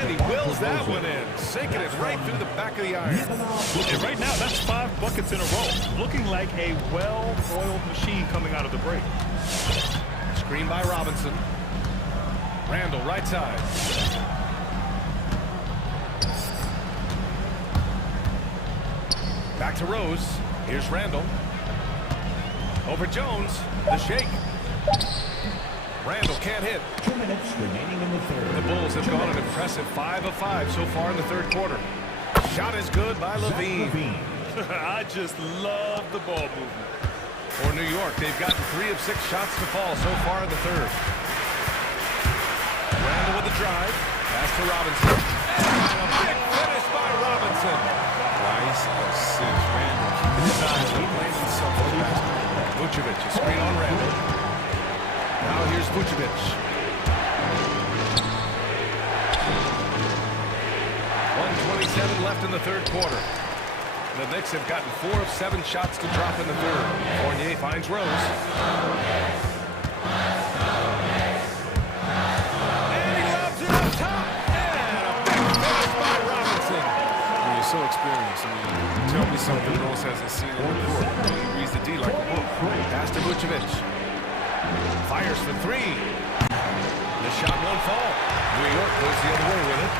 and he wills that one in, sinking it right through the back of the iron. And right now, that's 5 buckets in a row, looking like a well-oiled machine coming out of the break. Screen by Robinson. Randall, right side. Back to Rose. Here's Randall. Over Jones. The shake. Randall can't hit. 2 minutes remaining in the third. The Bulls have gone an impressive 5 of 5 so far in the third quarter. Shot is good by Levine. I just love the ball movement. For New York, they've gotten 3 of 6 shots to fall so far in the third. Randall with the drive. Pass to Robinson. And a big finish by Robinson. Nice assist. Randall keeping his eyes on playing himself for the basket. Vucevic, a screen on Randall. Now here's Vucevic. 1:27 left in the third quarter. The Knicks have gotten 4 of 7 shots to drop in the third. Fournier finds Rose. And he lobs it up top. And a big finish by Robinson. I mean, you're so experienced. I mean, tell me something Rose hasn't seen on the court. He reads the D like a book. Pass to Vucevic. Fires for 3. The shot won't fall. New York goes the other way with it.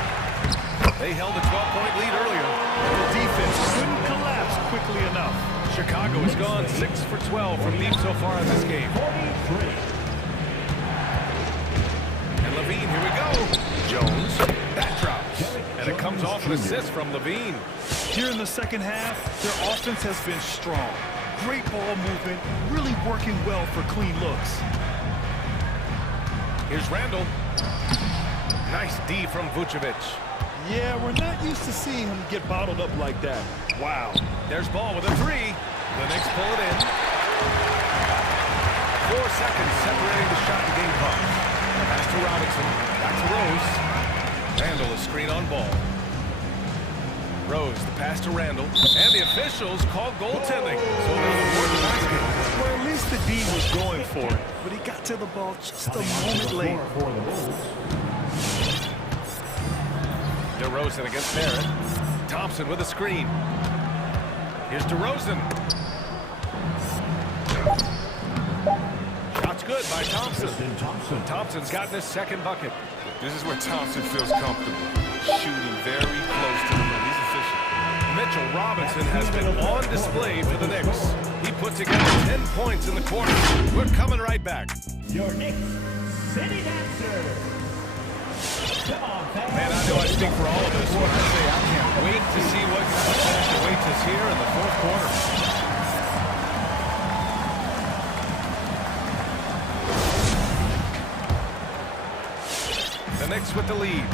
They held a 12-point lead earlier. The defense couldn't collapse quickly enough. Chicago has gone 6 for 12 from deep so far in this game. And Levine, here we go. Jones, that drops. And it comes off an assist from Levine. Here in the second half, their offense has been strong. Great ball movement, really working well for clean looks. Here's Randall. Nice D from Vucevic. Yeah, we're not used to seeing him get bottled up like that. Wow. There's Ball with a 3. The Knicks pull it in. 4 seconds separating the shot and game clock. Pass to Robinson. Back to Rose. Randall, a screen on Ball. Rose, the pass to Randall. And the officials called goaltending. So they'll award the basket. Well, at least the D was going for it, but he got to the ball just a moment late. DeRozan against Barrett. Thompson with a screen. Here's DeRozan. Shot's good by Thompson. Thompson's gotten his second bucket. This is where Thompson feels comfortable. Shooting very close to the rim. He's efficient. Mitchell Robinson has been on display for the Knicks. He put together 10 points in the quarter. We're coming right back. Your Knicks City Dancer. Come on, fans. Man, I know I speak for all of us when I say I can't wait to see what kind of finish awaits us here in the fourth quarter. The Knicks with the lead.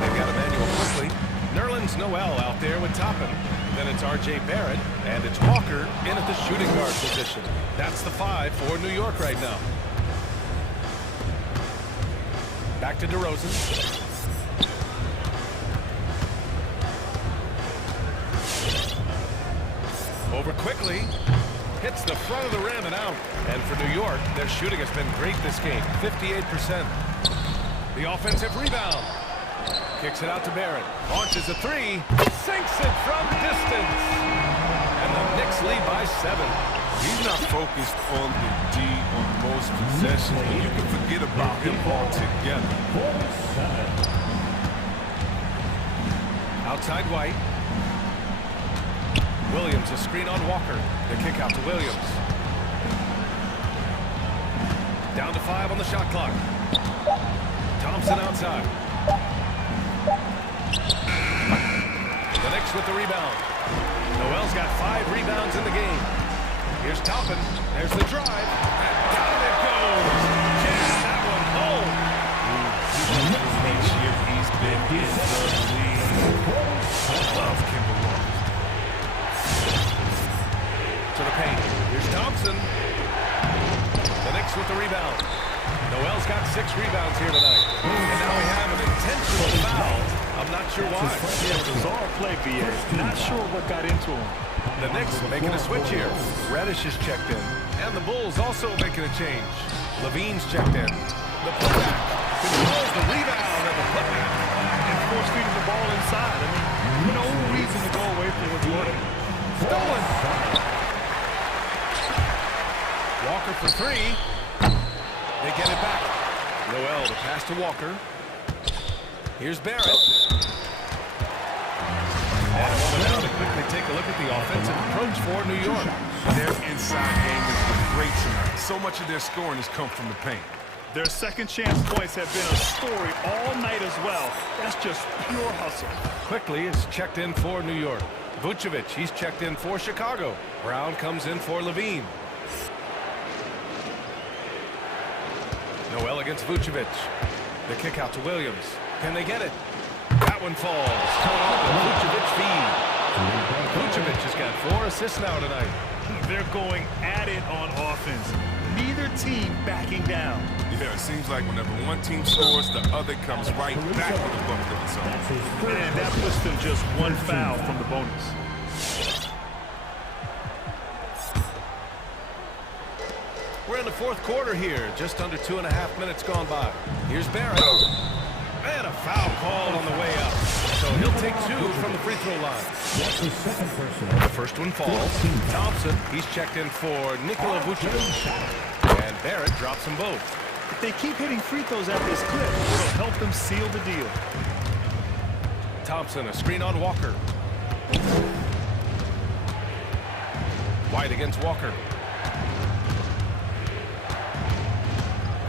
They've got Emmanuel quickly. Nerlens Noel out there with Toppin. Then it's R.J. Barrett, and it's Walker in at the shooting guard position. That's the 5 for New York right now. Back to DeRozan. Over quickly. Hits the front of the rim and out. And for New York, their shooting has been great this game, 58%. The offensive rebound. Kicks it out to Barrett. Launches a three. Sinks it from distance. And the Knicks lead by 7. He's not focused on the D on most possessions, but you can forget about him altogether. Outside White. Williams, a screen on Walker. The kick out to Williams. Down to 5 on the shot clock. Thompson outside. The Knicks with the rebound. Noel's got 5 rebounds in the game. Here's Toppin. There's the drive. And down it goes. Jams that one home. Each year he's been in the league. Love Kimber Walker. To the paint. Here's Thompson. The Knicks with the rebound. Noel's got 6 rebounds here tonight. And now we have an intentional foul. I'm not sure why. Yeah, bizarre play, BA. Not sure what got into him. The Knicks making a switch here. Reddish is checked in. And the Bulls also making a change. Levine's checked in. The putback controls the rebound and the putback. And force feeding the ball inside. I mean, no reason to go away from what's working. Stolen. Walker for 3. They get it back. Noel, the pass to Walker. Here's Barrett. And a moment now to quickly take a look at the offensive approach for New York. Their inside game has been great tonight. So much of their scoring has come from the paint. Their second chance points have been a story all night as well. That's just pure hustle. Quickly is checked in for New York. Vucevic, he's checked in for Chicago. Brown comes in for Levine. Noel against Vucevic. The kick out to Williams. Can they get it? That one falls. Coming off the Vucevic feed. Vucevic has got 4 assists now tonight. They're going at it on offense. Neither team backing down. Yeah, it seems like whenever one team scores, the other comes right back with a bucket of its own. And that puts them just 1 foul from the bonus. We're in the 4th quarter here. Just under 2.5 minutes gone by. Here's Barrett. And a foul called on the way up. So he'll take 2 from the free throw line. The first one falls. Thompson, he's checked in for Nikola Vucevic. And Barrett drops them both. If they keep hitting free throws at this clip, it'll help them seal the deal. Thompson, a screen on Walker. White against Walker.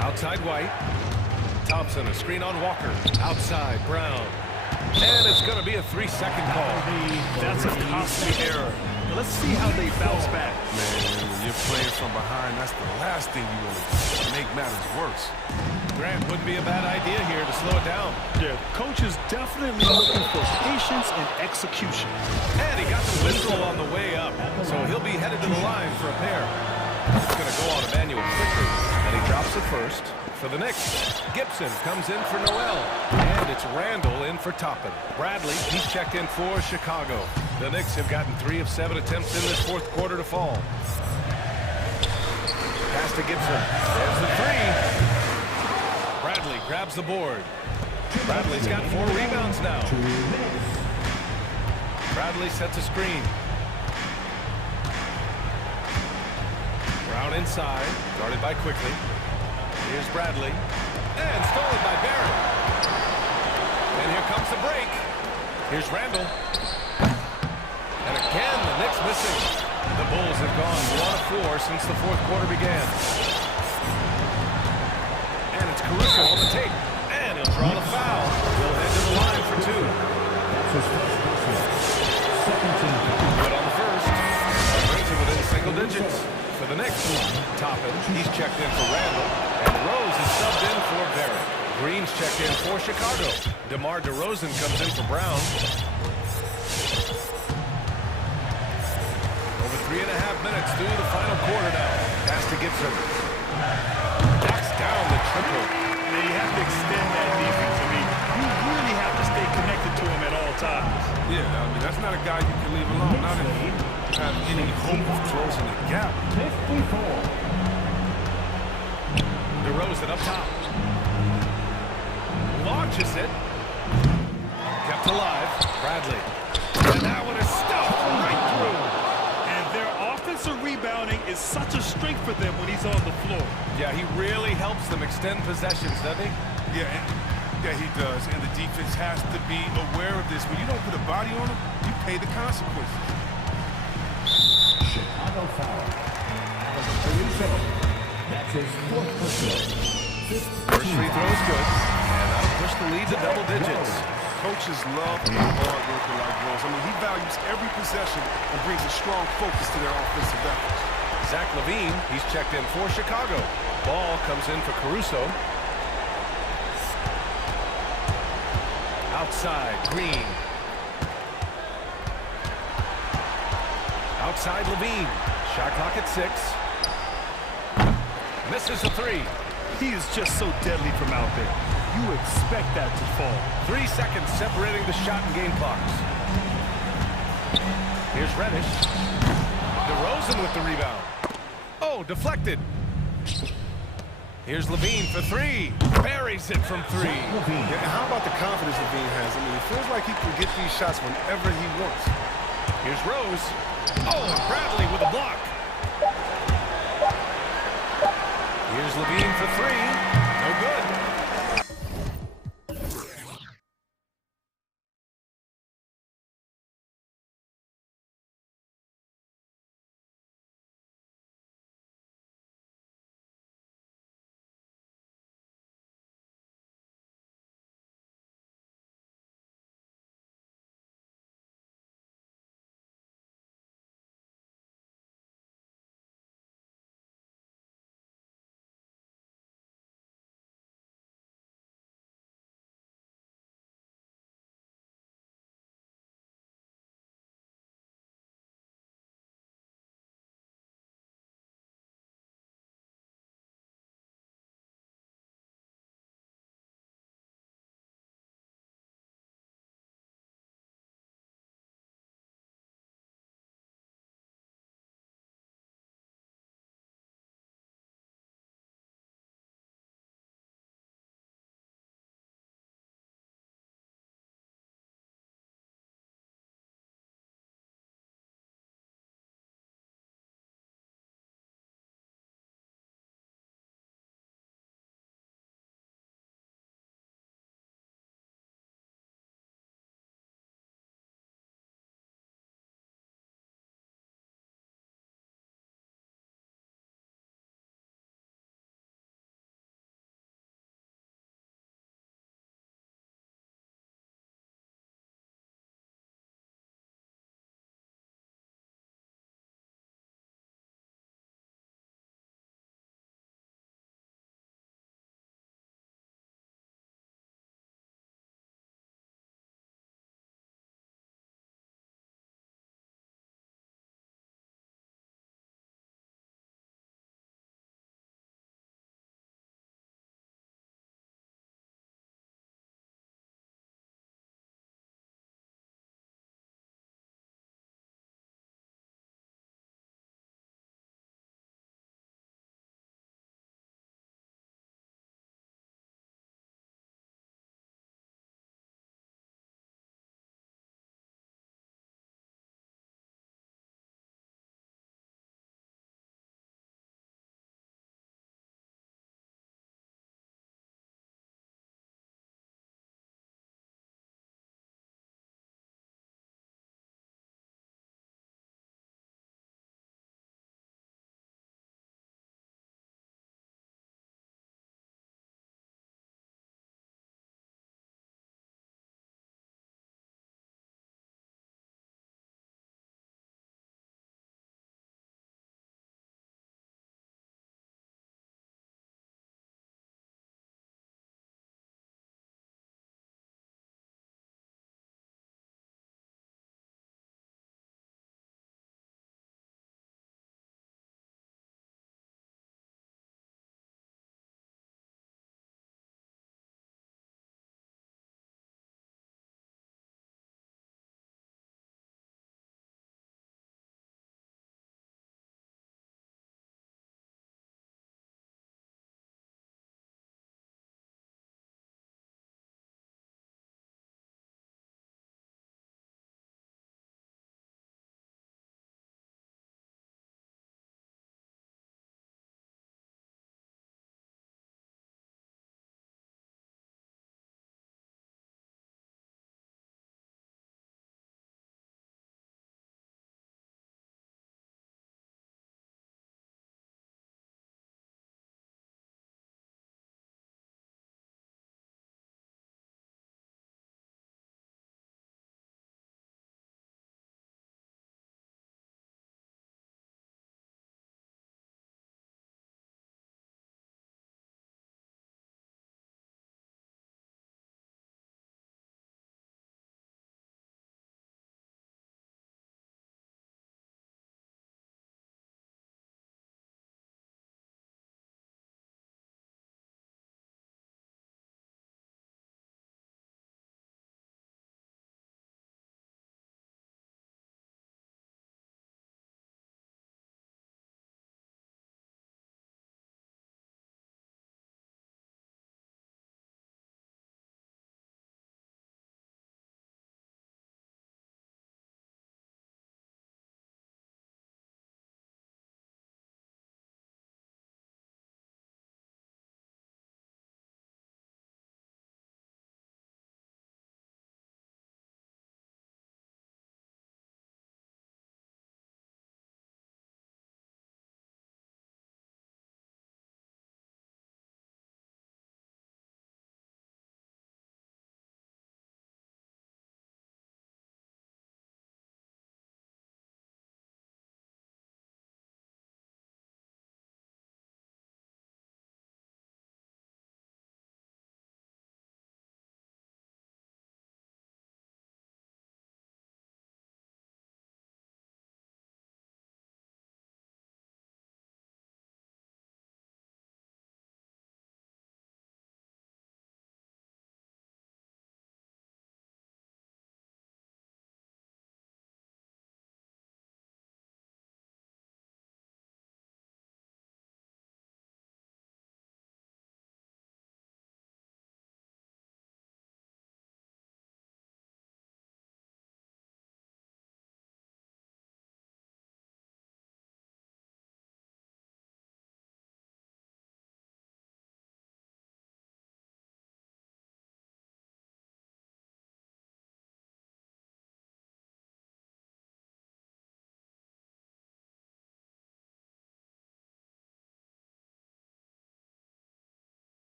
Outside White. Thompson, a screen on Walker. Outside, Brown. And it's going to be a 3-second call. That's a costly error. Let's see how they bounce back. Man, when you're playing from behind, that's the last thing you want to make matters worse. Grant wouldn't be a bad idea here to slow it down. Yeah, coach is definitely looking for patience and execution. And he got the whistle on the way up. So he'll be headed to the line for a pair. It's going to go on Emmanuel quickly. And he drops it first for the Knicks. Gibson comes in for Noel. And it's Randall in for Toppin. Bradley, he's checked in for Chicago. The Knicks have gotten 3 of 7 attempts in this 4th quarter to fall. Pass to Gibson. There's the 3. Bradley grabs the board. Bradley's got 4 rebounds now. Bradley sets a screen. Brown inside, guarded by Quickly. Here's Bradley. And stolen by Barrett. And here comes the break. Here's Randall. And again, the Knicks missing. The Bulls have gone 1 of 4 since the 4th quarter began. And it's Caruso on the tape. And he'll draw the foul. He'll head to the line for 2. Good on the first. Brings him within single digits. For the Knicks, Toppin, he's checked in for Randall. And Rose is subbed in for Barrett. Green's checked in for Chicago. DeMar DeRozan comes in for Brown. Over 3.5 minutes through the final quarter now. Pass to Gibson. Knocks down the triple. Now you have to extend that defense. I mean, you really have to stay connected to him at all times. Yeah, I mean, that's not a guy you can leave alone. Not anymore. have any hope of closing the gap. 54. DeRozan up top. Launches it. Kept alive. Bradley. And that one is stuffed right through. And their offensive rebounding is such a strength for them when he's on the floor. Yeah, he really helps them extend possessions, doesn't he? Yeah, he does. And the defense has to be aware of this. When you don't put a body on him, you pay the consequences. Chicago foul. Caruso. That's his fourth personal. First free throw is good. And that'll push the lead to double digits. Coaches love a hard worker like Rose. I mean, he values every possession and brings a strong focus to their offensive efforts. Zach LaVine, he's checked in for Chicago. Ball comes in for Caruso. Outside, Green. Outside, Levine. Shot clock at 6. Misses a 3. He is just so deadly from out there. You expect that to fall. 3 seconds separating the shot and game clocks. Here's Reddish. DeRozan with the rebound. Oh, deflected. Here's Levine for 3. Buries it from 3. Yeah, and how about the confidence Levine has? I mean, it feels like he can get these shots whenever he wants. Here's Rose. Oh, and Bradley with a block. Here's Levine for 3. No good.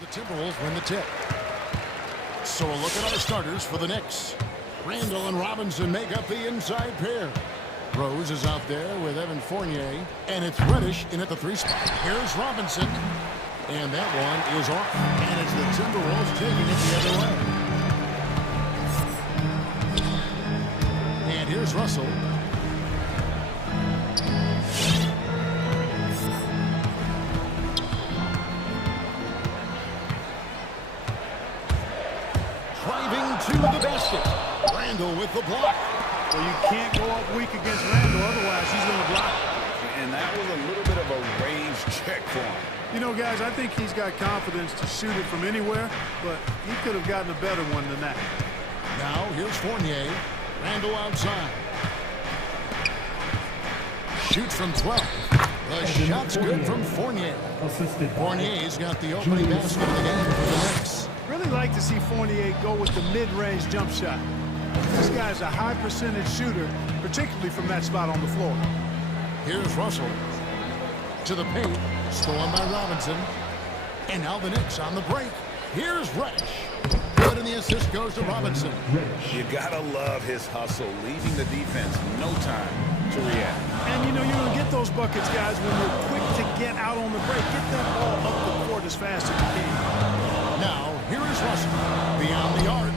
The Timberwolves win the tip. So a look at our starters for the Knicks. Randall and Robinson make up the inside pair. Rose is out there with Evan Fournier, and it's Reddish in at the 3 spot. Here's Robinson, and that one is off. And it's the Timberwolves taking it the other way. And here's Russell. Driving to the basket. Randall with the block. Well, you can't go up weak against Randall, otherwise he's going to block. And that was a little bit of a range check for him. You know, guys, I think he's got confidence to shoot it from anywhere, but he could have gotten a better one than that. Now, here's Fournier. Randall outside. Shoots from 12. The shot's good from Fournier. Fournier's got the opening basket of the game for the Knicks. Really like to see Fournier go with the mid-range jump shot. This guy's a high percentage shooter, particularly from that spot on the floor. Here's Russell to the paint, stolen by Robinson. And now the Knicks on the break. Here's Reddish. Good, and the assist goes to Robinson. You gotta love his hustle, leaving the defense no time to react. And you know you're gonna get those buckets, guys, when you're quick to get out on the break. Get that ball up the court as fast as you can. Now, here is Russell beyond the arc.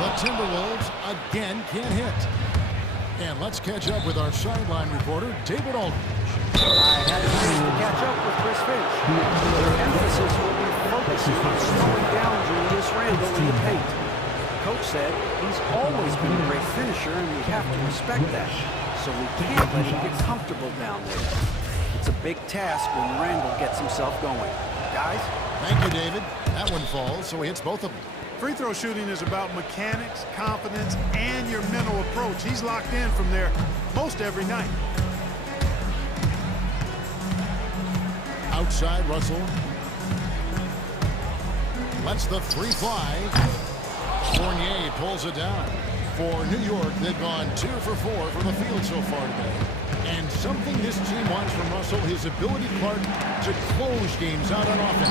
The Timberwolves again can't hit. And let's catch up with our sideline reporter, David Aldridge. I had a chance to catch up with Chris Finch. Their emphasis will be focusing on slowing down Julius Randle in the paint. Coach said he's always been a great finisher, and we have to respect that. So we can't let him get comfortable down there. It's a big task when Randle gets himself going. Guys? Thank you, David. That one falls, so he hits both of them. Free throw shooting is about mechanics, confidence, and your mental approach. He's locked in from there most every night. Outside, Russell lets the 3 fly. Fournier pulls it down. For New York, they've gone 2 for 4 from the field so far today. And something this team wants from Russell, his ability, Clark, to close games out on offense.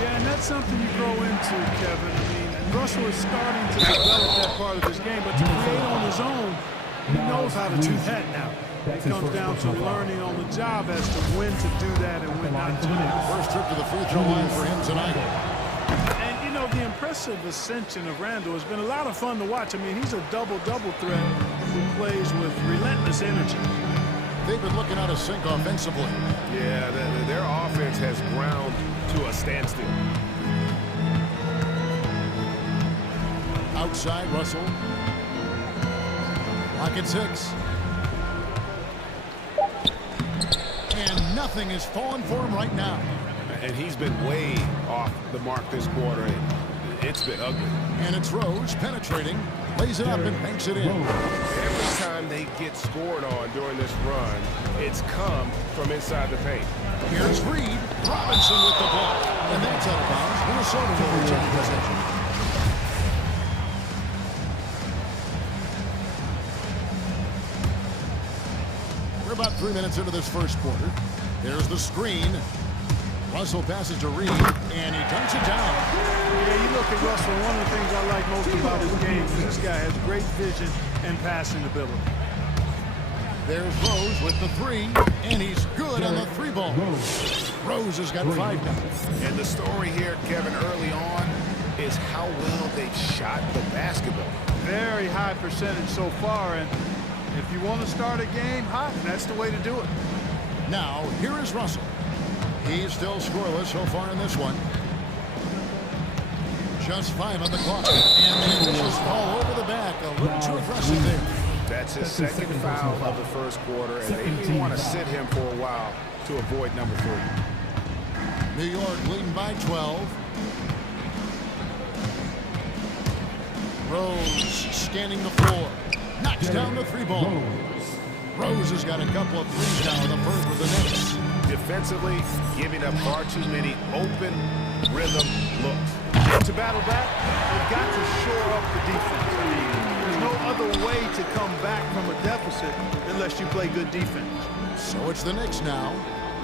Yeah, and that's something you grow into, Kevin. I mean, Russell is starting to develop that part of his game, but to create on his own, he knows how to do that now. It comes down to learning on the job as to when to do that and when not to. First trip to the free throw line for him tonight. And, you know, the impressive ascension of Randall has been a lot of fun to watch. I mean, he's a double-double threat who plays with relentless energy. They've been looking out of sync offensively. Yeah, their offense has ground to a standstill. Outside, Russell. Lock at 6. And nothing is falling for him right now. And he's been way off the mark this quarter. It's been ugly. And it's Rose penetrating, lays it up and banks it in. Every time they get scored on during this run, it's come from inside the paint. Here's Reed. Robinson with the ball. And that's out of bounds. Minnesota will retain possession. We're about 3 minutes into this first quarter. There's the screen. Russell passes to Reed, and he dunks it down. Yeah, you look at Russell, one of the things I like most about his game is this guy has great vision and passing ability. There's Rose with the 3, and he's good on the 3 ball. Rose has got 5 now. And the story here, Kevin, early on, is how well they've shot the basketball. Very high percentage so far, and if you want to start a game hot, that's the way to do it. Now, here is Russell. He's still scoreless so far in this one. Just 5 on the clock. And the officials call over the back. A little too aggressive there. That's his second foul of the first quarter, and they may want to sit him for a while to avoid number 3. New York leading by 12. Rose scanning the floor. Knocks down the 3 ball. Rose has got a couple of 3s now in the first with the Knicks. Defensively, giving up far too many open rhythm looks. To battle back, you've got to shore up the defense. I mean, there's no other way to come back from a deficit unless you play good defense. So it's the Knicks now,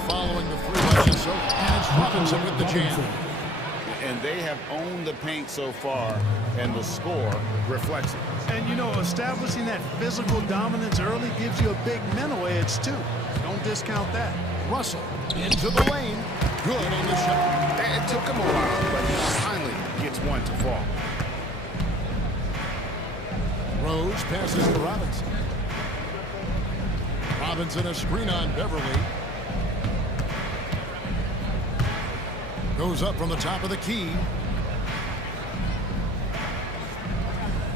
following the 3 by Minnesota, and it's Robinson with the jam. and they have owned the paint so far, and the score reflects it. And, you know, establishing that physical dominance early gives you a big mental edge, too. Don't discount that. Russell into the lane. Good on the shot. It took him a while, but he finally gets one to fall. Rose passes to Robinson. Robinson a screen on Beverly. Goes up from the top of the key.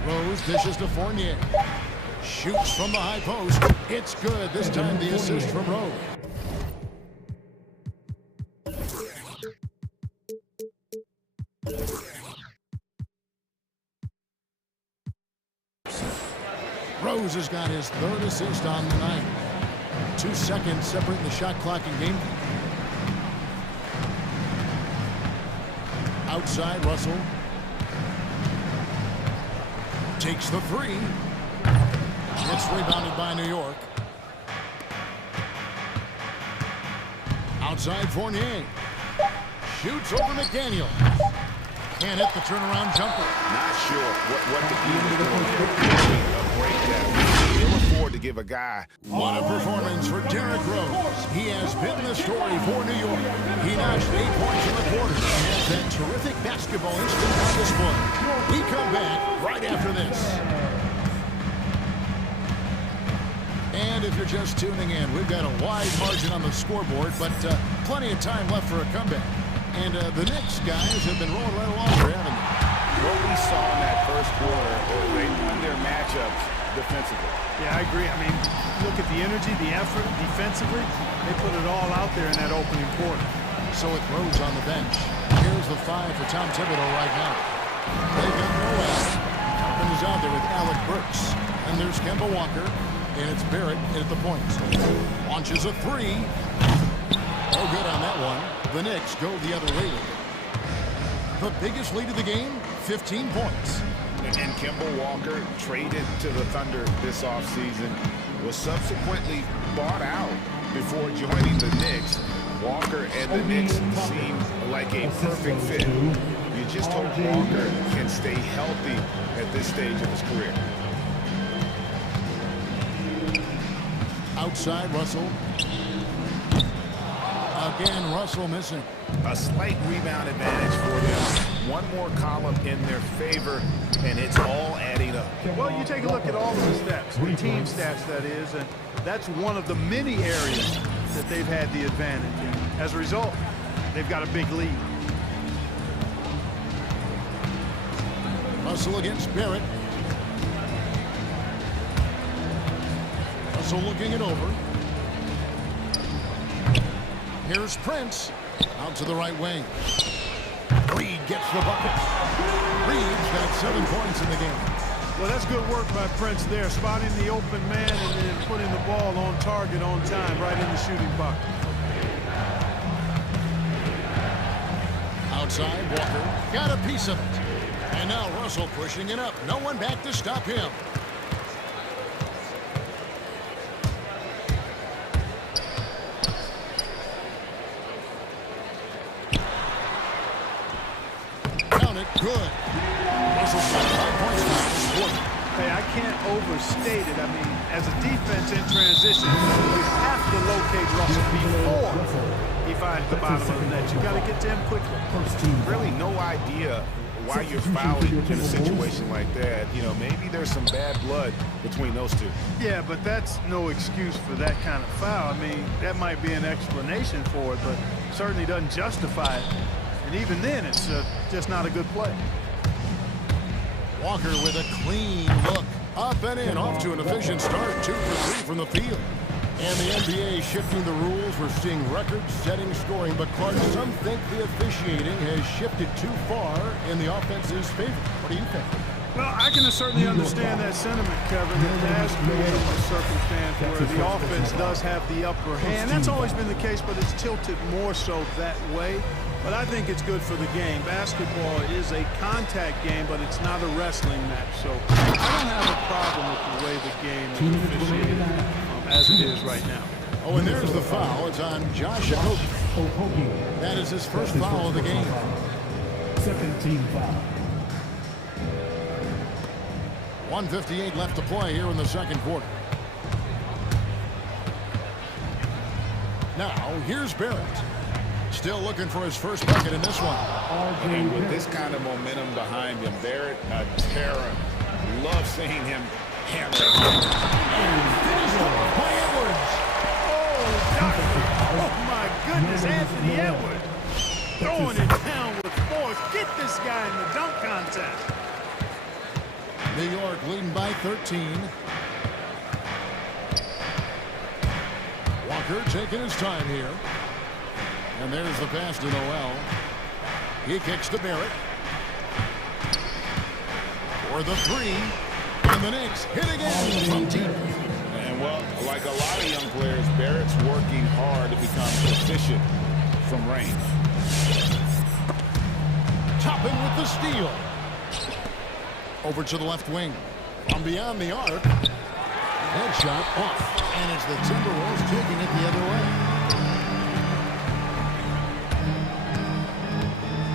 Rose dishes to Fournier. Shoots from the high post. It's good. This time the assist from Rose. Rose has got his third assist on the night. 2 seconds separating the shot clock and game. Outside, Russell. Takes the three. It's rebounded by New York. Outside, Fournier. Shoots over McDaniel. Can't hit the turnaround jumper. Not sure what the deal is going to break that. He'll afford to give a guy. What a performance for Derrick Rose. He has been the story for New York. He notched 8 points in the quarter and has that terrific basketball instinct on display. We come back right after this. And if you're just tuning in, we've got a wide margin on the scoreboard, but plenty of time left for a comeback. And the Knicks guys have been rolling right along here, haven't they? What we saw in that first quarter, they won their matchups defensively. Yeah, I agree. I mean, look at the energy, the effort defensively. They put it all out there in that opening quarter. So with Rose on the bench, here's the 5 for Tom Thibodeau right now. They've got no out. Toppin is out there with Alec Burks. And there's Kemba Walker. And it's Barrett at the point. Launches a 3. No good on that one. The Knicks go the other way. The biggest lead of the game, 15 points. And Kemba Walker, traded to the Thunder this offseason, was subsequently bought out before joining the Knicks. Walker and the Knicks seem like a perfect fit. You just hope Walker can stay healthy at this stage of his career. Outside, Russell. Again, Russell missing. A slight rebound advantage for them. One more column in their favor, and it's all adding up. Well, you take a look at all of the stats, the team stats, that is, and that's one of the many areas that they've had the advantage. And as a result, they've got a big lead. Russell against Barrett. Russell looking it over. Here's Prince. Out to the right wing. Reed gets the bucket. Reed's got 7 points in the game. Well, that's good work by Prince there, spotting the open man and then putting the ball on target on time, right in the shooting bucket. Outside, Walker got a piece of it. And now Russell pushing it up. No one back to stop him. Good. Russell's got 5 points now this quarter. Hey, I can't overstate it. I mean, as a defense in transition, you have to locate Russell before he finds the bottom of the net. You got to get to him quickly. Really no idea why you're fouling in a situation like that. You know, maybe there's some bad blood between those two. Yeah, but that's no excuse for that kind of foul. I mean, that might be an explanation for it, but certainly doesn't justify it. And even then, it's just not a good play. Walker with a clean look. Up and in, off to an efficient start. 2 for 3 from the field. And the NBA shifting the rules. We're seeing record-setting scoring. But Clark, some think the officiating has shifted too far in the offense's favor. What do you think? Well, I can certainly understand that sentiment, Kevin. It has been a circumstance where the offense does have the upper hand. That's always been the case, but it's tilted more so that way. But I think it's good for the game. Basketball is a contact game, but it's not a wrestling match. So I don't have a problem with the way the game is officiated as it is right now. Oh, and there's the foul. It's on Josh Okogie. That is his first foul of the game. second team foul. 1:58 left to play here in the second quarter. Now, here's Barrett. Still looking for his first bucket in this one. And with this kind of momentum behind him, Barrett, a terror. Love seeing him hammer it. And finished off by Edwards. Oh, my goodness, Anthony Edwards. Throwing it down with force. Get this guy in the dunk contest. New York leading by 13. Walker taking his time here. And there's the pass to Noel. He kicks to Barrett. For the three. And the Knicks hit again from deep. And well, like a lot of young players, Barrett's working hard to become proficient from range. Topping with the steal. Over to the left wing. From beyond the arc. Headshot off. And it's the Timberwolves taking it the other way.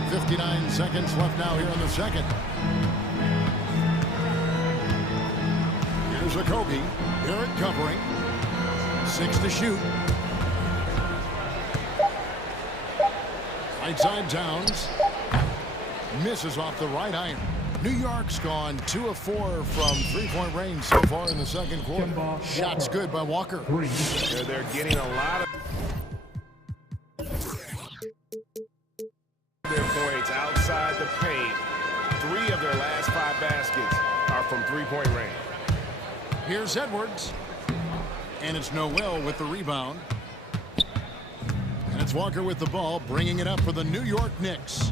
59 seconds left now here in the second. Here's Okogie. Barrett covering. 6 to shoot. Right side Towns. Misses off the right iron. New York's gone 2 of 4 from three-point range so far in the second quarter. Shots good by Walker. They're getting a lot of their points outside the paint. 3 of their last 5 baskets are from three-point range. Here's Edwards. And it's Noel with the rebound. And it's Walker with the ball, bringing it up for the New York Knicks.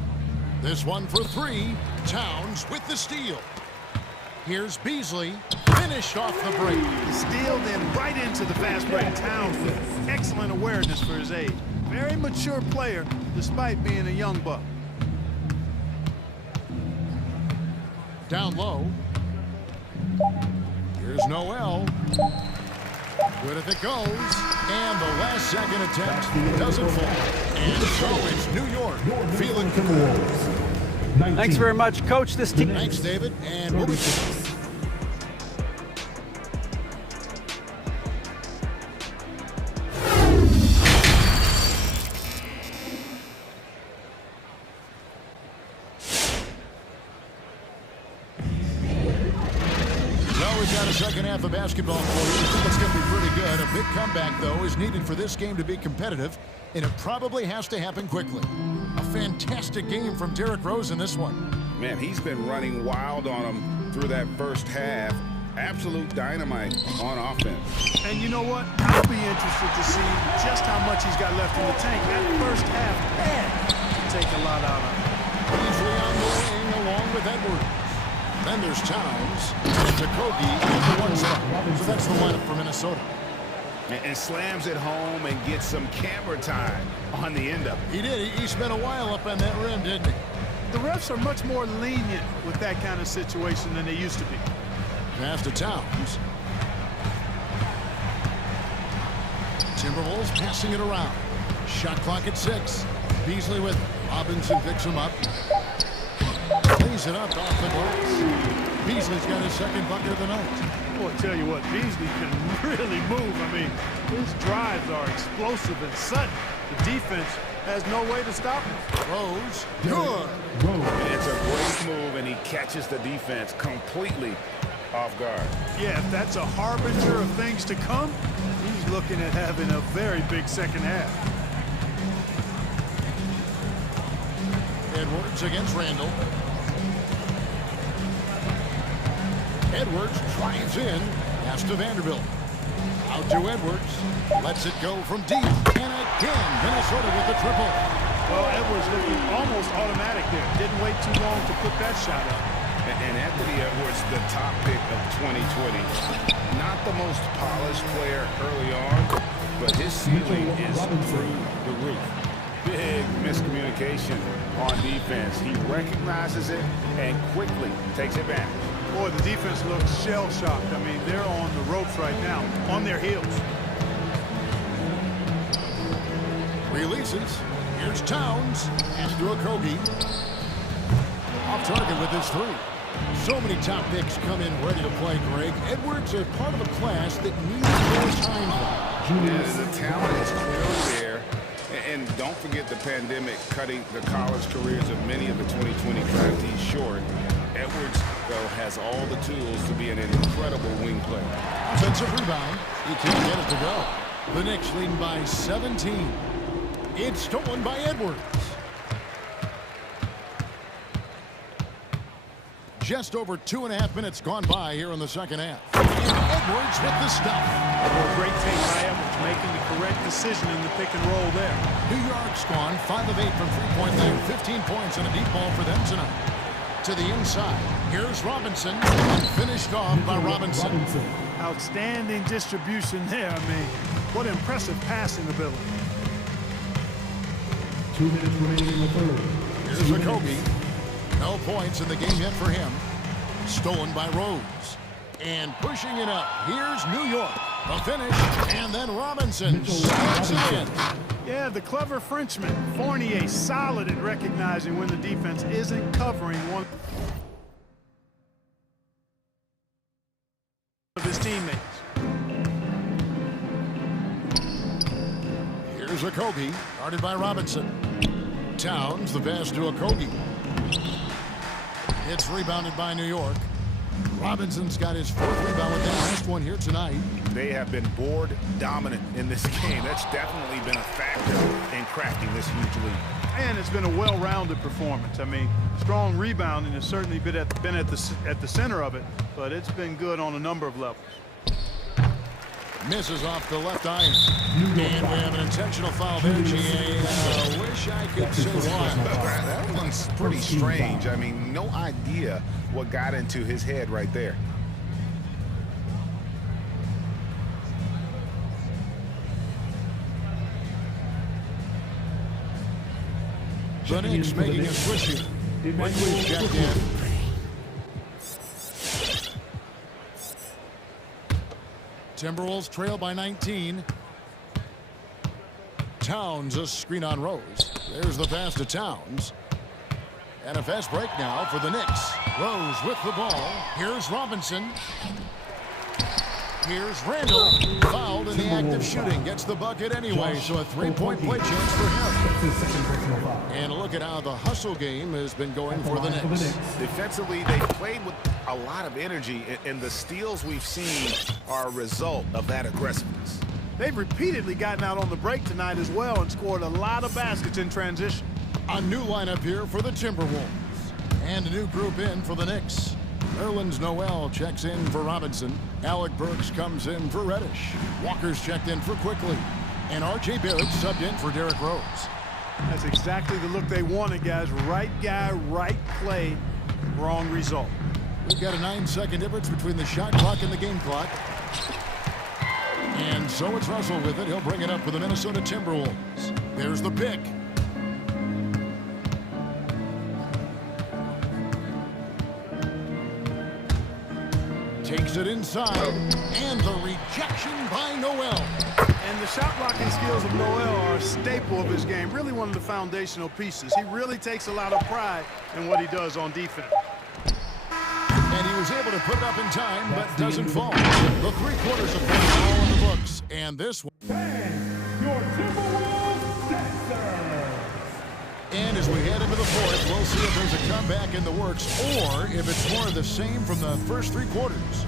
This one for 3. Towns with the steal. Here's Beasley. Finished off the break. The steal, then right into the fast break. Towns with excellent awareness for his age. Very mature player, despite being a young buck. Down low. Here's Noel. Good if it goes. And the last second attempt doesn't fall. And so it's New York feeling good. Thanks very much, Coach. This team. Thanks, David. And we'll be second half of basketball for you. I think it's going to be pretty good. A big comeback, though, is needed for this game to be competitive, and it probably has to happen quickly. A fantastic game from Derrick Rose in this one. Man, he's been running wild on him through that first half. Absolute dynamite on offense. And you know what? I'll be interested to see just how much he's got left in the tank. That first half, man, take a lot out of him. Easily on the wing along with Edwards. Then there's Towns and Okogie in the one spot. So that's the lineup for Minnesota. And slams it home and gets some camera time on the end of it. He did. He spent a while up on that rim, didn't he? The refs are much more lenient with that kind of situation than they used to be. Pass to Towns. Timberwolves passing it around. Shot clock at 6. Beasley with Robinson picks him up. Lays it up off the glass. Beasley's got his second bucket of the night. Boy, tell you what, Beasley can really move. I mean, his drives are explosive and sudden. The defense has no way to stop him. Rose, good. And it's a great move, and he catches the defense completely off guard. Yeah, if that's a harbinger of things to come, he's looking at having a very big second half. Edwards against Randall. Edwards drives in. Pass to Vanderbilt. Out to Edwards. Lets it go from deep. And again, Minnesota with the triple. Well, Edwards looking almost automatic there. Didn't wait too long to put that shot up. And Anthony Edwards, the top pick of 2020. Not the most polished player early on, but his ceiling is through the roof. Big miscommunication on defense. He recognizes it and quickly takes advantage. Boy, the defense looks shell-shocked. I mean, they're on the ropes right now, on their heels. Releases. Here's Towns. Pass to Okogie. off target with his three. So many top picks come in ready to play, Greg. Edwards are part of a class that needs more time. The talent is clearly there. And don't forget the pandemic cutting the college careers of many of the 2020 draftees short. Edwards, though, has all the tools to be an incredible wing player. Offensive rebound. He can't get it to go. The Knicks leading by 17. It's stolen by Edwards. Just over 2.5 minutes gone by here in the second half. And Edwards with the stop. A great take by Edwards, making the correct decision in the pick and roll there. New York's gone 5 of 8 from three-point land. 15 points and a deep ball for them tonight. To the inside. Here's Robinson. Finished off by Robinson. Outstanding distribution there. I mean, what impressive passing ability. 2 minutes remaining in the third. Here's a Kobe. No points in the game yet for him. Stolen by Rose. And pushing it up. Here's New York. A finish. And then Robinson slides it in. Yeah, the clever Frenchman. Fournier solid at recognizing when the defense isn't covering one of his teammates. Here's a Kobe. Guarded by Robinson. Towns, the pass to a Kobe. It's rebounded by New York. Robinson's got his 4th rebound with that last one here tonight. They have been board dominant in this game. That's definitely been a factor in crafting this huge lead. And it's been a well-rounded performance. I mean, strong rebounding has certainly been at the center of it, but it's been good on a number of levels. Misses off the left iron. And we have an intentional foul there, GA. I wish I could say why. That one's pretty strange. I mean, no idea what got into his head right there. The Knicks making a switch here. Edwards checked in. Timberwolves trail by 19. Towns a screen on Rose. There's the pass to Towns. And a fast break now for the Knicks. Rose with the ball. Here's Robinson. Here's Randall. Fouled in the act of shooting. Gets the bucket anyway, so a 3-point play chance for him. And look at how the hustle game has been going for the Knicks. Defensively, they've played with a lot of energy, and the steals we've seen are a result of that aggressiveness. They've repeatedly gotten out on the break tonight as well and scored a lot of baskets in transition. A new lineup here for the Timberwolves. And a new group in for the Knicks. Nerlens Noel checks in for Robinson. Alec Burks comes in for Reddish. Walker's checked in for Quickly. And R.J. Barrett subbed in for Derrick Rose. That's exactly the look they wanted, guys. Right guy, right play, wrong result. We've got a 9-second difference between the shot clock and the game clock. And so it's Russell with it. He'll bring it up for the Minnesota Timberwolves. There's the pick. Takes it inside. And the rejection by Noel. And the shot blocking skills of Noel are a staple of his game. Really one of the foundational pieces. He really takes a lot of pride in what he does on defense. And he was able to put it up in time, but doesn't fall. The 3/4 of play all in the books. And this one. Your Timberwolves Dancers. And as we head into the 4th, we'll see if there's a comeback in the works or if it's more of the same from the first 3 quarters.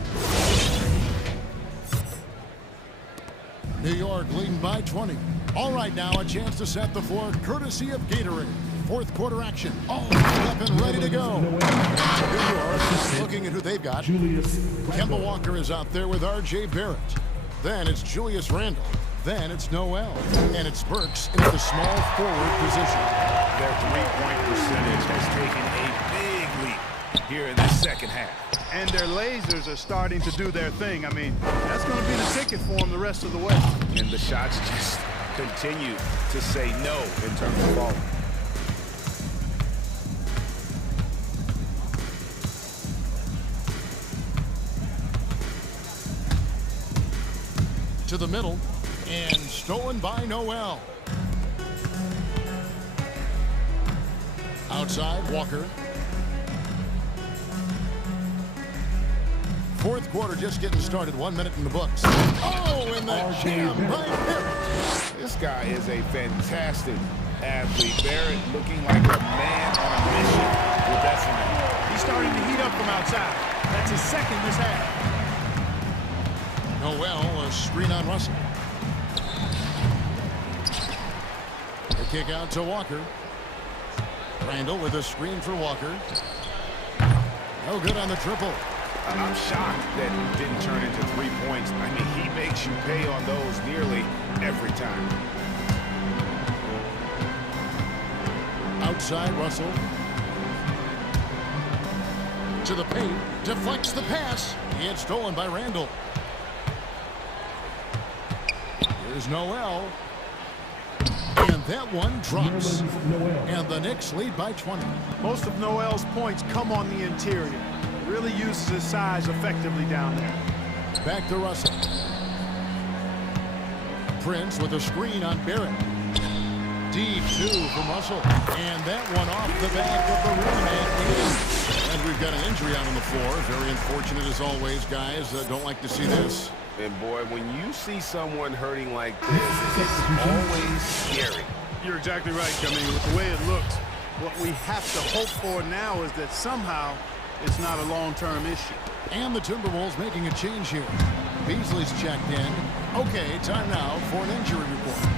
New York leading by 20. All right, now a chance to set the floor courtesy of Gatorade. 4th quarter action. All up and ready to go. New York looking at who they've got. Kemba Walker is out there with R.J. Barrett. Then it's Julius Randle. Then it's Noel. And it's Burks into the small forward position. Their 3-point percentage has taken a big leap here in the second half. And their lasers are starting to do their thing. I mean, that's going to be the ticket for them the rest of the way. And the shots just continue to say no in terms of falling. To the middle. And stolen by Noel. Outside, Walker. Fourth quarter just getting started. 1 minute in the books. Oh, and the jam by Barrett. This guy is a fantastic athlete. Barrett looking like a man on a mission with that cement. He's starting to heat up from outside. That's his second this half. Noel, a screen on Russell. The kick out to Walker. Randall with a screen for Walker. No good on the triple. I'm shocked that it didn't turn into 3 points. I mean, he makes you pay on those nearly every time. Outside Russell. To the paint. Deflects the pass. And stolen by Randall. Here's Noel. And that one drops. And the Knicks lead by 20. Most of Noel's points come on the interior. Really uses his size effectively down there. Back to Russell. Prince with a screen on Barrett. Deep two from Russell. And that one off the back of the rim and in. And we've got an injury out on the floor. Very unfortunate as always, guys. Don't like to see this. And boy, when you see someone hurting like this, it's always scary. You're exactly right, I mean, with the way it looks, what we have to hope for now is that somehow it's not a long-term issue. And the Timberwolves making a change here. Beasley's checked in. Okay, time now for an injury report.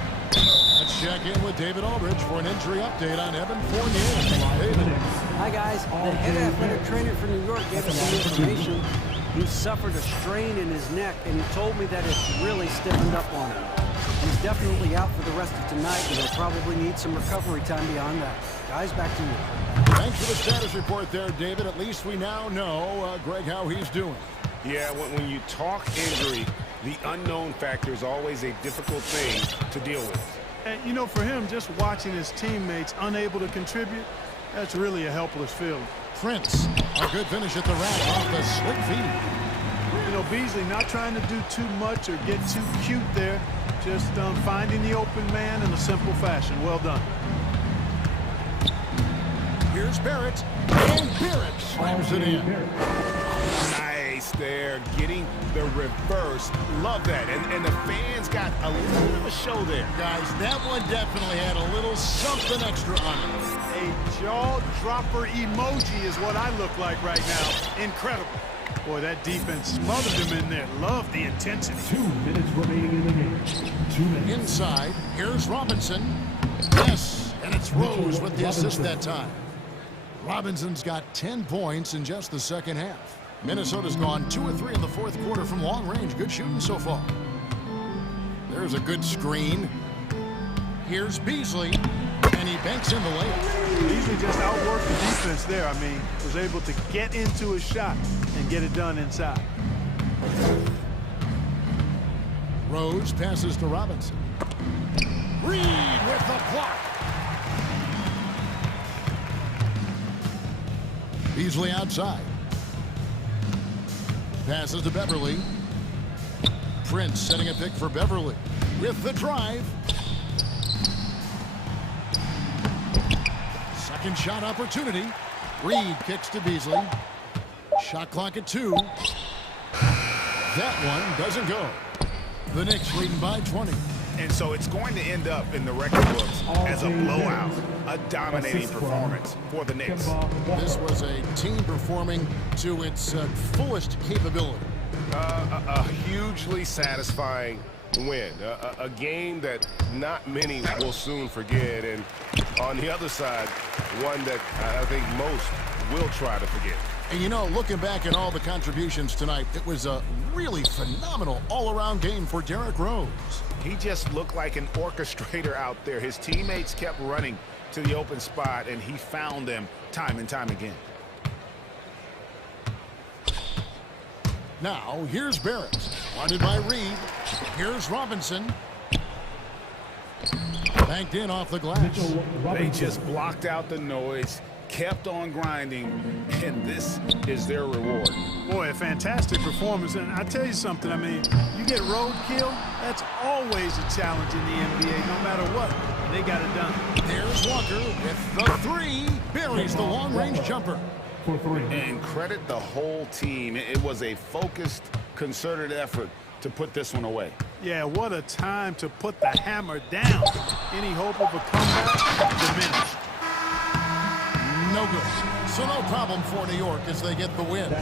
Let's check in with David Aldridge for an injury update on Evan Fournier. David. Hi, guys. The head athletic trainer for New York gave us some information. He suffered a strain in his neck, and he told me that it's really stiffened up on him. He's definitely out for the rest of tonight, and he'll probably need some recovery time beyond that. Guys, back to you. Thanks for the status report there, David. At least we now know, Greg, how he's doing. Yeah, when you talk injury, the unknown factor is always a difficult thing to deal with. And, you know, for him, just watching his teammates unable to contribute, that's really a helpless feeling. Prince, a good finish at the rack off the slick feed. You know, Beasley not trying to do too much or get too cute there, just finding the open man in a simple fashion. Well done. Here's Barrett, and Barrett slams it in. Nice there, getting the reverse. Love that. And the fans got a little bit of a show there. Guys, that one definitely had a little something extra on it. A jaw-dropper emoji is what I look like right now. Incredible. Boy, that defense smothered him in there. Love the intensity. 2 minutes remaining in the game. 2 minutes. Inside, here's Robinson. Yes, and it's Rose with the assist that time. Robinson's got 10 points in just the second half. Minnesota's gone 2 of 3 in the fourth quarter from long range. Good shooting so far. There's a good screen. Here's Beasley, and he banks in the layup. Beasley just outworked the defense there. I mean, was able to get into a shot and get it done inside. Rose passes to Robinson. Reed with the block. Beasley outside. Passes to Beverly. Prince setting a pick for Beverly. With the drive. Second shot opportunity. Reed kicks to Beasley. Shot clock at 2. That one doesn't go. The Knicks leading by 20. And so it's going to end up in the record books as a blowout, a dominating performance for the Knicks. This was a team performing to its fullest capability. A hugely satisfying win, a game that not many will soon forget, and on the other side, one that I think most will try to forget. And you know, looking back at all the contributions tonight, it was a really phenomenal all-around game for Derrick Rose. He just looked like an orchestrator out there. His teammates kept running to the open spot, and he found them time and time again. Now, here's Barrett. Wanted by Reed. Here's Robinson. Banked in off the glass. They just blocked out the noise, kept on grinding, and this is their reward. Boy, a fantastic performance. And I tell you something, I mean, you get roadkill, that's always a challenge in the NBA, no matter what. They got it done. There's Walker with the 3. Buries the long-range jumper. for 3. And credit the whole team. It was a focused, concerted effort to put this one away. Yeah, what a time to put the hammer down. Any hope of a comeback diminished. No good. So no problem for New York as they get the win.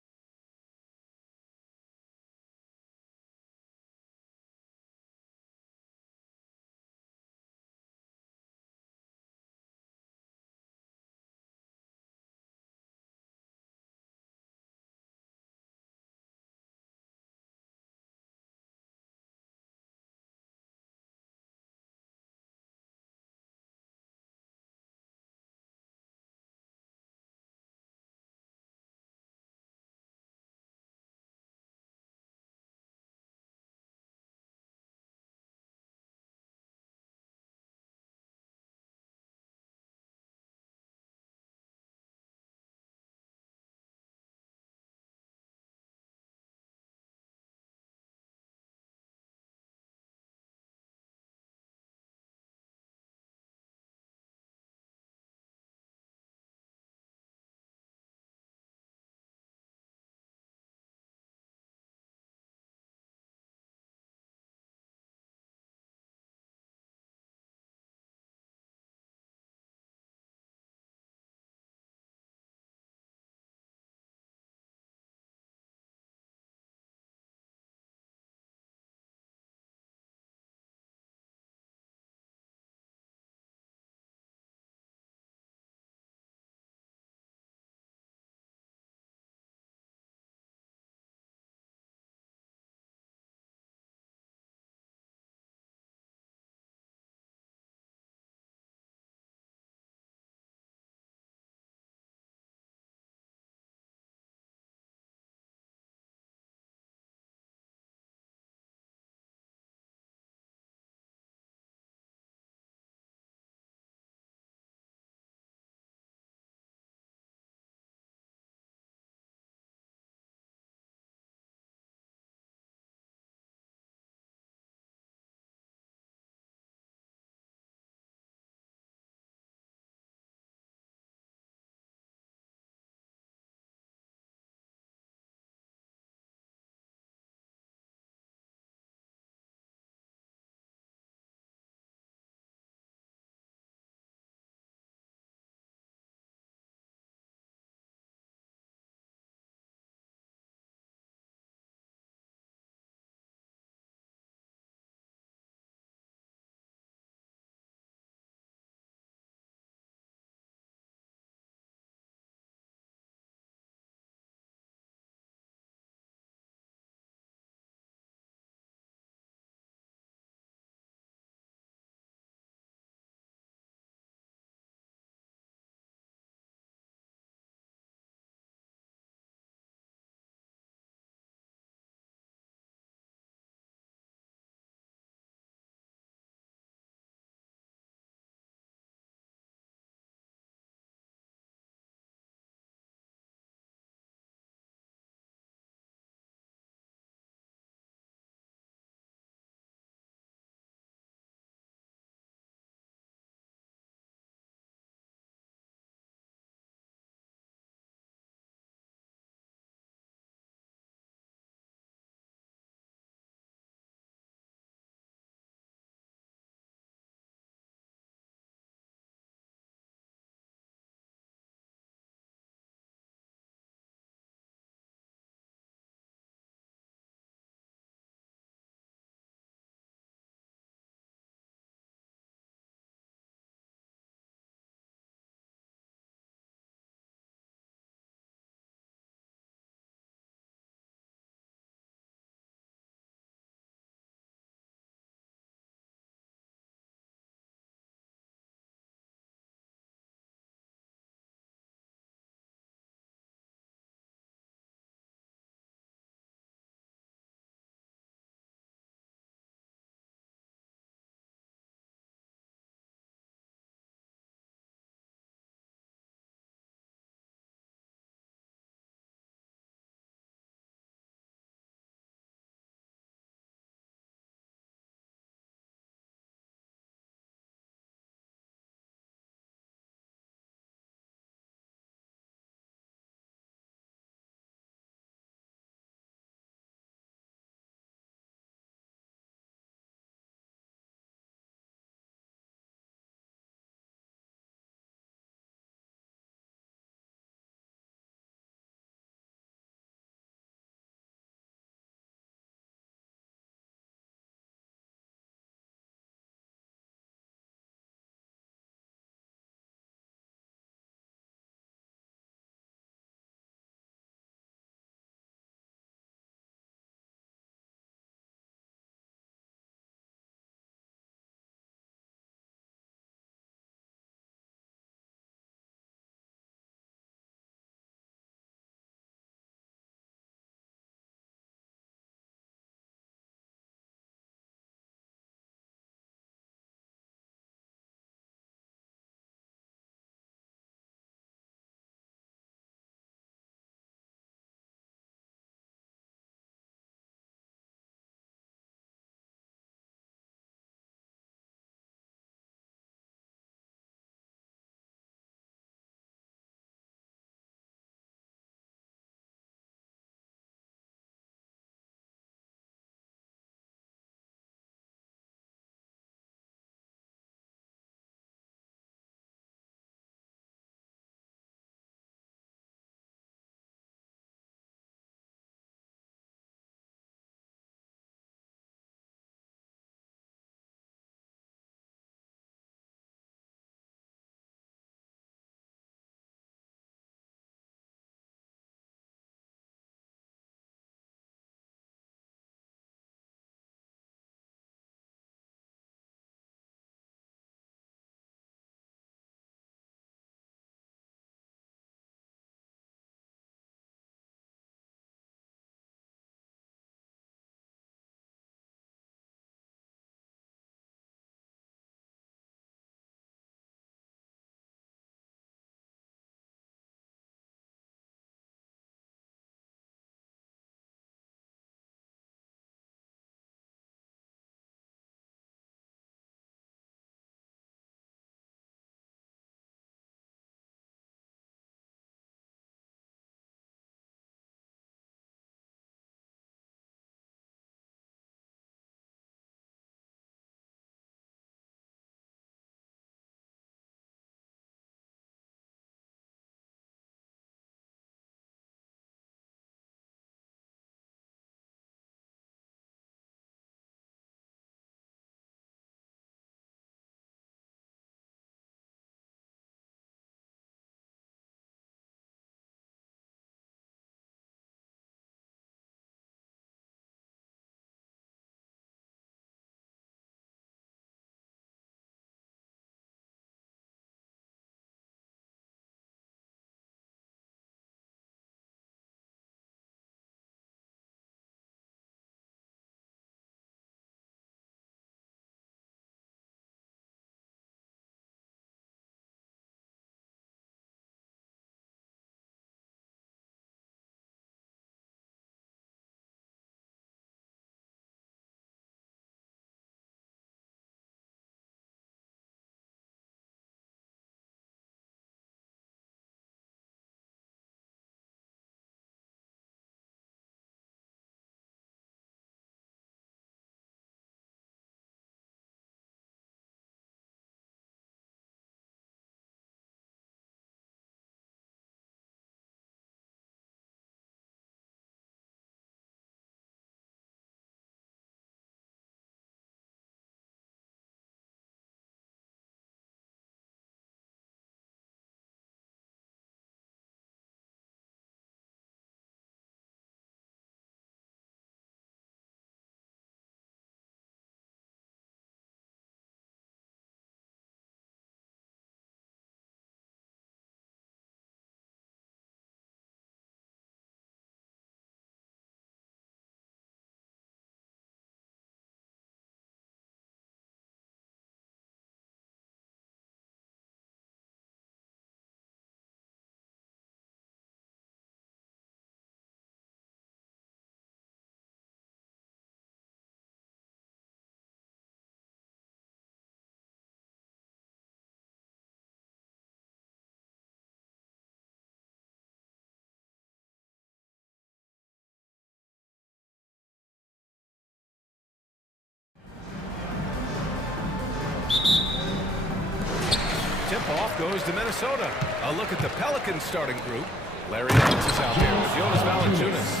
goes to Minnesota. A look at the Pelicans starting group. Larry Nance is out there with Jonas Valanciunas.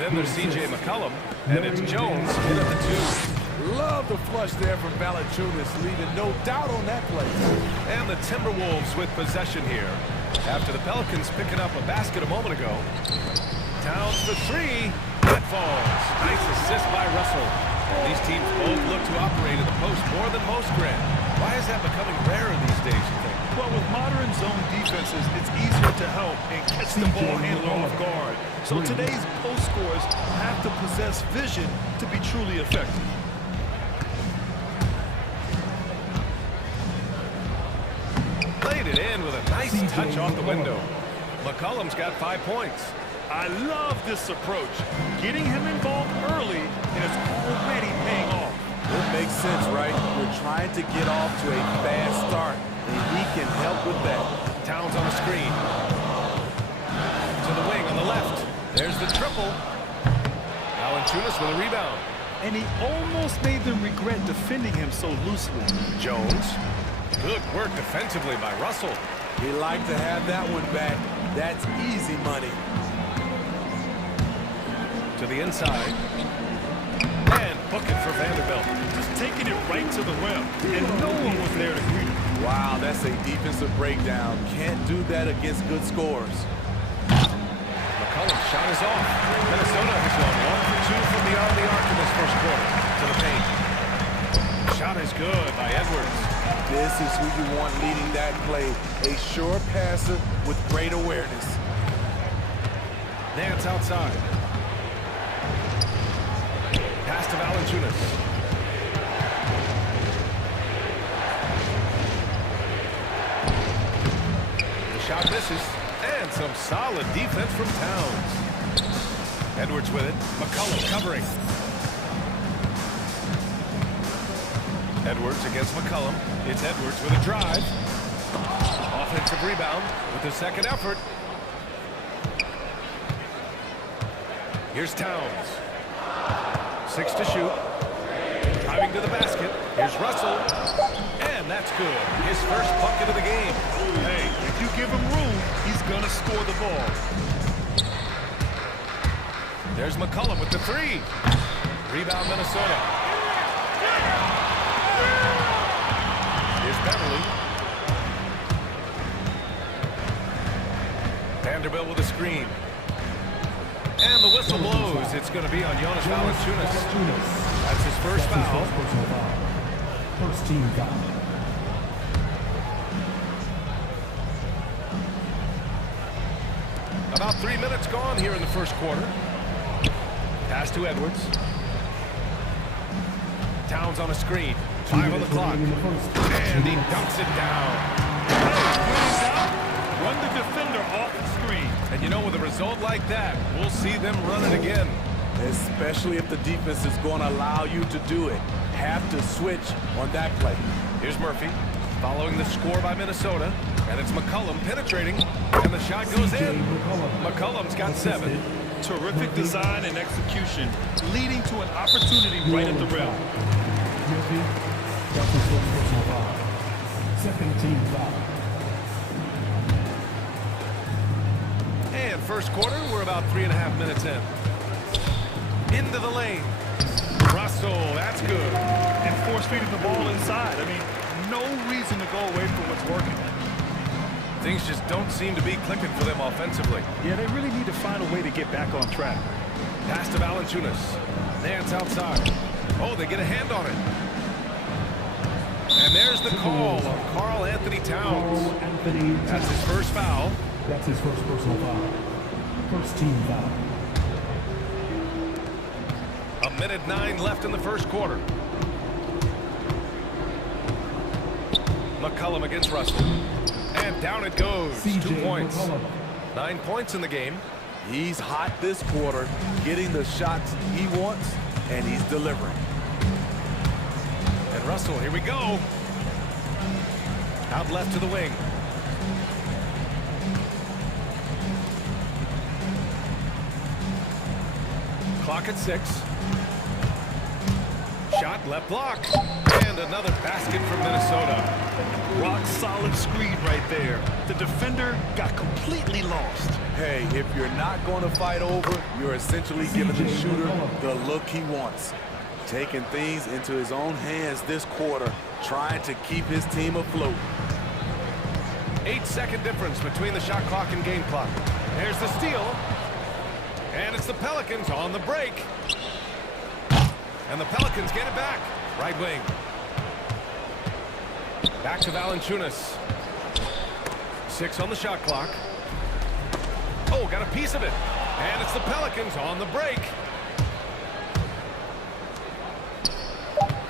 Then there's C.J. McCollum, and it's Jones in at the 2. Love the flush there from Valanciunas, leaving no doubt on that play. And the Timberwolves with possession here. After the Pelicans picking up a basket a moment ago. Towns for 3. That falls. Nice assist by Russell. And these teams both look to operate in the post more than most, Grant. Why is that becoming rarer these days, you think? Well, with modern zone defenses, it's easier to help and catch the ball handler off guard. So today's post scorers have to possess vision to be truly effective. Played it in with a nice touch off the window. McCollum's got 5 points. I love this approach. Getting him involved early, and it's already paying off. It makes sense, right? We're trying to get off to a fast start, and he can help with that. Towns on the screen. To the wing on the left. There's the triple. Valanciunas with a rebound. And he almost made them regret defending him so loosely. Jones. Good work defensively by Russell. He liked to have that one back. That's easy money. To the inside. And book it for Vanderbilt. Just taking it right to the rim, and no one was there to greet him. Wow, that's a defensive breakdown. Can't do that against good scores. McCollum's shot is off. Minnesota has gone 1 for 2 from beyond the arc in this first quarter. To the paint. Shot is good by Edwards. This is who you want leading that play. A sure passer with great awareness. Nance outside. Pass to Valanciunas. The shot misses. And some solid defense from Towns. Edwards with it. McCollum covering. Edwards against McCollum. It's Edwards with a drive. Offensive rebound with the second effort. Here's Towns. 6 to shoot. Driving to the basket. Here's Russell. And that's good. His first bucket of the game. Hey, if you give him room, he's gonna score the ball. There's McCollum with the 3. Rebound Minnesota. Here's Beverly. Vanderbilt with a screen. And the whistle blows. It's going to be on Jonas Valanciunas. That's his first foul. First team foul. About 3 minutes gone here in the first quarter. Pass to Edwards. Towns on a screen. 5 on the clock. And he dunks it down. Run the defender off the screen. And you know, with a result like that, we'll see them run it again. Especially if the defense is going to allow you to do it. Have to switch on that play. Here's Murphy following the score by Minnesota. And it's McCollum penetrating. And the shot goes in. McCollum's got 7. Terrific design and execution, leading to an opportunity right at the rim. Murphy, that's his first personal foul. Second team foul. And first quarter, we're about 3.5 minutes in. Into the lane. Russell, that's good. And force-feeding the ball inside. I mean, no reason to go away from what's working. Things just don't seem to be clicking for them offensively. Yeah, they really need to find a way to get back on track. Pass to Valanciunas. Nance outside. Oh, they get a hand on it. And there's the call on Karl Anthony Towns. That's his first foul. That's his first personal foul. First team foul. 1:09 left in the first quarter. McCollum against Russell. And down it goes. 2 points. McCollum. 9 points in the game. He's hot this quarter, getting the shots he wants, and he's delivering. And Russell, here we go. Out left to the wing. Clock at 6. Shot left block. And And another basket from Minnesota. Rock solid screen right there. The defender got completely lost. Hey, if you're not going to fight over, you're essentially giving the shooter the look he wants. Taking things into his own hands this quarter, trying to keep his team afloat. 8-second difference between the shot clock and game clock. There's the steal. And it's the Pelicans on the break. And the Pelicans get it back. Right wing. Back to Valanciunas. 6 on the shot clock. Oh, got a piece of it. And it's the Pelicans on the break.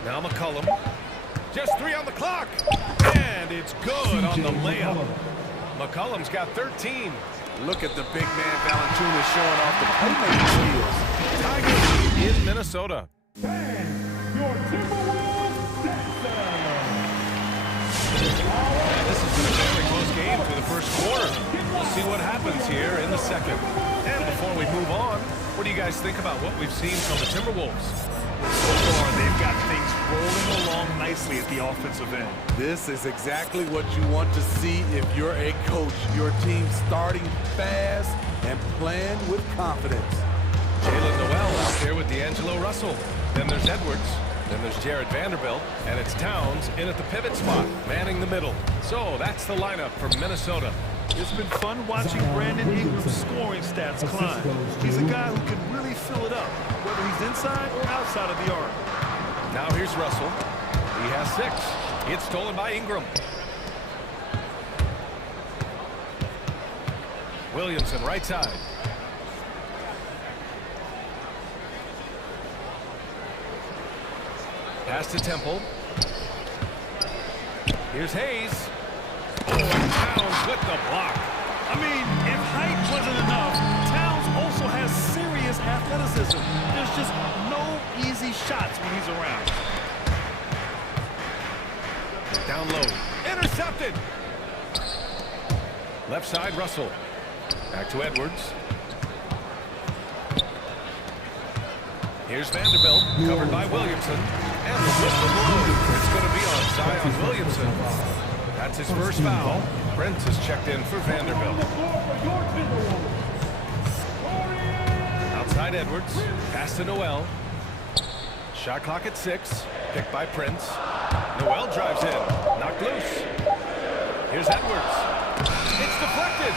Now McCollum. Just 3 on the clock. And it's good on the layup. McCollum's got 13. Look at the big man Valanciunas showing off the playmaking skills. Tigers in Minnesota. Your Timberwolves dancer. And this has been a very close game through the first quarter. We'll see what happens here in the second. And before we move on, what do you guys think about what we've seen from the Timberwolves? So far, they've got things rolling along nicely at the offensive end. This is exactly what you want to see if you're a coach. Your team starting fast and playing with confidence. Jalen Noel out there with D'Angelo Russell. Then there's Edwards. Then there's Jared Vanderbilt. And it's Towns in at the pivot spot, manning the middle. So that's the lineup for Minnesota. It's been fun watching Brandon Ingram's scoring stats climb. He's a guy who can really fill it up, whether he's inside or outside of the arc. Now here's Russell. He has 6. It's stolen by Ingram. Williamson right side. Pass to Temple. Here's Hayes. Oh, and Towns with the block. I mean, if height wasn't enough, Towns also has serious athleticism. There's just no easy shots when he's around. Down low. Intercepted. Left side, Russell. Back to Edwards. Here's Vanderbilt, covered by Williamson. And the whistle blows. It's going to be on Zion Williamson. That's his first foul. Prince is checked in for Vanderbilt. Outside Edwards. Pass to Noel. Shot clock at 6. Picked by Prince. Noel drives in. Knocked loose. Here's Edwards. It's deflected.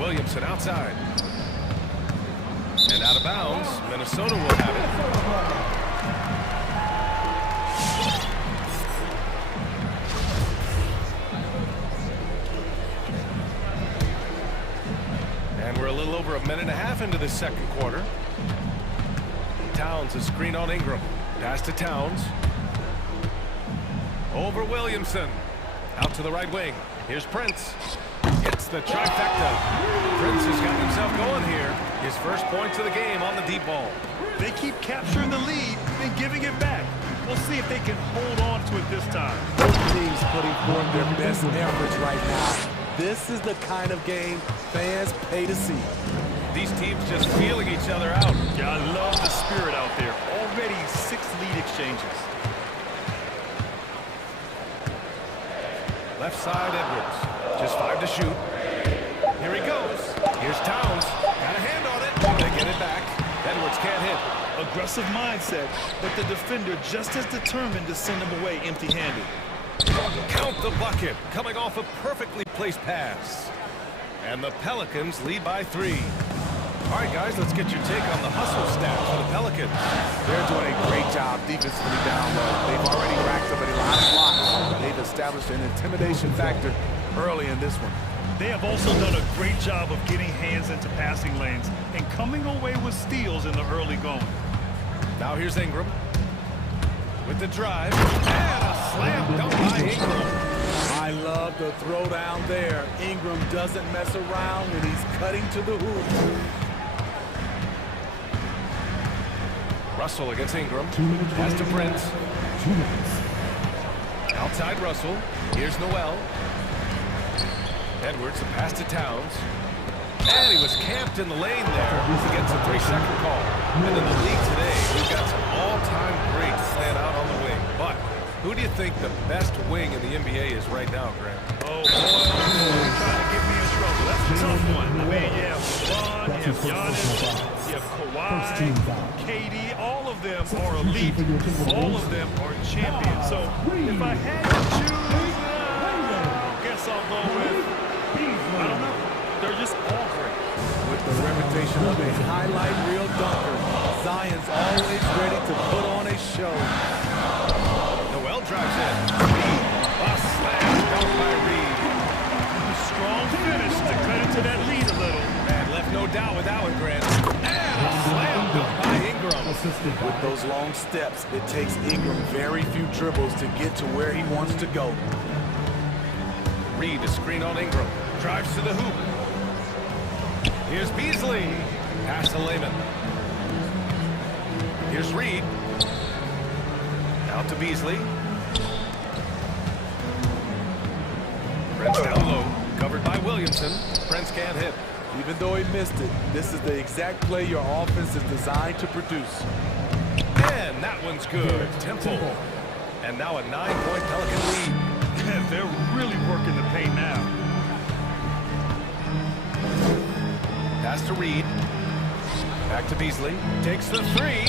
Williamson outside. And out of bounds. Minnesota will have it. And we're a little over a minute and a half into this second quarter. Towns is screen on Ingram. Pass to Towns. Over Williamson. Out to the right wing. Here's Prince. Gets the trifecta. Prince has got himself going here. His first points of the game on the deep ball. They keep capturing the lead and giving it back. We'll see if they can hold on to it this time. Both teams putting forth their best efforts right now. This is the kind of game fans pay to see. These teams just feeling each other out. Yeah, I love the spirit out there. Already 6 lead exchanges. Left side, Edwards. Just 5 to shoot. Here he goes. Here's Towns. Got a hand on it. They get it back. Edwards can't hit. Aggressive mindset, but the defender just as determined to send him away empty-handed. Count the bucket. Coming off a perfectly placed pass. And the Pelicans lead by 3. All right, guys, let's get your take on the hustle stats for the Pelicans. They're doing a great job defensively down low. They've already racked up a lot of blocks. They've established an intimidation factor early in this one. They have also done a great job of getting hands into passing lanes and coming away with steals in the early going. Now here's Ingram with the drive and a slam dunk by Ingram. I love the throwdown there. Ingram doesn't mess around when he's cutting to the hoop. Russell against Ingram. Pass to Prince. Outside Russell. Here's Noel. Edwards, a pass to Towns. And he was camped in the lane there. He gets a 3-second call. And in the league today, we've got some all-time greats playing out on the wing. But who do you think the best wing in the NBA is right now, Grant? Oh, boy, you're trying to get me in trouble. That's a tough one. I mean, you have LeBron, you have Giannis, you have Kawhi, KD. All of them are elite. All of them are champions. So if I had to choose, I guess I'll go with, I don't know. They're just all great. With the reputation of a highlight reel dunker, Zion's always ready to put on a show. Noel drives in. Reed, a slam dunk by Reed. Strong finish to cut into that lead a little. And left no doubt with that one, Grant. And a slam dunk by Ingram. With those long steps, it takes Ingram very few dribbles to get to where he wants to go. Reed, a screen on Ingram. Drives to the hoop. Here's Beasley. Pass to Layman. Here's Reed. Out to Beasley. Prince down low. Covered by Williamson. Prince can't hit. Even though he missed it, this is the exact play your offense is designed to produce. And that one's good. Temple. And now a 9-point Pelican lead. They're really working the paint now. Pass to Reed. Back to Beasley. Takes the three.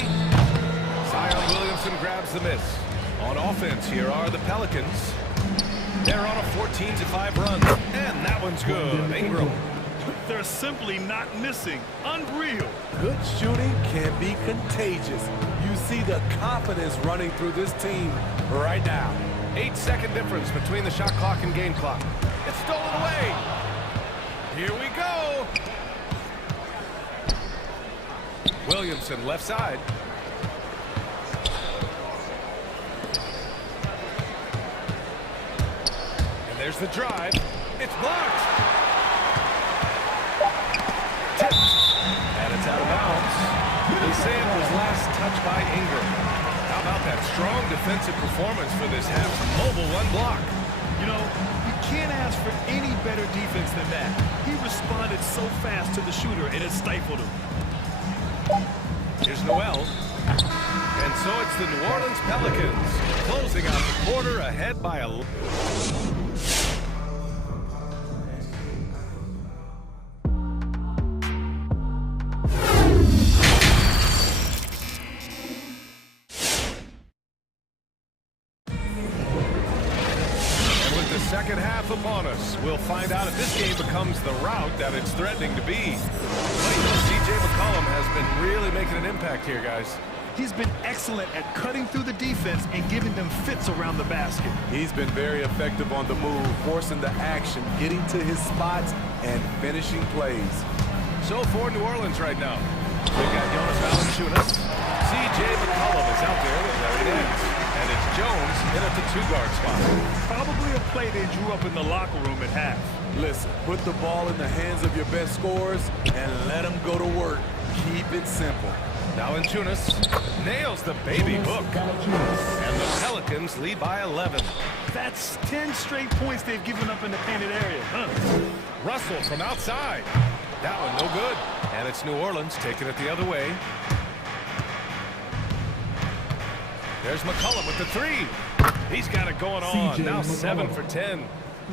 Zion Williamson grabs the miss. On offense, here are the Pelicans. They're on a 14-5 run. And that one's good. Ingram. They're simply not missing. Unreal. Good shooting can be contagious. You see the confidence running through this team right now. 8-second difference between the shot clock and game clock. It's stolen away. Here we go. Williamson left side. And there's the drive. It's blocked. Tipped. And it's out of bounds. They say it was last touched by Ingram. How about that strong defensive performance for this half mobile one block? You know, you can't ask for any better defense than that. He responded so fast to the shooter, and it stifled him. Here's Noel. And so it's the New Orleans Pelicans closing out the quarter ahead by a... Second half upon us. We'll find out if this game becomes the route that it's threatening to be. But you know, C.J. McCollum has been really making an impact here, guys. He's been excellent at cutting through the defense and giving them fits around the basket. He's been very effective on the move, forcing the action, getting to his spots, and finishing plays. So for New Orleans right now, we've got Jonas Valanciunas. C.J. McCollum is out there with Larry Nance. And it's Jones in at the two-guard spot. Probably a play they drew up in the locker room at half. Listen, put the ball in the hands of your best scorers and let them go to work. Keep it simple. Valanciunas nails the baby hook. And the Pelicans lead by 11. That's 10 straight points they've given up in the painted area. Russell from outside. That one no good. And it's New Orleans taking it the other way. There's McCollum with the three. He's got it going on. Now 7 for 10.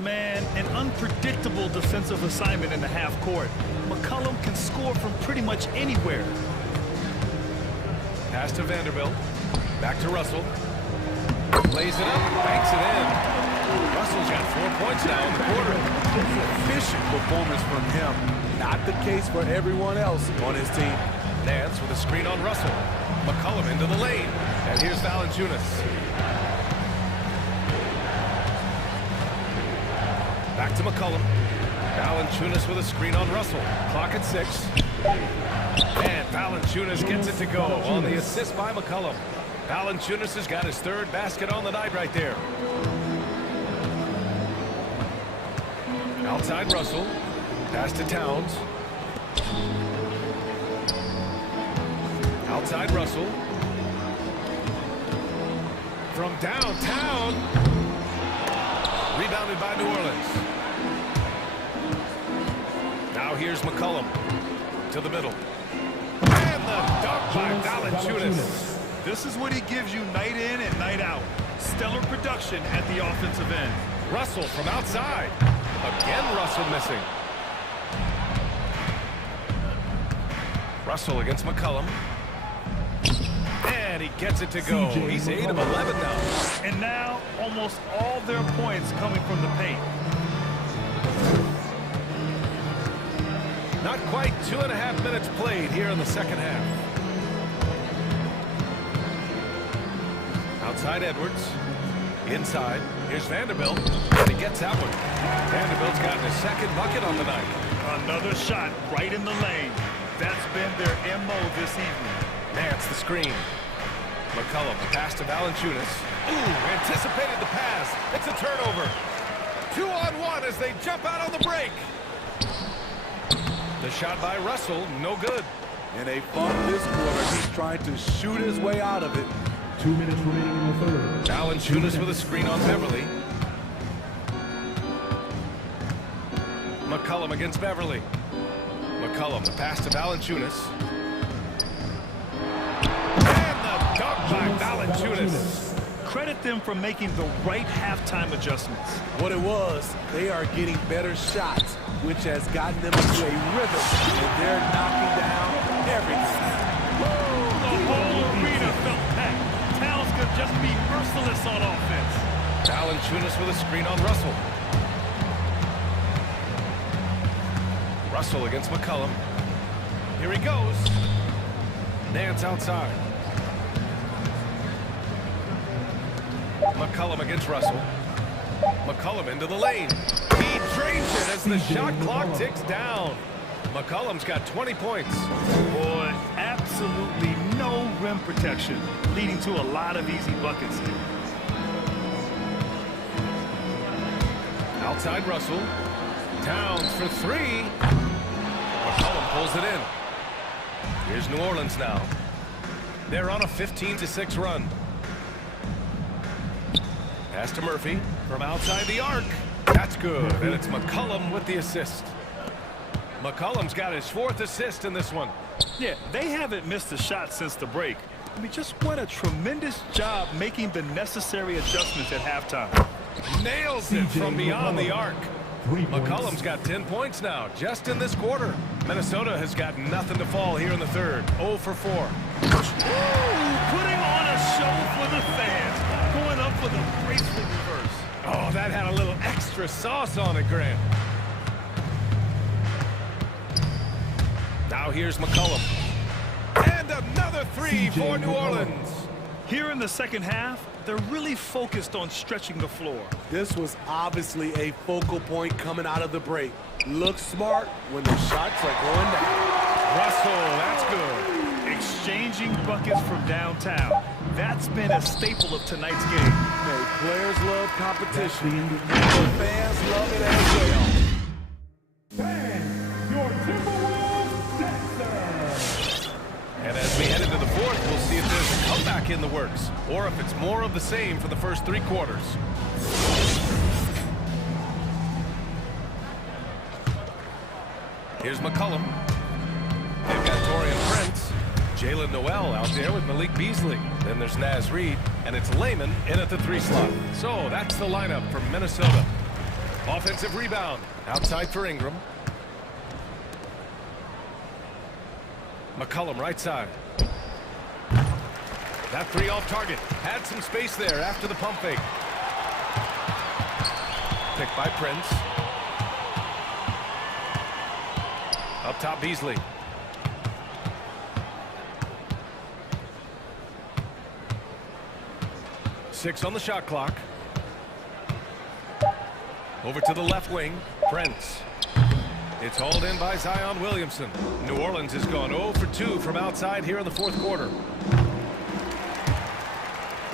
Man, an unpredictable defensive assignment in the half court. McCollum can score from pretty much anywhere. Pass to Vanderbilt. Back to Russell. Lays it up, banks it in. Russell's got 4 points now in the quarter. Efficient performance from him. Not the case for everyone else on his team. Nance with a screen on Russell. McCollum into the lane. And here's Valanciunas. Back to McCollum. Valanciunas with a screen on Russell. Clock at 6. And Valanciunas gets it to go on the assist by McCollum. Valanciunas has got his third basket on the night right there. Outside Russell. Pass to Towns. Outside Russell. From downtown. Rebounded by New Orleans. Now here's McCollum to the middle. And the dunk by Valanciunas. This is what he gives you night in and night out. Stellar production at the offensive end. Russell from outside. Again, Russell missing. Russell against McCollum. And he gets it to go. He's 8 of 11 now. And now, almost all their points coming from the paint. Not quite 2.5 minutes played here in the second half. Outside Edwards. Inside. Here's Vanderbilt. And he gets that one. Vanderbilt's gotten his second bucket on the night. Another shot right in the lane. That's been their MO this evening. Nance the screen. McCollum, pass to Valanciunas. Ooh, anticipated the pass. It's a turnover. 2-on-1 as they jump out on the break. The shot by Russell, no good. In a funk this quarter, he's trying to shoot his way out of it. 2 minutes remaining in the third. Valanciunas with a screen on Beverly. McCollum against Beverly. McCollum, the pass to Valanciunas. And the dunk by Valanciunas. Credit them for making the right halftime adjustments. What it was, they are getting better shots, which has gotten them into a rhythm, and they're knocking down everything. The whole arena felt packed. Towns could just be merciless on offense. Valanciunas with a screen on Russell. Russell against McCollum. Here he goes. Nance outside. McCollum against Russell. McCollum into the lane. He drains it as the shot clock ticks down. McCollum's got 20 points. Boy, absolutely no rim protection, leading to a lot of easy buckets here. Outside Russell. Towns for 3. McCollum pulls it in. Here's New Orleans now. They're on a 15-6 run. Pass to Murphy from outside the arc. That's good, and it's McCollum with the assist. McCollum's got his 4th assist in this one. Yeah, they haven't missed a shot since the break. I mean, just what a tremendous job making the necessary adjustments at halftime. Nails it from beyond the arc. McCollum's got 10 points now, just in this quarter. Minnesota has got nothing to fall here in the third. 0 for 4. Ooh, putting on a show for the fans. Going up for the graceful reverse. Oh, that had a little extra sauce on it, Grant. Now here's McCollum. And another 3 for New Orleans. Here in the second half, they're really focused on stretching the floor. This was obviously a focal point coming out of the break. Looks smart when the shots are going down. Russell, that's good. Exchanging buckets from downtown. That's been a staple of tonight's game. Hey, players love competition. The fans love it as well. Your Timberwolves dancer. And as we head into the fourth, we'll see if there's a comeback in the works, or if it's more of the same for the first 3 quarters. Here's McCollum. They've got Torian Prince. Jalen Noel out there with Malik Beasley. Then there's Naz Reid, and it's Layman in at the 3 slot. So that's the lineup for Minnesota. Offensive rebound. Outside for Ingram. McCollum right side. That 3 off target. Had some space there after the pump fake. Picked by Prince. Up top Beasley. Six on the shot clock. Over to the left wing. Prince. It's hauled in by Zion Williamson. New Orleans has gone 0 for 2 from outside here in the fourth quarter.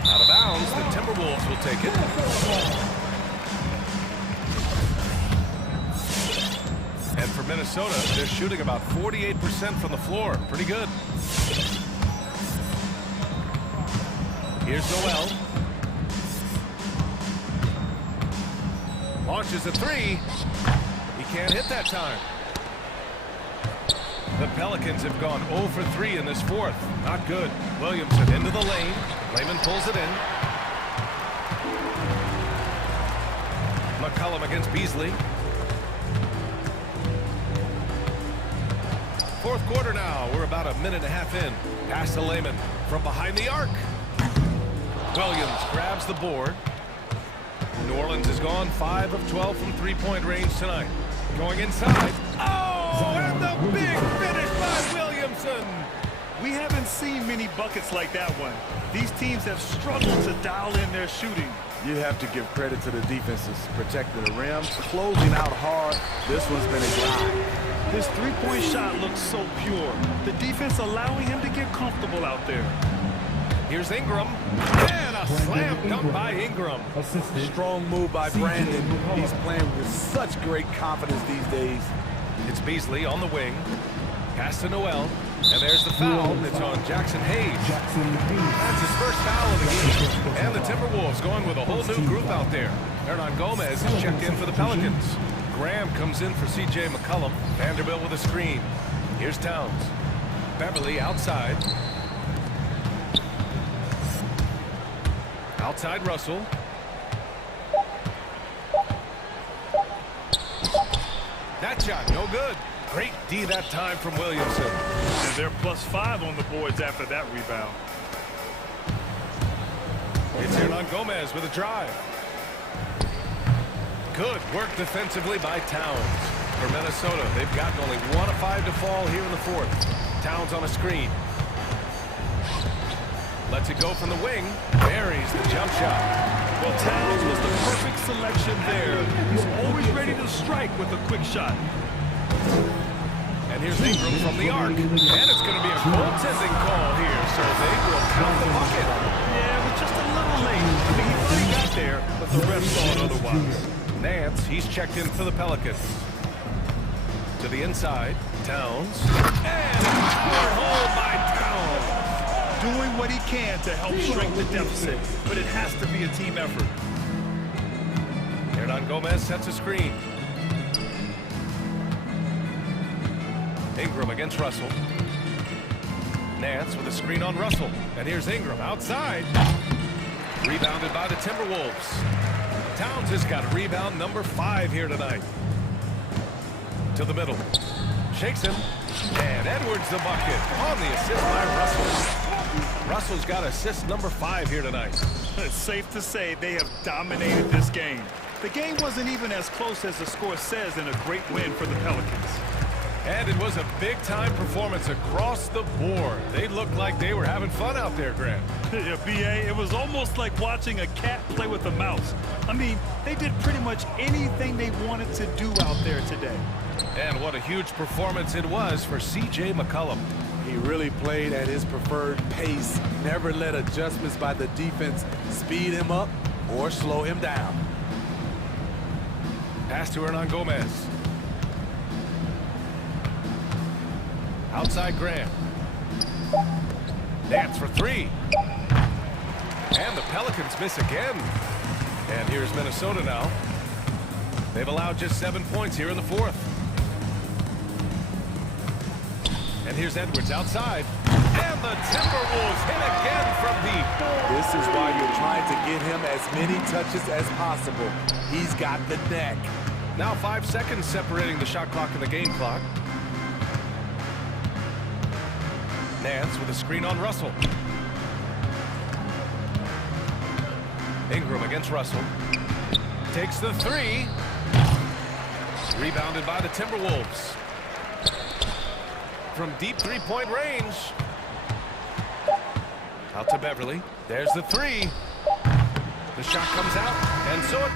Out of bounds, the Timberwolves will take it. And for Minnesota, they're shooting about 48% from the floor. Pretty good. Here's Noel. Launches a 3. He can't hit that time. The Pelicans have gone 0 for 3 in this fourth. Not good. Williamson into the lane. Layman pulls it in. McCollum against Beasley. Fourth quarter now. We're about a minute and a half in. Pass to Layman from behind the arc. Williams grabs the board. New Orleans has gone 5 of 12 from three-point range tonight. Going inside. Oh, and the big finish by Williamson. We haven't seen many buckets like that one. These teams have struggled to dial in their shooting. You have to give credit to the defenses, protecting the rim, closing out hard. This one's been a grind. His three-point shot looks so pure. The defense allowing him to get comfortable out there. Here's Ingram. And a slam dunk by Ingram. Strong move by Brandon. He's playing with such great confidence these days. It's Beasley on the wing. Pass to Noel. And there's the foul. It's on Jackson Hayes. That's his first foul of the game. And the Timberwolves going with a whole new group out there. Hernan Gomez is checked in for the Pelicans. Graham comes in for C.J. McCollum. Vanderbilt with a screen. Here's Towns. Beverly outside. Outside Russell. That shot, no good. Great D that time from Williamson. And they're +5 on the boards after that rebound. It's Hernan Gomez with a drive. Good work defensively by Towns. For Minnesota, they've gotten only 1 of 5 to fall here in the fourth. Towns on a screen. Lets it go from the wing. Buries the jump shot. Well, Towns was the perfect selection there. He's always ready to strike with a quick shot. And here's Ingram from the arc. And it's going to be a goaltending call here, so they will count the bucket. Yeah, but just a little late. I mean, he already got there, but the refs thought otherwise. Nance, he's checked in for the Pelicans. To the inside, Towns. And powered home by Towns. Doing what he can to help shrink the deficit, but it has to be a team effort. Hernan Gomez sets a screen. Ingram against Russell. Nance with a screen on Russell. And here's Ingram outside. Rebounded by the Timberwolves. Towns has got rebound number 5 here tonight. To the middle. Shakes him. And Edwards the bucket on the assist by Russell. Russell's got assist number 5 here tonight. It's safe to say they have dominated this game. The game wasn't even as close as the score says in a great win for the Pelicans. And it was a big-time performance across the board. They looked like they were having fun out there, Grant. Yeah, B.A., it was almost like watching a cat play with a mouse. I mean, they did pretty much anything they wanted to do out there today. And what a huge performance it was for C.J. McCollum. He really played at his preferred pace, never let adjustments by the defense speed him up or slow him down. Pass to Hernan Gomez. Outside Graham. Nance for 3. And the Pelicans miss again. And here's Minnesota now. They've allowed just 7 points here in the fourth. And here's Edwards outside. And the Timberwolves hit again from deep. This is why you're trying to get him as many touches as possible. He's got the neck. Now 5 seconds separating the shot clock and the game clock. Nance with a screen on Russell. Ingram against Russell. Takes the 3. Rebounded by the Timberwolves. From deep three-point range. Out to Beverly. There's the 3. The shot comes out, and so it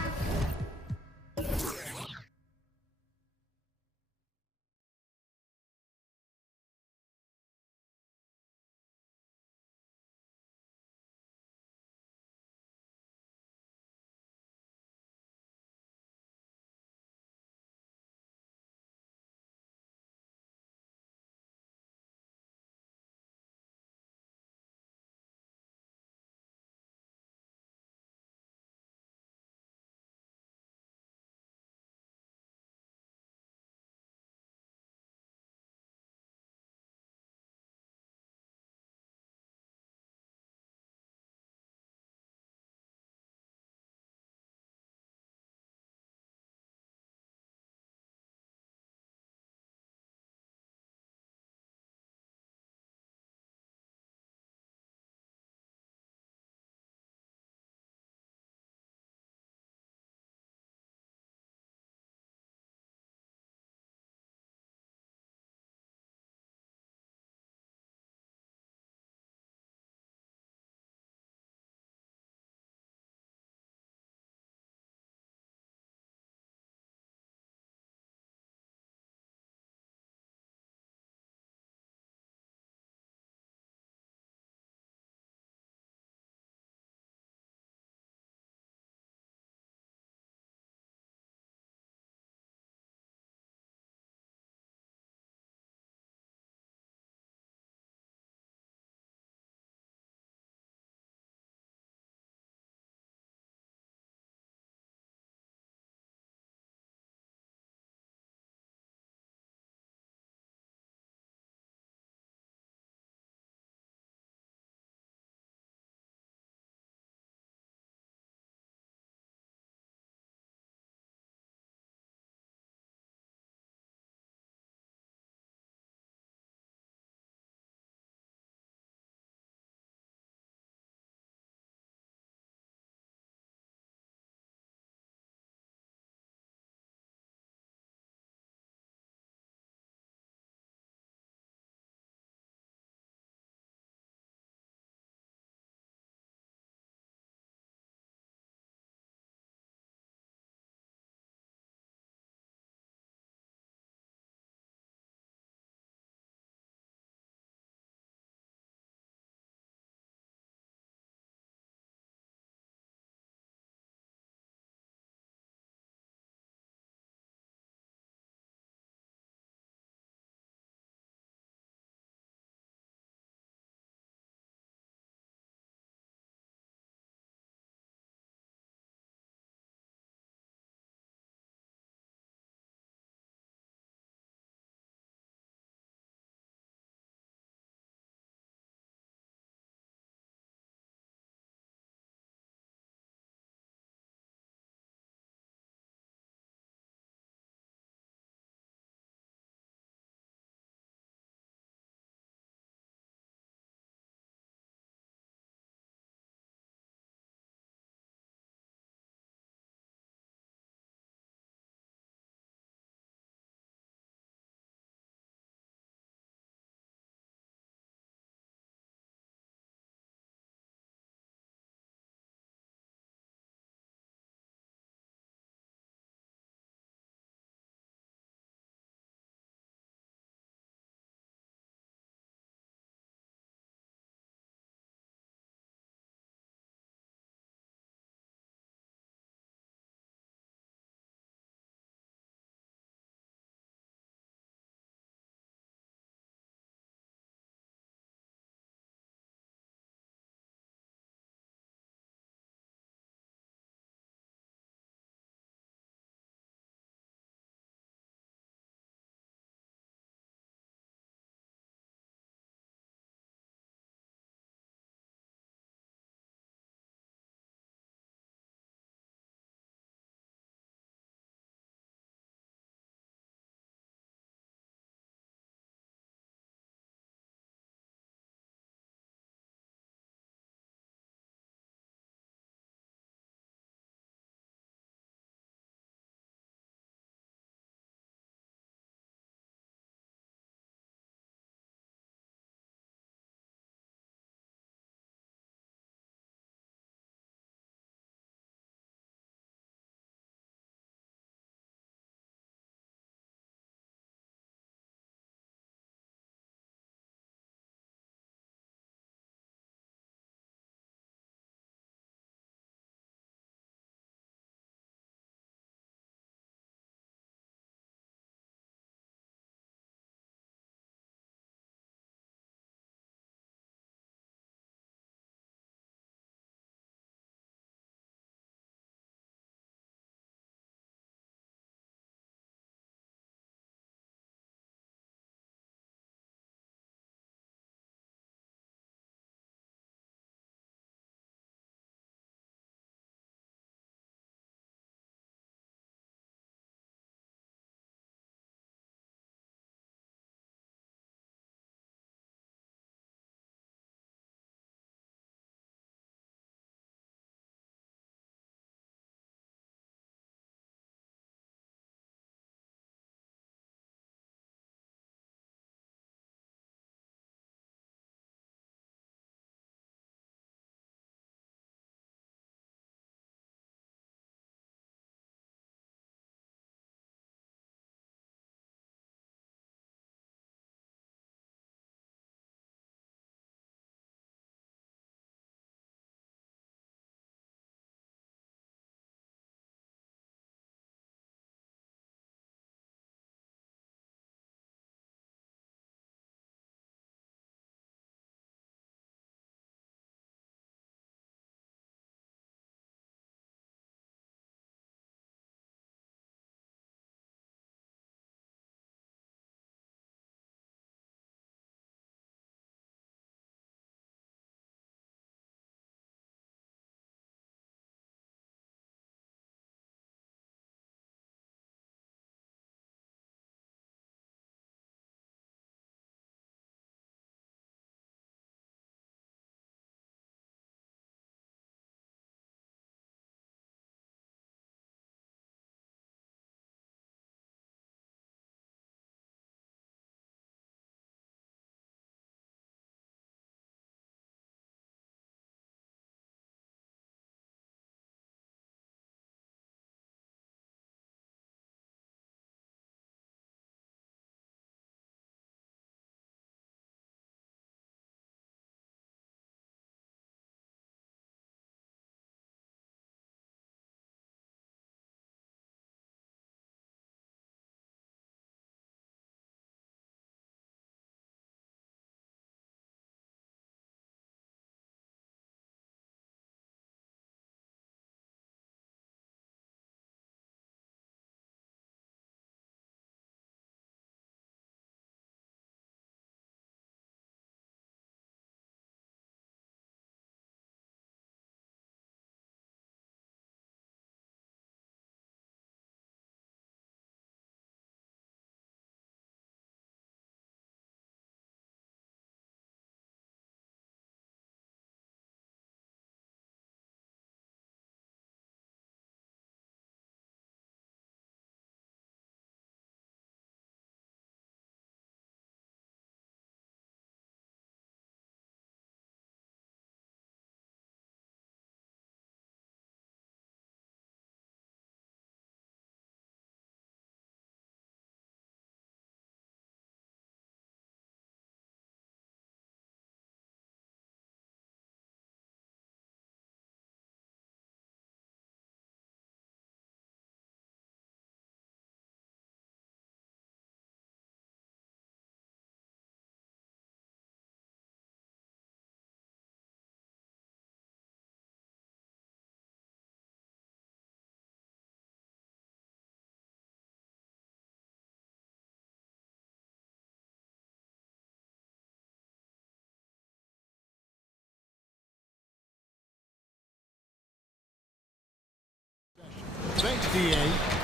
58.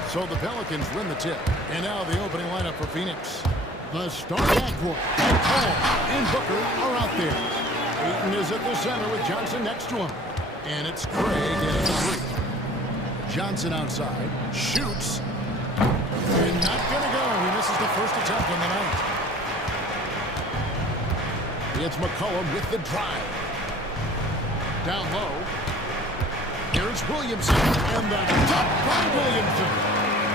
So the Pelicans win the tip. And now the opening lineup for Phoenix. The star backcourt, Paul and Booker are out there. Ayton is at the center with Johnson next to him. And it's Craig getting the three. Johnson outside, shoots, and not gonna go. He misses the first attempt on the night. It's McCollum with the drive. Down low. Here's Williamson, and the dunk by Williamson.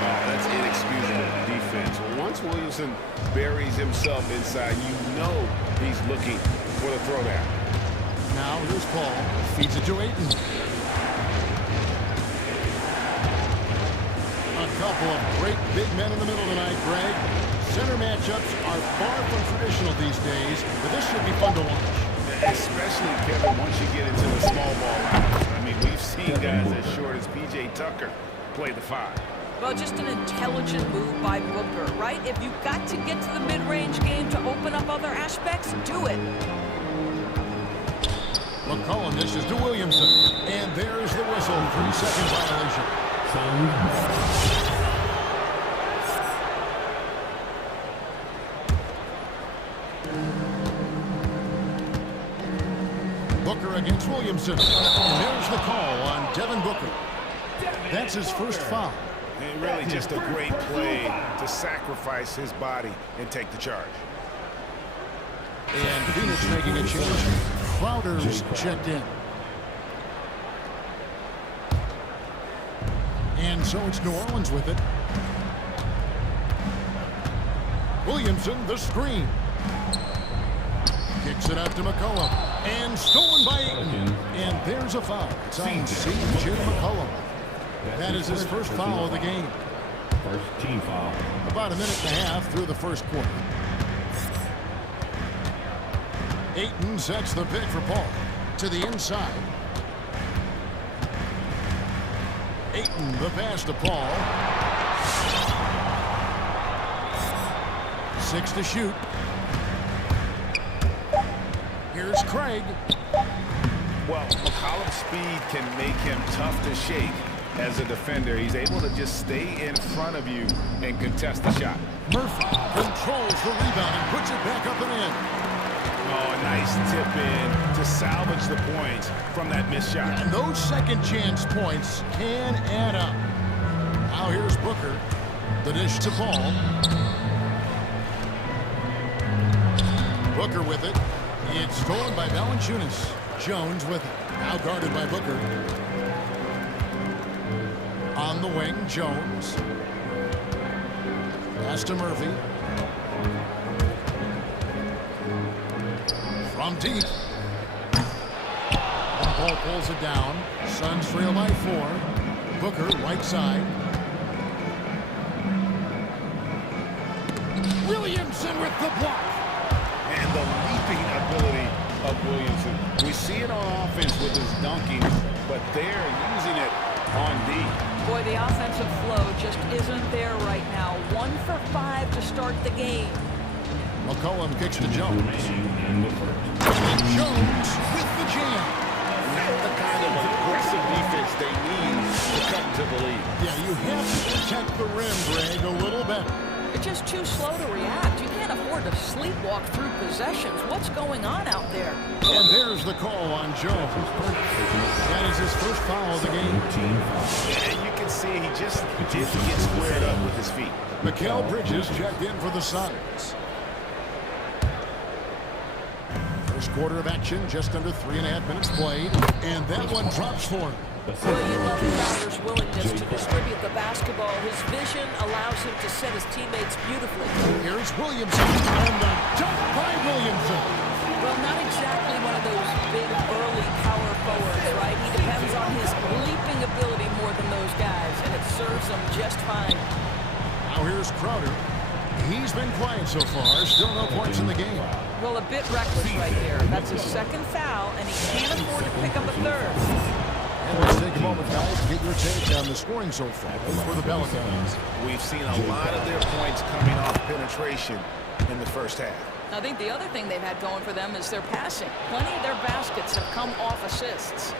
Oh, that's inexcusable defense. Once Williamson buries himself inside, you know he's looking for the throwdown. Now here's Paul, feeds it to Ayton. A couple of great big men in the middle tonight, Greg. Center matchups are far from traditional these days, but this should be fun to watch. Especially, Kevin, once you get into the small ball rounds. I mean, we've seen guys as short as P.J. Tucker play the 5. Well, just an intelligent move by Booker, right? If you've got to get to the mid-range game to open up other aspects, do it. McCollum dishes to Williamson, and there's the whistle. 3-second violation. Booker against Williamson. And there's the call on Devin Booker. That's his first foul. And really just a great play to sacrifice his body and take the charge. And Phoenix making a change. Crowder's checked in. And so it's New Orleans with it. Williamson, the screen. Kicks it out to McCollum. And stolen by Ayton. And there's a foul. It's on C.J. McCollum. That is his first foul of the game. First team foul. About a minute and a half through the first quarter. Ayton sets the pick for Paul. To the inside. Ayton, the pass to Paul. 6 to shoot. Here's Craig. Well, McCollum's speed can make him tough to shake as a defender. He's able to just stay in front of you and contest the shot. Murphy controls the rebound and puts it back up and in. Oh, a nice tip in to salvage the points from that missed shot. And those second chance points can add up. Now here's Booker. The dish to Paul. Booker with it. It's stolen by Valanciunas. Jones with it. Now guarded by Booker. On the wing, Jones. Pass to Murphy. From deep. And Paul pulls it down. Suns trail by 4. Booker, right side. Williamson with the block. And the leaping ability of Williamson. We see it on offense with his dunking, but they're using it on D. Boy, the offensive flow just isn't there right now. 1 for 5 to start the game. McCollum kicks to Jones. And Jones with the jam. Not the kind of aggressive defense they need to come to the lead. Yeah, you have to protect the rim, Greg, a little better. It's just too slow to react. You can't afford to sleepwalk through possessions. What's going on out there? And there's the call on Jones. That is his first foul of the game. And you can see he just didn't get squared up with his feet. Mikal Bridges checked in for the Suns. First quarter of action, just under 3.5 minutes played. And that one drops for him. Well, you love Crowder's willingness to distribute the basketball. His vision allows him to set his teammates beautifully. Here's Williamson, and the dunk by Williamson. Well, not exactly one of those big, burly power forwards, right? He depends on his leaping ability more than those guys, and it serves him just fine. Now here's Crowder. He's been quiet so far. Still no points in the game. Well, a bit reckless right there. That's his second foul, and he can't afford to pick up a third. And let's take a moment, guys, to get your take on the scoring so far for the Pelicans. We've seen a lot of their points coming off penetration in the first half. I think the other thing they've had going for them is their passing. Plenty of their baskets have come off assists.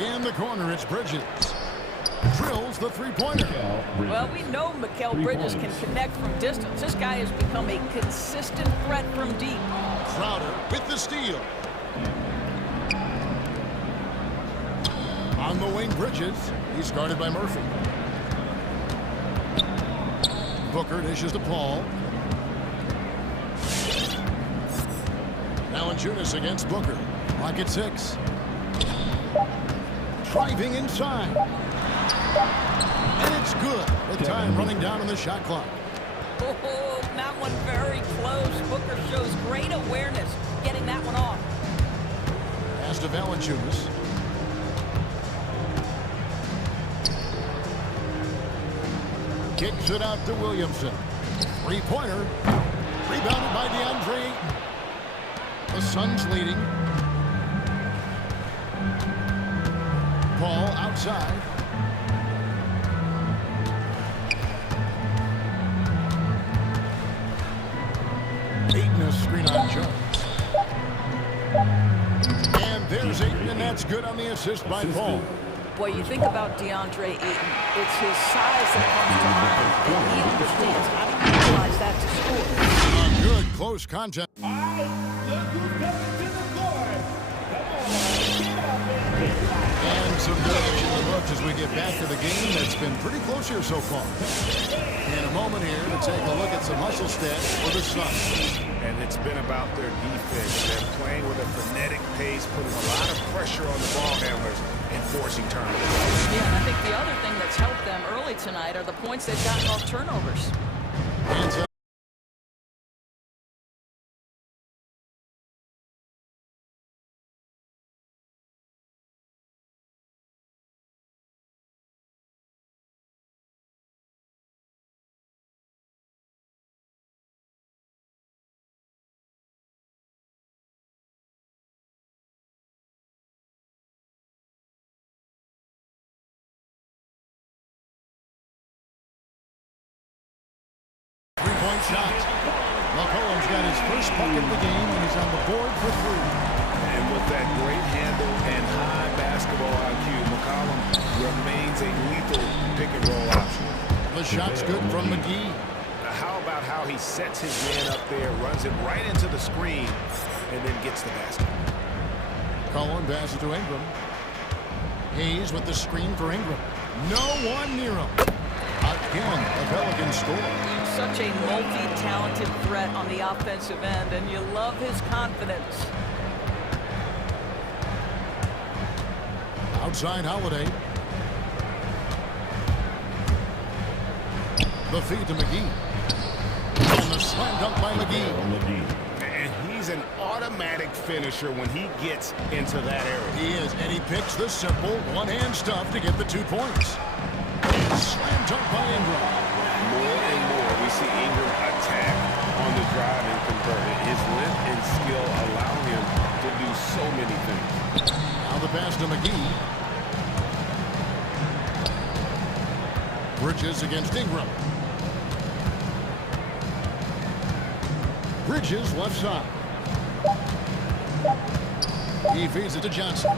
In the corner, it's Bridges. drills the three-pointer. Well, we know Mikal Bridges can connect from distance. This guy has become a consistent threat from deep. Crowder with the steal. On the wing, Bridges. He's guarded by Murphy. Booker dishes to Paul. Valanciunas against Booker. Lock at 6. Driving inside. And it's good with time running down on the shot clock. Oh, that one very close. Booker shows great awareness getting that one off. Pass to Valanciunas. Kicks it out to Williamson. Three-pointer. Rebounded by DeAndre Ayton. The Suns leading. Paul outside. Ayton a screen on Jones. And there's Ayton, and that's good on the assist by Paul. Boy, you think about DeAndre Ayton, it's his size that comes to mind, and he understands how to utilize that to score. A good close contact. All right, look who's coming to the court. Come on, get up and get And some good action in the books as we get back to the game that's been pretty close here so far. In a moment here to take a look at some hustle stats for the Suns. And it's been about their defense. They're playing with a frenetic pace, putting a lot of pressure on the ball handlers and forcing turnovers. Yeah, and I think the other thing that's helped them early tonight are the points they've gotten off turnovers. Three-point shot. McCollum's got his first bucket of the game, and he's on the board for 3. And with that great handle and high basketball IQ, McCollum remains a lethal pick-and-roll option. The shot's good from McGee. How about how he sets his man up there, runs it right into the screen, and then gets the basket. Cullen passes to Ingram. Hayes with the screen for Ingram. No one near him. Again, the Pelicans score. Such a multi-talented threat on the offensive end, and you love his confidence. Outside Holiday. The feed to McGee. And the slam dunk by McGee. And he's an automatic finisher when he gets into that area. He is, and he picks the simple one-hand stuff to get the 2 points. Slam dunk by Ingram. More and more, we see Ingram attack on the drive and convert it. His length and skill allow him to do so many things. Now the pass to McGee. Bridges against Ingram. Bridges left side. He feeds it to Johnson.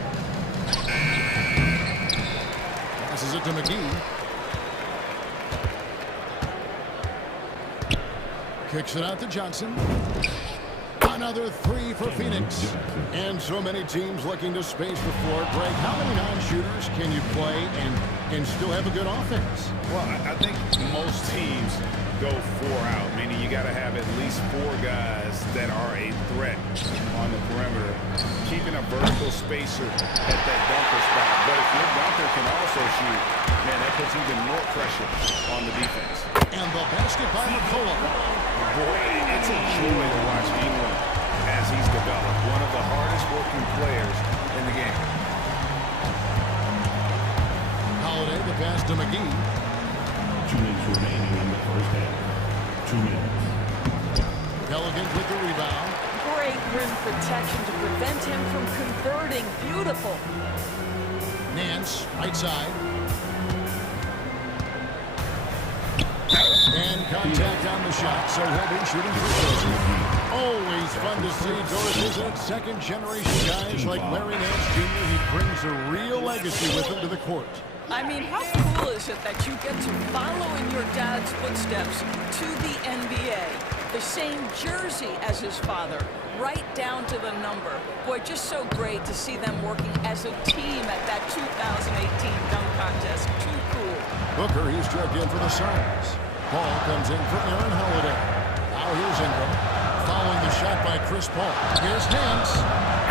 Passes it to McGee. Kicks it out to Johnson. Another 3 for Phoenix. And so many teams looking to space the floor. Greg, how many non-shooters can you play and still have a good offense? Well, I think most teams go 4 out, meaning you got to have at least 4 guys that are a threat on the perimeter, keeping a vertical spacer at that dunker spot. But if your dunker can also shoot, man, that puts even more pressure on the defense. And the basket by McCollum. Boy, it's a joy to watch England as he's developed. One of the hardest working players in the game. Holiday, the pass to McGee. 2 minutes remaining in the first half. 2 minutes. Pelicans with the rebound. Great rim protection to prevent him from converting. Beautiful. Nance, right side. And contact on the shot, so he'll be shooting for 2. Always fun to see Doris, isn't it? Second-generation guys like Larry Nance Jr., he brings a real legacy with him to the court. I mean, how cool is it that you get to follow in your dad's footsteps to the NBA? The same jersey as his father, right down to the number. Boy, just so great to see them working as a team at that 2018 dunk contest. Too cool. Booker, he's checked in for the Suns. Paul comes in for Aaron Holiday. Now here's Ingram. Following the shot by Chris Paul. Here's Nance.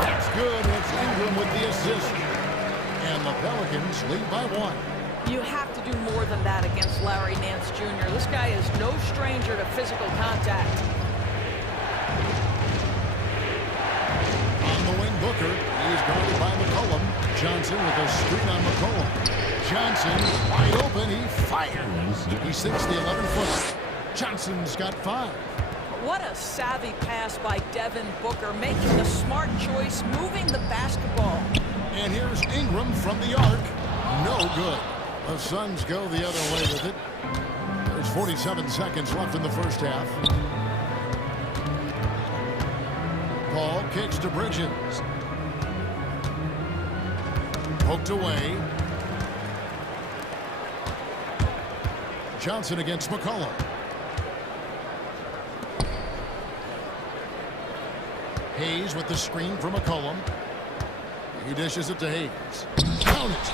That's good. It's Ingram with the assist. And the Pelicans lead by 1. You have to do more than that against Larry Nance Jr. This guy is no stranger to physical contact. On the wing, Booker. He's guarded by McCollum. Johnson with a screen on McCollum. Johnson wide open. He fires. He sinks the 11-footer. Johnson's got 5. What a savvy pass by Devin Booker, making the smart choice, moving the basketball. And here's Ingram from the arc. No good. The Suns go the other way with it. There's 47 seconds left in the first half. Paul kicks to Bridges. Poked away. Johnson against McCollum. Hayes with the screen from McCollum. He dishes it to Hayes. Count it.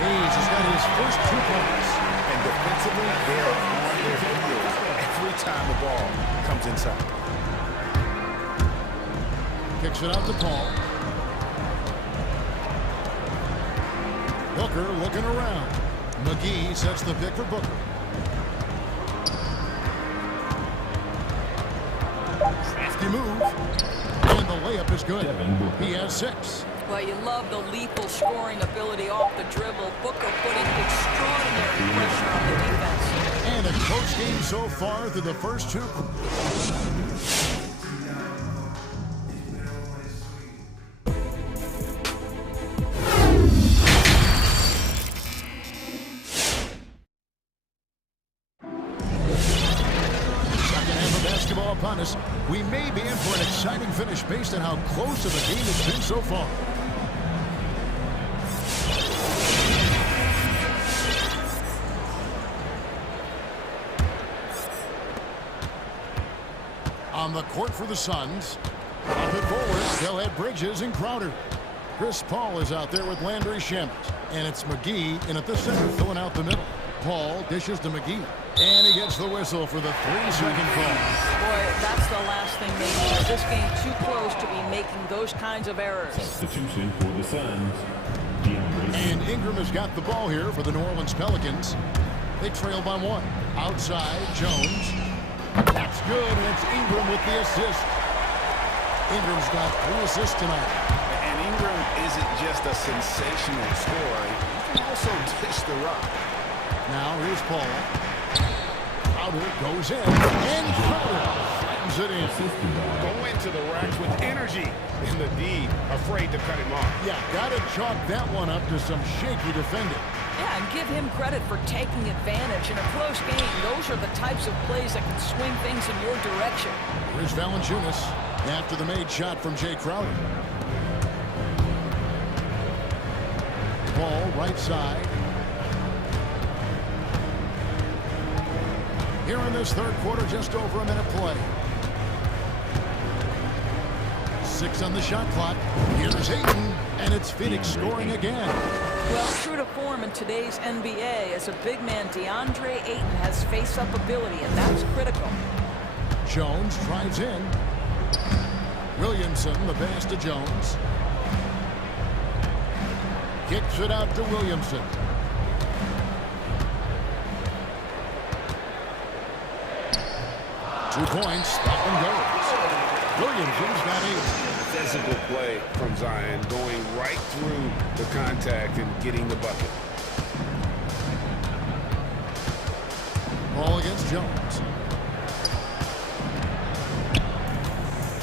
Hayes has got his first 2 points. And defensively, they're on their heels every time the ball comes inside. Kicks it out to Paul. Booker looking around. McGee sets the pick for Booker. Crafty move. And the layup is good. He has 6. Well, you love the lethal scoring ability off the dribble. Booker putting extraordinary pressure on the defense. And a close game so far through the first 2. Upon us, we may be in for an exciting finish based on how close of a game it's been so far. On the court for the Suns. Up and forward, they'll have Bridges and Crowder. Chris Paul is out there with Landry Shamet. And it's McGee in at the center, filling out the middle. Paul dishes to McGee. And he gets the whistle for the 3-second call. Boy, that's the last thing they need. This game too close to be making those kinds of errors. Substitution for the Suns. And Ingram has got the ball here for the New Orleans Pelicans. They trail by 1. Outside, Jones. That's good, and it's Ingram with the assist. Ingram's got 3 assists tonight. And Ingram isn't just a sensational scorer. He can also dish the rock. Now here's Paul. Crowder goes in, and Crowder flattens it in. Go into the racks with energy. In the D, afraid to cut him off. Yeah, gotta chalk that one up to some shaky defending. Yeah, and give him credit for taking advantage. In a close game, those are the types of plays that can swing things in your direction. Here's Valanciunas after the made shot from Jay Crowder. Ball right side. Here in this third quarter, just over a minute play. 6 on the shot clock. Here's Ayton, and it's Phoenix scoring again. Well, true to form in today's NBA, as a big man, DeAndre Ayton has face-up ability, and that's critical. Jones drives in. Williamson, the pass to Jones. Kicks it out to Williamson. Two points, that one goes. Williamson's got 8. Physical play from Zion, going right through the contact and getting the bucket. Ball against Jones.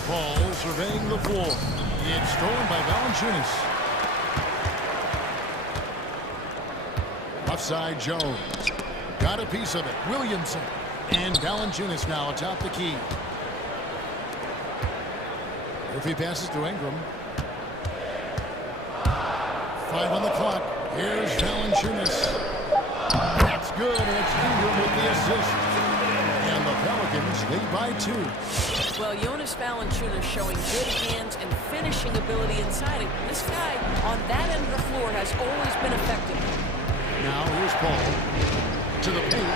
Ball surveying the floor. It's stolen by Valanciunas. Left side, Jones. Got a piece of it. Williamson. And Valanciunas now atop the key. If he passes to Ingram. 5 on the clock. Here's Valanciunas. That's good, and it's Ingram with the assist. And the Pelicans lead by 2. Well, Jonas Valanciunas showing good hands and finishing ability inside it. This guy on that end of the floor has always been effective. Now here's Paul to the paint.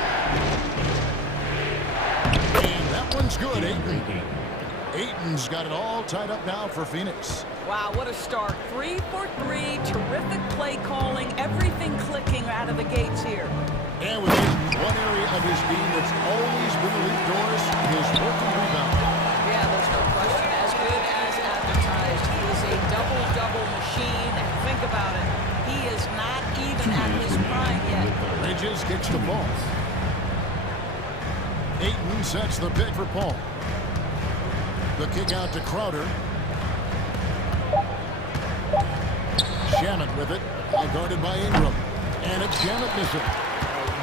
And that one's good, Ayton. Ayton's got it all tied up now for Phoenix. Wow, what a start. 3 for 3, terrific play calling, everything clicking out of the gates here. And with Ayton, one area of his game that's always been the lead Doris is working rebound. Yeah, there's no question. As good as advertised, he is a double-double machine. And think about it, he is not even at his prime yet. Bridges kicks the ball. Ayton sets the pick for Paul. The kick out to Crowder. Shamet with it, guarded by Ingram. And it's Shamet missing.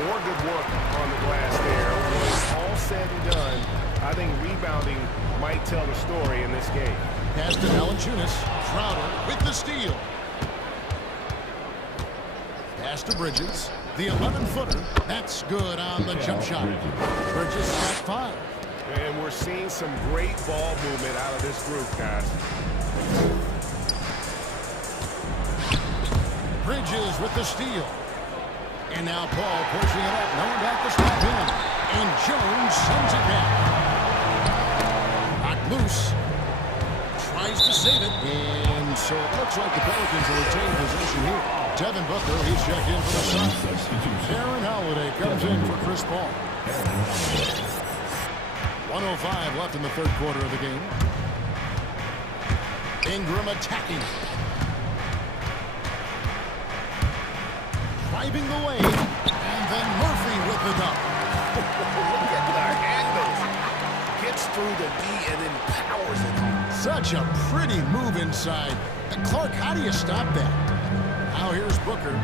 More good work on the glass there. When it's all said and done, I think rebounding might tell the story in this game. Pass to Valanciunas. Crowder with the steal. Pass to Bridges. The 11-footer. That's good on the jump shot. Bridges got 5. And we're seeing some great ball movement out of this group, guys. Bridges with the steal. And now Paul pushing it up. No one back to stop him. And Jones sends it back. Knocked loose. Tries to save it. And so it looks like the Pelicans will retain possession here. Devin Booker, he's checked in for the Suns. Aaron Holiday comes in for Chris Paul. 1:05 left in the third quarter of the game. Ingram attacking. Driving the lane. And then Murphy with the dunk. Look at the angles. Gets through the D and then powers it home. Such a pretty move inside. And Clark, how do you stop that? Now here's Booker.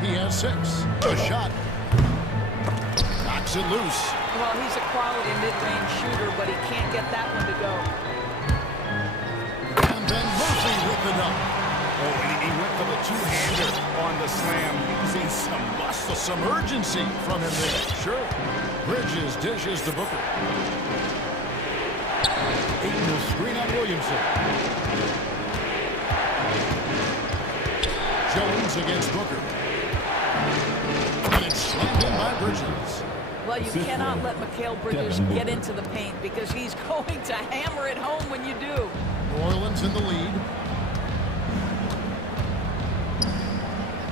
He has 6. A shot. Knocks it loose. Well, he's a quality mid-range shooter, but he can't get that one to go. And then Murphy with the dunk. Oh, and he went for the two-hander on the slam, using some muscle. Some urgency from him there. Sure. Bridges dishes to Booker. Ayton will screen on Williamson. Jones against Booker. And it's slammed in by Bridges. Well, you cannot let Mikal Bridges get into the paint because he's going to hammer it home when you do. New Orleans in the lead.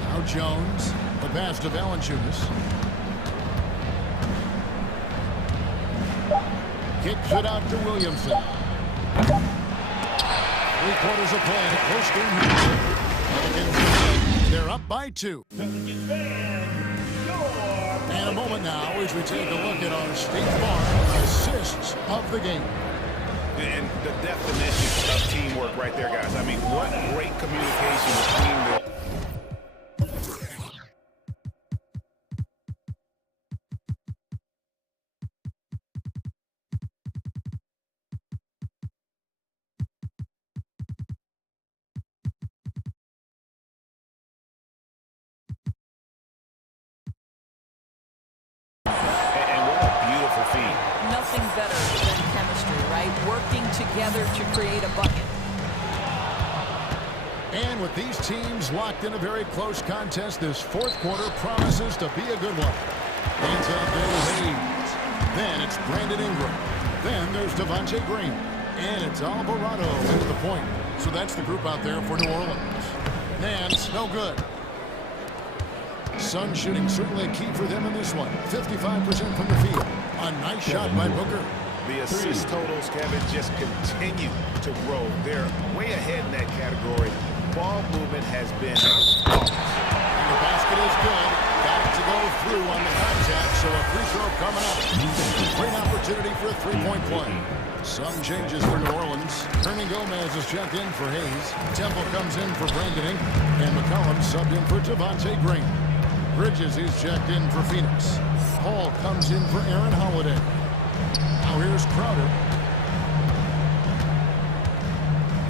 Now Jones. The pass to Valanciunas. Kicks it out to Williamson. 3 quarters of play in a close game here. Pelicans, they're up by 2. And a moment now as we take a look at our State Farm assists of the game. And the definition of teamwork right there, guys. I mean, what great communication between the... Nothing better than chemistry, right? Working together to create a bucket. And with these teams locked in a very close contest, this fourth quarter promises to be a good one. Hands up there with Hayes. Then it's Brandon Ingram. Then there's Devontae Green. And it's Alvarado into the point. So that's the group out there for New Orleans. Nance, no good. Sun shooting certainly a key for them in this one. 55% from the field. A nice shot by Booker. The assist totals, Kevin, just continue to grow. They're way ahead in that category. Ball movement has been flawless. And the basket is good. Got it to go through on the contact, so a free throw coming up. Great opportunity for a three-point play. Some changes for New Orleans. Hernan Gomez is checked in for Hayes. Temple comes in for Brandon Ingram. And McCollum subbed in for Devontae Green. Bridges is checked in for Phoenix. Paul comes in for Aaron Holiday. Now here's Crowder.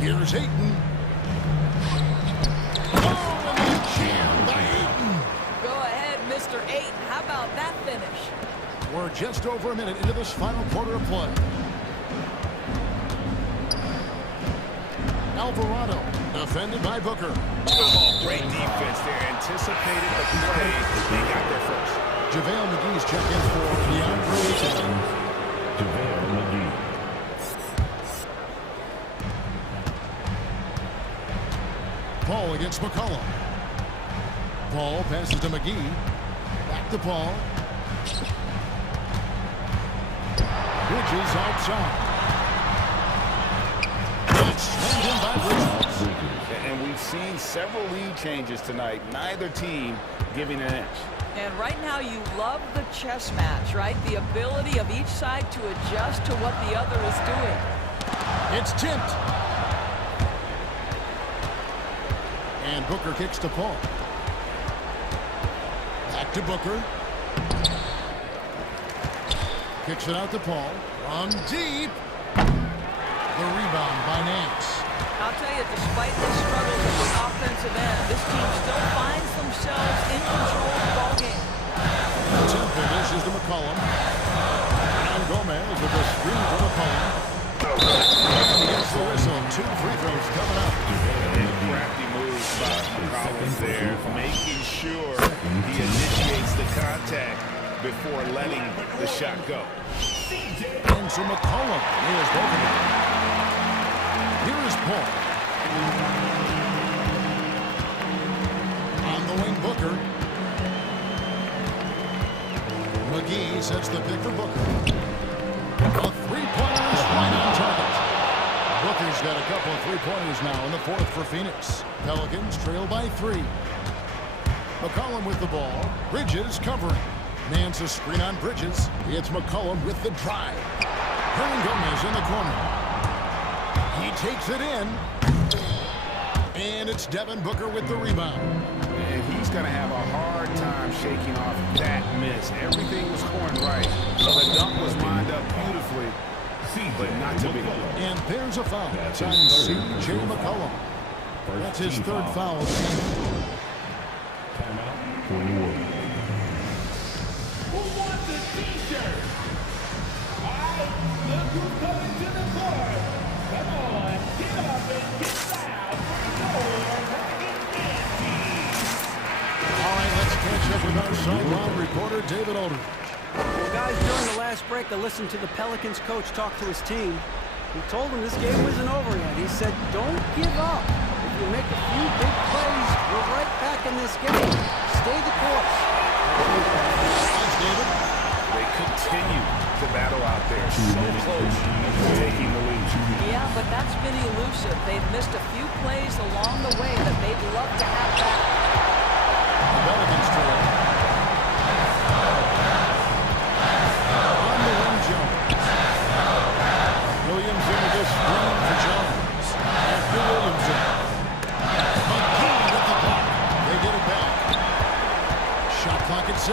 Here's Ayton. Oh, and the jam by Ayton. Go ahead, Mr. Ayton. How about that finish? We're just over a minute into this final quarter of play. Alvarado, defended by Booker. Oh, great defense there. Anticipated the play. They got there first. JaVale McGee's check-in for DeAndre. JaVale McGee. Paul against McCollum. Paul passes to McGee. Back to Paul. Bridges outside. It's slammed in by Bridges. And we've seen several lead changes tonight. Neither team giving an inch. And right now you love the chess match, right? The ability of each side to adjust to what the other is doing. It's tipped. And Booker kicks to Paul. Back to Booker. Kicks it out to Paul. From deep. The rebound by Nance. I'll tell you, despite the struggles at the offensive end, this team still finds themselves in control of the ball game. Temple dishes to McCollum. And Gomez with a screen for McCollum. And he gets the whistle. 2 free throws coming up. Crafty moves by McCollum there, making sure he initiates the contact before letting the shot go. And so McCollum nails both of them. Here is Paul. On the wing, Booker. McGee sets the pick for Booker. A three-pointer is right on target. Booker's got a couple of three-pointers now in the fourth for Phoenix. Pelicans trail by 3. McCollum with the ball. Bridges covering. Nance a screen on Bridges. It's McCollum with the drive. Gomez in the corner. He takes it in. And it's Devin Booker with the rebound. And he's going to have a hard time shaking off that miss. Everything was going right. So the dunk was lined up beautifully, but not to be. And there's a foul. It's on C.J. McCollum. That's his third foul. Timeout for New Orleans. Who wants a t-shirt? All right, look who's coming to the court. Come on, get up and get loud for your Pelicans team. All right, let's catch up with our sideline reporter, David Aldridge. Well, guys, during the last break, I listened to the Pelicans coach talk to his team. He told them this game wasn't over yet. He said, don't give up. If you make a few big plays, we're right back in this game. Stay the course. Thanks, David. They continue to battle out there. So close to taking the lead. Yeah, but that's been elusive. They've missed a few plays along the way that they'd love to have back. The Pelicans trail. On the wing, Jones. Williams into this screen for Jones. After Williamson. McGee with the block. They get it back. Shot clock at 6.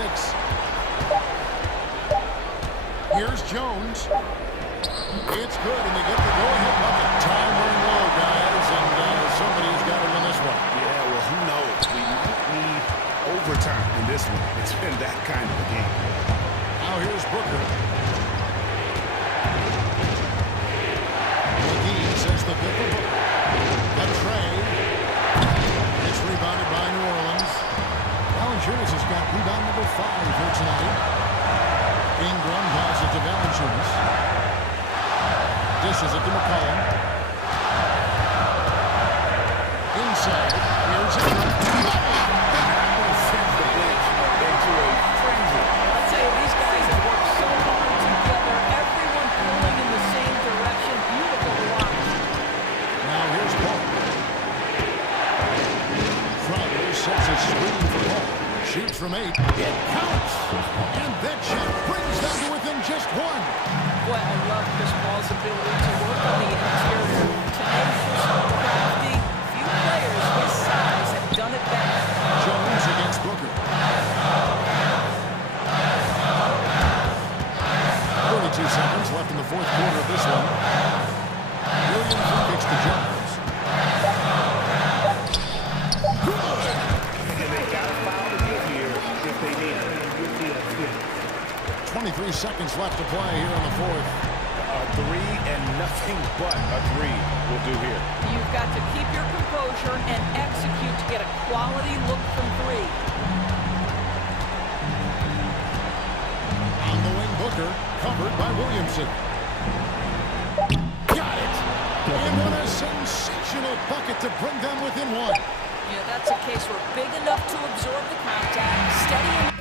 Here's Jones. It's good, and they get the go-ahead bucket. Time running low, guys, and somebody's got to win this one. Yeah, well, who knows? We might need overtime in this one. It's been that kind of a game. Now here's Booker. McGee sets the pick for Booker. A tray. It's rebounded by New Orleans. Valanciunas has got rebound number 5 here tonight. Ingram passes to Valanciunas. Dishes it to McCollum. Inside. Here's Ingram. I'll tell you, these guys have worked so hard together. Everyone pulling in the same direction. Beautiful to watch. Now here's Paul. Crowder sets a screen for Paul. Shoots from 8. It counts. And that shot brings them to within just 1. Boy, I love Chris Paul's ability to work on the interior. Tenacious, crafty. Few players his size have done it better. Jones against Booker. 32 seconds left in the fourth quarter of this one. Williams kicks to Jones. 3 seconds left to play here in the fourth. A three and nothing but a three will do here. You've got to keep your composure and execute to get a quality look from three. On the wing, Booker, covered by Williamson. Got it! And what a sensational bucket to bring them within one. Yeah, that's a case where big enough to absorb the contact, steady enough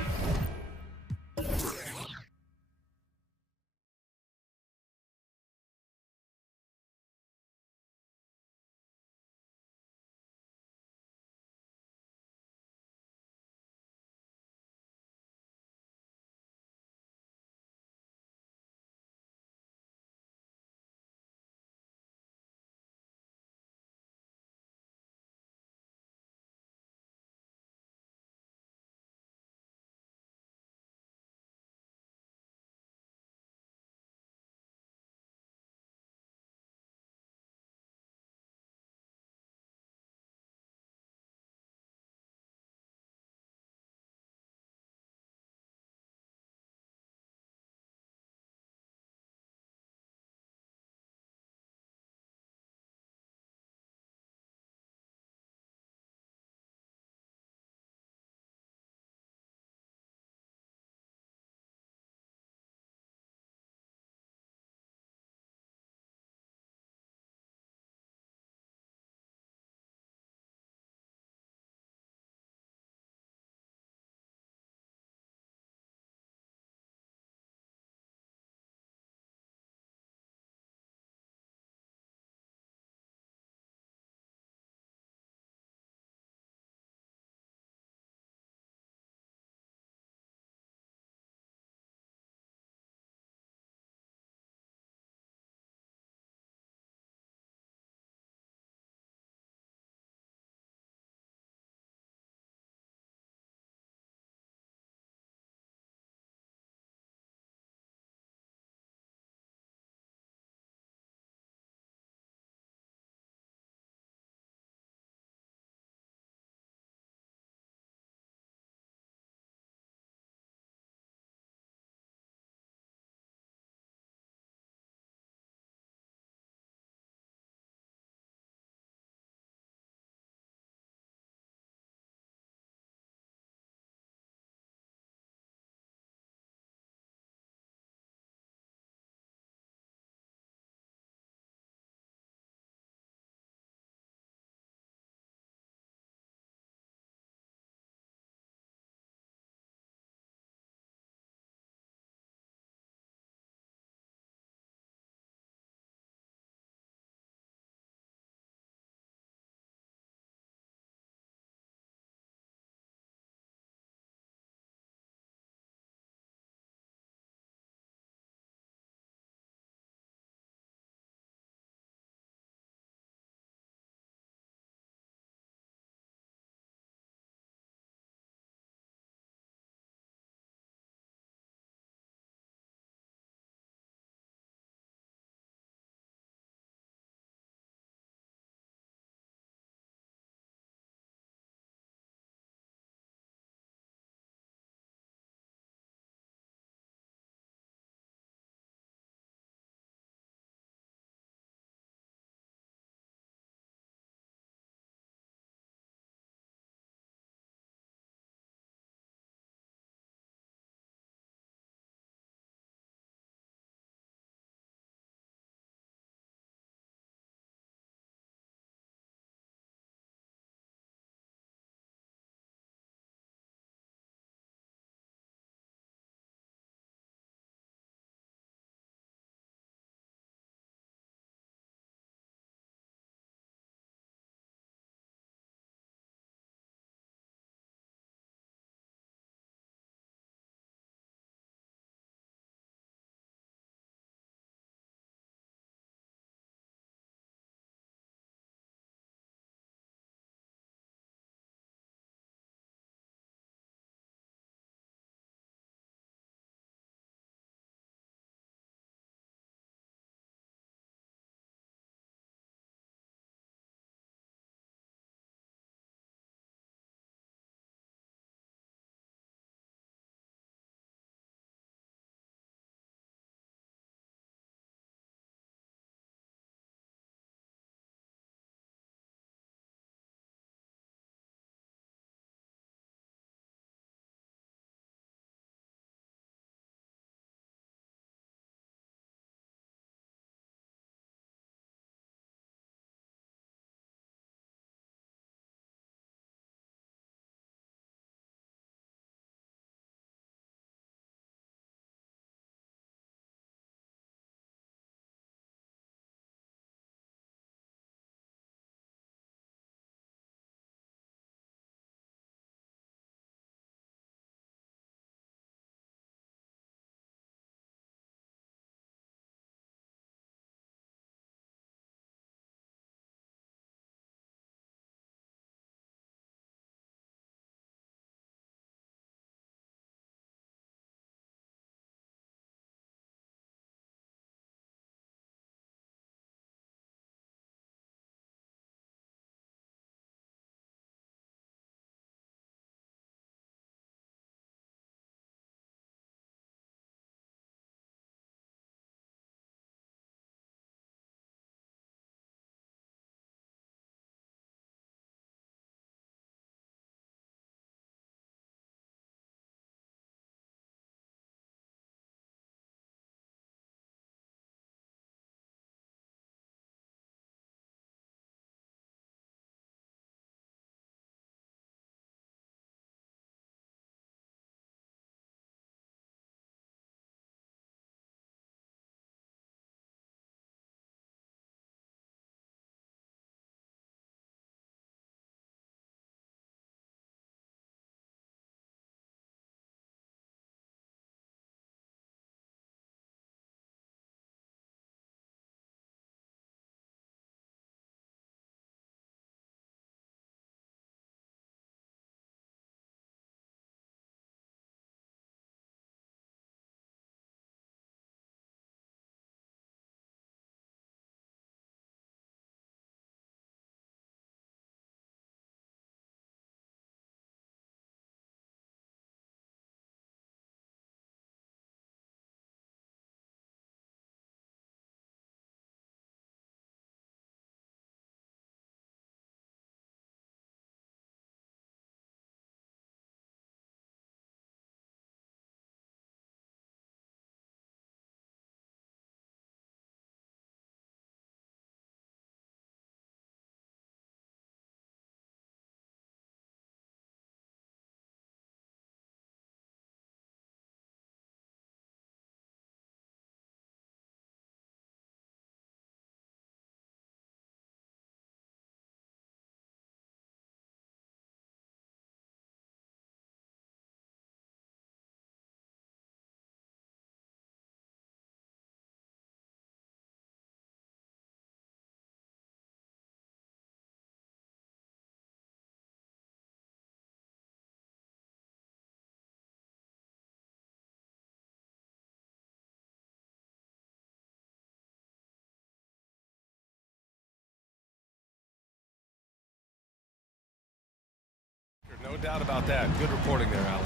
doubt about that. Good reporting there, Alan.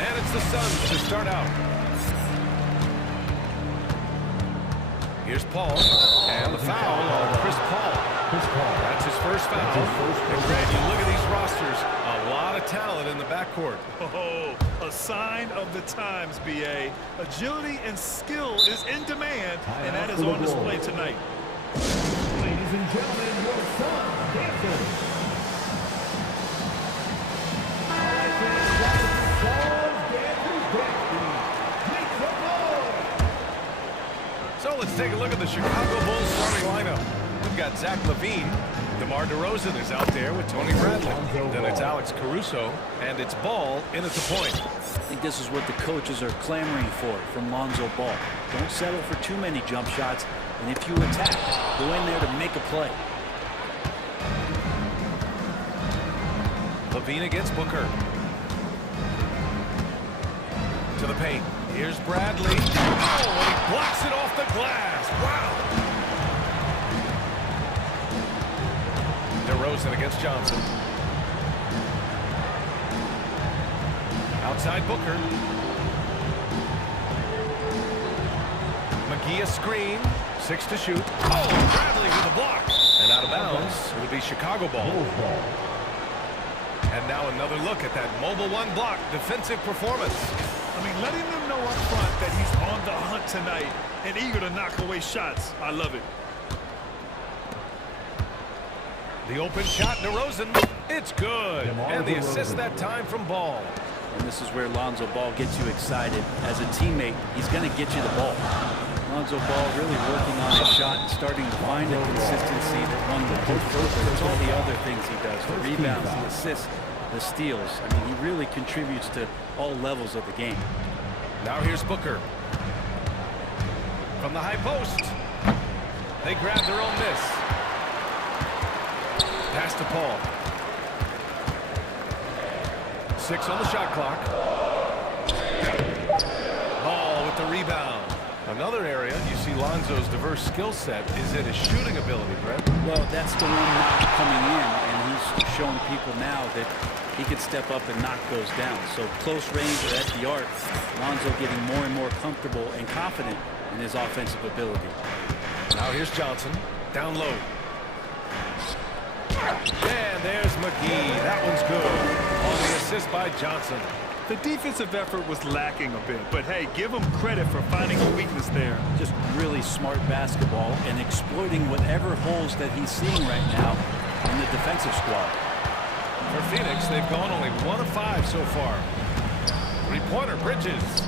And it's the Suns to start out. Here's Paul, and the foul on Chris Paul. That's his first foul. And Greg, you look at these rosters, a lot of talent in the backcourt. Oh, a sign of the times, B.A. Agility and skill is in demand, and that is on display tonight. Ladies and gentlemen, your Suns dancers. So let's take a look at the Chicago Bulls starting lineup. We've got Zach LaVine. DeMar DeRozan is out there with Tony Bradley. Then it's Alex Caruso, and it's Ball in at the point. I think this is what the coaches are clamoring for from Lonzo Ball. Don't settle for too many jump shots, and if you attack, go in there to make a play. LaVine against Booker. To the paint. Here's Bradley. Oh, and he blocks it off the glass. Wow. DeRozan against Johnson. Outside Booker. McGee a screen. 6 to shoot. Oh, Bradley with a block. And out of bounds. It'll be Chicago ball. And now another look at that mobile one block defensive performance. I mean, letting them know up front that he's on the hunt tonight and eager to knock away shots. I love it. The open shot, DeRozan. It's good. And the assist that time from Ball. And this is where Lonzo Ball gets you excited. As a teammate, he's going to get you the ball. Lonzo Ball really working on his shot and starting to find a consistency that one would hope for. But it's all the other things he does. The rebounds, the assists, the steals. I mean, he really contributes to all levels of the game. Now here's Booker. From the high post. They grab their own miss. Pass to Paul. 6 on the shot clock. Ball with the rebound. Another area you see Lonzo's diverse skill set is in his shooting ability, Brett. Well, that's the one not coming in, and he's showing people now that he can step up and knock those down. So close range or at the arc, Lonzo getting more and more comfortable and confident in his offensive ability. Now here's Johnson, down low. And there's McGee. That one's good. On the assist by Johnson. The defensive effort was lacking a bit, but hey, give him credit for finding a weakness there. Just really smart basketball and exploiting whatever holes that he's seeing right now in the defensive squad. For Phoenix, they've gone only 1 of 5 so far. Three-pointer, Bridges.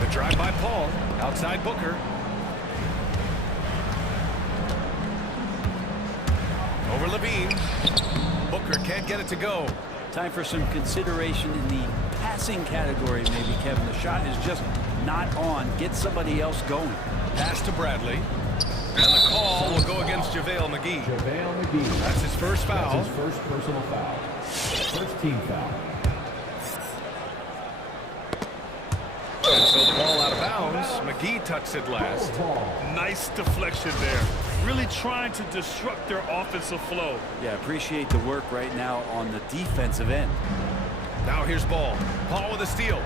The drive by Paul, outside Booker. Over LaVine. Booker can't get it to go. Time for some consideration in the passing category, maybe, Kevin. The shot is just not on. Get somebody else going. Pass to Bradley. And the call will go against JaVale McGee. JaVale McGee. That's his first foul. That's his first personal foul. First team foul. And so the ball out of bounds. McGee touched it last. Nice deflection there. Really trying to disrupt their offensive flow. Yeah, appreciate the work right now on the defensive end. Now here's Ball. Paul with a steal.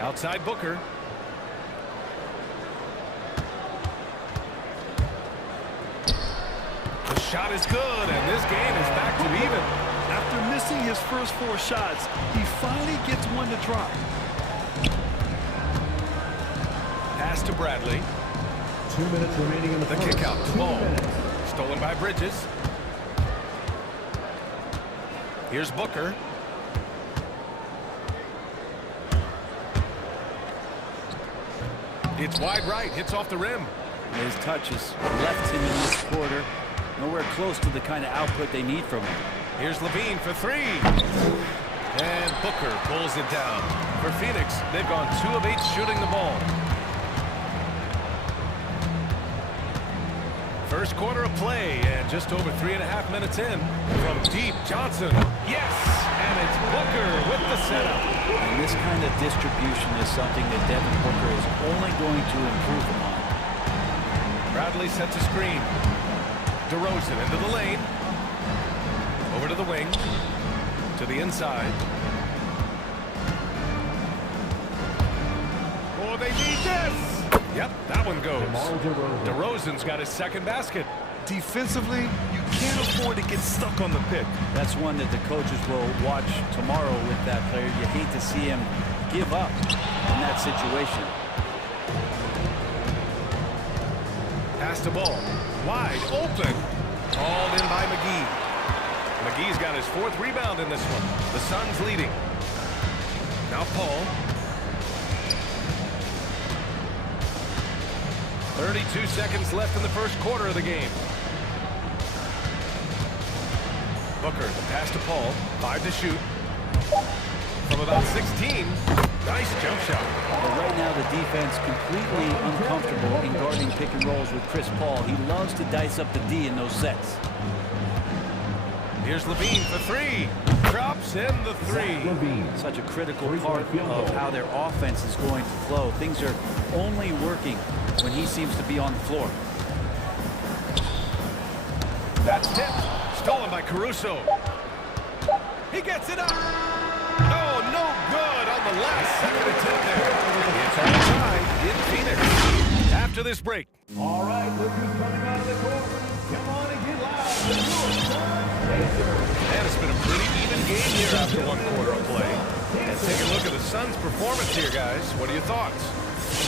Outside Booker. The shot is good, and this game is back to even. After missing his first 4 shots, he finally gets one to drop. Pass to Bradley. 2 minutes remaining in the The first. kick out. 2 Ball. minutes. Stolen by Bridges. Here's Booker. It's wide right. Hits off the rim. His touches left him in this quarter. Nowhere close to the kind of output they need from him. Here's LaVine for 3. And Booker pulls it down. For Phoenix, they've gone 2 of 8 shooting the ball. First quarter of play, and just over 3.5 minutes in. From deep, Johnson. Yes! And it's Booker with the setup. And this kind of distribution is something that Devin Booker is only going to improve upon. Bradley sets a screen. DeRozan into the lane. Over to the wing. To the inside. Oh, they need this! Yep, that one goes. DeRozan's got his second basket. Defensively, you can't afford to get stuck on the pick. That's one that the coaches will watch tomorrow with that player. You hate to see him give up in that situation. Pass to Ball. Wide open. Called in by McGee. McGee's got his fourth rebound in this one. The Suns leading. Now Paul. 32 seconds left in the first quarter of the game. Booker, the pass to Paul. 5 to shoot. From about 16. Nice jump shot. But right now the defense completely uncomfortable in guarding pick and rolls with Chris Paul. He loves to dice up the D in those sets. Here's Levine for three. Drops in the three. Such a critical part of how their offense is going to flow. Things are only working when he seems to be on the floor. That's tipped. Stolen by Caruso. He gets it up. Oh, no good on the last second attempt there. It's on time in Phoenix. After this break. All right, look who's coming out of the court. Come on and get loud. And it's been a pretty even game here after one quarter of play. And take a look at the Suns' performance here, guys. What are your thoughts?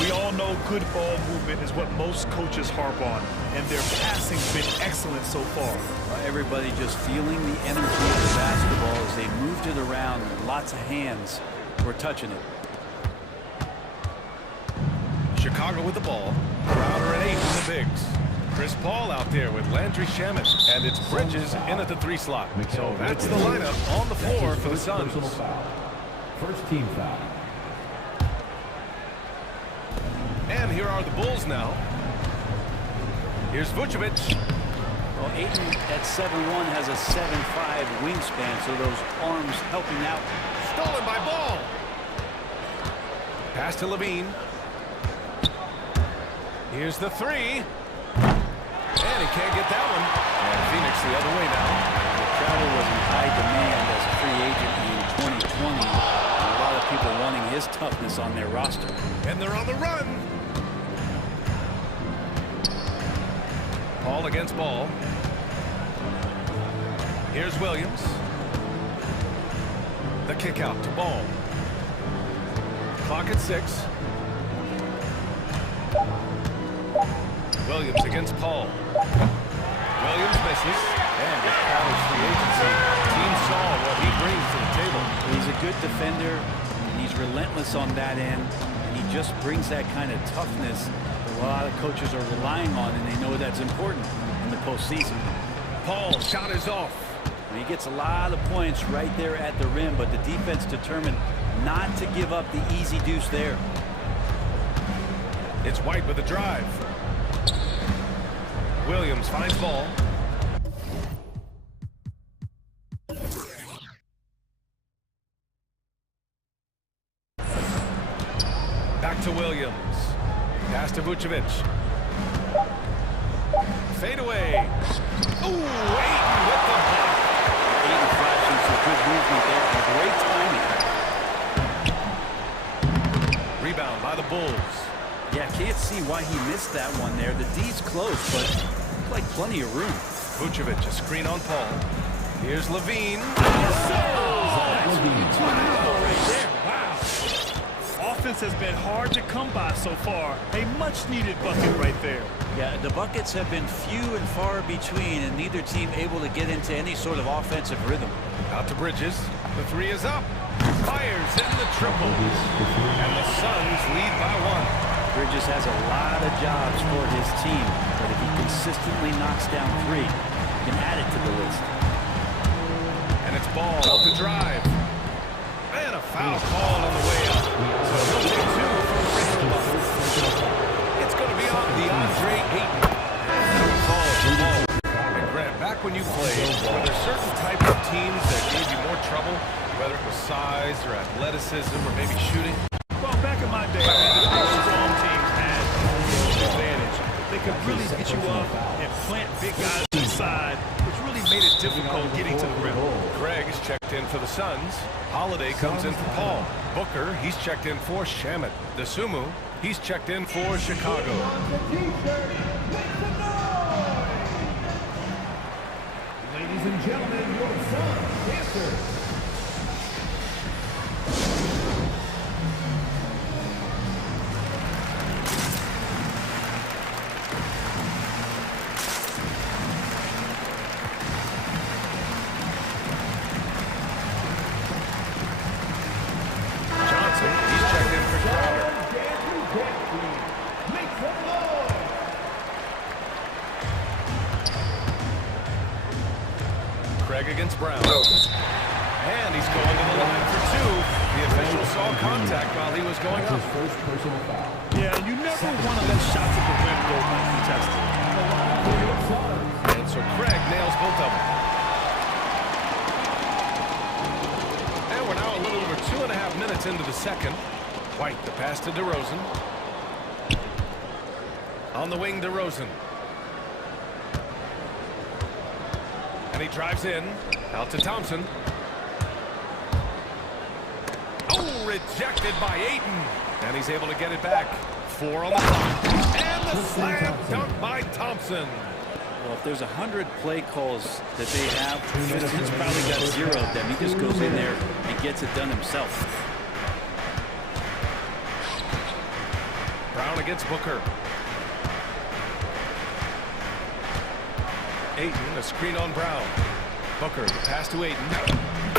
We all know good ball movement is what most coaches harp on, and their passing's been excellent so far. Everybody just feeling the energy of the basketball as they moved it around, and lots of hands were touching it. Chicago with the ball. Crowder and 8 in the bigs. Chris Paul out there with Landry Shamet, and it's Bridges in at the 3 slot. So that's the lineup on the floor for the Suns. First team foul. And here are the Bulls now. Here's Vucevic. Well, Ayton at 7'1" has a 7'5" wingspan, so those arms helping out. Stolen by Ball. Pass to Levine. Here's the 3. And he can't get that one. And Phoenix the other way now. Crowder was in high demand as a free agent in 2020. And a lot of people wanting his toughness on their roster. And they're on the run. Paul against Ball. Here's Williams. The kick out to Ball. Clock at 6. Williams against Paul. Williams misses. And with Crowder's free agency, team saw what he brings to the table. He's a good defender, and he's relentless on that end, and he just brings that kind of toughness that a lot of coaches are relying on, and they know that's important in the postseason. Paul, shot is off. And he gets a lot of points right there at the rim, but the defense determined not to give up the easy deuce there. It's White with a drive. Williams finds Ball. Back to Williams. Pass to Vucevic. Fade away. Ooh, Ayton with the block. Ayton flashing some good movement there and great timing. Rebound by the Bulls. Yeah, can't see why he missed that one there. The D's close, but like plenty of room. Vucevic, a screen on Paul. Here's Levine. Yes, sir! Right there. Wow. Offense has been hard to come by so far. A much-needed bucket right there. Yeah, the buckets have been few and far between, and neither team able to get into any sort of offensive rhythm. Out to Bridges. The 3 is up. Fires in the triple. And the Suns lead by 1. Bridges has a lot of jobs for his team, but if he consistently knocks down 3, he can add it to the list. And it's Ball out the drive. And a foul called on the way up. So he'll take 2 for a free throw ball. It's going to be on DeAndre Ayton. And call for Ball. And Grant, back when you played, were there certain type of teams that gave you more trouble, whether it was size or athleticism or maybe shooting? Well, back in my day, the strong teams had the advantage. They could really get you up and plant big guys inside, which really made it difficult getting to the rim. Craig's checked in for the Suns. Holiday comes in for Paul. Booker, he's checked in for Shamet. Desumu, he's checked in for Chicago. Ladies and gentlemen, your Suns answer. Craig against Brown. And he's going to the line for two. The official saw contact while he was going up. His first personal foul. Yeah, you never want to let shots at the rim go uncontested. And so Craig nails both of them. And we're now a little over 2.5 minutes into the second. White, the pass to DeRozan. On the wing, DeRozan. And he drives in. Out to Thompson. Oh, rejected by Ayton. And he's able to get it back. 4 on the clock. And the slam dunk by Thompson. Well, if there's 100 play calls that they have, he's probably got 0 of them. He just goes in there and gets it done himself. Brown against Booker. Ayton, a screen on Brown. Booker, the pass to Ayton.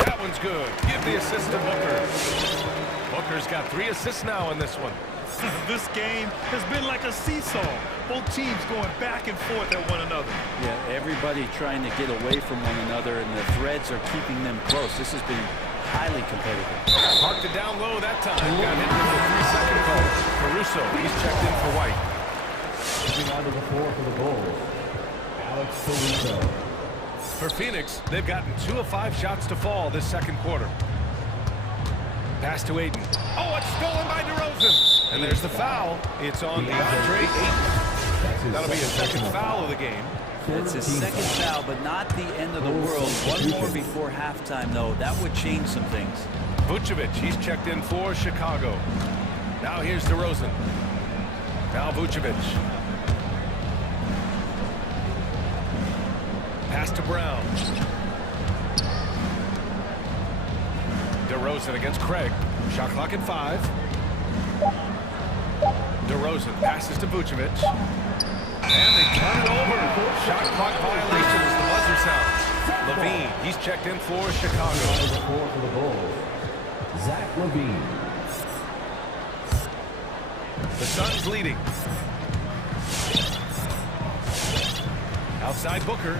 That one's good. Give the assist to Booker. Booker's got 3 assists now in this one. This game has been like a seesaw. Both teams going back and forth at one another. Yeah, everybody trying to get away from one another, and the threads are keeping them close. This has been highly competitive. Parked it down low that time. Got hit with the 3-second call. Caruso, he's checked in for White. Moving on to the floor for the Bulls. Alex Caruso. For Phoenix, they've gotten 2 of 5 shots to fall this second quarter. Pass to Ayton. Oh, it's stolen by DeRozan. And there's the foul. It's on DeAndre Ayton. That'll be his second foul of the game. It's his second foul, but not the end of the world. One more before halftime, though. That would change some things. Vucevic, he's checked in for Chicago. Now here's DeRozan. Now Vucevic. Pass to Brown. DeRozan against Craig. Shot clock at 5. DeRozan passes to Vucevic. And they turn it over. Shot clock violation as the buzzer sounds. Levine, he's checked in for Chicago. For the Bulls, Zach Levine. The Suns leading. Outside Booker.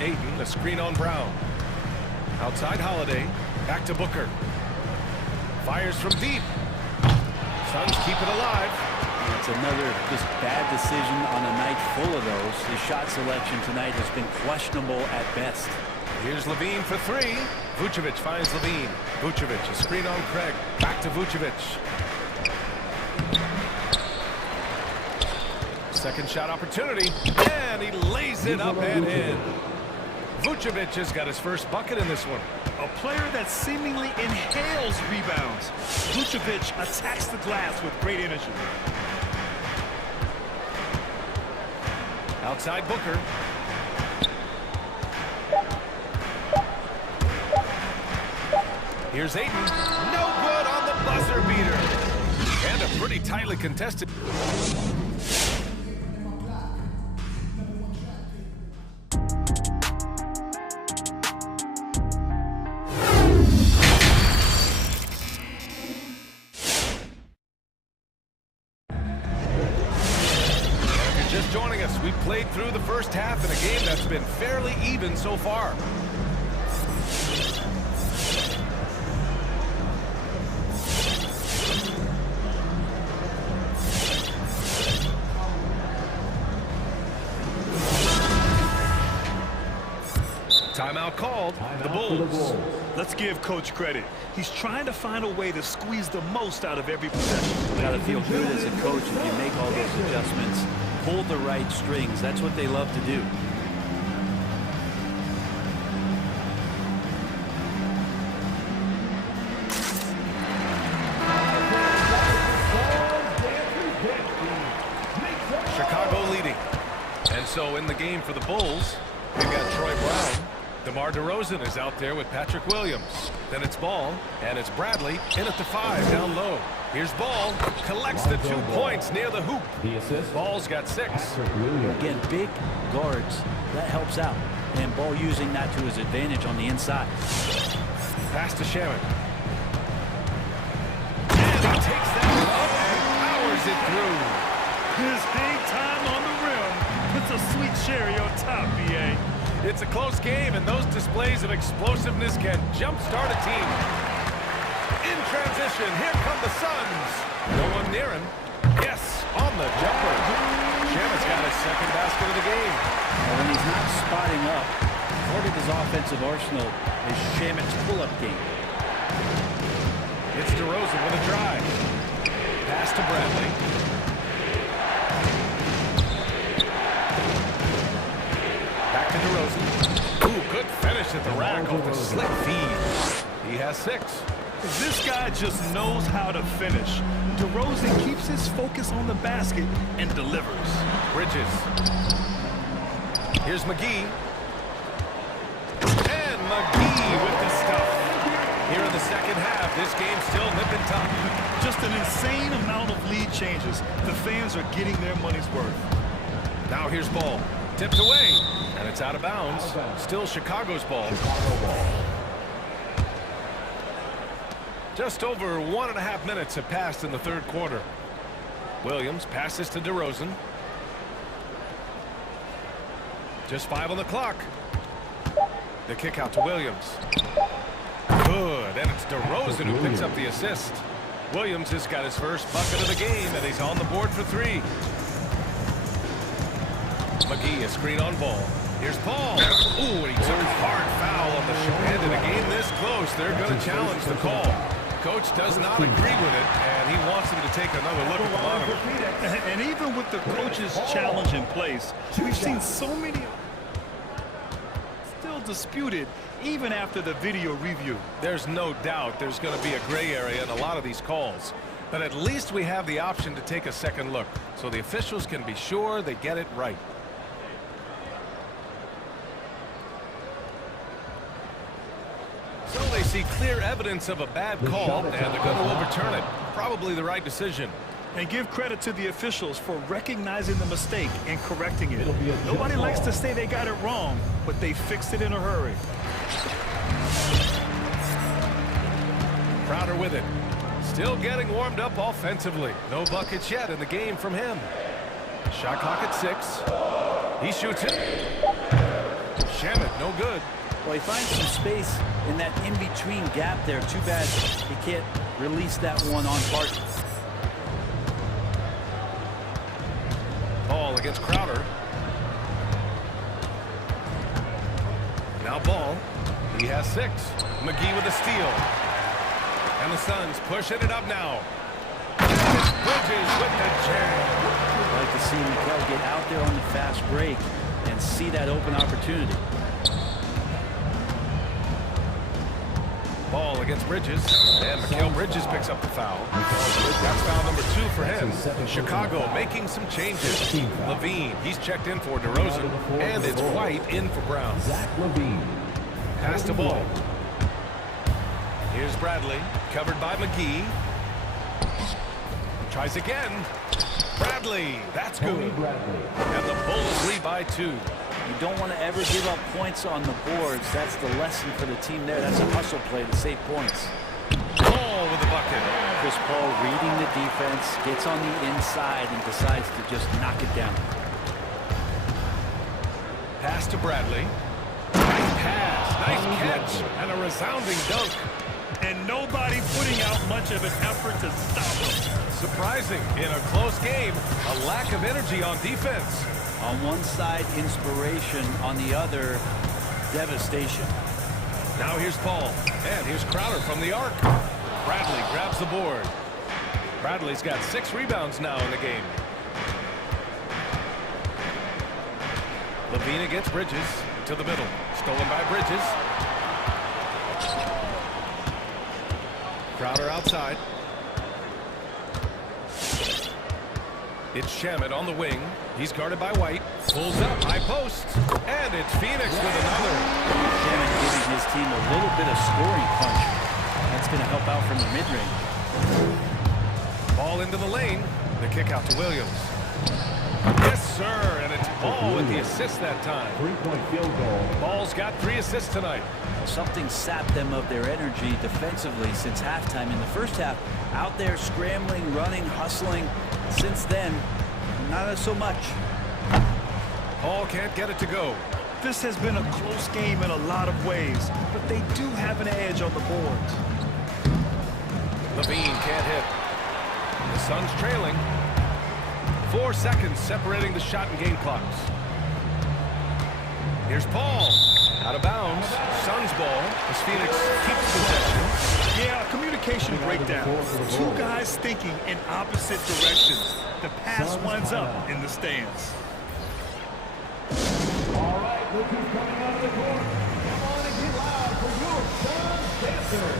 Ayton, a screen on Brown. Outside Holiday. Back to Booker. Fires from deep. Suns keep it alive. It's another just bad decision on a night full of those. His shot selection tonight has been questionable at best. Here's Levine for 3. Vucevic finds Levine. Vucevic, a screen on Craig. Back to Vucevic. Second shot opportunity. And he lays it up and in. Vucevic has got his first bucket in this one. A player that seemingly inhales rebounds. Vucevic attacks the glass with great energy. Outside Booker. Here's Ayton. No good on the buzzer beater. And a pretty tightly contested. Joining us, we've played through the first half in a game that's been fairly even so far. Timeout called. The Bulls. Let's give Coach credit. He's trying to find a way to squeeze the most out of every possession. Got to feel good as a coach if you make all those adjustments, pull the right strings. That's what they love to do. Chicago leading. And so in the game for the Bulls, we've got Troy Brown. DeMar DeRozan is out there with Patrick Williams. Then it's Ball, and it's Bradley in at the 5 down low. Here's Ball, collects the 2 points near the hoop. The assist. Ball's got 6. Again, big guards, that helps out. And Ball using that to his advantage on the inside. Pass to Shaman. And he takes that up and powers it through. His hang time on the rim puts a sweet cherry on top, BA. It's a close game, and those displays of explosiveness can jumpstart a team. In transition, here come the Suns. No one near him. Yes, on the jumper. Shaman's got his second basket of the game. Well, when he's not spotting up, part of his offensive arsenal is Shaman's pull-up game. It's DeRozan with a drive. Pass to Bradley. Back to DeRozan. Ooh, good finish at the rack off the slick feed. He has 6. This guy just knows how to finish. DeRozan keeps his focus on the basket and delivers. Bridges. Here's McGee. And McGee with the stuff. Here in the second half, this game's still nipping top. Just an insane amount of lead changes. The fans are getting their money's worth. Now here's Ball. Tipped away. And it's out of bounds. Still Chicago's ball. Just over 1.5 minutes have passed in the third quarter. Williams passes to DeRozan. Just 5 on the clock. The kick out to Williams. Good, and it's DeRozan who picks up the assist. Williams has got his first bucket of the game, and he's on the board for 3. McGee, a screen on Ball. Here's Paul. Ooh, and he took a hard foul on the show. And in a game this close, they're going to challenge the call. Coach does not agree with it, and he wants him to take another look at the monitor. And even with the coach's challenge in place, we've seen so many still disputed even after the video review. There's no doubt there's going to be a gray area in a lot of these calls. But at least we have the option to take a second look, so the officials can be sure they get it right. So they see clear evidence of a bad call, and they're going to overturn it. Probably the right decision. And give credit to the officials for recognizing the mistake and correcting it. Nobody likes to say they got it wrong, but they fixed it in a hurry. Crowder with it. Still getting warmed up offensively. No buckets yet in the game from him. Shot clock at 6. He shoots it. Shaman, no good. Well, he finds some space in that in-between gap there. Too bad he can't release that one on target. Ball against Crowder. Now Ball. He has 6. McGee with a steal. And the Suns pushing it up now. And it's Bridges with the jam. I'd like to see Mikel get out there on the fast break and see that open opportunity. Ball against Bridges, and Mikal Bridges picks up the foul. That's foul number 2 for him. Chicago making some changes. Levine, he's checked in for DeRozan, and it's White in for Brown. Zach Levine. Pass to Ball. Here's Bradley, covered by McGee. Tries again. Bradley, that's good. And the Bulls lead by 2. You don't want to ever give up points on the boards. That's the lesson for the team there. That's a hustle play to save points. Paul with the bucket. Chris Paul reading the defense, gets on the inside, and decides to just knock it down. Pass to Bradley. Nice pass, nice catch, and a resounding dunk. And nobody putting out much of an effort to stop him. Surprising, in a close game, a lack of energy on defense. On one side, inspiration. On the other, devastation. Now here's Paul, and here's Crowder from the arc. Bradley grabs the board. Bradley's got 6 rebounds now in the game. Levine against Bridges to the middle. Stolen by Bridges. Crowder outside. It's Shamet on the wing. He's guarded by White. Pulls up, high post. And it's Phoenix with another. Shamet giving his team a little bit of scoring punch. That's going to help out from the mid-range. Ball into the lane. The kick out to Williams. Yes, sir. And it's Ball with the assist that time. 3-point field goal. Ball's got 3 assists tonight. Something sapped them of their energy defensively since halftime. In the first half, out there scrambling, running, hustling. Since then, not so much. Paul can't get it to go. This has been a close game in a lot of ways, but they do have an edge on the boards. Levine can't hit. The Suns trailing. 4 seconds separating the shot and game clocks. Here's Paul. Out of bounds. Suns ball as Phoenix keeps possession. Yeah, communication breakdown. 2 guys thinking in opposite directions. The pass winds up in the stands. All right, look who's coming out of the court. Come on and get loud for your Suns dancers.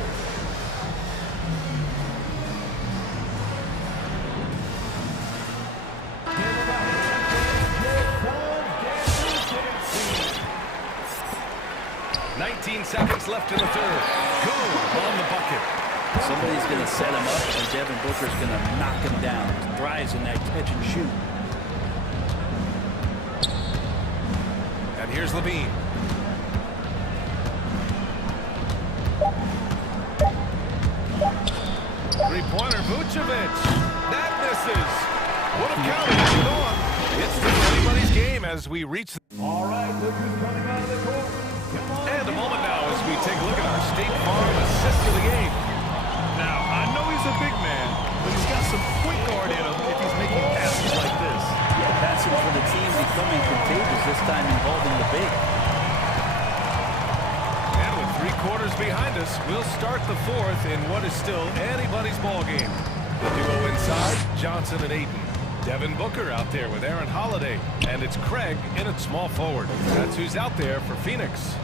Give them a hand, your Suns dancers dancing. 19 seconds left in the third. Good on the bucket. Somebody's going to set him up, and Devin Booker's going to knock him down. Thrives in that catch and shoot. And here's Levine. Three-pointer, Vucevic. That misses. Would have counted if it on. It's still anybody's game as we reach. All right, look who's coming out of the court. Come on. And a moment now as we take a look at our State Farm assist of the game. Now, I know he's a big man, but he's got some point guard in him if he's making passes like this. Yeah, passing for the team becoming contagious this time involving the big. And with 3 quarters behind us, we'll start the 4th in what is still anybody's ball game. The duo inside, Johnson and Ayton. Devin Booker out there with Aaron Holiday. And it's Craig in at small forward. That's who's out there for Phoenix.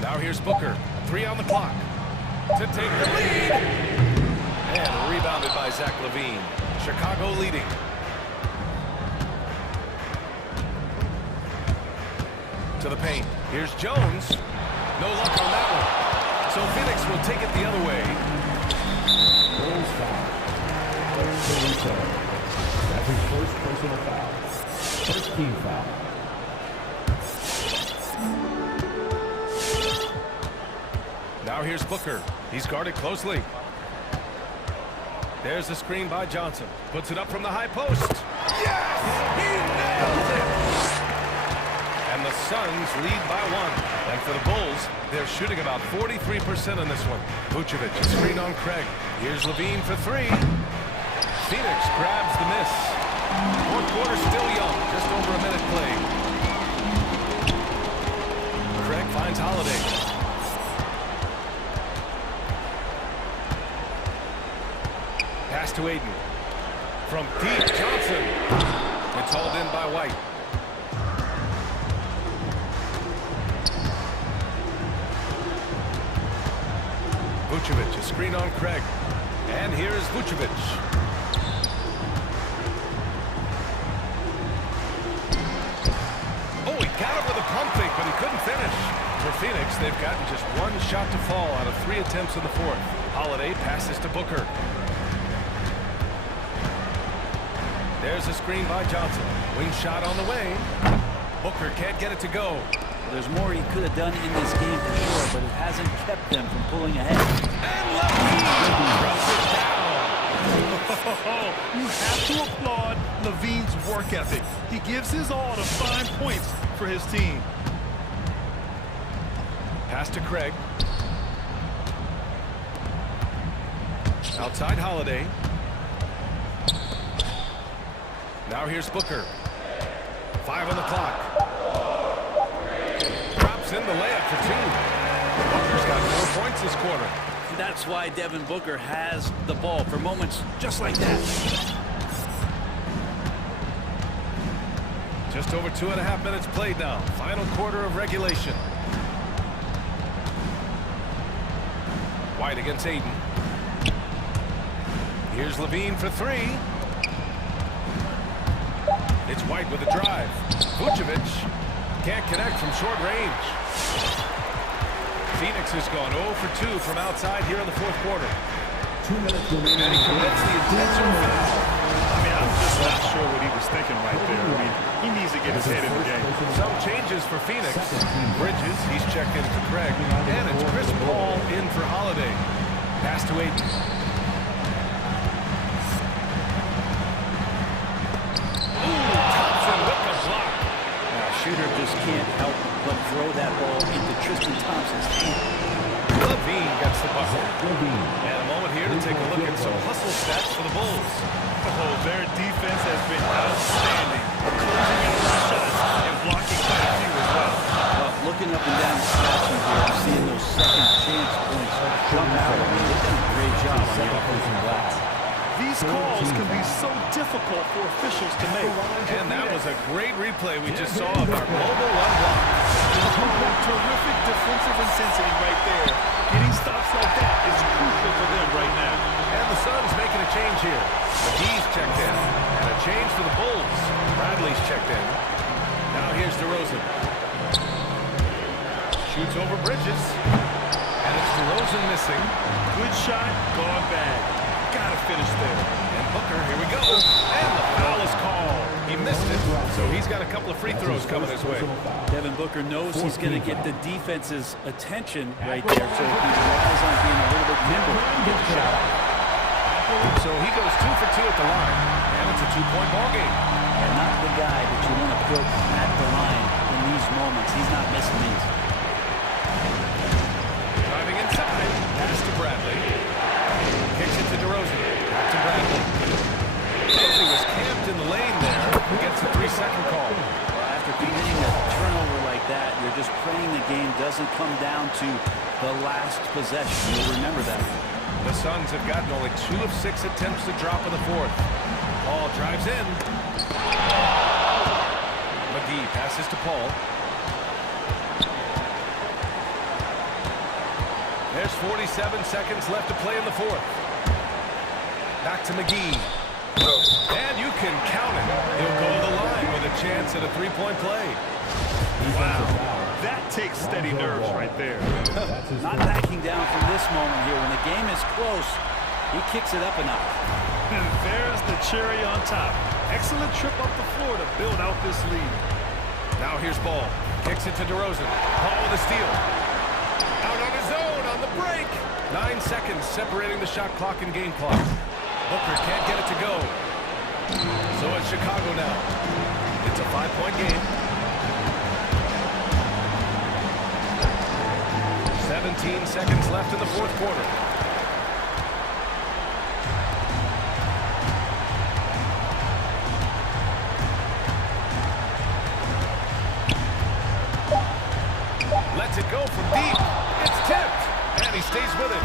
Now here's Booker. 3 on the clock. To take the lead. And rebounded by Zach LaVine. Chicago leading. To the paint. Here's Jones. No luck on that one. So Phoenix will take it the other way. Bulls foul. 37. That's his first personal foul. First team foul. Now here's Booker. He's guarded closely. There's the screen by Johnson. Puts it up from the high post. Yes! He nailed it! And the Suns lead by 1. And for the Bulls, they're shooting about 43% on this one. Vucevic, a screen on Craig. Here's Levine for 3. Phoenix grabs the miss. 4th quarter still young. Just over a minute played. Craig finds Holiday. Pass to Ayton. From deep, Johnson. It's hauled in by White. Vucevic, a screen on Craig. And here's Vucevic. Oh, he got it with a pump fake, but he couldn't finish. For Phoenix, they've gotten just 1 shot to fall out of 3 attempts in the 4th. Holiday passes to Booker. There's a screen by Johnson. Wing shot on the way. Booker can't get it to go. Well, there's more he could have done in this game for sure, but it hasn't kept them from pulling ahead. And Levine drops it down. You have to applaud Levine's work ethic. He gives his all to find points for his team. Pass to Craig. Outside Holiday. Now here's Booker. 5 on the clock. Drops in the layup for two. Booker's got 4 points this quarter. That's why Devin Booker has the ball for moments just like that. Just over 2.5 minutes played now. Final quarter of regulation. White against Aiden. Here's Levine for three. It's White with a drive. Vucevic can't connect from short range. Phoenix has gone 0 for 2 from outside here in the fourth quarter. 2 minutes remaining. And he commits the intentional foul. I mean, I'm just not sure what he was thinking right there. I mean, he needs to get his head in the game. Some changes for Phoenix. Bridges, he's checked in for Craig. And it's Chris Paul in for Holiday. Pass to Aiden. Shooter just can't help but throw that ball into Tristan Thompson's hand. Levine gets the bucket. And a moment here to take a look at some hustle stats for the Bulls. Oh, their defense has been outstanding. Closing out the shots and blocking quite a few as well. Looking up and down the stats here, I'm seeing those second chance points jump out. I mean, they've done a great job on the opposing glass. These calls can be so difficult for officials to make. And that was a great replay we just saw of our mobile run block. Terrific defensive intensity right there. Getting stops like that is crucial for them right now. And the Suns making a change here. McGee's checked in. And a change for the Bulls. Bradley's checked in. Now here's DeRozan. Shoots over Bridges. And it's DeRozan missing. Good shot, gone bad. Gotta finish there. And Booker, here we go. And the foul is called. He missed it, so he's got a couple of free throws coming his way. Devin Booker knows he's going to get the defense's attention right there, so he relies on being a little bit nimble to get the shot out. So he goes 2 for 2 at the line, and it's a 2-point ball game. And not the guy that you want to put at the line in these moments. He's not missing these. Driving inside, pass to Bradley. Kicks it to DeRozan. Back to Bradley. He was camped in the lane there. He gets a 3-second call. Well, after committing a turnover like that, you're just praying the game doesn't come down to the last possession. You'll remember that. The Suns have gotten only 2 of 6 attempts to drop in the fourth. Paul drives in. McGee passes to Paul. There's 47 seconds left to play in the fourth. Back to McGee. And you can count it. He'll go to the line with a chance at a 3-point play. Wow. That takes steady nerves right there. Not backing down from this moment here. When the game is close, he kicks it up a notch. And there's the cherry on top. Excellent trip up the floor to build out this lead. Now here's Ball. Kicks it to DeRozan. Paul with a steal. Out on his own on the break. 9 seconds separating the shot clock and game clock. Booker can't get it to go. So it's Chicago now. It's a 5-point game. 17 seconds left in the fourth quarter. Lets it go from deep. It's tipped. And he stays with it.